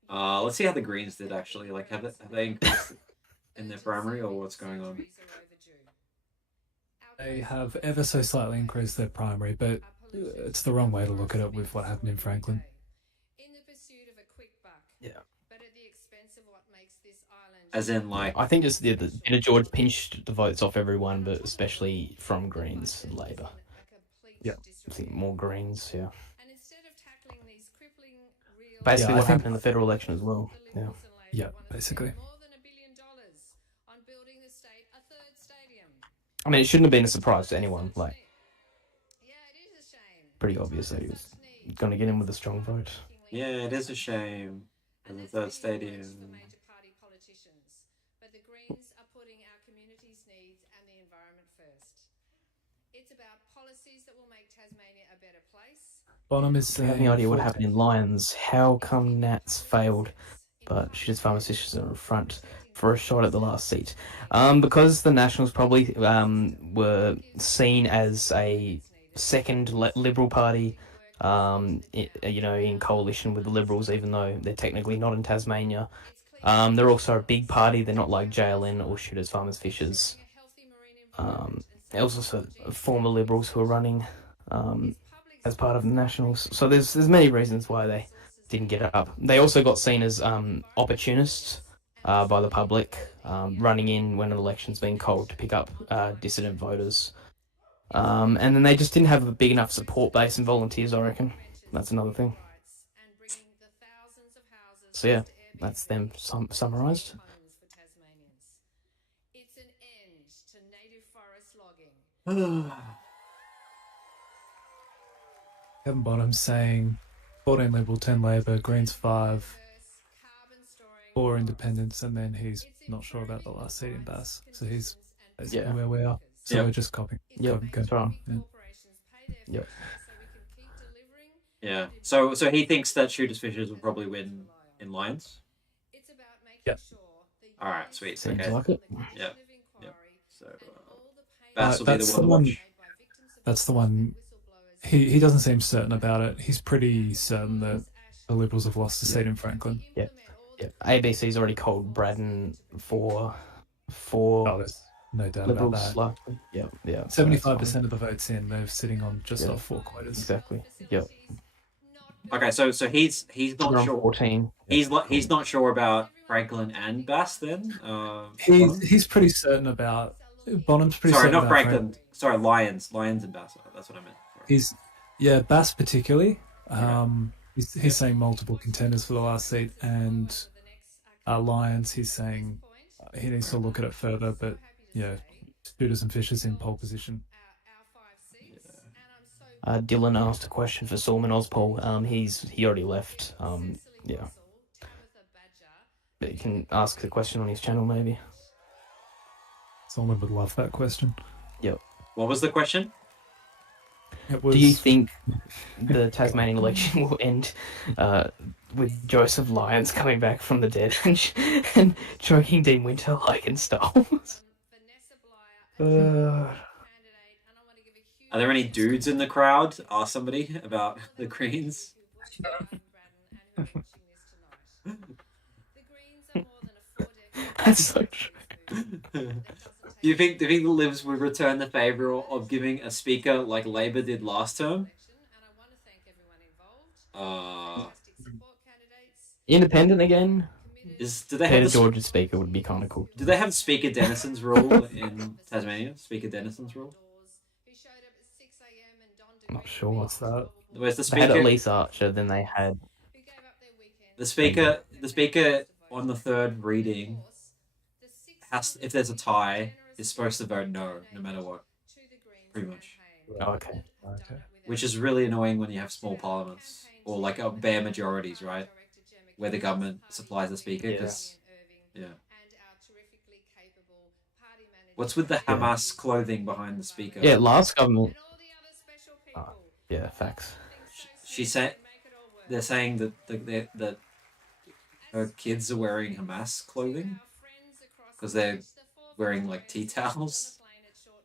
Let's see how the Greens did actually. Like, have they increased in their primary, or what's going on? They have ever so slightly increased their primary, but it's the wrong way to look at it with what happened in Franklin. Yeah. As in, like, I think just the George pinched the votes off everyone, but especially from Greens and Labor. Yeah. I think more Greens, yeah. Basically, what happened in the federal election as well. Yeah. Yeah, basically. I mean, it shouldn't have been a surprise to anyone. Like, pretty obvious that he was going to get in with a strong vote. Yeah, it is a shame. In the third stadium. But the Greens are putting our community's needs and the environment first. It's about policies that will make Tasmania a better place. Bonham is I have any idea what happened in Lions. How come Nats failed, but Shooters Farmers Fishers are in front for a shot at the last seat? Because the Nationals probably were seen as a second Liberal party, in coalition with the Liberals, even though they're technically not in Tasmania. They're also a big party. They're not like JLN or Shooters Farmers Fishers. There was also former Liberals who are running as part of the Nationals. So there's many reasons why they didn't get up. They also got seen as opportunists by the public, running in when an election's been called to pick up dissident voters. And then they just didn't have a big enough support base and volunteers, I reckon. That's another thing. So yeah, that's them summarised. It's an end to native forest logging. Kevin Bonham saying 14 Liberal, 10 Labor, Greens 5, 4 Independents, and then he's not sure about the last seat in Bass. So he's basically where we are. So Yep. we're just copying. Yep, copy- that's right. yeah. Yep. Yeah. So he thinks that Shooters Fishers will probably win in Lions. Yep. All right. Sweet. Seems Okay. like it. Yep. Yep. So Bass will be That's the the one to one. watch. That's the one. He doesn't seem certain about it. He's pretty certain that the Liberals have lost the seat in Franklin. Yeah. ABC's already called Braddon for Oh, there's no doubt about Liberals, that. likely. Yeah. So that's 75% fine. of the votes in, they're sitting on just off 4 quotas. Exactly. Yep. Okay. So he's We're not on sure. 14. He's not sure about Franklin and Bass then. He's pretty certain about Bonham's pretty Sorry, certain not about Franklin. Sorry, Lions and Bass. That's what I meant. Sorry. Bass particularly. He's saying multiple contenders for the last seat, and Lions. He's saying he needs to look at it further, but yeah, Shooters and Fishers in pole position. Dylan asked a question for Solomon Ospol. He already left. Yeah. But you can ask the question on his channel, maybe. Solomon would love that question. Yep. What was the question? It was, Do you think the Tasmanian election will end with Joseph Lyons coming back from the dead and choking Dean Winter like in Star Wars? Are there any dudes in the crowd? Ask somebody about the Greens. That's so true. Do you think the Libs would return the favour of giving a speaker like Labor did last term? Independent again? Do they Peter have George's speaker would be kind of cool. Do they have Speaker Denison's rule in Tasmania? Speaker Denison's rule? Not sure. What's that? Where's the They had speaker? at least Archer, then they had... The speaker on the third reading has, if there's a tie, is supposed to vote no matter what. Pretty much. Okay. Which is really annoying when you have small parliaments or like bare majorities, right? Where the government supplies the speaker. Yeah. What's with the Hamas clothing behind the speaker? Yeah, last government... yeah, facts. She said they're saying that that her kids are wearing Hamas clothing because they're wearing like tea towels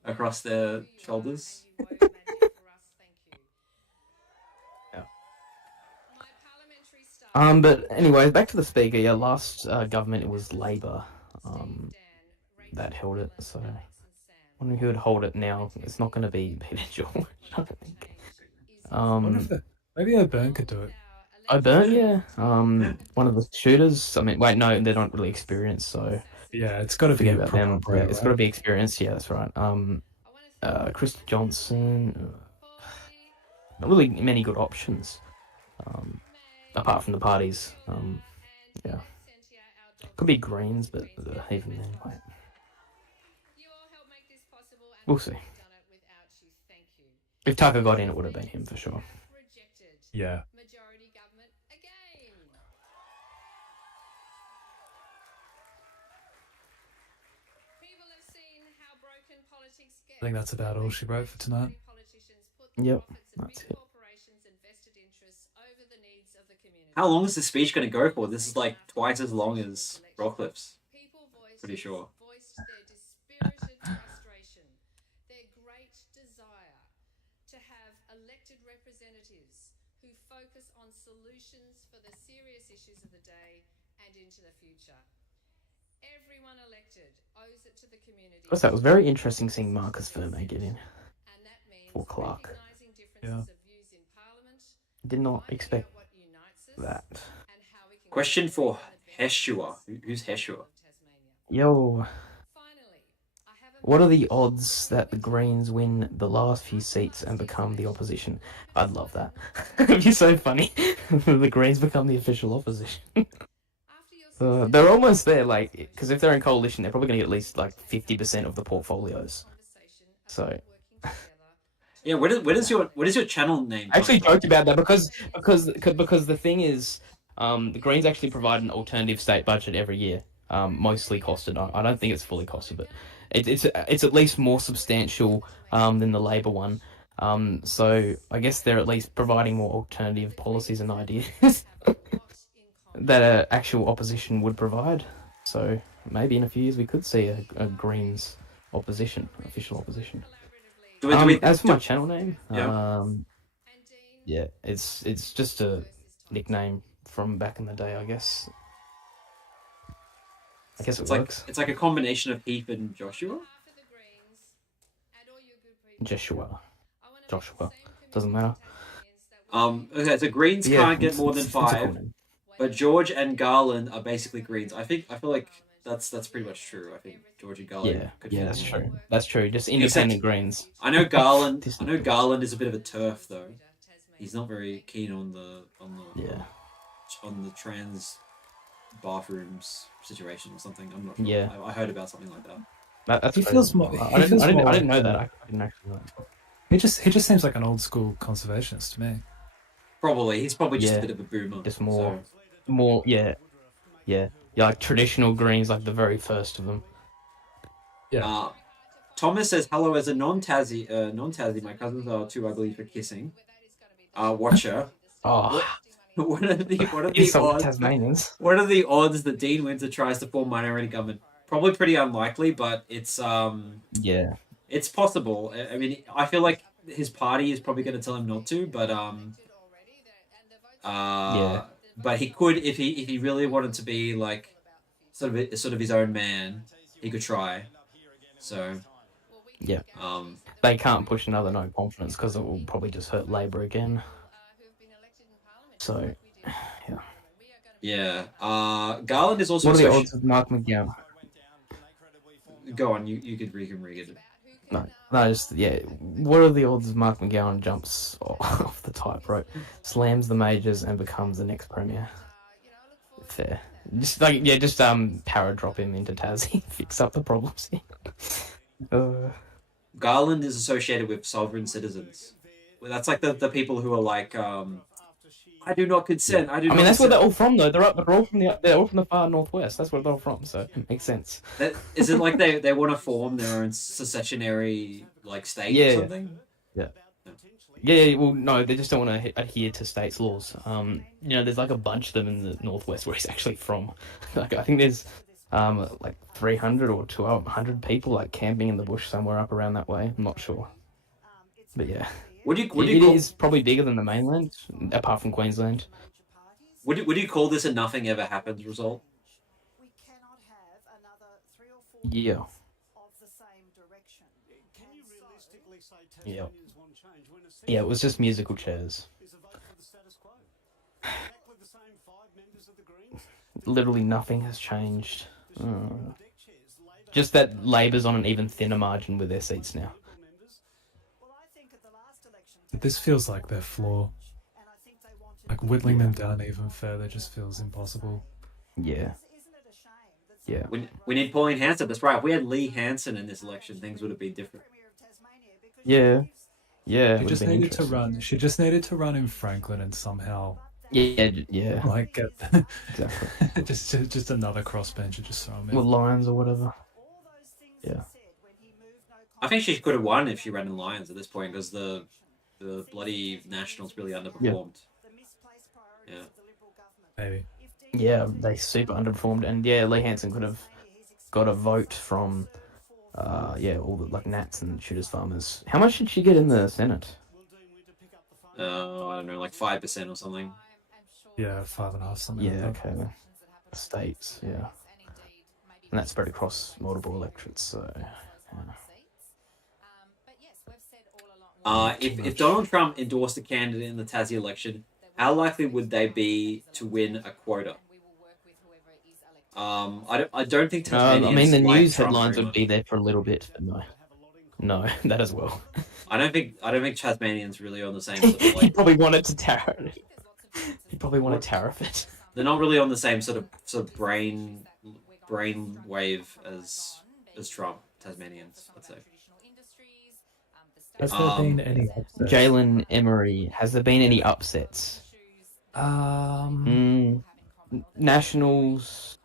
across their shoulders. But anyway, back to the speaker. Yeah, last government it was Labor that held it. So, wondering who would hold it now. It's not going to be Peter George, I don't think. Maybe O'Byrne could do it. O'Byrne, yeah. One of the shooters. I mean, wait, no, they're not really experienced, so Yeah, it's got to be forget a about proper them. Yeah, operator, it's right? got to be experienced. Yeah, that's right. Chris Johnson. Not really many good options. Apart from the parties. Yeah. Could be Greens, but even then, like, we'll see. If Tucker got in, it would have been him for sure. Yeah. I think that's about all she wrote for tonight. Yep, that's it. How long is this speech going to go for? This is like twice as long as Rockliff's. Pretty sure. Plus, that was very interesting seeing Marcus Verme get in for Clark. Yeah. Did not expect that. Question for Heshua. Who's Heshua? Yo. What are the odds that the Greens win the last few seats and become the opposition? I'd love that. It'd be so funny. The Greens become the official opposition. They're almost there, like, because if they're in coalition, they're probably going to get at least like 50% of the portfolios. So. Yeah, what is your channel name? I actually joked about that because the thing is, the Greens actually provide an alternative state budget every year. mostly costed. I don't think it's fully costed, but it's at least more substantial than the Labor one. So I guess they're at least providing more alternative policies and ideas that an actual opposition would provide. So maybe in a few years we could see a Greens opposition, official opposition. As for my channel name, yeah, it's just a nickname from back in the day, I guess. I guess it works. It's like a combination of Heath and Joshua. Joshua. Doesn't matter. Okay, so Greens can't get more than 5, but George and Garland are basically Greens. I feel like that's pretty much true. I think George and Garland. That's true. That's true. Just independent Greens. I know Garland. Is a bit of a turf though. He's not very keen on the trans bathrooms situation or something. I'm not sure. Yeah. I heard about something like that. He feels more. I didn't know that. I didn't actually know that. He just seems like an old school conservationist to me. Probably he's probably just a bit of a boomer. Just more, like traditional Greens, like the very first of them. Yeah. Thomas says hello as a non-Tassie. My cousins are too ugly for kissing. Watcher. Oh. What are the odds? Tasmanians. What are the odds that Dean Windsor tries to form minority government? Probably pretty unlikely, but it's it's possible. I mean, I feel like his party is probably going to tell him not to, but but he could if he really wanted to be like sort of his own man, he could try. So yeah, they can't push another no confidence because it will probably just hurt Labor again. So yeah, Garland is also. What are the odds of Mark McGowan? Go on, you could read it. No, just What are the odds of Mark McGowan jumps off the tightrope, slams the majors, and becomes the next premier? Fair. Just power drop him into Tassie, fix up the problems. Garland is associated with sovereign citizens. Well, that's like the people who are like, I do not consent. I mean, that's where they're all from, though. They're all from the far northwest. That's where they're all from, so it makes sense. Is it like they want to form their own secessionary like state or something? Yeah. Well, no, they just don't want to adhere to states' laws. There's like a bunch of them in the northwest where he's actually from. Like I think there's like 300 or 200 people like camping in the bush somewhere up around that way. I'm not sure, but yeah. It is probably bigger than the mainland, apart from Queensland. Would you call this a nothing ever happens result? We cannot have another 3 or 4 Yeah. of the same direction. Can you realistically say Tasmanians want change when Yeah, it was just musical chairs. is a vote for the status quo? Exactly the same 5 members of the Greens. Literally nothing has changed. Just that Labor's on an even thinner margin with their seats now. This feels like their flaw. Like whittling them down even further just feels impossible. Yeah. Yeah. We need Pauline Hanson. That's right. If we had Lee Hanson in this election, things would have been different. Yeah. Yeah. She just needed to run. She just needed to run in Franklin and somehow. Yeah. Like get exactly. just another crossbencher just throw him in. With Lions or whatever. Yeah. I think she could have won if she ran in Lions at this point because the bloody Nationals really underperformed. Yeah. Maybe. Yeah, they super underperformed, and Lee Hanson could have got a vote from, all the like Nats and Shooters Farmers. How much did she get in the Senate? I don't know, like 5% or something. Yeah, 5.5 something. Yeah, okay. States, yeah, and that's spread across multiple electorates. So. Yeah. If Donald Trump endorsed a candidate in the Tassie election, how likely would they be to win a quota? I don't think Tasmanians the like news Trump headlines very would be there for a little bit, but no, that as well. I don't think Tasmanians really on the same sort of like. He probably wanted to tariff. He probably want to tariff it. They're not really on the same sort of brain wave as Trump. Tasmanians, I'd say. Has there been any upsets? Jalen Emery, has there been any upsets? Nationals,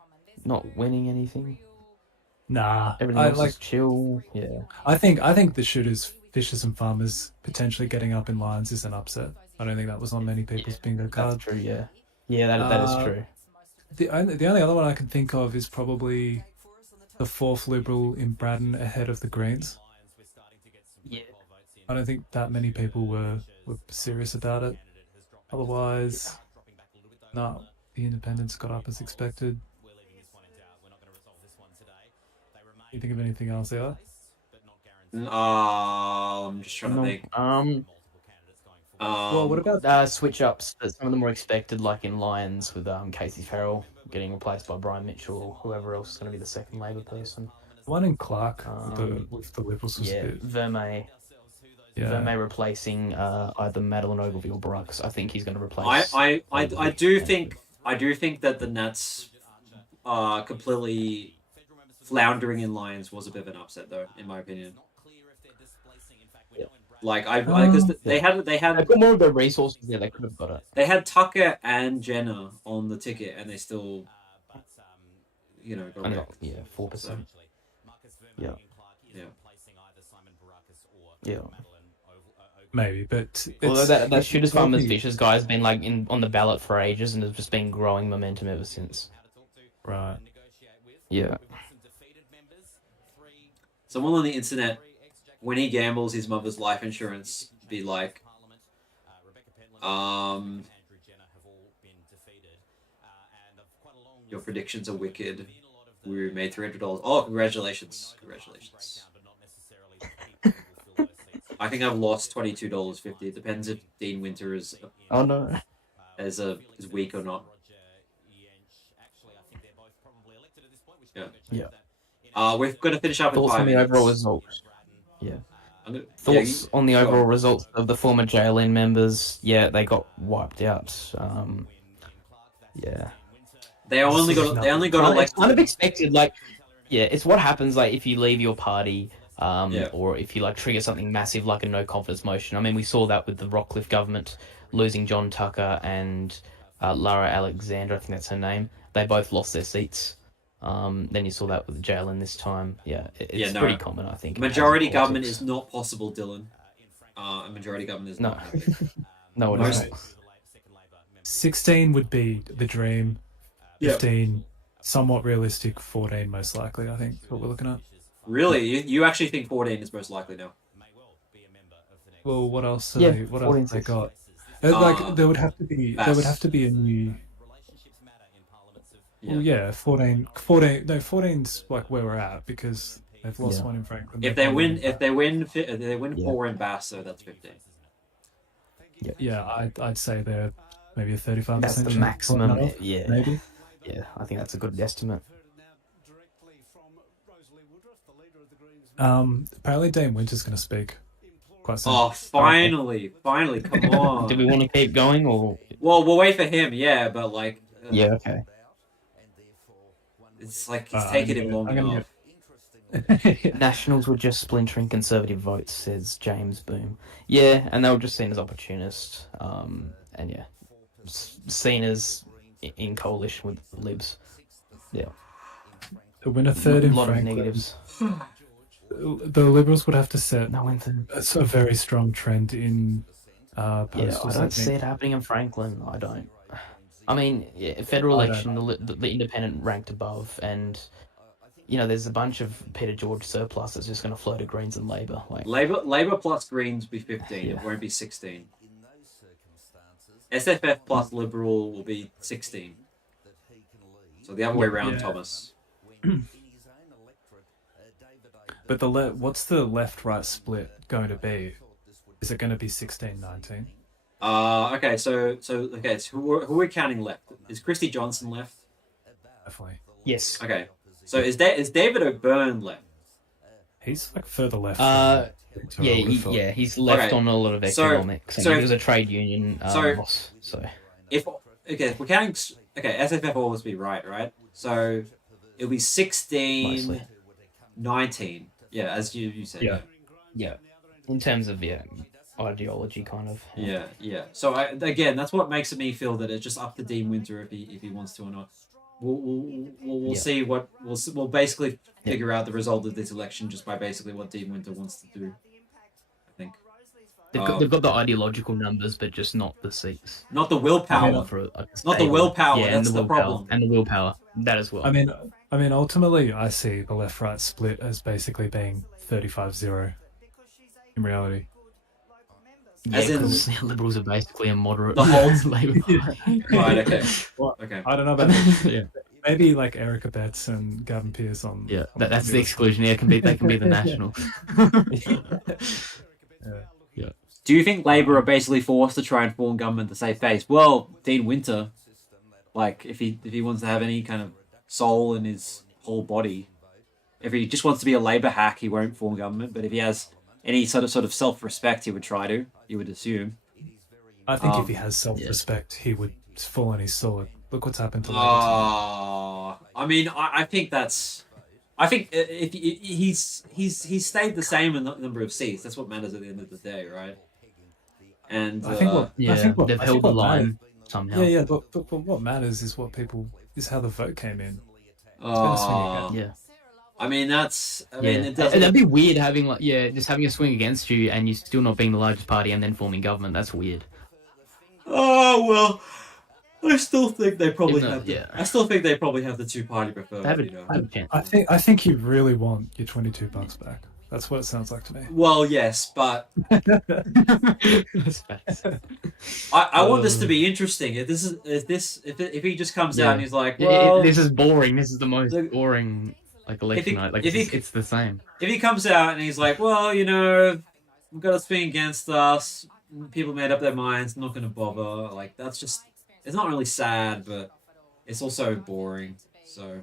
not winning anything. Nah, Everything I else like. is chill. Yeah. I think the shooters, fishers, and farmers potentially getting up in lines is an upset. I don't think that was on many people's bingo That's card. true. Yeah. Yeah, that is true. The only other one I can think of is probably the fourth Liberal in Braddon ahead of the Greens. Yeah. I don't think that many people were serious about it. Otherwise, no, the Independents got up as expected. You think of anything else there? I'm just trying to think. Well, what about switch ups? Some of them were expected, like in Lions with Casey Farrell getting replaced by Brian Mitchell or whoever else is going to be the second Labor person. one in Clark with the Liberals was a Yeah, bit... Vermeer. Yeah. Vermeer replacing either Madeline Ogilvie or Baracus. I think he's going to replace. I do think that the Nats completely floundering in Lions was a bit of an upset, though, in my opinion. Like because they had They put more of their resources there. They could have got it. they had Tucker and Jenner on the ticket, and they still, got wrecked. 4%. Yeah. Yeah. Yeah. Maybe, but Although that shooters, it's farmers, probably- fishers guy has been like on the ballot for ages and has just been growing momentum ever since. Right. Yeah. Someone on the internet, when he gambles his mother's life insurance, be like, your predictions are wicked. We made $300. Oh, congratulations! Congratulations. I think I've lost $22.50. It depends if Dean Winter is Oh no. is weak or not. Yeah. Yeah. We've got to finish up in Thoughts 5 on the minutes. overall results? Yeah. Thoughts on the overall results of the former JLN members? Yeah, they got wiped out. Yeah. They only got It's elected. kind of expected. Like, yeah, it's what happens. Like, if you leave your party, or if you like trigger something massive like a no confidence motion. I mean, we saw that with the Rockliff government losing John Tucker and Lara Alexander. I think that's her name. They both lost their seats. Then you saw that with JLN this time. Yeah, it's pretty common, I think. Majority government is not possible, Dylan. A majority government is not. No, it Most- isn't. 16 would be the dream. 15, somewhat realistic. 14, most likely. I think what we're looking at. Really, you actually think 14 is most likely now? Well, what else? Yeah, What else 14, have they got? Like there would have to be. Bass. There would have to be a new. Well, yeah, 14. 14's like where we're at because they've lost one in Franklin. If they win 4 in Bass, so that's 15. Yeah, I'd say they're maybe a 35%. That's the chance maximum. of pulling that off, Yeah. maybe. Yeah, I think that's a good estimate. Apparently Dame Winter's going to speak quite soon. Oh, finally, come on. Do we want to keep going or? Well, we'll wait for him, yeah, but like. Yeah. Okay. It's like it's taking him long enough. Nationals were just splintering Conservative votes, says James Boom. Yeah, and they were just seen as opportunists. And yeah, seen as in coalition with the Libs. Yeah. To win a third in A lot of Franklin, negatives. the Liberals would have to set No, Winton. a very strong trend in Yeah, postals. I don't see it happening in Franklin. I don't. I mean, yeah, federal I don't election, the independent ranked above, and there's a bunch of Peter George surplus that's just going to flow to Greens and Labor. Like Labor plus Greens will be 15. Yeah. It won't be 16. SFF plus Liberal will be 16. So the other way around, Yeah. Thomas. But what's the left-right split going to be? Is it going to be 16-19? Okay, so who are we counting left? Is Christy Johnson left? Definitely. yes, Okay, so is David O'Byrne left? He's like further left. Yeah, than I would've thought. he's left Okay. on a lot of So- economics. so he if- was a trade union boss, so If we're counting, SFF will always be right? So it'll be 16, mostly. 19. Yeah, as you said. Yeah. Yeah, in terms of ideology, kind of. Yeah. So again, that's what makes me feel that it's just up to Dean Winter if he wants to or not. we'll see what we'll basically figure out the result of this election just by basically what Dean Winter wants to do. I think They've got the ideological numbers, but just not the seats. not the willpower. Not the willpower. Yeah, that's the problem. And the willpower. That as well. I mean, ultimately, I see the left-right split as basically being 35-0 in reality. Yeah, because Liberals are basically a moderate. The whole Labour Party. Right. Okay. Well, Okay. I don't know about maybe like Erica Betts and Gavin Pearce on. Yeah, that's the exclusion. Yeah, they can be the National. Yeah. Do you think Labor are basically forced to try and form government to save face? Well, Dean Winter, like if he wants to have any kind of soul in his whole body, if he just wants to be a Labor hack, he won't form government. But if he has any sort of self-respect, he would try to. You would assume. I think if he has self-respect, he would fall on his sword. Look what's happened to Labor. I mean, I think that's. I think if he's stayed the same in the number of seats. That's what matters at the end of the day, right? And I think they've held the line somehow. Yeah. But what matters is how the vote came in. It's been a swing again. Yeah. I mean, it doesn't. That'd be weird having just having a swing against you and you still not being the largest party and then forming government. That's weird. Oh well, I still think they probably have. Yeah. I still think they probably have the two-party preferred. Have a chance. I think you really want your $22 back. That's what it sounds like to me. Well, yes, but I want this to be interesting. If he just comes out and he's like, well, this is boring. This is the most boring election night. It's the same. If he comes out and he's like, well, we've got a swing against us. People made up their minds. Not going to bother. Like that's just. It's not really sad, but it's also boring. So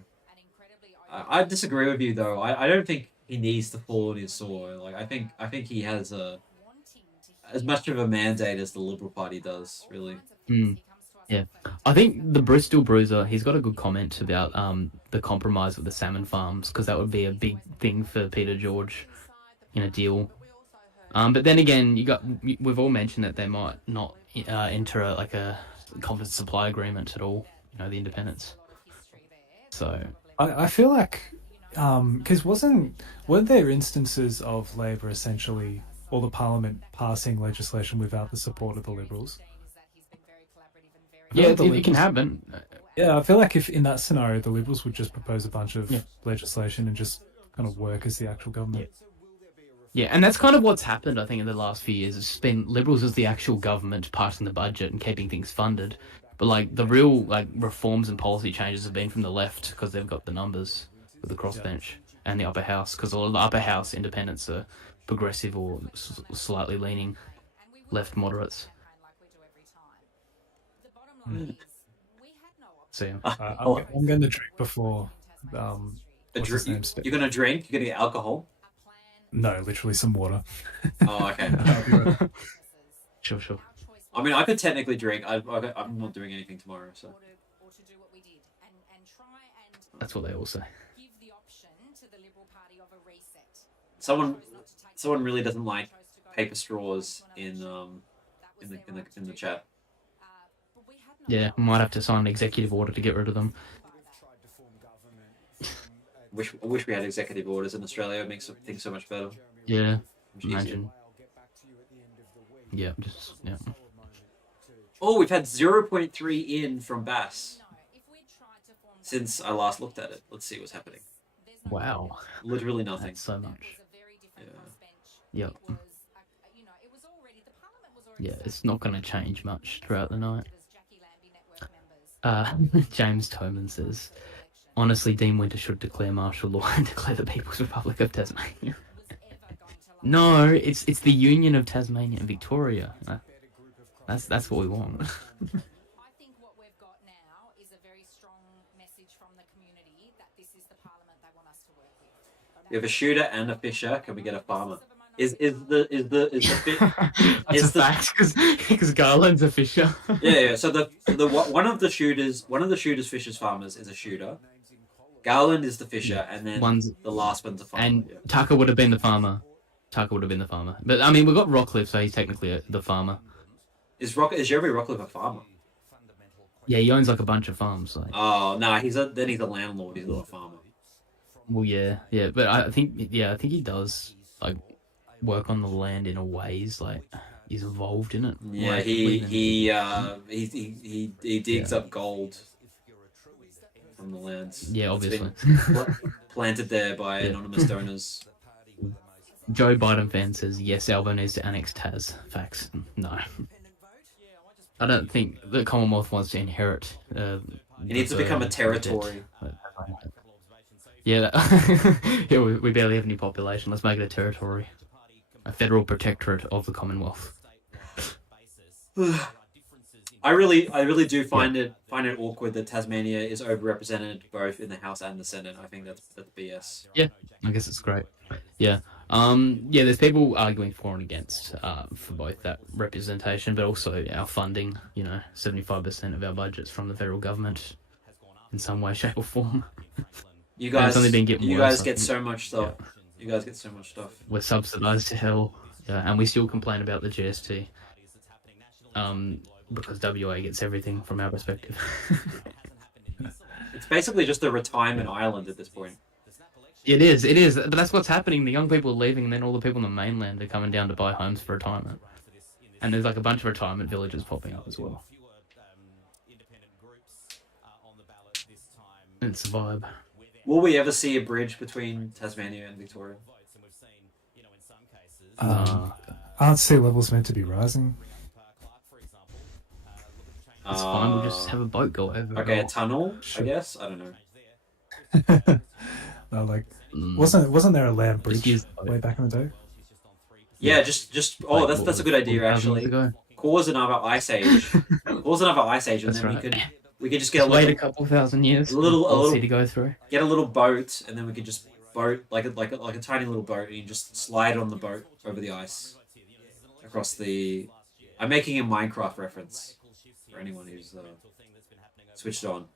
I disagree with you though. I don't think he needs to fall on his sword. Like I think he has as much of a mandate as the Liberal Party does, really. Yeah, I think the Bristol Bruiser, he's got a good comment about the compromise with the salmon farms because that would be a big thing for Peter George in a deal. But then again, we've all mentioned that they might not enter a confidence supply agreement at all. The independents. So I feel like because weren't there instances of Labor essentially or the Parliament passing legislation without the support of the Liberals? Yeah, it can happen. Yeah, I feel like if in that scenario the Liberals would just propose a bunch of legislation and just kind of work as the actual government. Yeah, and that's kind of what's happened, I think, in the last few years. It's been Liberals as the actual government passing the budget and keeping things funded. But, the real, reforms and policy changes have been from the left because they've got the numbers with the crossbench and the upper house because a lot of the upper house independents are progressive or slightly leaning left moderates. So, yeah. I'm going to drink before... You're going to drink? You're going to get alcohol? No, literally some water. Oh, okay. Sure. I mean, I could technically drink. I'm not doing anything tomorrow, so. That's what they all say. Someone really doesn't like paper straws in the chat. Yeah, we might have to sign an executive order to get rid of them. I wish we had executive orders in Australia. It makes things so much better. Yeah, imagine. Yeah. Oh, we've had 0.3 in from Bass since I last looked at it. Let's see what's happening. Wow. Literally nothing. That's so much. Yeah. Yep. Yeah, it's not going to change much throughout the night. James Toman says, honestly, Dean Winter should declare martial law and declare the People's Republic of Tasmania. No, it's the Union of Tasmania and Victoria. That's what we want. I think what we've got now is a very strong message from the community that this is the parliament they want us to work with. We have a shooter and a fisher. Can we get a farmer? Is the That's a fact because Garland's a fisher. Yeah. So the one of the shooters fishers farmers is a shooter. Garland is the fisher, and then the last one's a farmer. And Tucker would have been the farmer. But I mean, we've got Rockliff, so he's technically the farmer. Is Jeremy Rockliff a farmer? Yeah, he owns like a bunch of farms. Like, Oh no, he's a landlord. He's not a farmer. well, yeah, but I think he does like work on the land in a ways like he's involved in it. Yeah, Like, he digs up gold from the lands. Yeah, It's obviously. been planted there by anonymous donors. Joe Biden fan says yes, Alba needs to annex Tas. Facts. No. I don't think the Commonwealth wants to inherit. It needs to become a territory. Yeah, yeah. We barely have any population. Let's make it a territory, a federal protectorate of the Commonwealth. I really do find it awkward that Tasmania is overrepresented both in the House and the Senate. I think that's BS. Yeah, I guess it's great. Yeah. Yeah, there's people arguing for and against for both that representation, but also our funding. 75% of our budget's from the federal government in some way, shape, or form. You guys, only been getting worse, get so much stuff. Yeah. You guys get so much stuff. We're subsidised to hell, and we still complain about the GST. Because WA gets everything from our perspective. It's basically just a retirement island at this point. It is, but that's what's happening. The young people are leaving, and then all the people on the mainland are coming down to buy homes for retirement. And there's like a bunch of retirement villages popping up as well. It's a vibe. see a bridge between Tasmania and Victoria? Aren't sea levels meant to be rising? It's fine, we'll just have a boat go over. Okay, a tunnel, I guess? I don't know. No, like, wasn't there a land bridge way back in the day? Yeah, just that's a good idea actually. Cause another ice age. And then we could just get wait a couple thousand years. A little to go through. Get a little boat, and then we could just boat like a tiny little boat, and you just slide on the boat over the ice across the. I'm making a Minecraft reference for anyone who's switched on.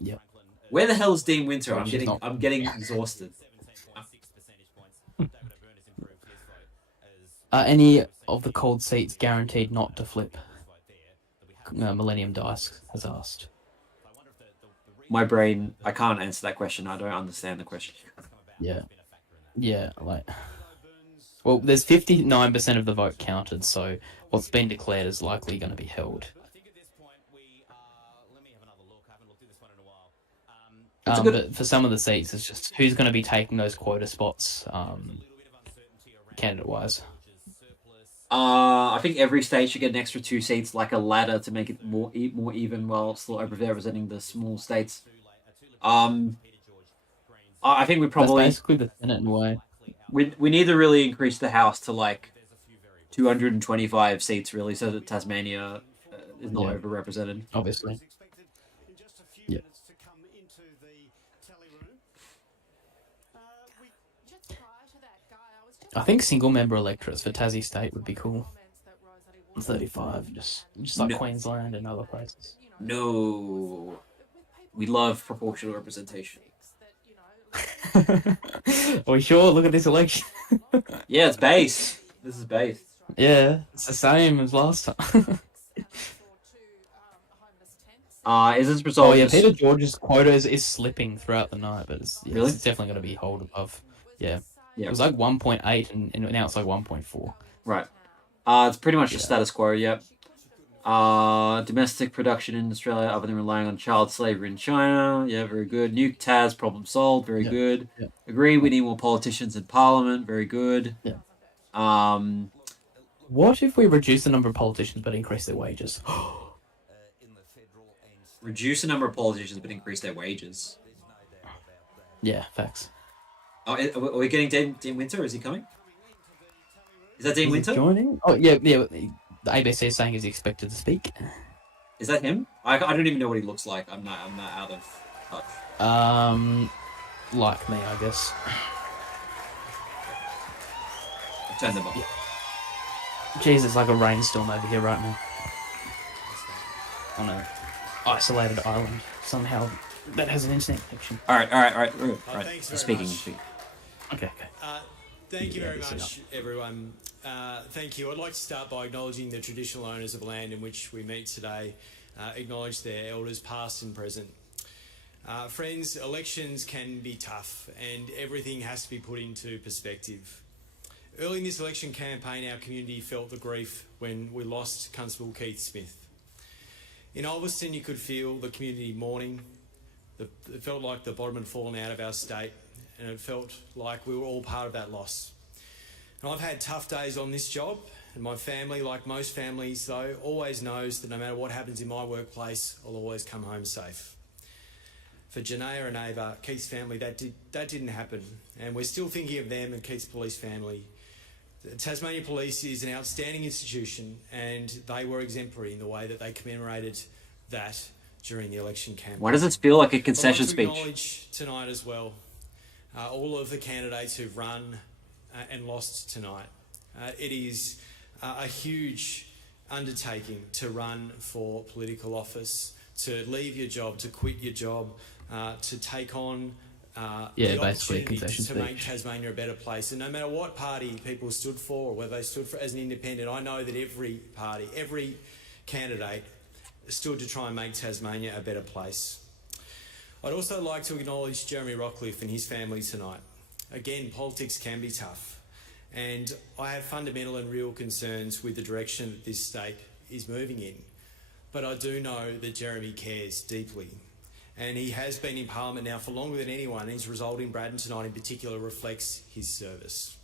Yep. Where the hell is Dean Winter? I'm getting exhausted. Any of the cold seats guaranteed not to flip? Millennium Dice has asked. My brain, I can't answer that question. I don't understand the question. Yeah, like... Well, there's 59% of the vote counted, so what's been declared is likely going to be held. But for some of the seats, it's just who's going to be taking those quota spots, candidate-wise. I think every state should get an extra 2 seats, like a ladder, to make it more even while still representing the small states. I think we probably... That's basically the Senate in a way. We need to really increase the House to like 225 seats, really, so that Tasmania is not overrepresented. Obviously. Yeah. I think single-member electorates for Tassie State would be cool. 35, just like Queensland and other places. No. We love proportional representation. Are we sure? Look at this election. Yeah, it's based. This is based. Yeah, it's the same as last time. Is this result? Oh yeah, Peter George's quota is slipping throughout the night, but it's definitely going to be held above. Yeah. It was like 1.8 and now it's like 1.4. Right. It's pretty much the status quo, yep. Domestic production in Australia other than relying on child slavery in China. Yeah, very good. Nuke Tas, problem solved. Very good. Yep. Agree, we need more politicians in Parliament. Very good. Yeah. What if we reduce the number of politicians but increase their wages? Reduce the number of politicians but increase their wages? Yeah, facts. Oh, are we getting Dean Winter? Is he coming? Is that Dean Winter? Joining? Oh, yeah. The ABC is saying he's expected to speak. Is that him? I don't even know what he looks like. I'm not out of touch. Like me, I guess. I'll turn them up. Yeah. Jeez, it's like a rainstorm over here right now. On an isolated island. Somehow that has an internet connection. All right. Speaking. Okay. Thank you very much, everyone. Thank you. I'd like to start by acknowledging the traditional owners of the land in which we meet today, acknowledge their elders past and present. Friends, elections can be tough and everything has to be put into perspective. Early in this election campaign, our community felt the grief when we lost Constable Keith Smith. In Ulverston, you could feel the community mourning. It felt like the bottom had fallen out of our state, and it felt like we were all part of that loss. And I've had tough days on this job, and my family, like most families though, always knows that no matter what happens in my workplace, I'll always come home safe. For Janaea, our neighbour, Keith's family, that didn't happen, and we're still thinking of them and Keith's police family. The Tasmania Police is an outstanding institution, and they were exemplary in the way that they commemorated that during the election campaign. Why does it feel like a concession I'd like to speech? acknowledge tonight as well all of the candidates who've run and lost tonight. It is a huge undertaking to run for political office, to leave your job, to quit your job, to take on the basically opportunity to make speech. Tasmania a better place. And no matter what party people stood for, or whether they stood for as an independent, I know that every party, every candidate stood to try and make Tasmania a better place. I'd also like to acknowledge Jeremy Rockliff and his family tonight. Again, politics can be tough, and I have fundamental and real concerns with the direction that this state is moving in. But I do know that Jeremy cares deeply, and he has been in Parliament now for longer than anyone, and his result in Braddon tonight in particular reflects his service.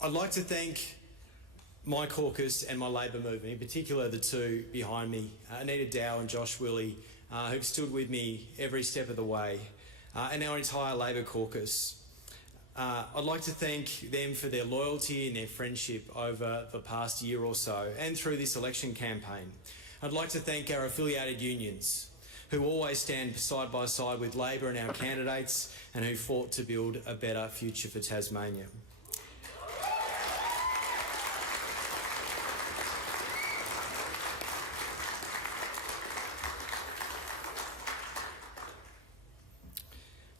I'd like to thank my caucus and my Labor movement, in particular the two behind me, Anita Dow and Josh Willey, who've stood with me every step of the way, and our entire Labor caucus. I'd like to thank them for their loyalty and their friendship over the past year or so, and through this election campaign. I'd like to thank our affiliated unions, who always stand side by side with Labor and our candidates, and who fought to build a better future for Tasmania.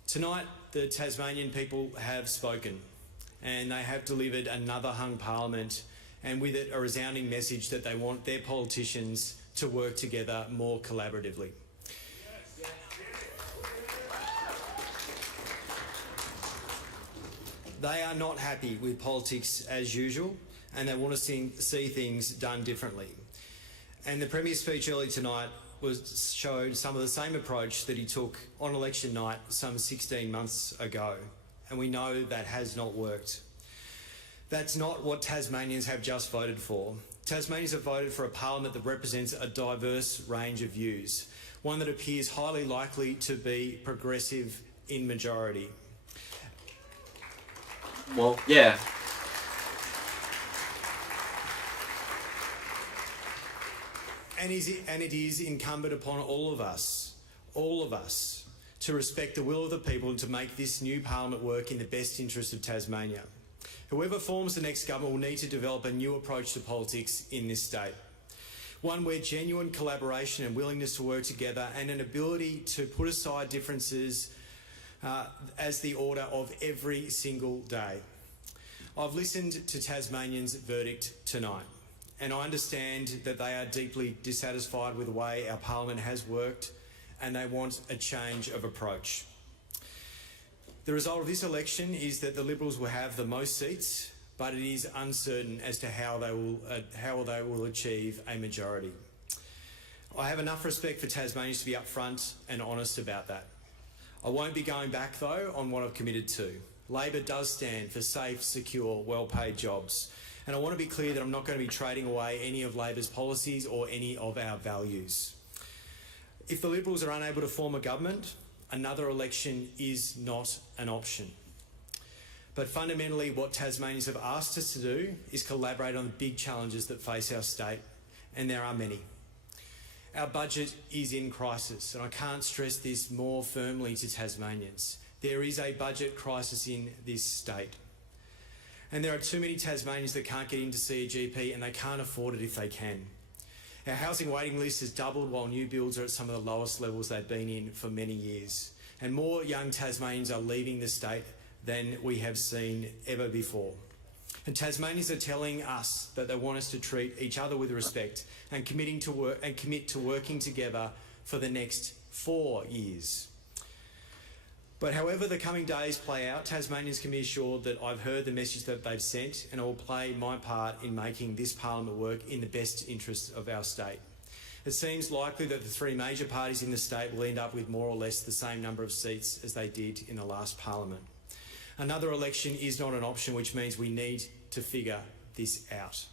Tonight, the Tasmanian people have spoken, and they have delivered another hung parliament, and with it a resounding message that they want their politicians to work together more collaboratively. They are not happy with politics as usual, and they want to see things done differently. And the Premier's speech early tonight showed some of the same approach that he took on election night some 16 months ago, and we know that has not worked. That's not what Tasmanians have just voted for. Tasmanians have voted for a parliament that represents a diverse range of views, one that appears highly likely to be progressive in majority. Well, yeah. And it is incumbent upon all of us, to respect the will of the people and to make this new parliament work in the best interest of Tasmania. Whoever forms the next government will need to develop a new approach to politics in this state. One where genuine collaboration and willingness to work together and an ability to put aside differences as the order of every single day. I've listened to Tasmanians' verdict tonight, and I understand that they are deeply dissatisfied with the way our parliament has worked, and they want a change of approach. The result of this election is that the Liberals will have the most seats, but it is uncertain as to how they will achieve a majority. I have enough respect for Tasmanians to be upfront and honest about that. I won't be going back, though, on what I've committed to. Labor does stand for safe, secure, well-paid jobs. And I want to be clear that I'm not going to be trading away any of Labor's policies or any of our values. If the Liberals are unable to form a government, another election is not an option. But fundamentally, what Tasmanians have asked us to do is collaborate on the big challenges that face our state, and there are many. Our budget is in crisis, and I can't stress this more firmly to Tasmanians. There is a budget crisis in this state. And there are too many Tasmanians that can't get in to see a GP, and they can't afford it if they can. Our housing waiting list has doubled while new builds are at some of the lowest levels they've been in for many years. And more young Tasmanians are leaving the state than we have seen ever before. And Tasmanians are telling us that they want us to treat each other with respect and commit to working together for the next 4 years. But however the coming days play out, Tasmanians can be assured that I've heard the message that they've sent, and I will play my part in making this parliament work in the best interests of our state. It seems likely that the 3 major parties in the state will end up with more or less the same number of seats as they did in the last parliament. Another election is not an option, which means we need to figure this out.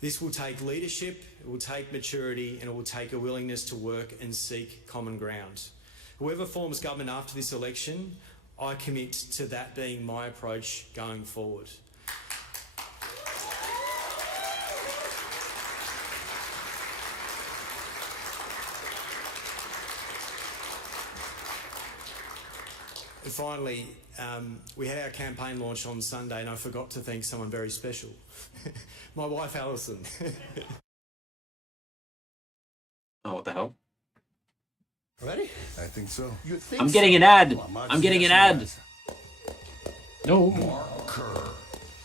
This will take leadership, it will take maturity, and it will take a willingness to work and seek common ground. Whoever forms government after this election, I commit to that being my approach going forward. And finally, we had our campaign launch on Sunday, and I forgot to thank someone very special. My wife, Alison. Oh, what the hell? Ready? I think so. I'm getting an ad. I'm getting an ad. No. Mark Kerr,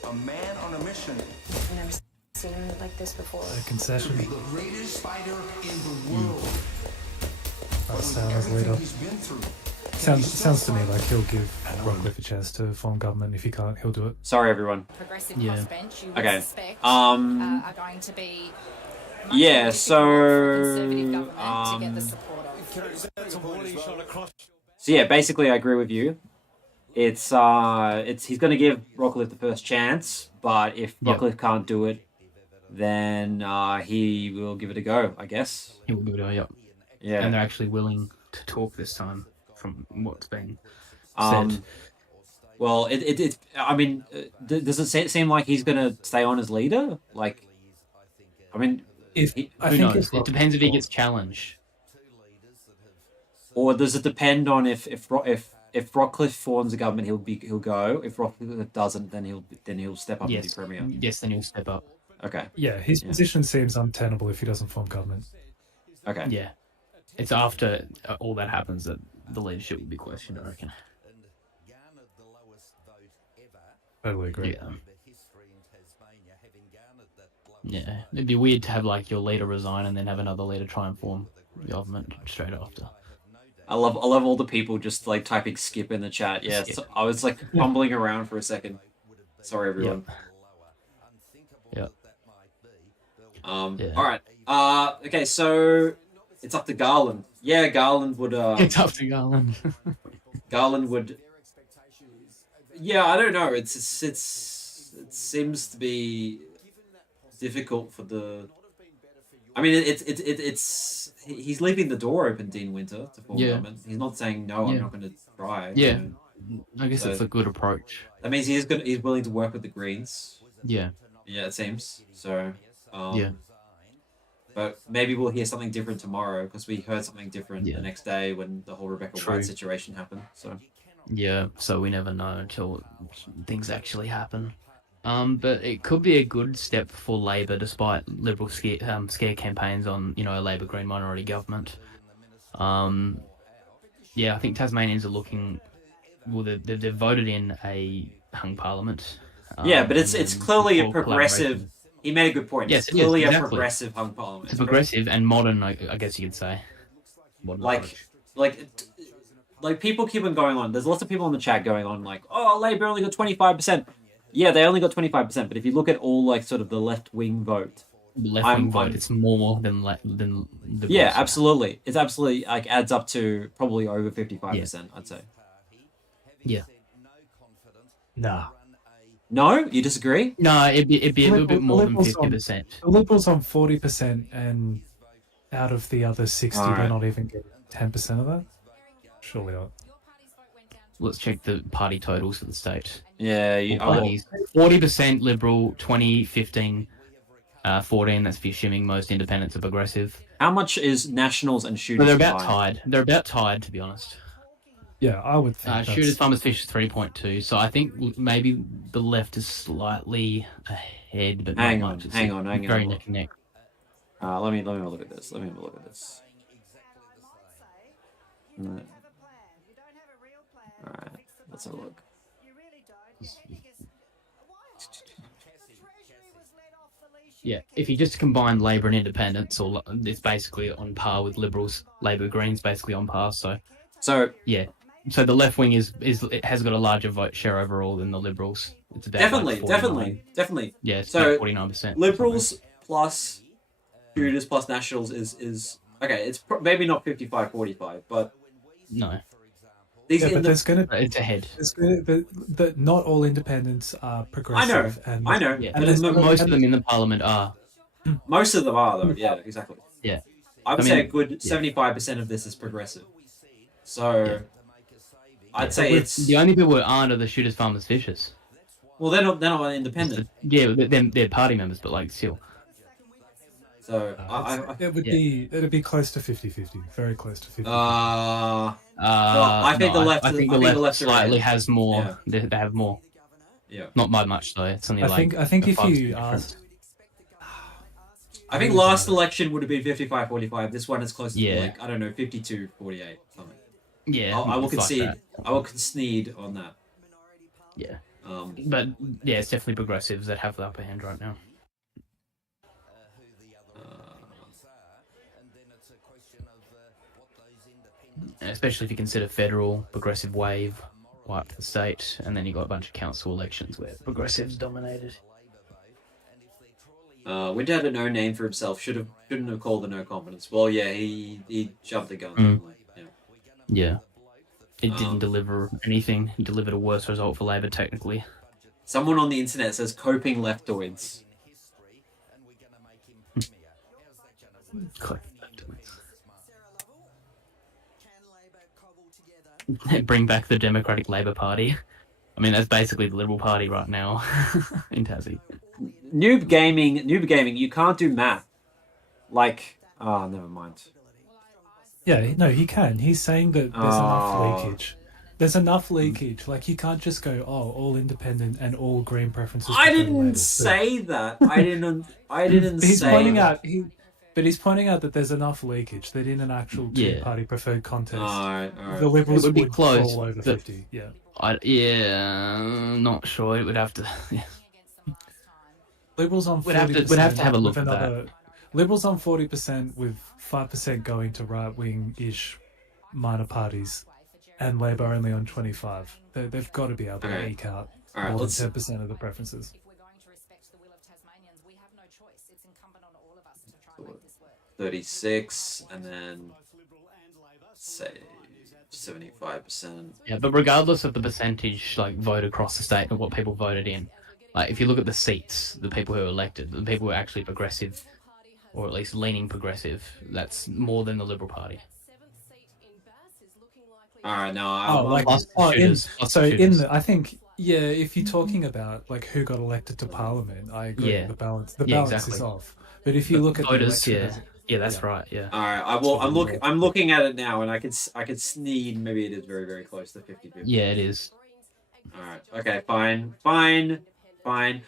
a man on a mission. I've never seen him like this before. A concession. The greatest fighter in the world. That's as leader. He's been through. Sounds to me like he'll give Rockliff a chance to form government. If he can't, he'll do it. Sorry, everyone. Progressive Yeah. crossbench, you would Okay. suspect, Are going to be Yeah. conservative government to get the support of. So yeah, basically, I agree with you. It's he's going to give Rockliff the first chance, but if Rockliff can't do it, then he will give it a go, I guess. He will give it a go, yep. Yeah. And they're actually willing to talk this time, from what's being Um, said. Well, I mean, does it seem like he's going to stay on as leader? Like, I mean, Who knows? It depends if he gets challenged. Or does it depend on if Rockliff forms a government, he'll go. If Rockliff doesn't, then he'll step up and be premier. Yes, then he'll step up. Okay. Yeah, his position seems untenable if he doesn't form government. Okay. Yeah. It's after all that happens that the leadership will be questioned, I reckon. Totally agree. Yeah. Yeah. It'd be weird to have like your leader resign and then have another leader try and form government straight after. I love all the people just like typing skip in the chat. Yeah, so I was like fumbling around for a second. Sorry, everyone. Yeah. All right. Okay, so it's up to Garland. Yeah, Garland would. It's up to Garland. Garland would. Yeah, I don't know. It seems to be difficult for the. I mean, he's leaving the door open, Dean Winter, to form government. He's not saying no. I'm not going to try. Yeah, I guess it's a good approach. That means he's willing to work with the Greens. Yeah. Yeah, it seems so. Yeah. But maybe we'll hear something different tomorrow because we heard something different the next day when the whole Rebecca White situation happened. So. Yeah, so we never know until things actually happen. But it could be a good step for Labor, despite Liberal scare campaigns on, a Labor Green minority government. Yeah, I think Tasmanians are looking. Well, they've voted in a hung parliament. Yeah, but it's clearly a progressive. He made a good point. Yes, it's clearly exactly. a progressive hung parliament. It's progressive and modern, I guess you could say. Modern like people keep on going on. There's lots of people in the chat going on like, oh, Labor only got 25%. Yeah, they only got 25%. But if you look at all like sort of the left wing vote, it's more than the. Yeah, absolutely. It's absolutely like adds up to probably over 55%. I'd say. Yeah. Nah. No, you disagree? No, it'd be a little bit more than 50%. The Liberals on 40%, and out of the other 60, they're not even getting 10% of that. Surely not. Let's check the party totals for the state. Yeah, 40% Liberal, 20, 15, 14. That's for assuming most independents are progressive. How much is Nationals and Shooters? They're about tied. They're about tied, to be honest. Yeah, I would think. Shooters, Farmers, Fish is 3.2. So I think maybe the left is slightly ahead, but hang not on, much. It's hang on. Very neck and neck. Let me have a look at this. Alright, let's have a look. Yeah, if you just combine Labor and Independents, or it's basically on par with Liberals. Labor, Greens basically on par. So yeah, so the left wing it has got a larger vote share overall than the Liberals. It's about definitely. Yeah, it's so about 49%. Liberals plus Shooters plus Nationals is okay. It's maybe not 55-45, but no. But there's gonna it's ahead. But not all independents are progressive. I know. Yeah, And but most of them in the parliament are. Most of them are though. Yeah, exactly. Yeah, I would say a good 75% of this is progressive. So I'd say it's the only people who aren't are the Shooters, Farmers, Fishers. Well, they're not independent. Yeah, they're party members, but like still. So it'd be close to 50-50, very close to 50. I think the left. I think the left slightly has more. Yeah. They have more. Yeah. Not by much though. It's only I think if you asked. I think last election would have been 55-45. This one is closer to like I don't know 52-48 something. Yeah. I will concede. Like I will concede on that. Yeah. But yeah, it's definitely progressives that have the upper hand right now. Especially if you consider federal progressive wave wiped the state, and then you got a bunch of council elections where progressives dominated. Winter had a no name for himself. Shouldn't have called the no confidence. Well, yeah, he jumped the gun. Yeah. It didn't deliver anything. It delivered a worse result for Labor technically. Someone on the internet says coping leftoids. Bring back the Democratic Labour Party. I mean, that's basically the Liberal Party right now in Tassie. Noob gaming. You can't do math. Like, never mind. Yeah, no, he can. He's saying that there's enough leakage. There's enough leakage. Like, you can't just go, all independent and all green preferences. I didn't say that. I didn't he's say pointing that. out. But he's pointing out that there's enough leakage that in an actual two-party preferred contest, the Liberals would fall over 50. Yeah. Not sure. It would have to. Yeah. Liberals on 40%. We'd have to have a look at that. Liberals on 40% with 5% going to right-wing-ish minor parties, and Labor only on 25. They've got to be able to eke out more than 10% of the preferences. 36, and then say 75%. Yeah, but regardless of the percentage, like vote across the state of what people voted in, like if you look at the seats, the people who are elected, the people who are actually progressive, or at least leaning progressive, that's more than the Liberal Party. Alright, no. I think if you're talking about like who got elected to Parliament, I agree. Yeah. The balance exactly. is off. But if you look at voters, the election, that's right. Yeah. All right. I'm looking at it now, and I could sneed. Maybe it is very, very close to 50-50. Yeah, it is. All right. Okay. Fine. But I'm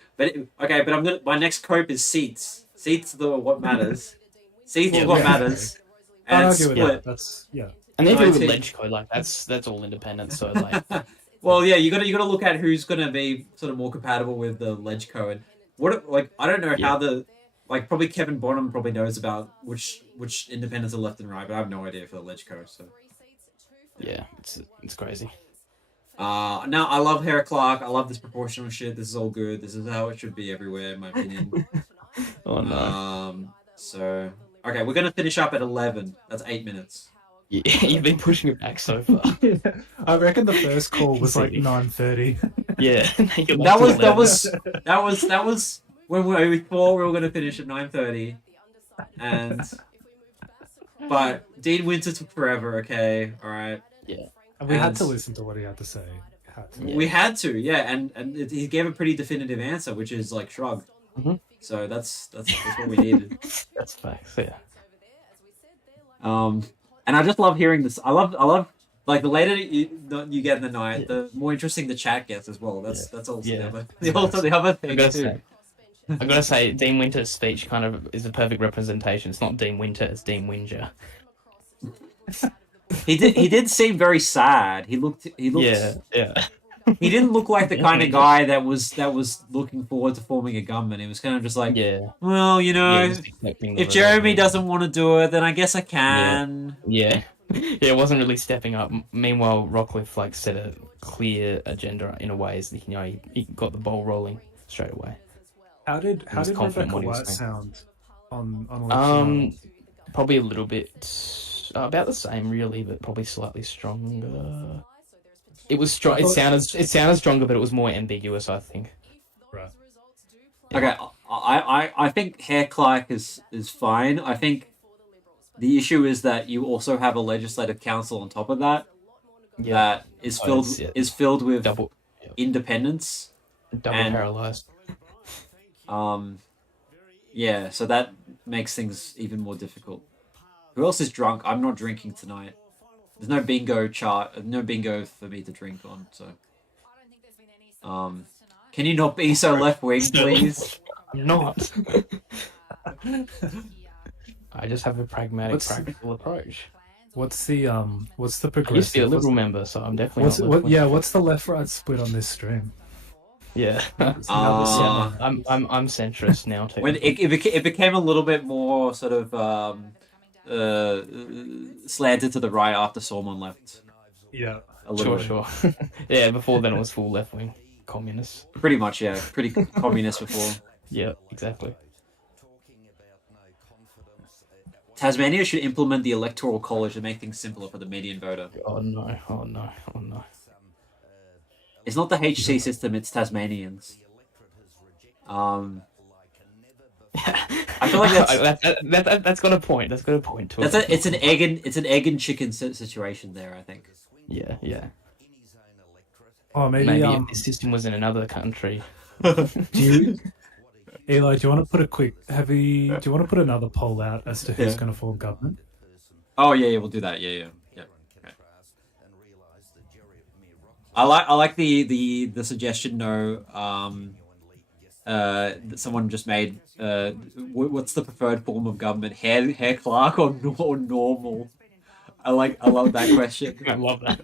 gonna. My next cope is seats. Seats are what matters. Seats is what matters. And it's split. That's And if you look at ledge code, like that's all independent. So like. Well, yeah, you gotta look at who's gonna be sort of more compatible with the ledge code. I don't know how probably Kevin Bonham probably knows about which independents are left and right, but I have no idea for the ledge code. So yeah, it's crazy. Now I love Heath Clark. I love this proportional shit. This is all good. This is how it should be everywhere, in my opinion. Oh no. So okay, we're gonna finish up at 11. That's 8 minutes. Yeah, you've been pushing it back so far. I reckon the first call was like 9:30. Yeah, that was when we thought we were gonna finish at 9:30, but Dean Winter took forever. Okay, all right. Yeah, and we had to listen to what he had to say. We had to, and he gave a pretty definitive answer, which is like shrug. Mm-hmm. So that's what we needed. That's facts. Yeah. And I just love hearing this. I love like the later you get in the night, the more interesting the chat gets as well. That's also the other thing too. I gotta say, Dean Winter's speech kind of is a perfect representation. It's not Dean Winter, it's Dean Winger. He did seem very sad. He looked. Yeah. he didn't look like the kind of guy that was looking forward to forming a government. He was kind of just like, well, you know, if Jeremy doesn't want to do it, then I guess I can. Yeah. Yeah, it wasn't really stepping up. Meanwhile, Rockliff like set a clear agenda in a way, so you know he got the ball rolling straight away. How did Rebecca White sound on election night? Probably a little bit about the same, really, but probably slightly stronger. It was strong. It sounded stronger, but it was more ambiguous, I think. Right. Okay, I think Heath Clark is fine. I think the issue is that you also have a legislative council on top of that that is filled with independents. Double paralyzed. Yeah, so that makes things even more difficult. Who else is drunk? I'm not drinking tonight. There's no bingo no bingo for me to drink on, so. Can you not be so left-wing, please? I'm not. I just have a practical approach. What's the progressive? I used to be a Liberal member, so I'm definitely not what's the left-right split on this stream? Yeah, I'm centrist now too. When it became a little bit more sort of slanted to the right after Sormon left. Yeah, sure. Yeah, before then it was full left wing, communist. Pretty much, yeah, pretty communist before. Yeah, exactly. Tasmania should implement the Electoral college to make things simpler for the median voter. Oh no. It's not the HC system, it's Tasmanians. I feel like that's got a point. That's got a point to it. It's an egg and chicken situation there, I think. Yeah. Oh, maybe if this system was in another country. Eli, do you want to put do you want to put another poll out as to who's going to form government? Oh yeah, we'll do that. Yeah. Okay. I like the suggestion. That someone just made. What's the preferred form of government? Heath Clark or normal? I love that question. I love that.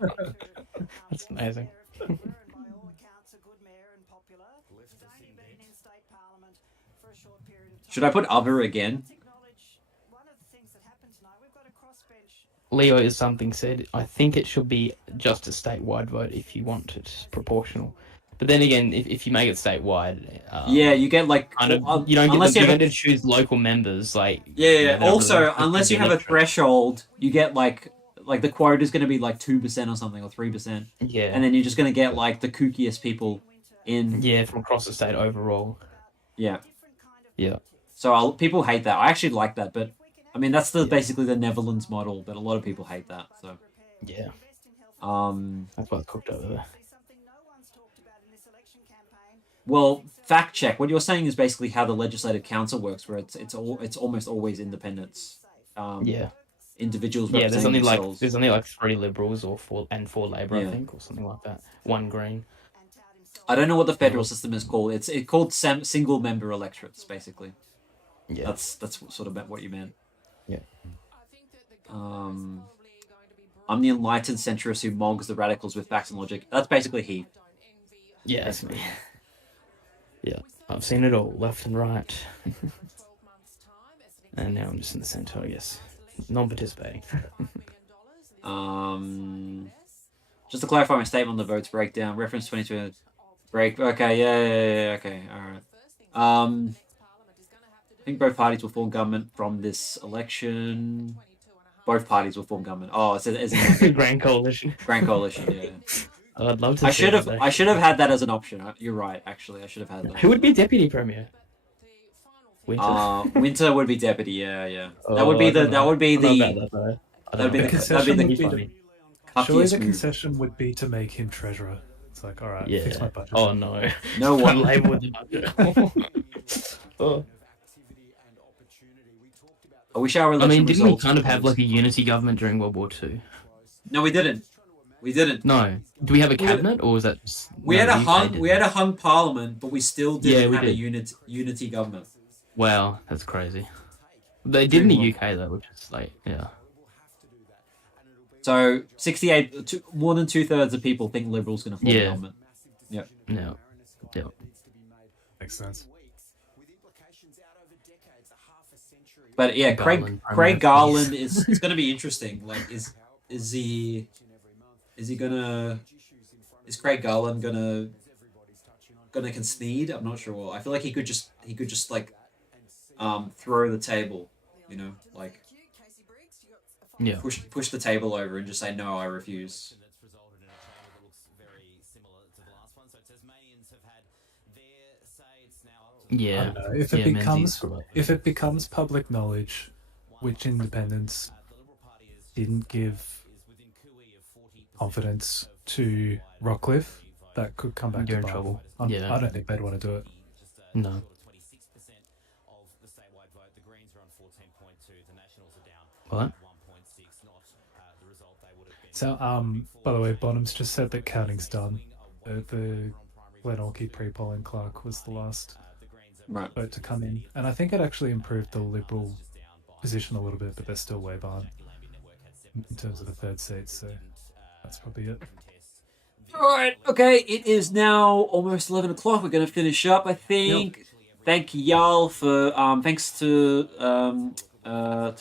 That's amazing. Should I put other again? Leo is something said. I think it should be just a statewide vote if you want it proportional. But then again, if you make it statewide, you get like you don't get you're going to choose local members like. Yeah. Also, unless you have a threshold, you get like the quota is going to be like 2% or something or 3%. Yeah. And then you're just going to get like the kookiest people in. Yeah, from across the state overall. Yeah. Yeah. So people hate that. I actually like that, but I mean that's basically the Netherlands model, but a lot of people hate that. So. Yeah. That's what I cooked over there. Well, fact check. What you're saying is basically how the legislative council works, where it's almost always independents. Individuals. Yeah, there's only themselves. like 3 Liberals or 4 Labor, I think, or something like that. 1 Green. I don't know what the federal system is called. It's called single member electorates, basically. Yeah. That's sort of what you meant. Yeah. I'm the enlightened centrist who mogs the radicals with facts and logic. That's basically Heath. Yeah, that's me. Yeah, I've seen it all, left and right. And now I'm just in the centre, I guess. Non-participating. Just to clarify my statement on the votes breakdown, reference 22 break. Okay, yeah, okay, alright. I think both parties will form government from this election. Both parties will form government. Oh, it's in Grand Coalition. Grand Coalition, yeah. I'd love to. I should have had that as an option. You're right. Actually, I should have had that. Who would be deputy premier? Winter. Winter would be deputy. Yeah. That would be the. Surely the concession would be to make him treasurer. It's like, all right, fix my budget. Oh no. No one. Labor with the budget. I wish our election didn't we kind of have like a unity government during World War II? No, we didn't. No. Do we have a cabinet, or was that? We had a hung parliament, but we still didn't have a unity government. Wow, that's crazy. They did in the UK though, which is like, yeah. So 68, more than 2/3 of people think Liberals going to form a government. Yep. No. Yep. Makes sense. But yeah, Garland, Craig please. Garland is it's gonna be interesting. Like, is he gonna is Craig Garland gonna concede? I'm not sure. Well, I feel like he could just like throw the table, you know, like Yeah. push the table over and just say no, I refuse. Yeah. I don't know. If it becomes public knowledge which independents didn't give confidence to Rockliff, that could come back You're to in bite. trouble. I don't think they'd want to do it. No. What? So, by the way, Bonham's just said that counting's done. The Glenorchy pre-polling clerk was the last vote to come in, and I think it actually improved the Liberal position a little bit, but they're still way behind in terms of the third seat. So that's probably it. All right. Okay. It is now almost 11 o'clock. We're gonna finish up, I think. Yep. Thank y'all for thanks to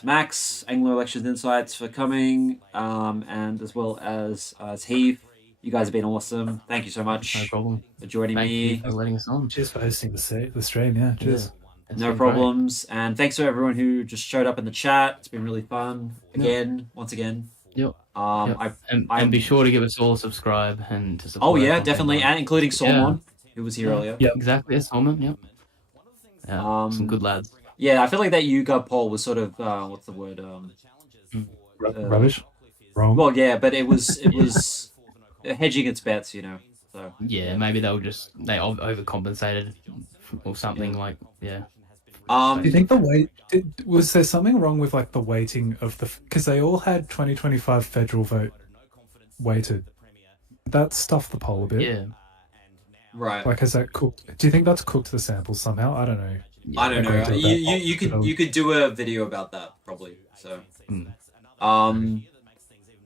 Max, Anglo Elections Insights, for coming, and as well as Heath. You guys have been awesome. Thank you so much. No problem. For joining Thank me. you for letting us on. Cheers for hosting the stream. Yeah, cheers. Yeah, no problems. Great. And thanks to everyone who just showed up in the chat. It's been really fun. Once again. Yep. Yep. And be sure to give us all a subscribe and to support. Oh yeah, definitely, and including Solomon, who was here earlier. Yeah, exactly. Yeah, Solomon. Yep. Yeah, some good lads. Yeah, I feel like that YouGov poll was sort of what's the word? Rubbish. Wrong. Well, yeah, but it was hedging its bets, you know. So yeah, maybe they overcompensated or something like yeah. Do you think was there something wrong with like the weighting of because they all had 2025 federal vote weighted? That stuffed the poll a bit. Yeah. Right. Like, has that cooked? Do you think that's cooked the sample somehow? I don't know. I don't know. You could do a video about that probably. So,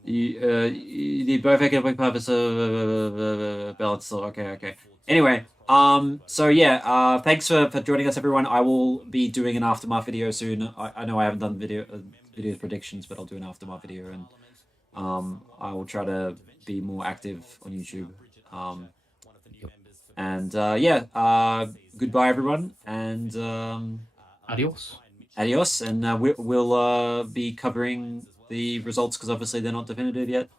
the both economic purpose of balance. Okay. Anyway, so yeah, thanks for joining us, everyone. I will be doing an aftermath video soon. I know I haven't done video predictions, but I'll do an aftermath video, and I will try to be more active on YouTube. And goodbye, everyone, and adios. And we'll be covering the results because obviously they're not definitive yet.